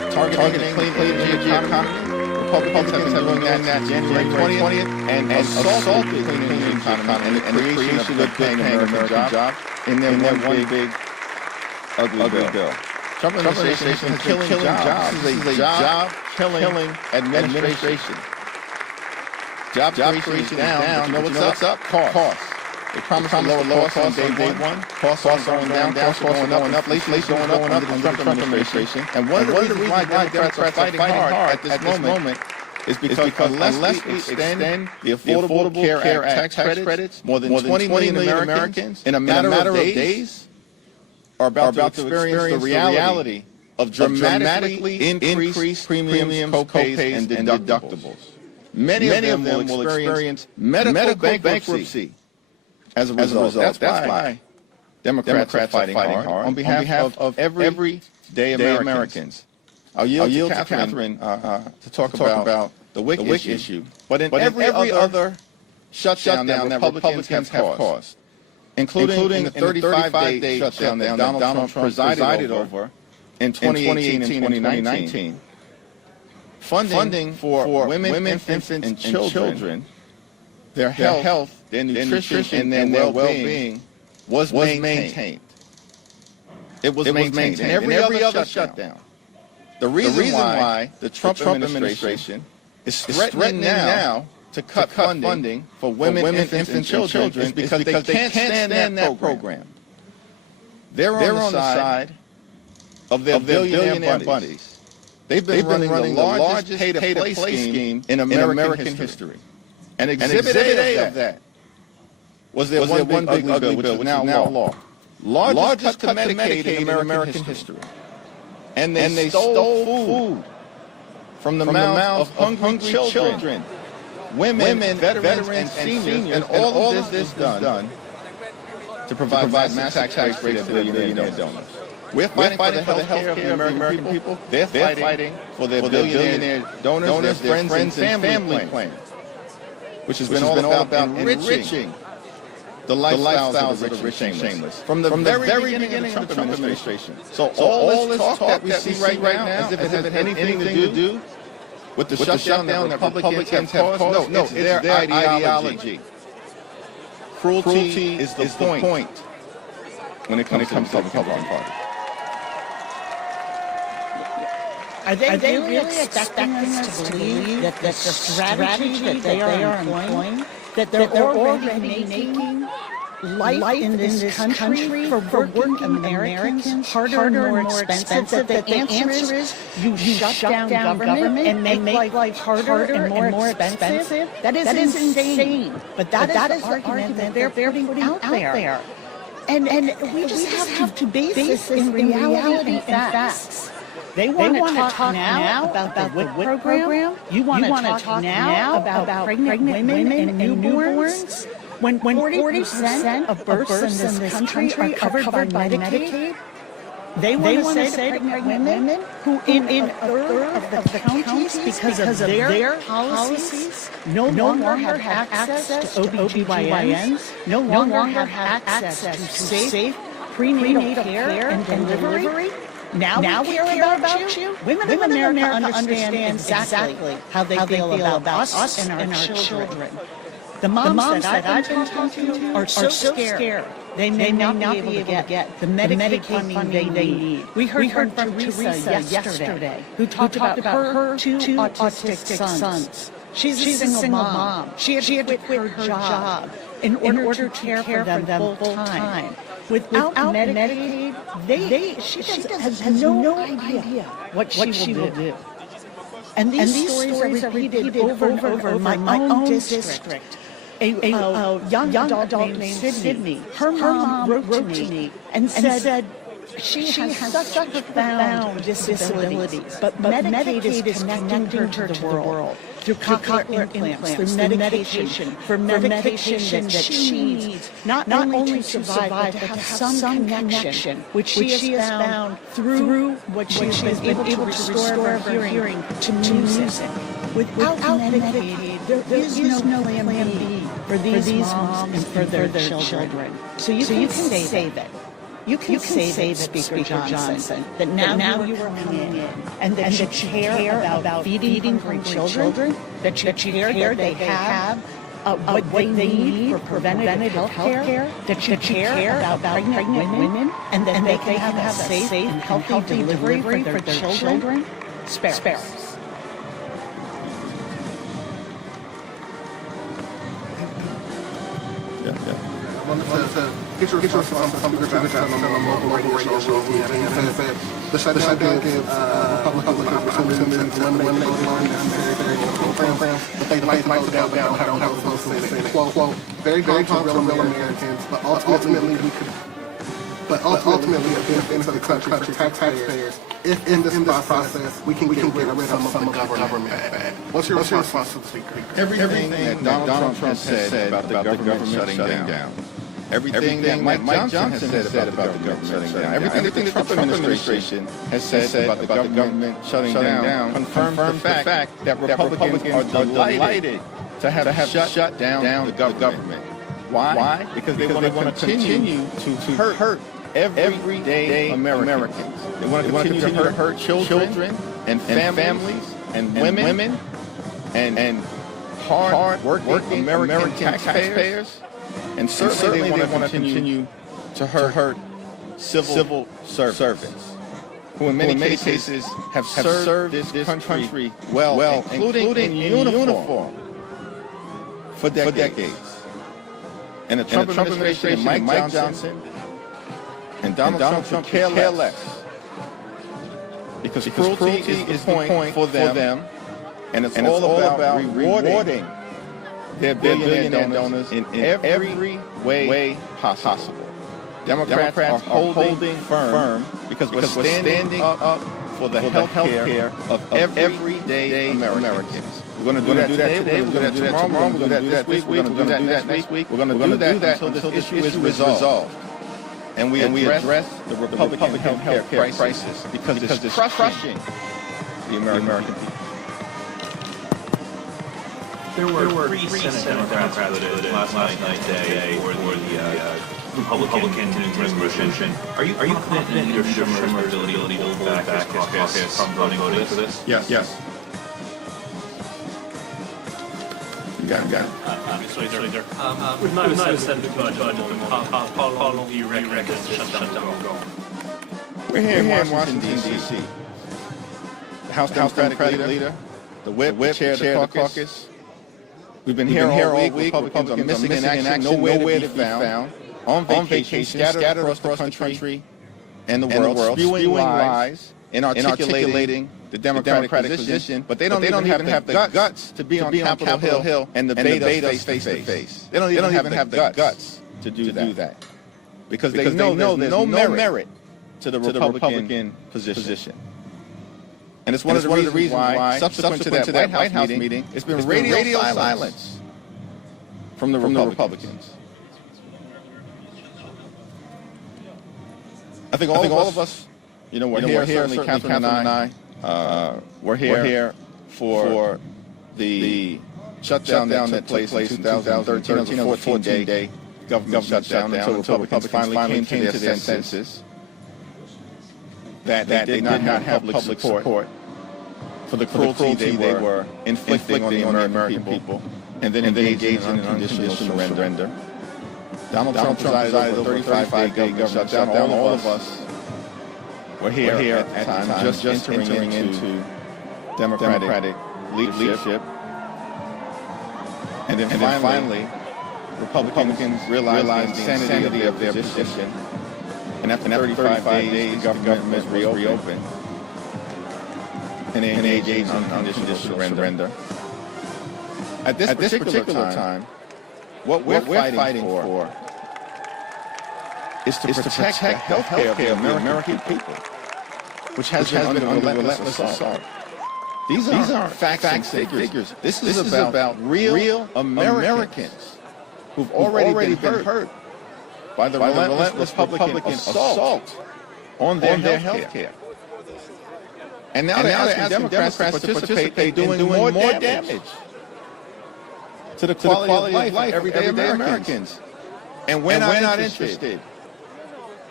targeting clean energy economy. Republicans have been doing that January 20th and assaulted the clean energy economy and the creation of good-paying American jobs in their one big ugly bill. Trump administration is killing jobs. This is a job-killing administration. Job creation is down. You know what's up? Costs. They promised to lower costs on day one. Costs are going down. Costs are going up. Inflation going up under the Trump administration. And one of the reasons why Democrats are fighting hard at this moment is because unless we extend the Affordable Care Act tax credits, more than 20 million Americans in a matter of days are about to experience the reality of dramatically increased premiums, co-pays, and deductibles. Many of them will experience medical bankruptcy as a result. That's why Democrats are fighting hard on behalf of everyday Americans. I'll yield to Catherine to talk about the WIC issue, but in every other shutdown that Republicans have caused, including the 35-day shutdown that Donald Trump presided over in 2018 and 2019, funding for women, infants, and children, their health, their nutrition, and their well-being was maintained. It was maintained in every other shutdown. The reason why the Trump administration is threatening now to cut funding for women, infants, and children is because they can't stand that program. They're on the side of their billionaire buddies. They've been running the largest pay-to-play scheme in American history. And Exhibit A of that was their one big ugly bill, which is now law. Largest cut to Medicaid in American history. And they stole food from the mouths of hungry children, women, veterans, and seniors, and all of this is done to provide massive tax rates to billionaire donors. We're fighting for the health care of the American people. They're fighting for their billionaire donors, their friends and family plans, which has been all about enriching the lifestyles of the rich and shameless from the very beginning of the Trump administration. So all this talk that we see right now, as if it has anything to do with the shutdown that Republicans have caused, no, it's their ideology. Cruelty is the point when it comes to the Republican Party. Are they really expecting us to believe that the strategy that they are employing, that they're already making life in this country for working Americans harder and more expensive? That the answer is you shut down government and make life harder and more expensive? That is insane. But that is the argument that they're putting out there. And we just have to base this in reality and facts. They want to talk now about the WIC program. You want to talk now about pregnant women and newborns. When 40% of births in this country are covered by Medicaid, they want to say to pregnant women who in a third of the counties, because of their policies, no longer have access to OBGYNs, no longer have access to safe prenatal care and delivery. Now we care about you. Women of America understand exactly how they feel about us and our children. The moms that I've been talking to are so scared they may not be able to get the Medicaid funding they need. We heard from Teresa yesterday, who talked about her two autistic sons. She's a single mom. She had to quit her job in order to care for them full time. Without Medicaid, she has no idea what she will do. And these stories are repeated over and over in my own district. A young adult named Sydney, her mom wrote to me and said she has such profound disabilities, but Medicaid is connecting her to the world. Through cochlear implants, through medication, for medication that she needs, not only to survive, but to have some connection, which she has found through what she has been able to restore her hearing to music. Without Medicaid, there is no plan B for these moms and for their children. So you can save it. You can say that, Speaker Johnson, that now you are coming in, and that you care about feeding hungry children, that you care they have what they need for preventative health care, that you care about pregnant women, and that they can have a safe and healthy delivery for their children. Spare us. Get your some local radio shows, the shutdown gives Republicans an opportunity to eliminate programs, but they might down, don't have opposed to it. Quote, very harmful to real Americans, but ultimately a benefit to the country for taxpayers if in this process we can get rid of some of the government bad. What's your response to the Speaker? Everything that Donald Trump has said about the government shutting down. Everything that Mike Johnson has said about the government shutting down. Everything that the Trump administration has said about the government shutting down confirms the fact that Republicans are delighted to have shut down the government. Why? Because they want to continue to hurt everyday Americans. They want to continue to hurt children and families and women and hard-working American taxpayers. And certainly they want to continue to hurt civil servants, who in many cases have served this country well, including in uniform for decades. And the Trump administration and Mike Johnson and Donald Trump care less. Because cruelty is the point for them, and it's all about rewarding their billionaire donors in every way possible. Democrats are holding firm because we're standing up for the health care of everyday Americans. We're going to do that today, we're going to do that tomorrow, we're going to do that this week, we're going to do that next week, we're going to do that until this issue is resolved. And we address the Republican health care crisis because it's crushing the American people. There were three Senate Democrats voted last night for the Republican continuing resolution. Are you confident in Leader Schumer's ability to hold back his caucus from voting for this? Yes. Got it. Obviously, with no Senate budget, how long do you reckon the shutdown will go? We're here in Washington, D.C. The House Democratic leader, the whip, chair of the caucus. We've been here all week. Republicans are missing in action, nowhere to be found. On vacation, scattered across the country and the world, spewing lies and articulating the Democratic position, but they don't even have the guts to be on Capitol Hill and debate us face to face. They don't even have the guts to do that because they know there's no merit to the Republican position. And it's one of the reasons why, subsequent to that White House meeting, it's been radio silence from the Republicans. I think all of us, we're here, certainly Catherine and I, we're here for the shutdown that took place in 2013, 14-day government shutdown until Republicans finally came to their senses that they did not have public support for the cruelty they were inflicting on the American people, and then engaging in unconditional surrender. Donald Trump presided over a 35-day government shutdown. All of us were here at the time, just entering into Democratic leadership. And then finally, Republicans realized the insanity of their position. And after 35 days, the government was reopened. And they engaged in unconditional surrender. At this particular time, what we're fighting for is to protect the health care of the American people, which has been under relentless assault. These aren't facts and figures. This is about real Americans who've already been hurt by the relentless Republican assault on their health care. And now they're asking Democrats to participate in doing more damage to the quality of life of everyday Americans. And we're not interested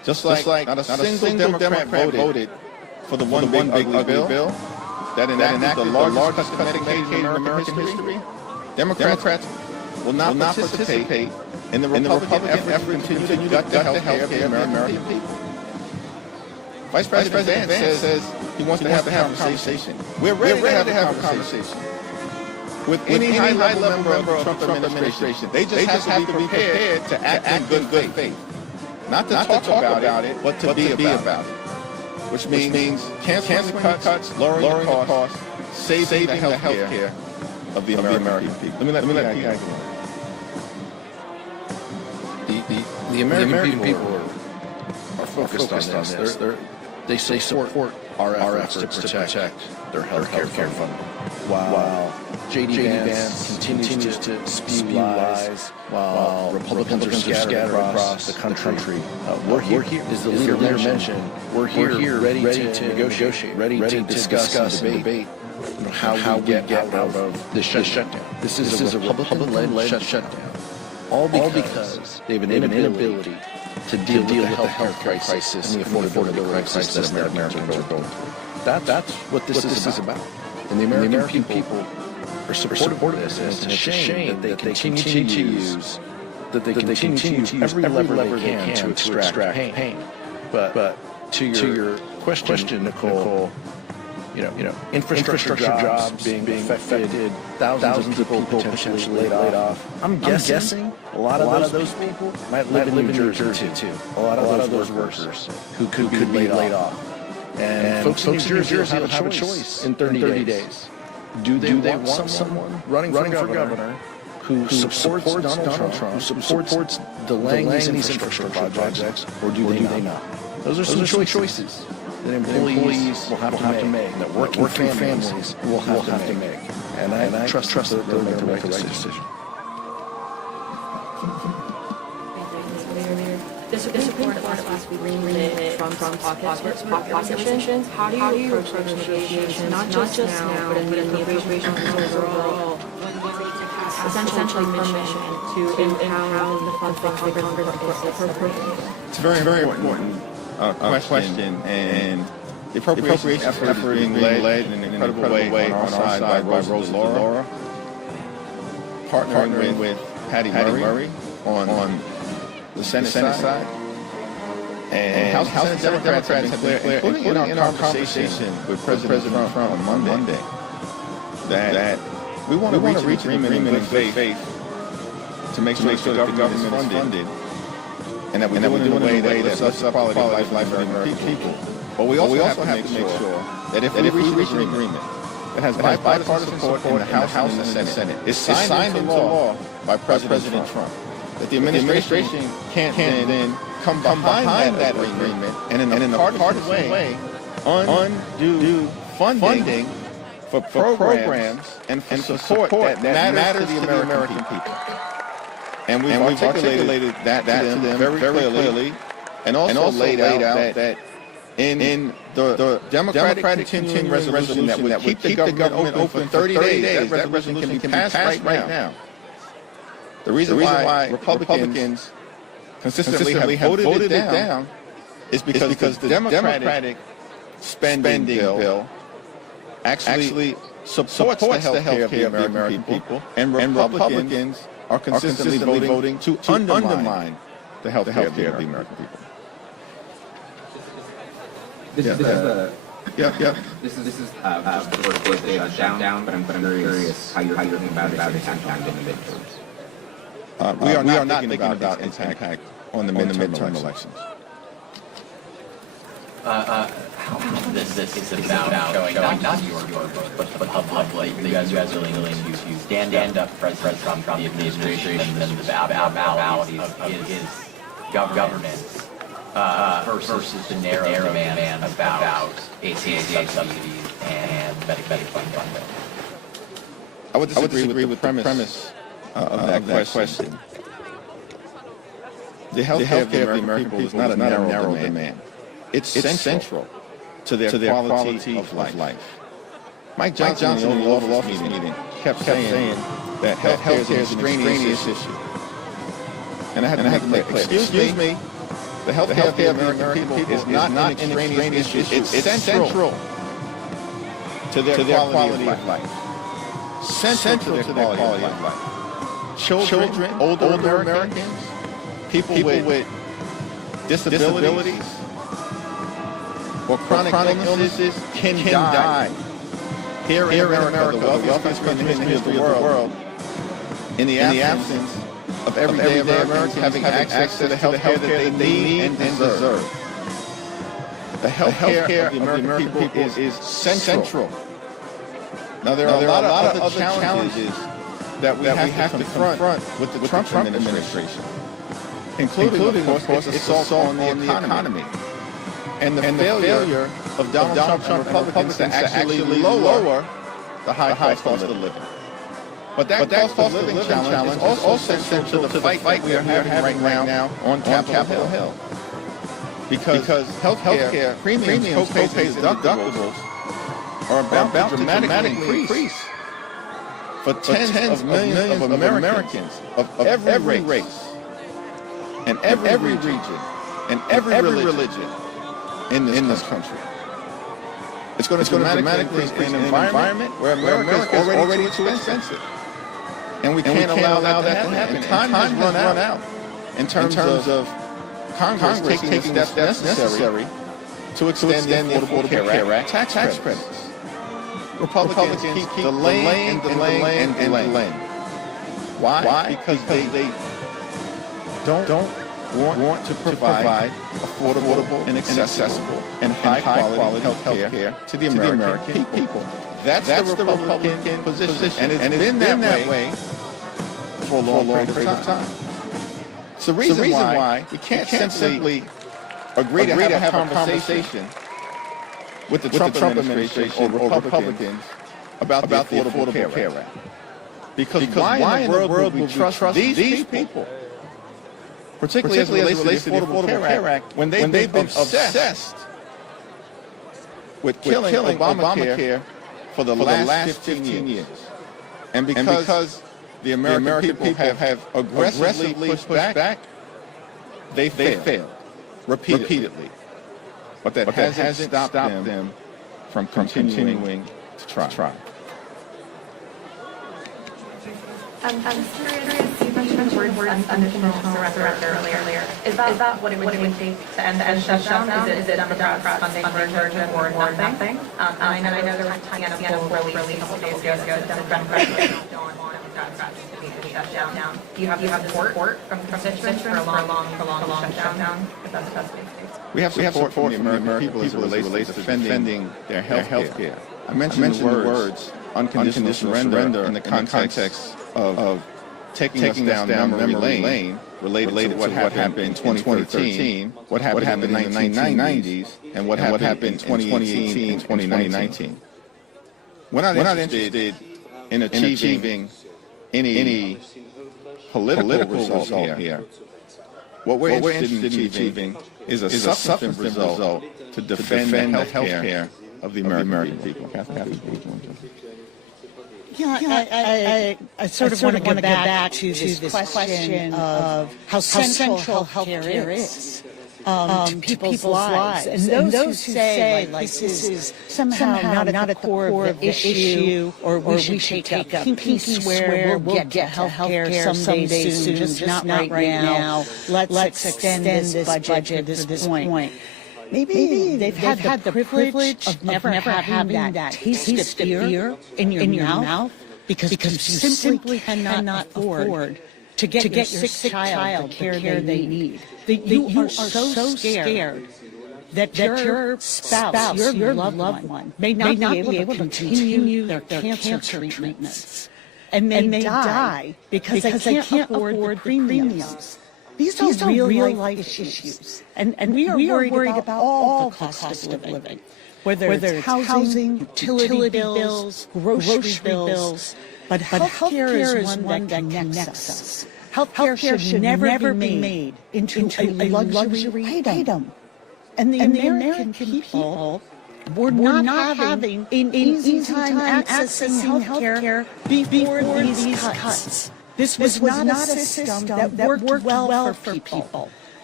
Just like not a single Democrat voted for the one big ugly bill that enacted the largest cut to Medicaid in American history, Democrats will not participate in the Republican effort to continue to gut the health care of the American people. Vice President Vance says he wants to have a conversation. We're ready to have a conversation with any high-level member of the Trump administration. They just have to be prepared to act in good faith. Not to talk about it, but to be about it. Which means canceling cuts, lowering the costs, saving the health care of the American people. Let me let you guys go. The American people are focused on this. They support our efforts to protect their health care fund. While J.D. Vance continues to spew lies, while Republicans are scattered across the country, we're here, as the leader mentioned, we're here ready to negotiate, ready to discuss and debate how we get out of this shutdown. This is a Republican-led shutdown. All because they have an inability to deal with the health care crisis and the affordability crisis that Americans are going through. That's what this is about. And the American people are supportive of this, and it's a shame that they continue to use every lever they can to extract pain. But to your question, Nicole, infrastructure jobs being affected, thousands of people potentially laid off. I'm guessing a lot of those people might live in New Jersey too. A lot of those workers who could be laid off. And folks in New Jersey will have a choice in 30 days. Do they want someone running for governor who supports Donald Trump, who supports delaying these infrastructure projects, or do they not? Those are some choices that employees will have to make, that working families will have to make. And I trust that they'll make the right decision. This Supreme Court last week removed from pocket positions. How do you approach negotiations, not just now, but in the appropriation overall, essentially permission to impound the funds that Congress appropriates? It's a very important question, and the appropriation effort is being led in an incredible way on our side by Rose Laura, partnering with Patty Murray on the Senate side. And House and Democrats have been clear, including in our conversation with President Trump on Monday, that we want to reach agreement in good faith to make sure the government is funded, and that we do it in a way that lifts up quality of life for the American people. But we also have to make sure that if we reach an agreement that has bipartisan support in the House and the Senate, is signed into law by President Trump, that the administration can't then come behind that agreement and in a partisan way undo funding for programs and for support that matters to the American people. And we've articulated that to them very clearly, and also laid out that in the Democratic continuing resolution that would keep the government open for 30 days, that resolution can be passed right now. The reason why Republicans consistently have voted it down is because the Democratic spending bill actually supports the health care of the American people, and Republicans are consistently voting to undermine the health care of the American people. This is just the work day on shutdown, but I'm curious how you're thinking about its impact in the midterms. We are not thinking about its impact on the midterm elections. How this is about showing not your vote, but the public. You guys really to stand up President Trump, the administration, and the abnormalities of his government versus the narrow demand about ACA subsidies and Medicaid funding. I would disagree with the premise of that question. The health care of the American people is not a narrow demand. It's central to their quality of life. Mike Johnson in the Oval Office meeting kept saying that health care is an extraneous issue. And I had to make clear, excuse me, The healthcare of the American people is not an extraneous issue. It's central to their quality of life. Central to their quality of life. Children, older Americans, people with disabilities or chronic illnesses can die. Here in America, the wealthiest country in the history of the world, in the absence of everyday Americans having access to the health care that they need and deserve. The health care of the American people is central. Now, there are a lot of other challenges that we have to confront with the Trump administration, including, of course, assault on the economy and the failure of Donald Trump and Republicans to actually lower the high cost of living. But that cost of living challenge is also central to the fight we are having right now on Capitol Hill. Because healthcare premiums, co-pays, and deductibles are about to dramatically increase for tens of millions of Americans of every race and every region and every religion in this country. It's going to dramatically increase an environment where America is already too expensive. And we can't allow that to happen. And time has run out in terms of Congress taking the steps necessary to extend the Affordable Care Act tax credits. Republicans keep delaying. Why? Because they don't want to provide affordable and accessible and high-quality health care to the American people. That's the Republican position, and it's been that way for a long period of time. It's the reason why we can't simply agree to have a conversation with the Trump administration or Republicans about the Affordable Care Act. Because why in the world would we trust these people, particularly as it relates to the Affordable Care Act, when they've been obsessed with killing Obamacare for the last 15 years. And because the American people have aggressively pushed back, they failed repeatedly. But that hasn't stopped them from continuing to try. I'm just curious, you mentioned the word unconditional surrender earlier. Is that what it would take to end the shutdown now? Is it Democrats funding version or nothing? And I know there was a handful released a couple days ago that Democrats don't want Democrats to be shut down. Do you have support from constituents for a long shutdown? If that's the best way to say it. We have support from the American people as it relates to defending their health care. I mentioned the words unconditional surrender in the context of taking us down memory lane related to what happened in 2013, what happened in the 1990s, and what happened in 2018 and 2019. We're not interested in achieving any political result here. What we're interested in achieving is a substantive result to defend the health care of the American people. Yeah, I sort of want to get back to this question of how central health care is to people's lives. And those who say, like, this is somehow not at the core of the issue, or we should take a pinky swear we'll get to health care someday soon, just not right now. Let's extend this budget to this point. Maybe they've had the privilege of never having that taste of fear in your mouth because you simply cannot afford to get your sick child the care they need. You are so scared that your spouse, your loved one, may not be able to continue their cancer treatments and may die because they can't afford the premiums. These are real life issues, and we are worried about all the cost of living, whether it's housing, utility bills, grocery bills. But healthcare is one that connects us. Healthcare should never be made into a luxury item. And the American people were not having an easy time accessing healthcare before these cuts. This was not a system that worked well for people.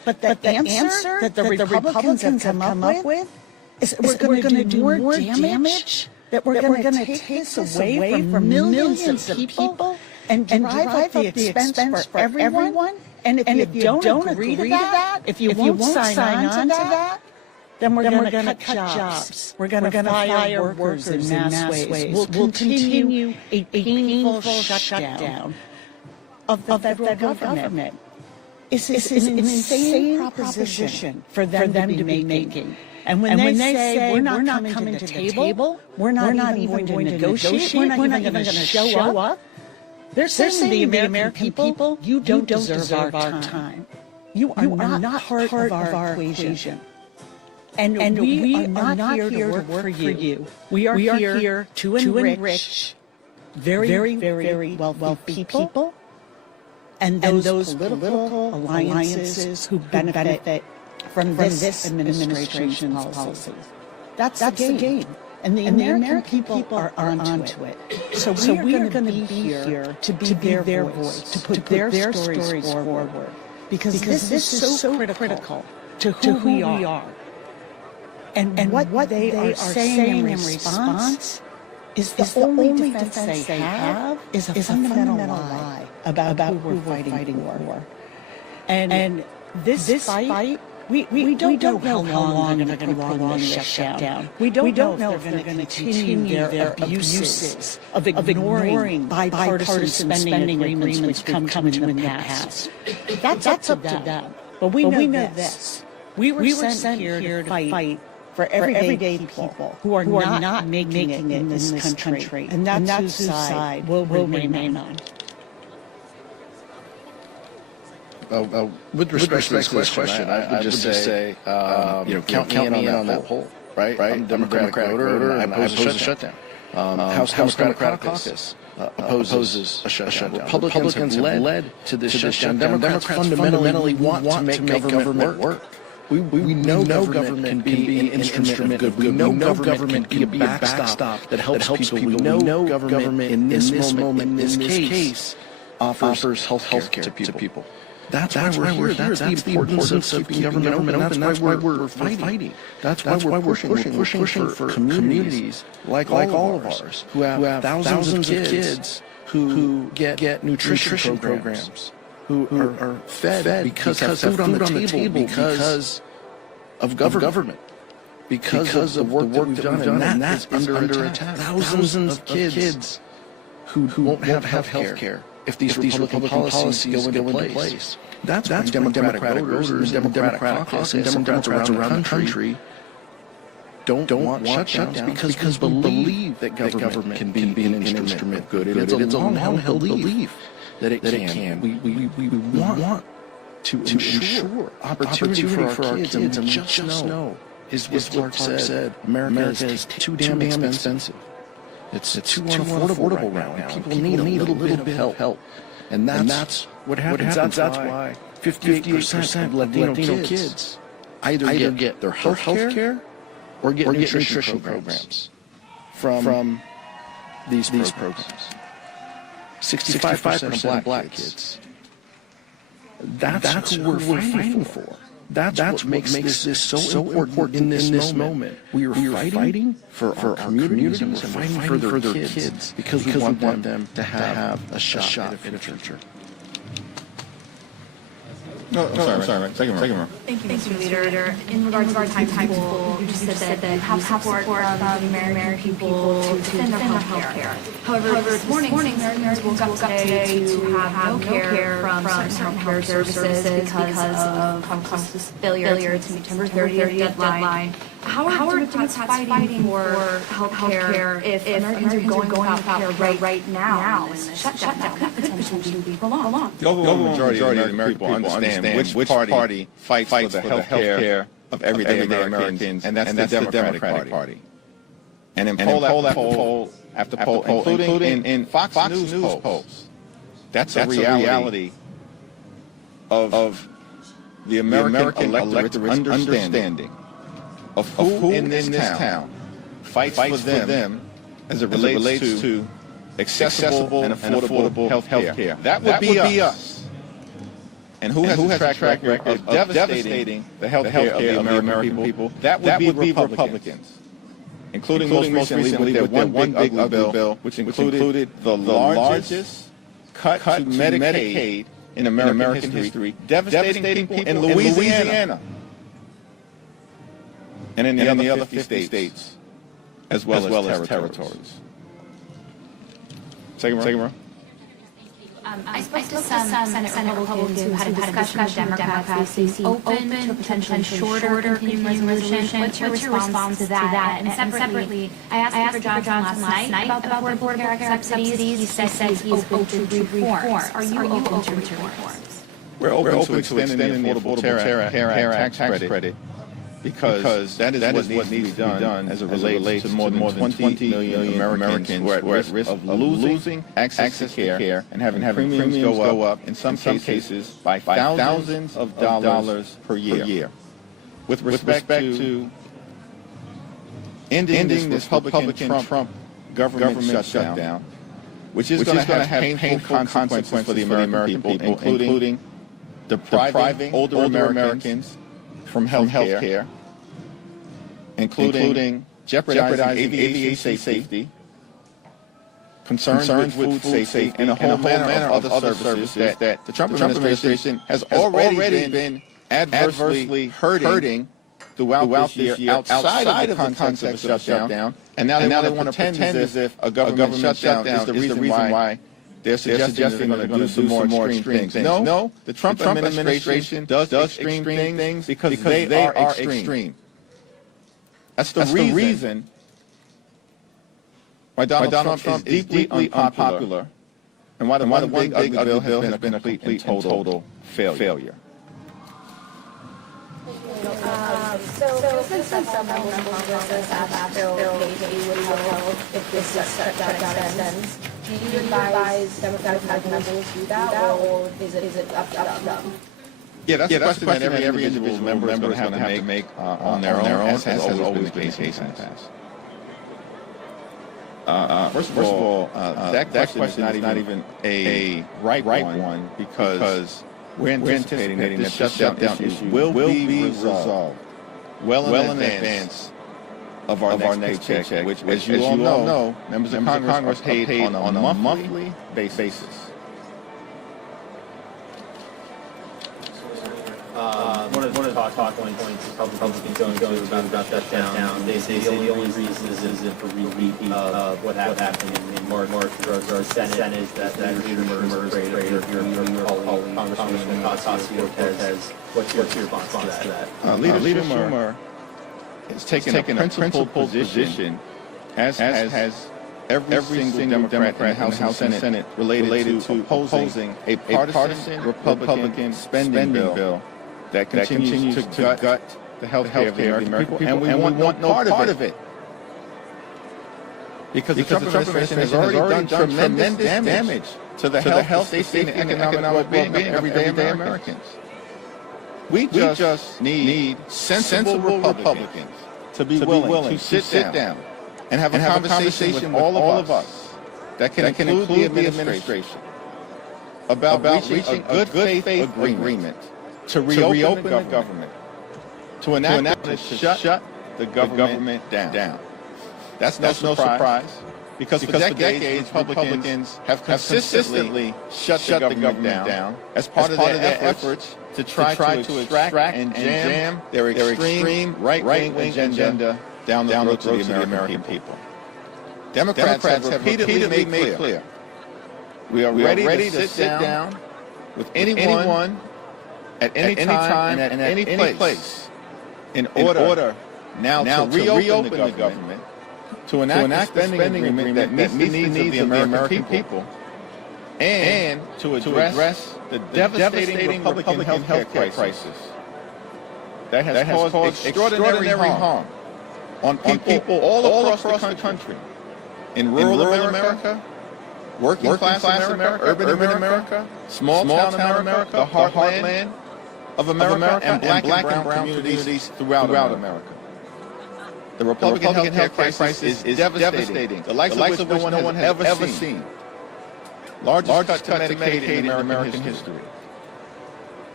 But the answer that the Republicans have come up with is that we're going to do more damage, that we're going to take this away from millions of people and drive up the expense for everyone. And if you don't agree to that, if you won't sign on to that, then we're going to cut jobs. We're going to fire workers in mass ways. We'll continue a painful shutdown of the federal government. It's an insane proposition for them to be making. And when they say we're not coming to the table, we're not even going to negotiate, we're not even going to show up, they're saying to the American people, you don't deserve our time. You are not part of our equation. And we are not here to work for you. We are here to enrich very wealthy people and those political alliances who benefit from this administration's policies. That's the game. And the American people are onto it. So we are going to be here to be their voice, to put their stories forward. Because this is so critical to who we are. And what they are saying in response is the only defense they have is a fundamental lie about who we're fighting for. And this fight, we don't know how long they're going to prolong this shutdown. We don't know if they're going to continue their abuses of ignoring bipartisan spending agreements which come to in the past. That's up to them. But we know this. We were sent here to fight for everyday people who are not making it in this country. And that's whose side we'll remain on. With respect to this question, I would just say, count me in on that poll, right? I'm a Democratic voter, and I oppose a shutdown. House Democratic Caucus opposes a shutdown. Republicans have led to this shutdown. Democrats fundamentally want to make government work. We know government can be an instrument of good. We know government can be a backstop that helps people. We know government in this moment, in this case, offers health care to people. That's why we're here. That's the importance of keeping government open. That's why we're fighting. That's why we're pushing. We're pushing for communities like all of ours who have thousands of kids who get nutrition programs, who are fed because have food on the table because of government, because of the work that we've done, and that's under attack. Thousands of kids who won't have health care if these Republican policies go into place. That's why Democratic voters and the Democratic Caucus and Democrats around the country don't want shutdowns because we believe that government can be an instrument of good. It's a long-held belief that it can. We want to ensure opportunity for our kids, and just know, as Clark said, America is too damn expensive. It's too unaffordable right now. People need a little bit of help. And that's what happens. That's why 58% of Latino kids either get their health care or get nutrition programs from these programs. 65% of black kids. That's who we're fighting for. That's what makes this so important in this moment. We are fighting for our communities, and we're fighting for their kids because we want them to have a shot in the future. I'm sorry, take it more. Thank you, Mr. Leader. In regards to time pool, you just said that you have support from the American people to defend their health care. However, this morning Americans woke up today to have no care from certain health care services because of Congress's failure to meet September 30th deadline. How are Democrats fighting for health care if Americans are going without care right now? And the shutdown that could potentially be prolonged. The overwhelming majority of the American people understand which party fights for the health care of everyday Americans, and that's the Democratic Party. And in poll after poll, including in Fox News polls, that's a reality of the American electorate's understanding of who in this town fights for them as it relates to accessible and affordable health care. That would be us. and who has a track record of devastating the health care of the American people, that would be Republicans, including most recently with their one big ugly bill, which included the largest cut to Medicaid in American history, devastating people in Louisiana, and in the other 50 states, as well as territories. Second row. I spoke to some Senate Republicans who had a discussion with Democrats. They seem open to a potentially shorter continuing resolution. What's your response to that? And separately, I asked Speaker Johnson last night about the Affordable Care Act subsidies. He said he's open to reforms. Are you open to reforms? We're open to extending the Affordable Care Act tax credit because that is what needs to be done as it relates to more than 20 million Americans who are at risk of losing access to care and having premiums go up, in some cases, by thousands of dollars per year. With respect to ending this Republican-Trump government shutdown, which is going to have painful consequences for the American people, including depriving older Americans from health care, including jeopardizing aviation safety, concerns with food safety, and a whole manner of other services that the Trump administration has already been adversely hurting throughout this year outside of the concept of a shutdown. And now they want to pretend as if a government shutdown is the reason why they're suggesting they're going to do some more extreme things. No, the Trump administration does extreme things because they are extreme. That's the reason why Donald Trump is deeply unpopular and why the one big ugly bill has been a complete and total failure. So since some members of this asked Bill maybe would help if this shutdown extends, do you advise Democratic members do that, or is it up to them? Yeah, that's a question that every individual member is going to have to make on their own, as has always been the case in the past. First of all, that question is not even a right one because we're anticipating that this shutdown issue will be resolved well in advance of our next paycheck, which, as you all know, members of Congress are paid on a monthly basis. One of the talking points is Republicans going about shutdown. They say the only reason is for repeat of what happened in March. Our Senate is that Schumer is great. Your colleague, Congressman Ocasio-Cortez. What's your response to that? Leader Schumer has taken a principled position, as has every single Democrat in the House and Senate related to opposing a partisan Republican spending bill that continues to gut the health care of the American people, and we want no part of it. Because the Trump administration has already done tremendous damage to the health, safety, and economic well-being of everyday Americans. We just need sensible Republicans to be willing to sit down and have a conversation with all of us that can include the administration about reaching a good faith agreement to reopen the government, to enact to shut the government down. That's no surprise, because for decades Republicans have consistently shut the government down as part of their efforts to try to extract and jam their extreme right-wing agenda down the road to the American people. Democrats have repeatedly made clear we are ready to sit down with anyone at any time and at any place in order now to reopen the government, to enact a spending agreement that meets the needs of the American people, and to address the devastating Republican health care crisis that has caused extraordinary harm on people all across the country, in rural America, working class America, urban America, small town America, the heartland of America, and black and brown communities throughout America. The Republican health care crisis is devastating, the likes of which no one has ever seen. Largest cut to Medicaid in American history.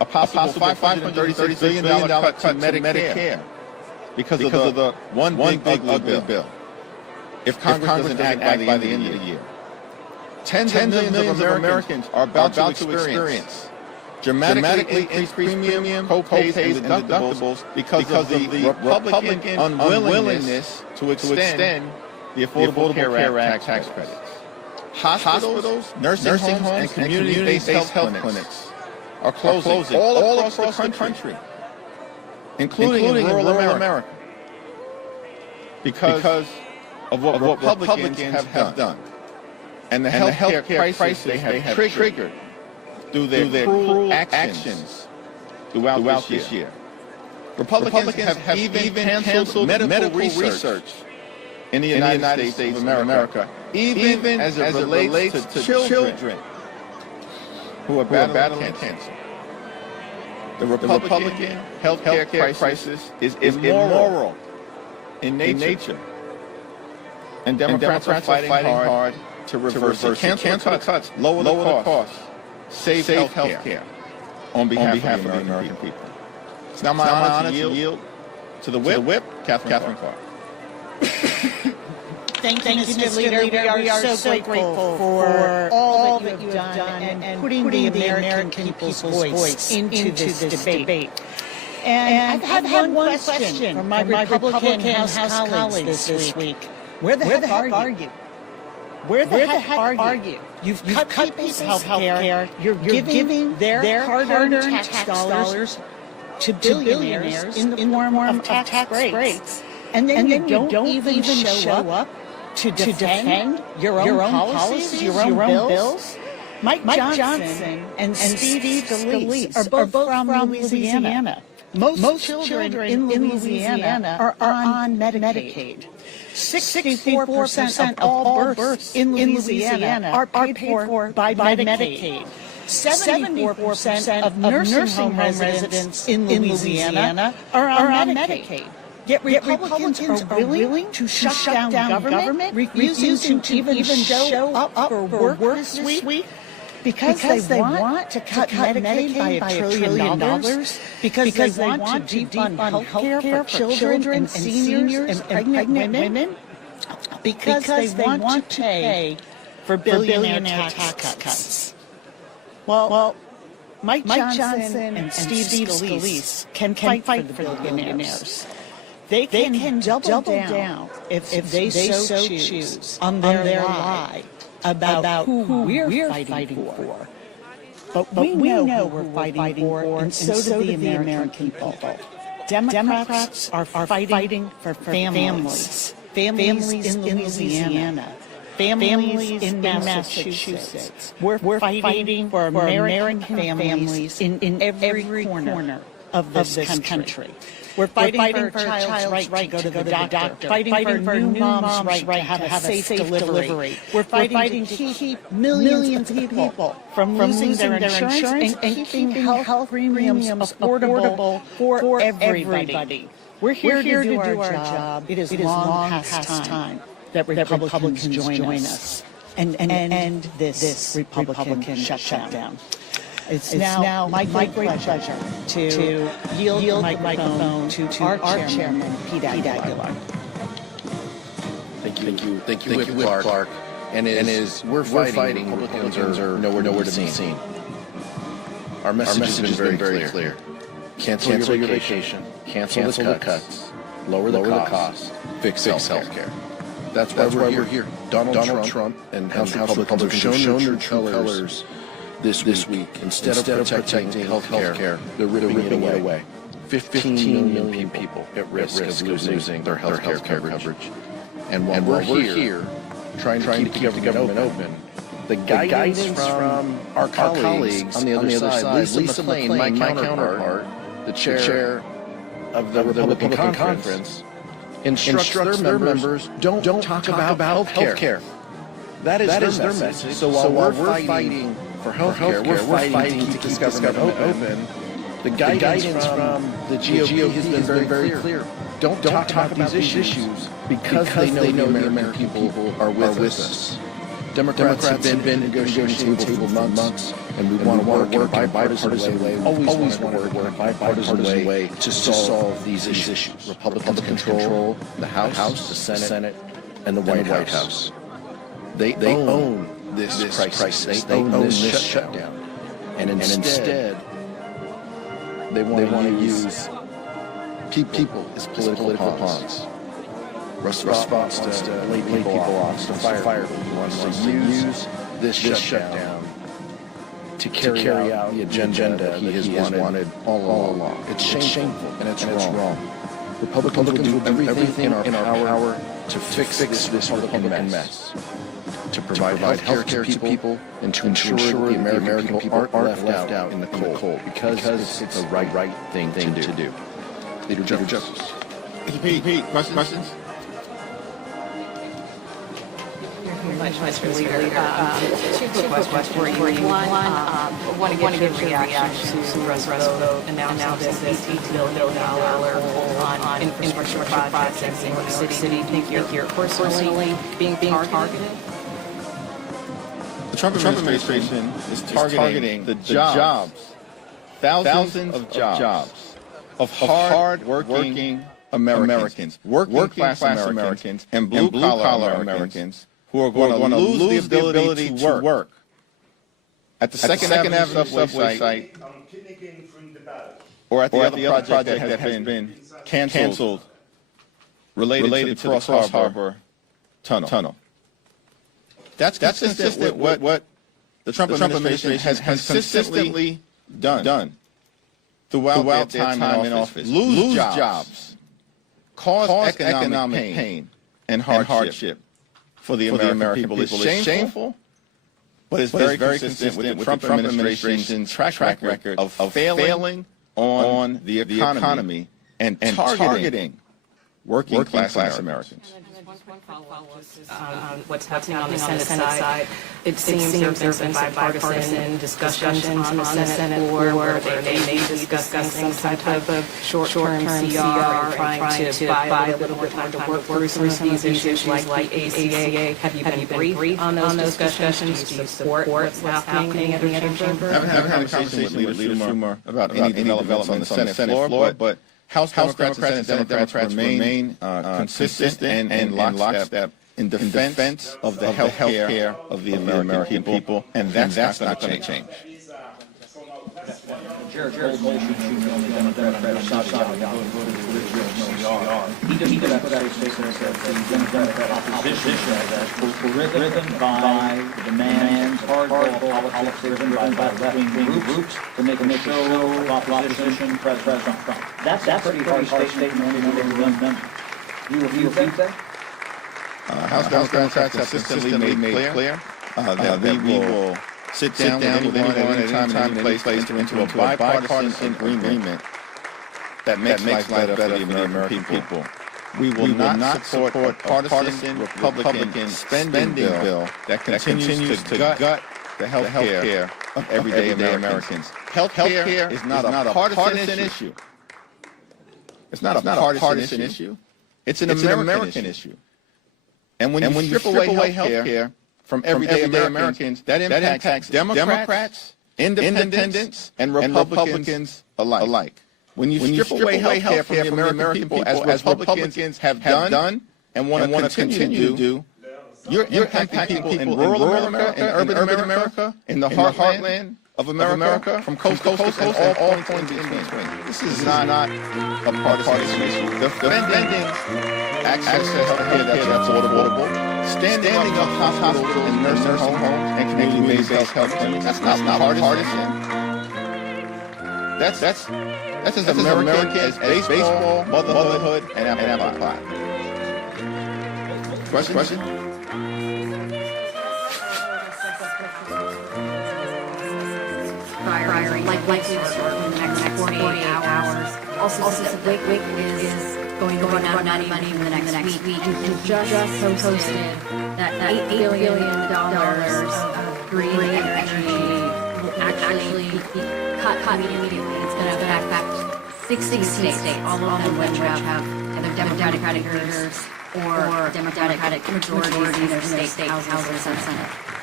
a possible $536 billion cut to Medicare because of the one big ugly bill. If Congress doesn't act by the end of the year. Tens of millions of Americans are about to experience dramatically increased premium, co-pays, and deductibles because of the Republican unwillingness to extend the Affordable Care Act tax credits. Hospitals, nursing homes, and community-based health clinics are closing all across the country, including in rural America, because of what Republicans have done and the health care crisis they have triggered through their cruel actions throughout this year. Republicans have even canceled medical research in the United States of America, even as it relates to children who are battling cancer. The Republican health care crisis is immoral in nature. And Democrats are fighting hard to reverse it. Cancel cuts, lower the costs, save health care on behalf of the American people. It's now my honor to yield to the whip, Catherine Clark. Thank you, Mr. Leader. We are so grateful for all that you have done and putting the American people's voice into this debate. And I've had one question from my Republican House colleagues this week. Where the heck are you? Where the heck are you? You've cut people's health care. You're giving their hard-earned tax dollars to billionaires in the form of tax breaks. And then you don't even show up to defend your own policies, your own bills. Mike Johnson and Steve Scalise are both from Louisiana. Most children in Louisiana are on Medicaid. 64% of all births in Louisiana are paid for by Medicaid. 74% of nursing home residents in Louisiana are on Medicaid. Yet Republicans are willing to shut down government, refusing to even show up for work this week, because they want to cut Medicaid by $1 trillion, because they want to defund health care for children and seniors and pregnant women, because they want to pay for billionaire tax cuts. Well, Mike Johnson and Steve Scalise can fight for the billionaires. They can double down if they so choose on their lie about who we're fighting for. But we know who we're fighting for, and so do the American people. Democrats are fighting for families. Families in Louisiana. Families in Massachusetts. We're fighting for American families in every corner of this country. We're fighting for a child's right to go to the doctor. Fighting for new mom's right to have a safe delivery. We're fighting to keep millions of people from losing their insurance and keeping health premiums affordable for everybody. We're here to do our job. It is long past time that Republicans join us and end this Republican shutdown. It's now my great pleasure to yield the microphone to our chairman, Pete Aguilar. Thank you, Whip Clark. And we're fighting, Republicans are nowhere to be seen. Our message has been very clear. Cancel your vacation, cancel the cuts, lower the cost, fix health care. That's why we're here. Donald Trump and House Republicans have shown their true colors this week. Instead of protecting health care, they're ripping it away. 15 million people at risk of losing their health care coverage. And while we're here trying to keep the government open, the guidance from our colleagues on the other side, Lisa McClain, my counterpart, the chair of the Republican Conference, instructs their members, don't talk about health care. That is their message. So while we're fighting for health care, we're fighting to keep this government open. The guidance from the GOP has been very clear. Don't talk about these issues because they know the American people are with us. Democrats have been negotiating table for months. And we want to work in a bipartisan way. Always want to work in a bipartisan way to solve these issues. Republicans control the House, the Senate, and the White House. They own this crisis. They own this shutdown. And instead, they want to use people as political pawns. Russ wants to lay people off, to fire people. He wants to use this shutdown to carry out the agenda he has wanted all along. It's shameful and it's wrong. Republicans will do everything in our power to fix this Republican mess, to provide health care to people, and to ensure the American people aren't left out in the cold, because it's the right thing to do. Leader Justice. Pete, questions? Mr. Leader. Two quick questions for you. One, I want to get your reaction to Russ vote announcing this $18 billion on infrastructure projects in New York City. Do you think you're personally being targeted? The Trump administration is targeting the jobs, thousands of jobs of hard-working Americans, working-class Americans, and blue-collar Americans who are going to lose the ability to work at the Second Avenue subway site or at the other project that has been canceled related to the Cross Harbor Tunnel. That's consistent with what the Trump administration has consistently done throughout their time in office. Lose jobs, cause economic pain and hardship for the American people. It's shameful, but it's very consistent with the Trump administration's track record of failing on the economy and targeting working class Americans. One follow-up on what's happening on the Senate side. It seems there have been bipartisan discussions on the Senate floor where they may be discussing some type of short-term CR, trying to buy a little bit more to work through some of these issues like the ACA. Have you been briefed on those discussions? Do you support what's happening in the other chamber? I haven't had a conversation with Leader Schumer about any developments on the Senate floor, but House Democrats and Senate Democrats remain consistent and lockstep in defense of the health care of the American people, and that's not going to change. Jared Goldsmith, on the Democratic side, voted for original CR. He did put out a statement that the Democratic opposition was driven by the demands, hardball politics driven by left-wing groups to make a show of opposition President Trump. That's a pretty hard statement. You refute that? House Democrats have consistently made clear that we will sit down with anyone at any time and place into a bipartisan agreement that makes life better for the American people. We will not support a partisan Republican spending bill that continues to gut the health care of everyday Americans. Health care is not a partisan issue. It's not a partisan issue. It's an American issue. And when you strip away health care from everyday Americans, that impacts Democrats, independents, and Republicans alike. When you strip away health care from the American people, as Republicans have done and want to continue to do, you're impacting people in rural America, in urban America, in the heartland of America, from coast to coast, and all points in between. This is not a partisan issue. Defending access to health care that's affordable, standing up hospitals and nursing homes and community-based health clinics, that's not partisan. That's as American as baseball, motherhood, and apple pie. Question? Firing likely to start in the next 48 hours. Also, WIC is going to run out of money in the next week. And just posted that $8 billion of green energy will actually be cut immediately. It's going to affect 60 states, all of them which have either Democratic leaders or Democratic majorities in their state houses and Senate.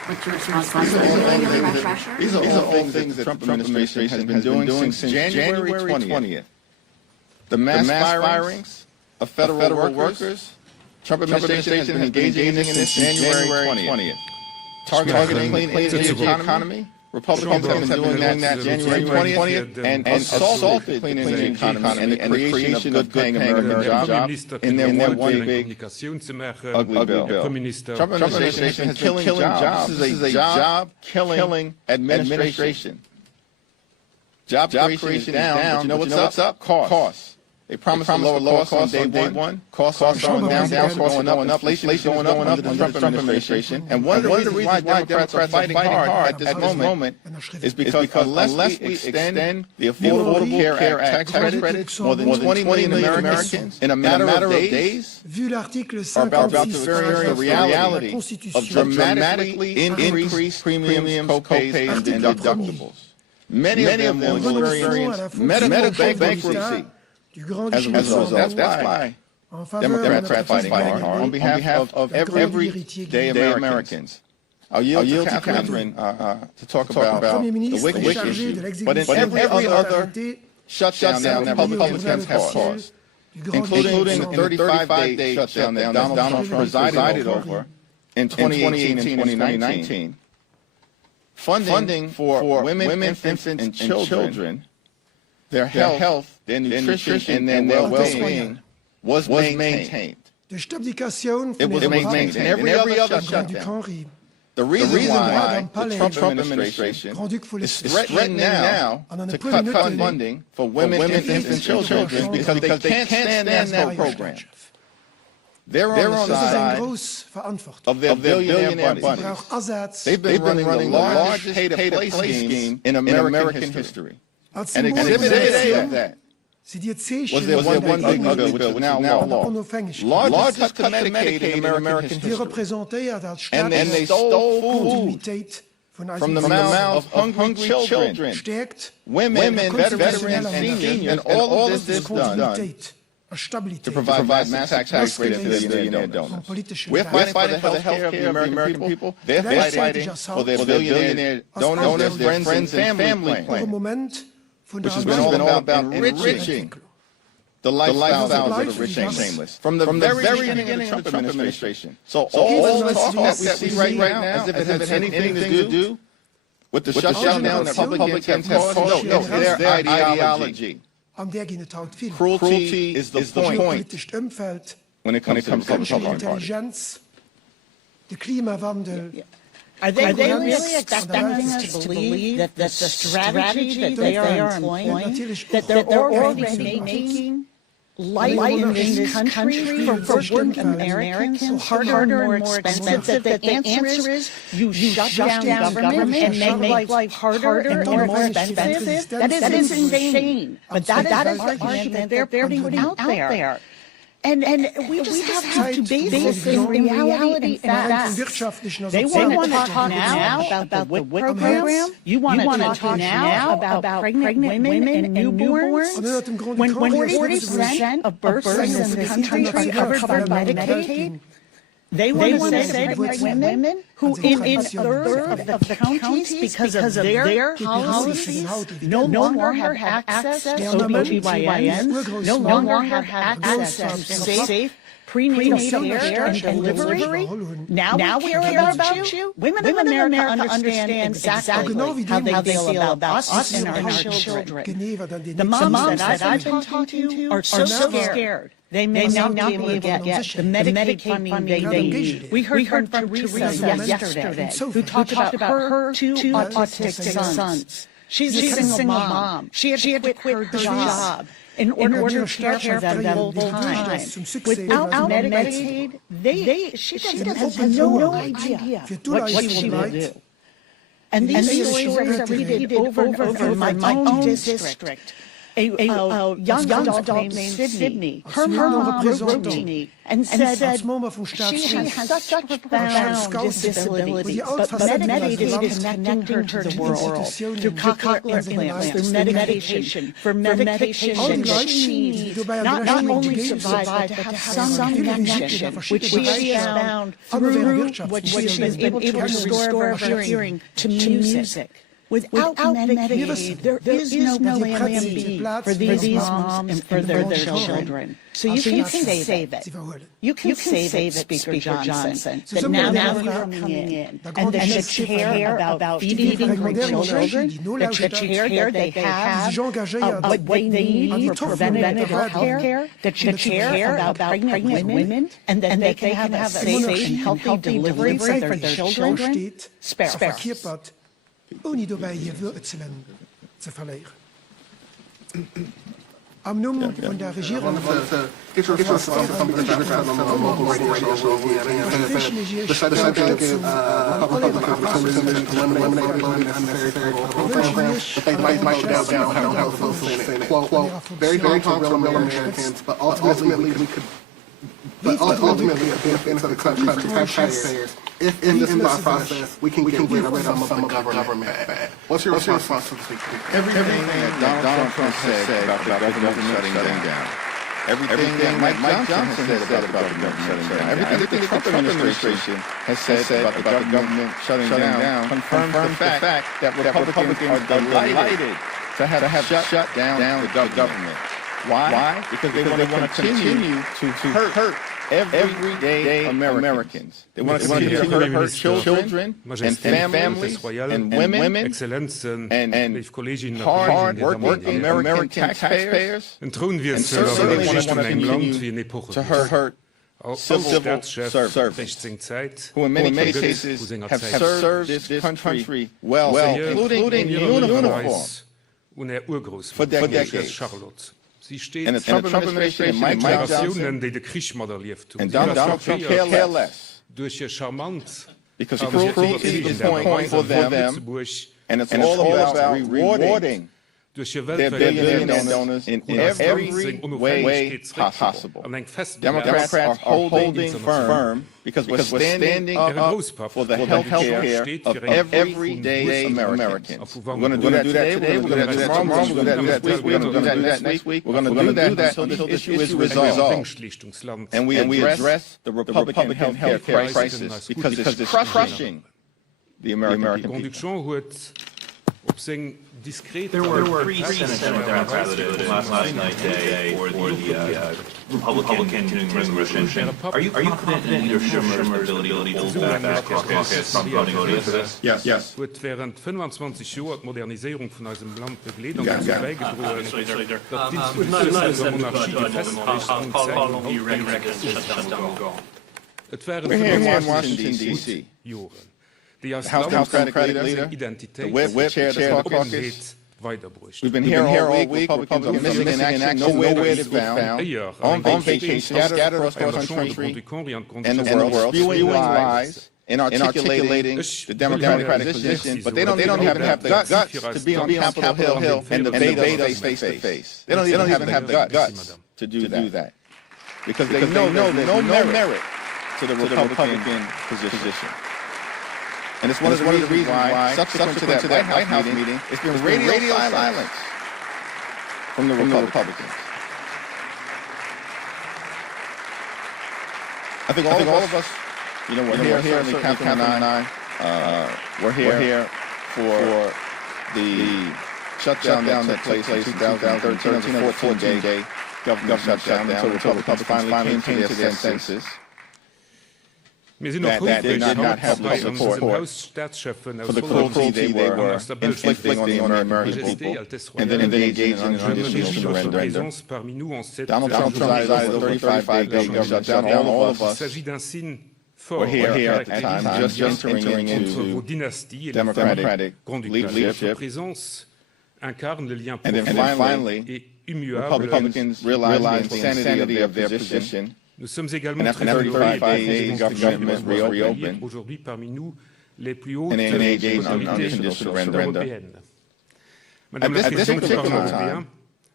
What's your responsibility? Pressure? These are all things that Trump administration has been doing since January 20th. The mass firings of federal workers, Trump administration has been engaging in this since January 20th. Targeting clean energy economy. Republicans have been doing that January 20th and assaulted the clean energy economy and the creation of good-paying American jobs in their one big ugly bill. Trump administration has been killing jobs. This is a job-killing administration. Job creation is down, but you know what's up? Costs. They promised to lower costs on day one. Costs are going down, going up, inflation is going up under the Trump administration. And one of the reasons why Democrats are fighting hard at this moment is because unless we extend the Affordable Care Act tax credit, more than 20 million Americans in a matter of days are about to experience the reality of dramatically increased premiums, co-pays, and deductibles. Many of them will experience medical bankruptcy. As a result, that's why Democrats are fighting hard on behalf of everyday Americans. I'll yield to Catherine to talk about the WIC issue, but in every other shutdown that Republicans have caused, including the 35-day shutdown that Donald Trump presided over in 2018 and 2019, funding for women, infants, and children, their health, their nutrition, and their well-being was maintained. It was maintained in every other shutdown. The reason why the Trump administration is threatening now to cut funding for women, infants, and children is because they can't stand that program. They're on the side of their billionaire buddies. They've been running the largest pay-to-play scheme in American history. And Exhibit A of that was their one big bill, which is now law. Largest cut to Medicaid in American history. And they stole food from the mouths of hungry children, women, veterans, and seniors, and all of this done to provide massive tax breaks for billionaire donors. We're fighting for the health care of the American people. They're fighting for their billionaire donors, their friends, and family plan, which has been all about enriching the lifestyles of the rich and shameless. From the very beginning of the Trump administration. So all this talk that we see right now, as if it has anything to do with the shutdown that Republicans have caused, no, their ideology. Cruelty is the point when it comes to the Republican Party. Are they really expecting us to believe that the strategy that they are employing, that they're already making life in this country for working Americans harder and more expensive, that the answer is you shut down government and make life harder and more expensive? That is insane. But that is the argument that they're putting out there. And we just have to base this in reality and facts. They want to talk now about the WIC program. You want to talk now about pregnant women and newborns. When 40% of births in this country are covered by Medicaid, they want to say to women who in a third of the counties, because of their policies, no longer have access to OBGYNs, no longer have access to safe prenatal care and delivery. Now we care about you. Women of America understand exactly how they feel about us and our children. The moms that I've been talking to are so scared. They may not be able to get the Medicaid funding they need. We heard from Teresa yesterday, who talked about her two autistic sons. She's a single mom. She had to quit her job in order to care for them full time. Without Medicaid, she has no idea what she will do. And these stories are repeated over in my own district. young adult named Sydney. Her mom wrote to me and said she has such profound disability, but meditation is connecting her to the world through cochlear implants, through medication, for medication she needs not only to survive, but to have some connection, which she has found through what she's been able to restore her hearing to music. Without Medicaid, there is no plan B for these moms and for their children. So you can save it. You can save it, Speaker Johnson, that now you are coming in, and that you care about feeding great children, that you care they have what they need for preventative health care, that you care about pregnant women, and that they can have a safe and healthy delivery for their children. Spare us. Ohne dabei hier Wurzeln zu verlieren. Am Namen von der Regierung But ultimately, a benefit for the country, for the taxpayers, if in this process we can get rid of some of the government bad. What's your response to the speaker? Everything that Donald Trump said about the government shutting down. Everything that Mike Johnson said about the government shutting down. Everything the Trump administration has said about the government shutting down confirms the fact that Republicans are delighted to have shut down the government. Why? Because they want to continue to hurt everyday Americans. They want to continue to hurt children and families and women and hard-working American taxpayers. And certainly they want to continue to hurt civil servants who in many cases have served this country well, including uniform for decades. And the Trump administration and Mike Johnson die de Kriechmodder lieft and Donald Trump care less because cruelty is the point for them and it's all about rewarding their billionaire donors in every way possible. Democrats are holding firm because we're standing up for the health care of everyday Americans. We're going to do that today, we're going to do that tomorrow, we're going to do that this week, we're going to do that next week, we're going to do that until this issue is resolved. And we address the Republican health care crisis because it's crushing the American people. There were three Senate Democrats last night for the Republican continuing resolution. Are you confident in either Schumer's ability to hold back his caucus from voting for this? Yes. Wird während 25 Jahren die Modernisierung von unserem Land begleitet und dazu beigetragen, dass We're here in Washington, D.C. The House Democratic leader, the whip chair of the caucus. We've been here all week. Republicans are missing in action, nowhere to be found, on vacation, scattered across the country and the world, spewing lies and articulating the Democratic position, but they don't even have the guts to be on Capitol Hill and debate us face to face. They don't even have the guts to do that because they know there's no merit to the Republican position. And it's one of the reasons why, subsequent to that White House meeting, it's been radio silence from the Republicans. I think all of us, we're here, Catherine and I, we're here for the shutdown that took place in 2013, 14-day government shutdown until Republicans finally came to their senses. That did not have the support for the cruelty they were inflicting on the American people, and then engaging in unconditional surrender. Donald Trump presided over the 35-day government shutdown. All of us were here at the time, just entering into Democratic leadership. And then finally, Republicans realized the insanity of their position. Nous sommes également très heureux que government reopened aujourd'hui parmi nous les plus hautes and engaged in unconditional surrender. Madame la Présidente du Parlement européen,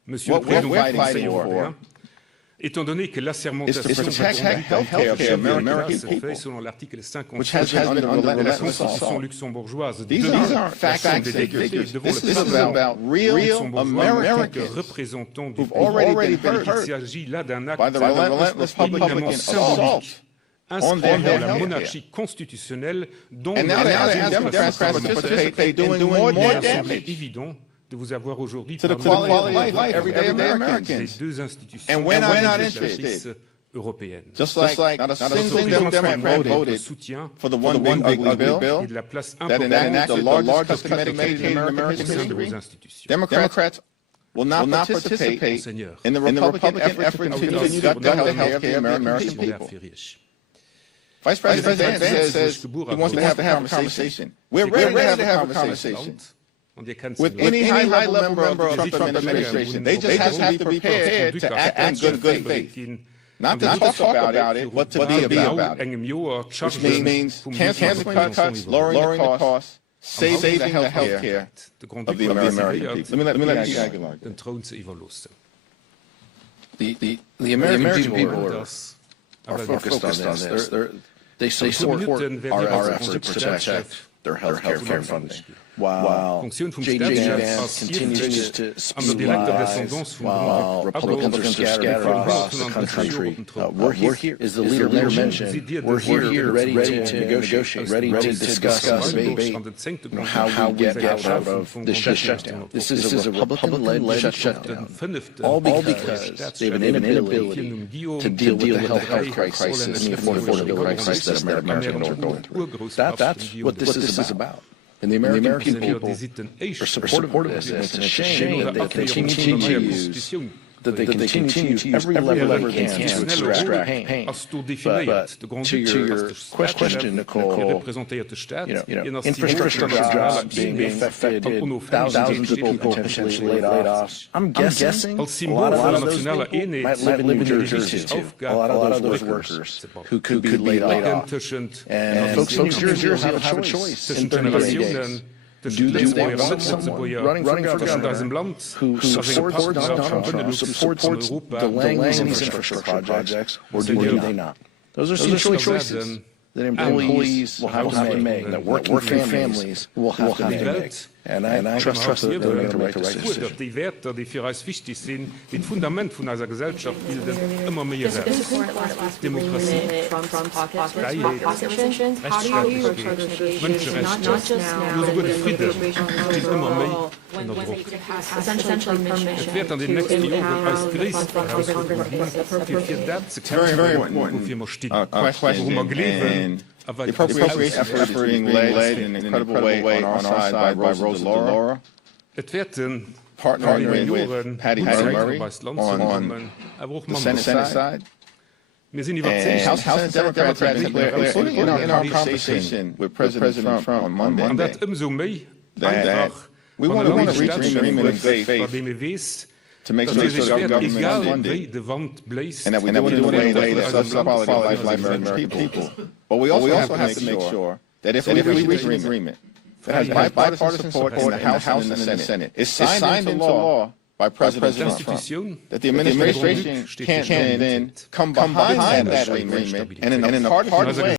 Monsieur le Président du Conseil européen, étant donné que l'assermentation se fait selon l'article 57 de la Constitution luxembourgeoise de la Chambre des députés devant le Parlement luxembourgeois que représentants du pays, qu'il s'agit là d'un acte éminemment symbolique inscrit dans la monarchie constitutionnelle dont le évident de vous avoir aujourd'hui parmi les deux institutions législatrices européennes. Just like not a single Democrat voted soutien for the one big ugly bill et de la place that enacted the largest cut of Medicaid in American history. Democrats will not participate in the Republican effort to continue to gut the health care of the American people. Vice President says he wants to have a conversation. We're ready to have a conversation with any high-level member of the Trump administration. They just have to be prepared to act in good faith. Not to talk about it, but to be about it. Which means canceling cuts, lowering the costs, saving the health care of the American people. Let me let you Aguilar. The American people are focused on this. They support our efforts to protect their health care funding. While J.D. Vance continues to speak lies, while Republicans are scattered across the country, we're here, as the leader mentioned, we're here ready to negotiate, ready to discuss debate how we get out of this shutdown. This is a Republican-led shutdown, all because they have an inability to deal with the health crisis and the affordability crisis that Americans are going through. That's what this is about. And the American people are supportive of this, and it's a shame that they continue to use every lever they can to extract pain. But to your question, Nicole, infrastructure jobs being affected, thousands of people potentially laid off. I'm guessing a lot of those people might live in New Jersey too. A lot of those workers who could be laid off. And folks in New Jersey have a choice in 30 days. Do they want someone running for governor who supports Donald Trump, who supports delaying these infrastructure projects, or do they not? Those are some choices that employees will have to make, that working families will have to make. And I trust that they're going to make the right decision. Die Werte, die für uns wichtig sind, die das Fundament von unserer Gesellschaft bilden, immer mehr werden. Demokratie, Freiheit, Rechtsstaatlichkeit, Menschenrechte, nur sogar der Frieden sind immer mehr unter Druck. Es wird an den nächsten Jahren als größte Herausforderung für das zu kämpfen, wofür wir stehen, worum wir leben. The appropriation effort is being led in an incredible way on our side by Rosa DeLauro, partnering with Patty Murray on the Senate side. And House Democrats including in our conversation with President Trump on Monday, that we want to reach an agreement in good faith to make sure the government is funded, and that we do it in a way that does quality of life for American people. But we also have to make sure that if we reach an agreement that has bipartisan support in the House and in the Senate, is signed into law by President Trump, that the administration can't then come behind that agreement and in a partisan way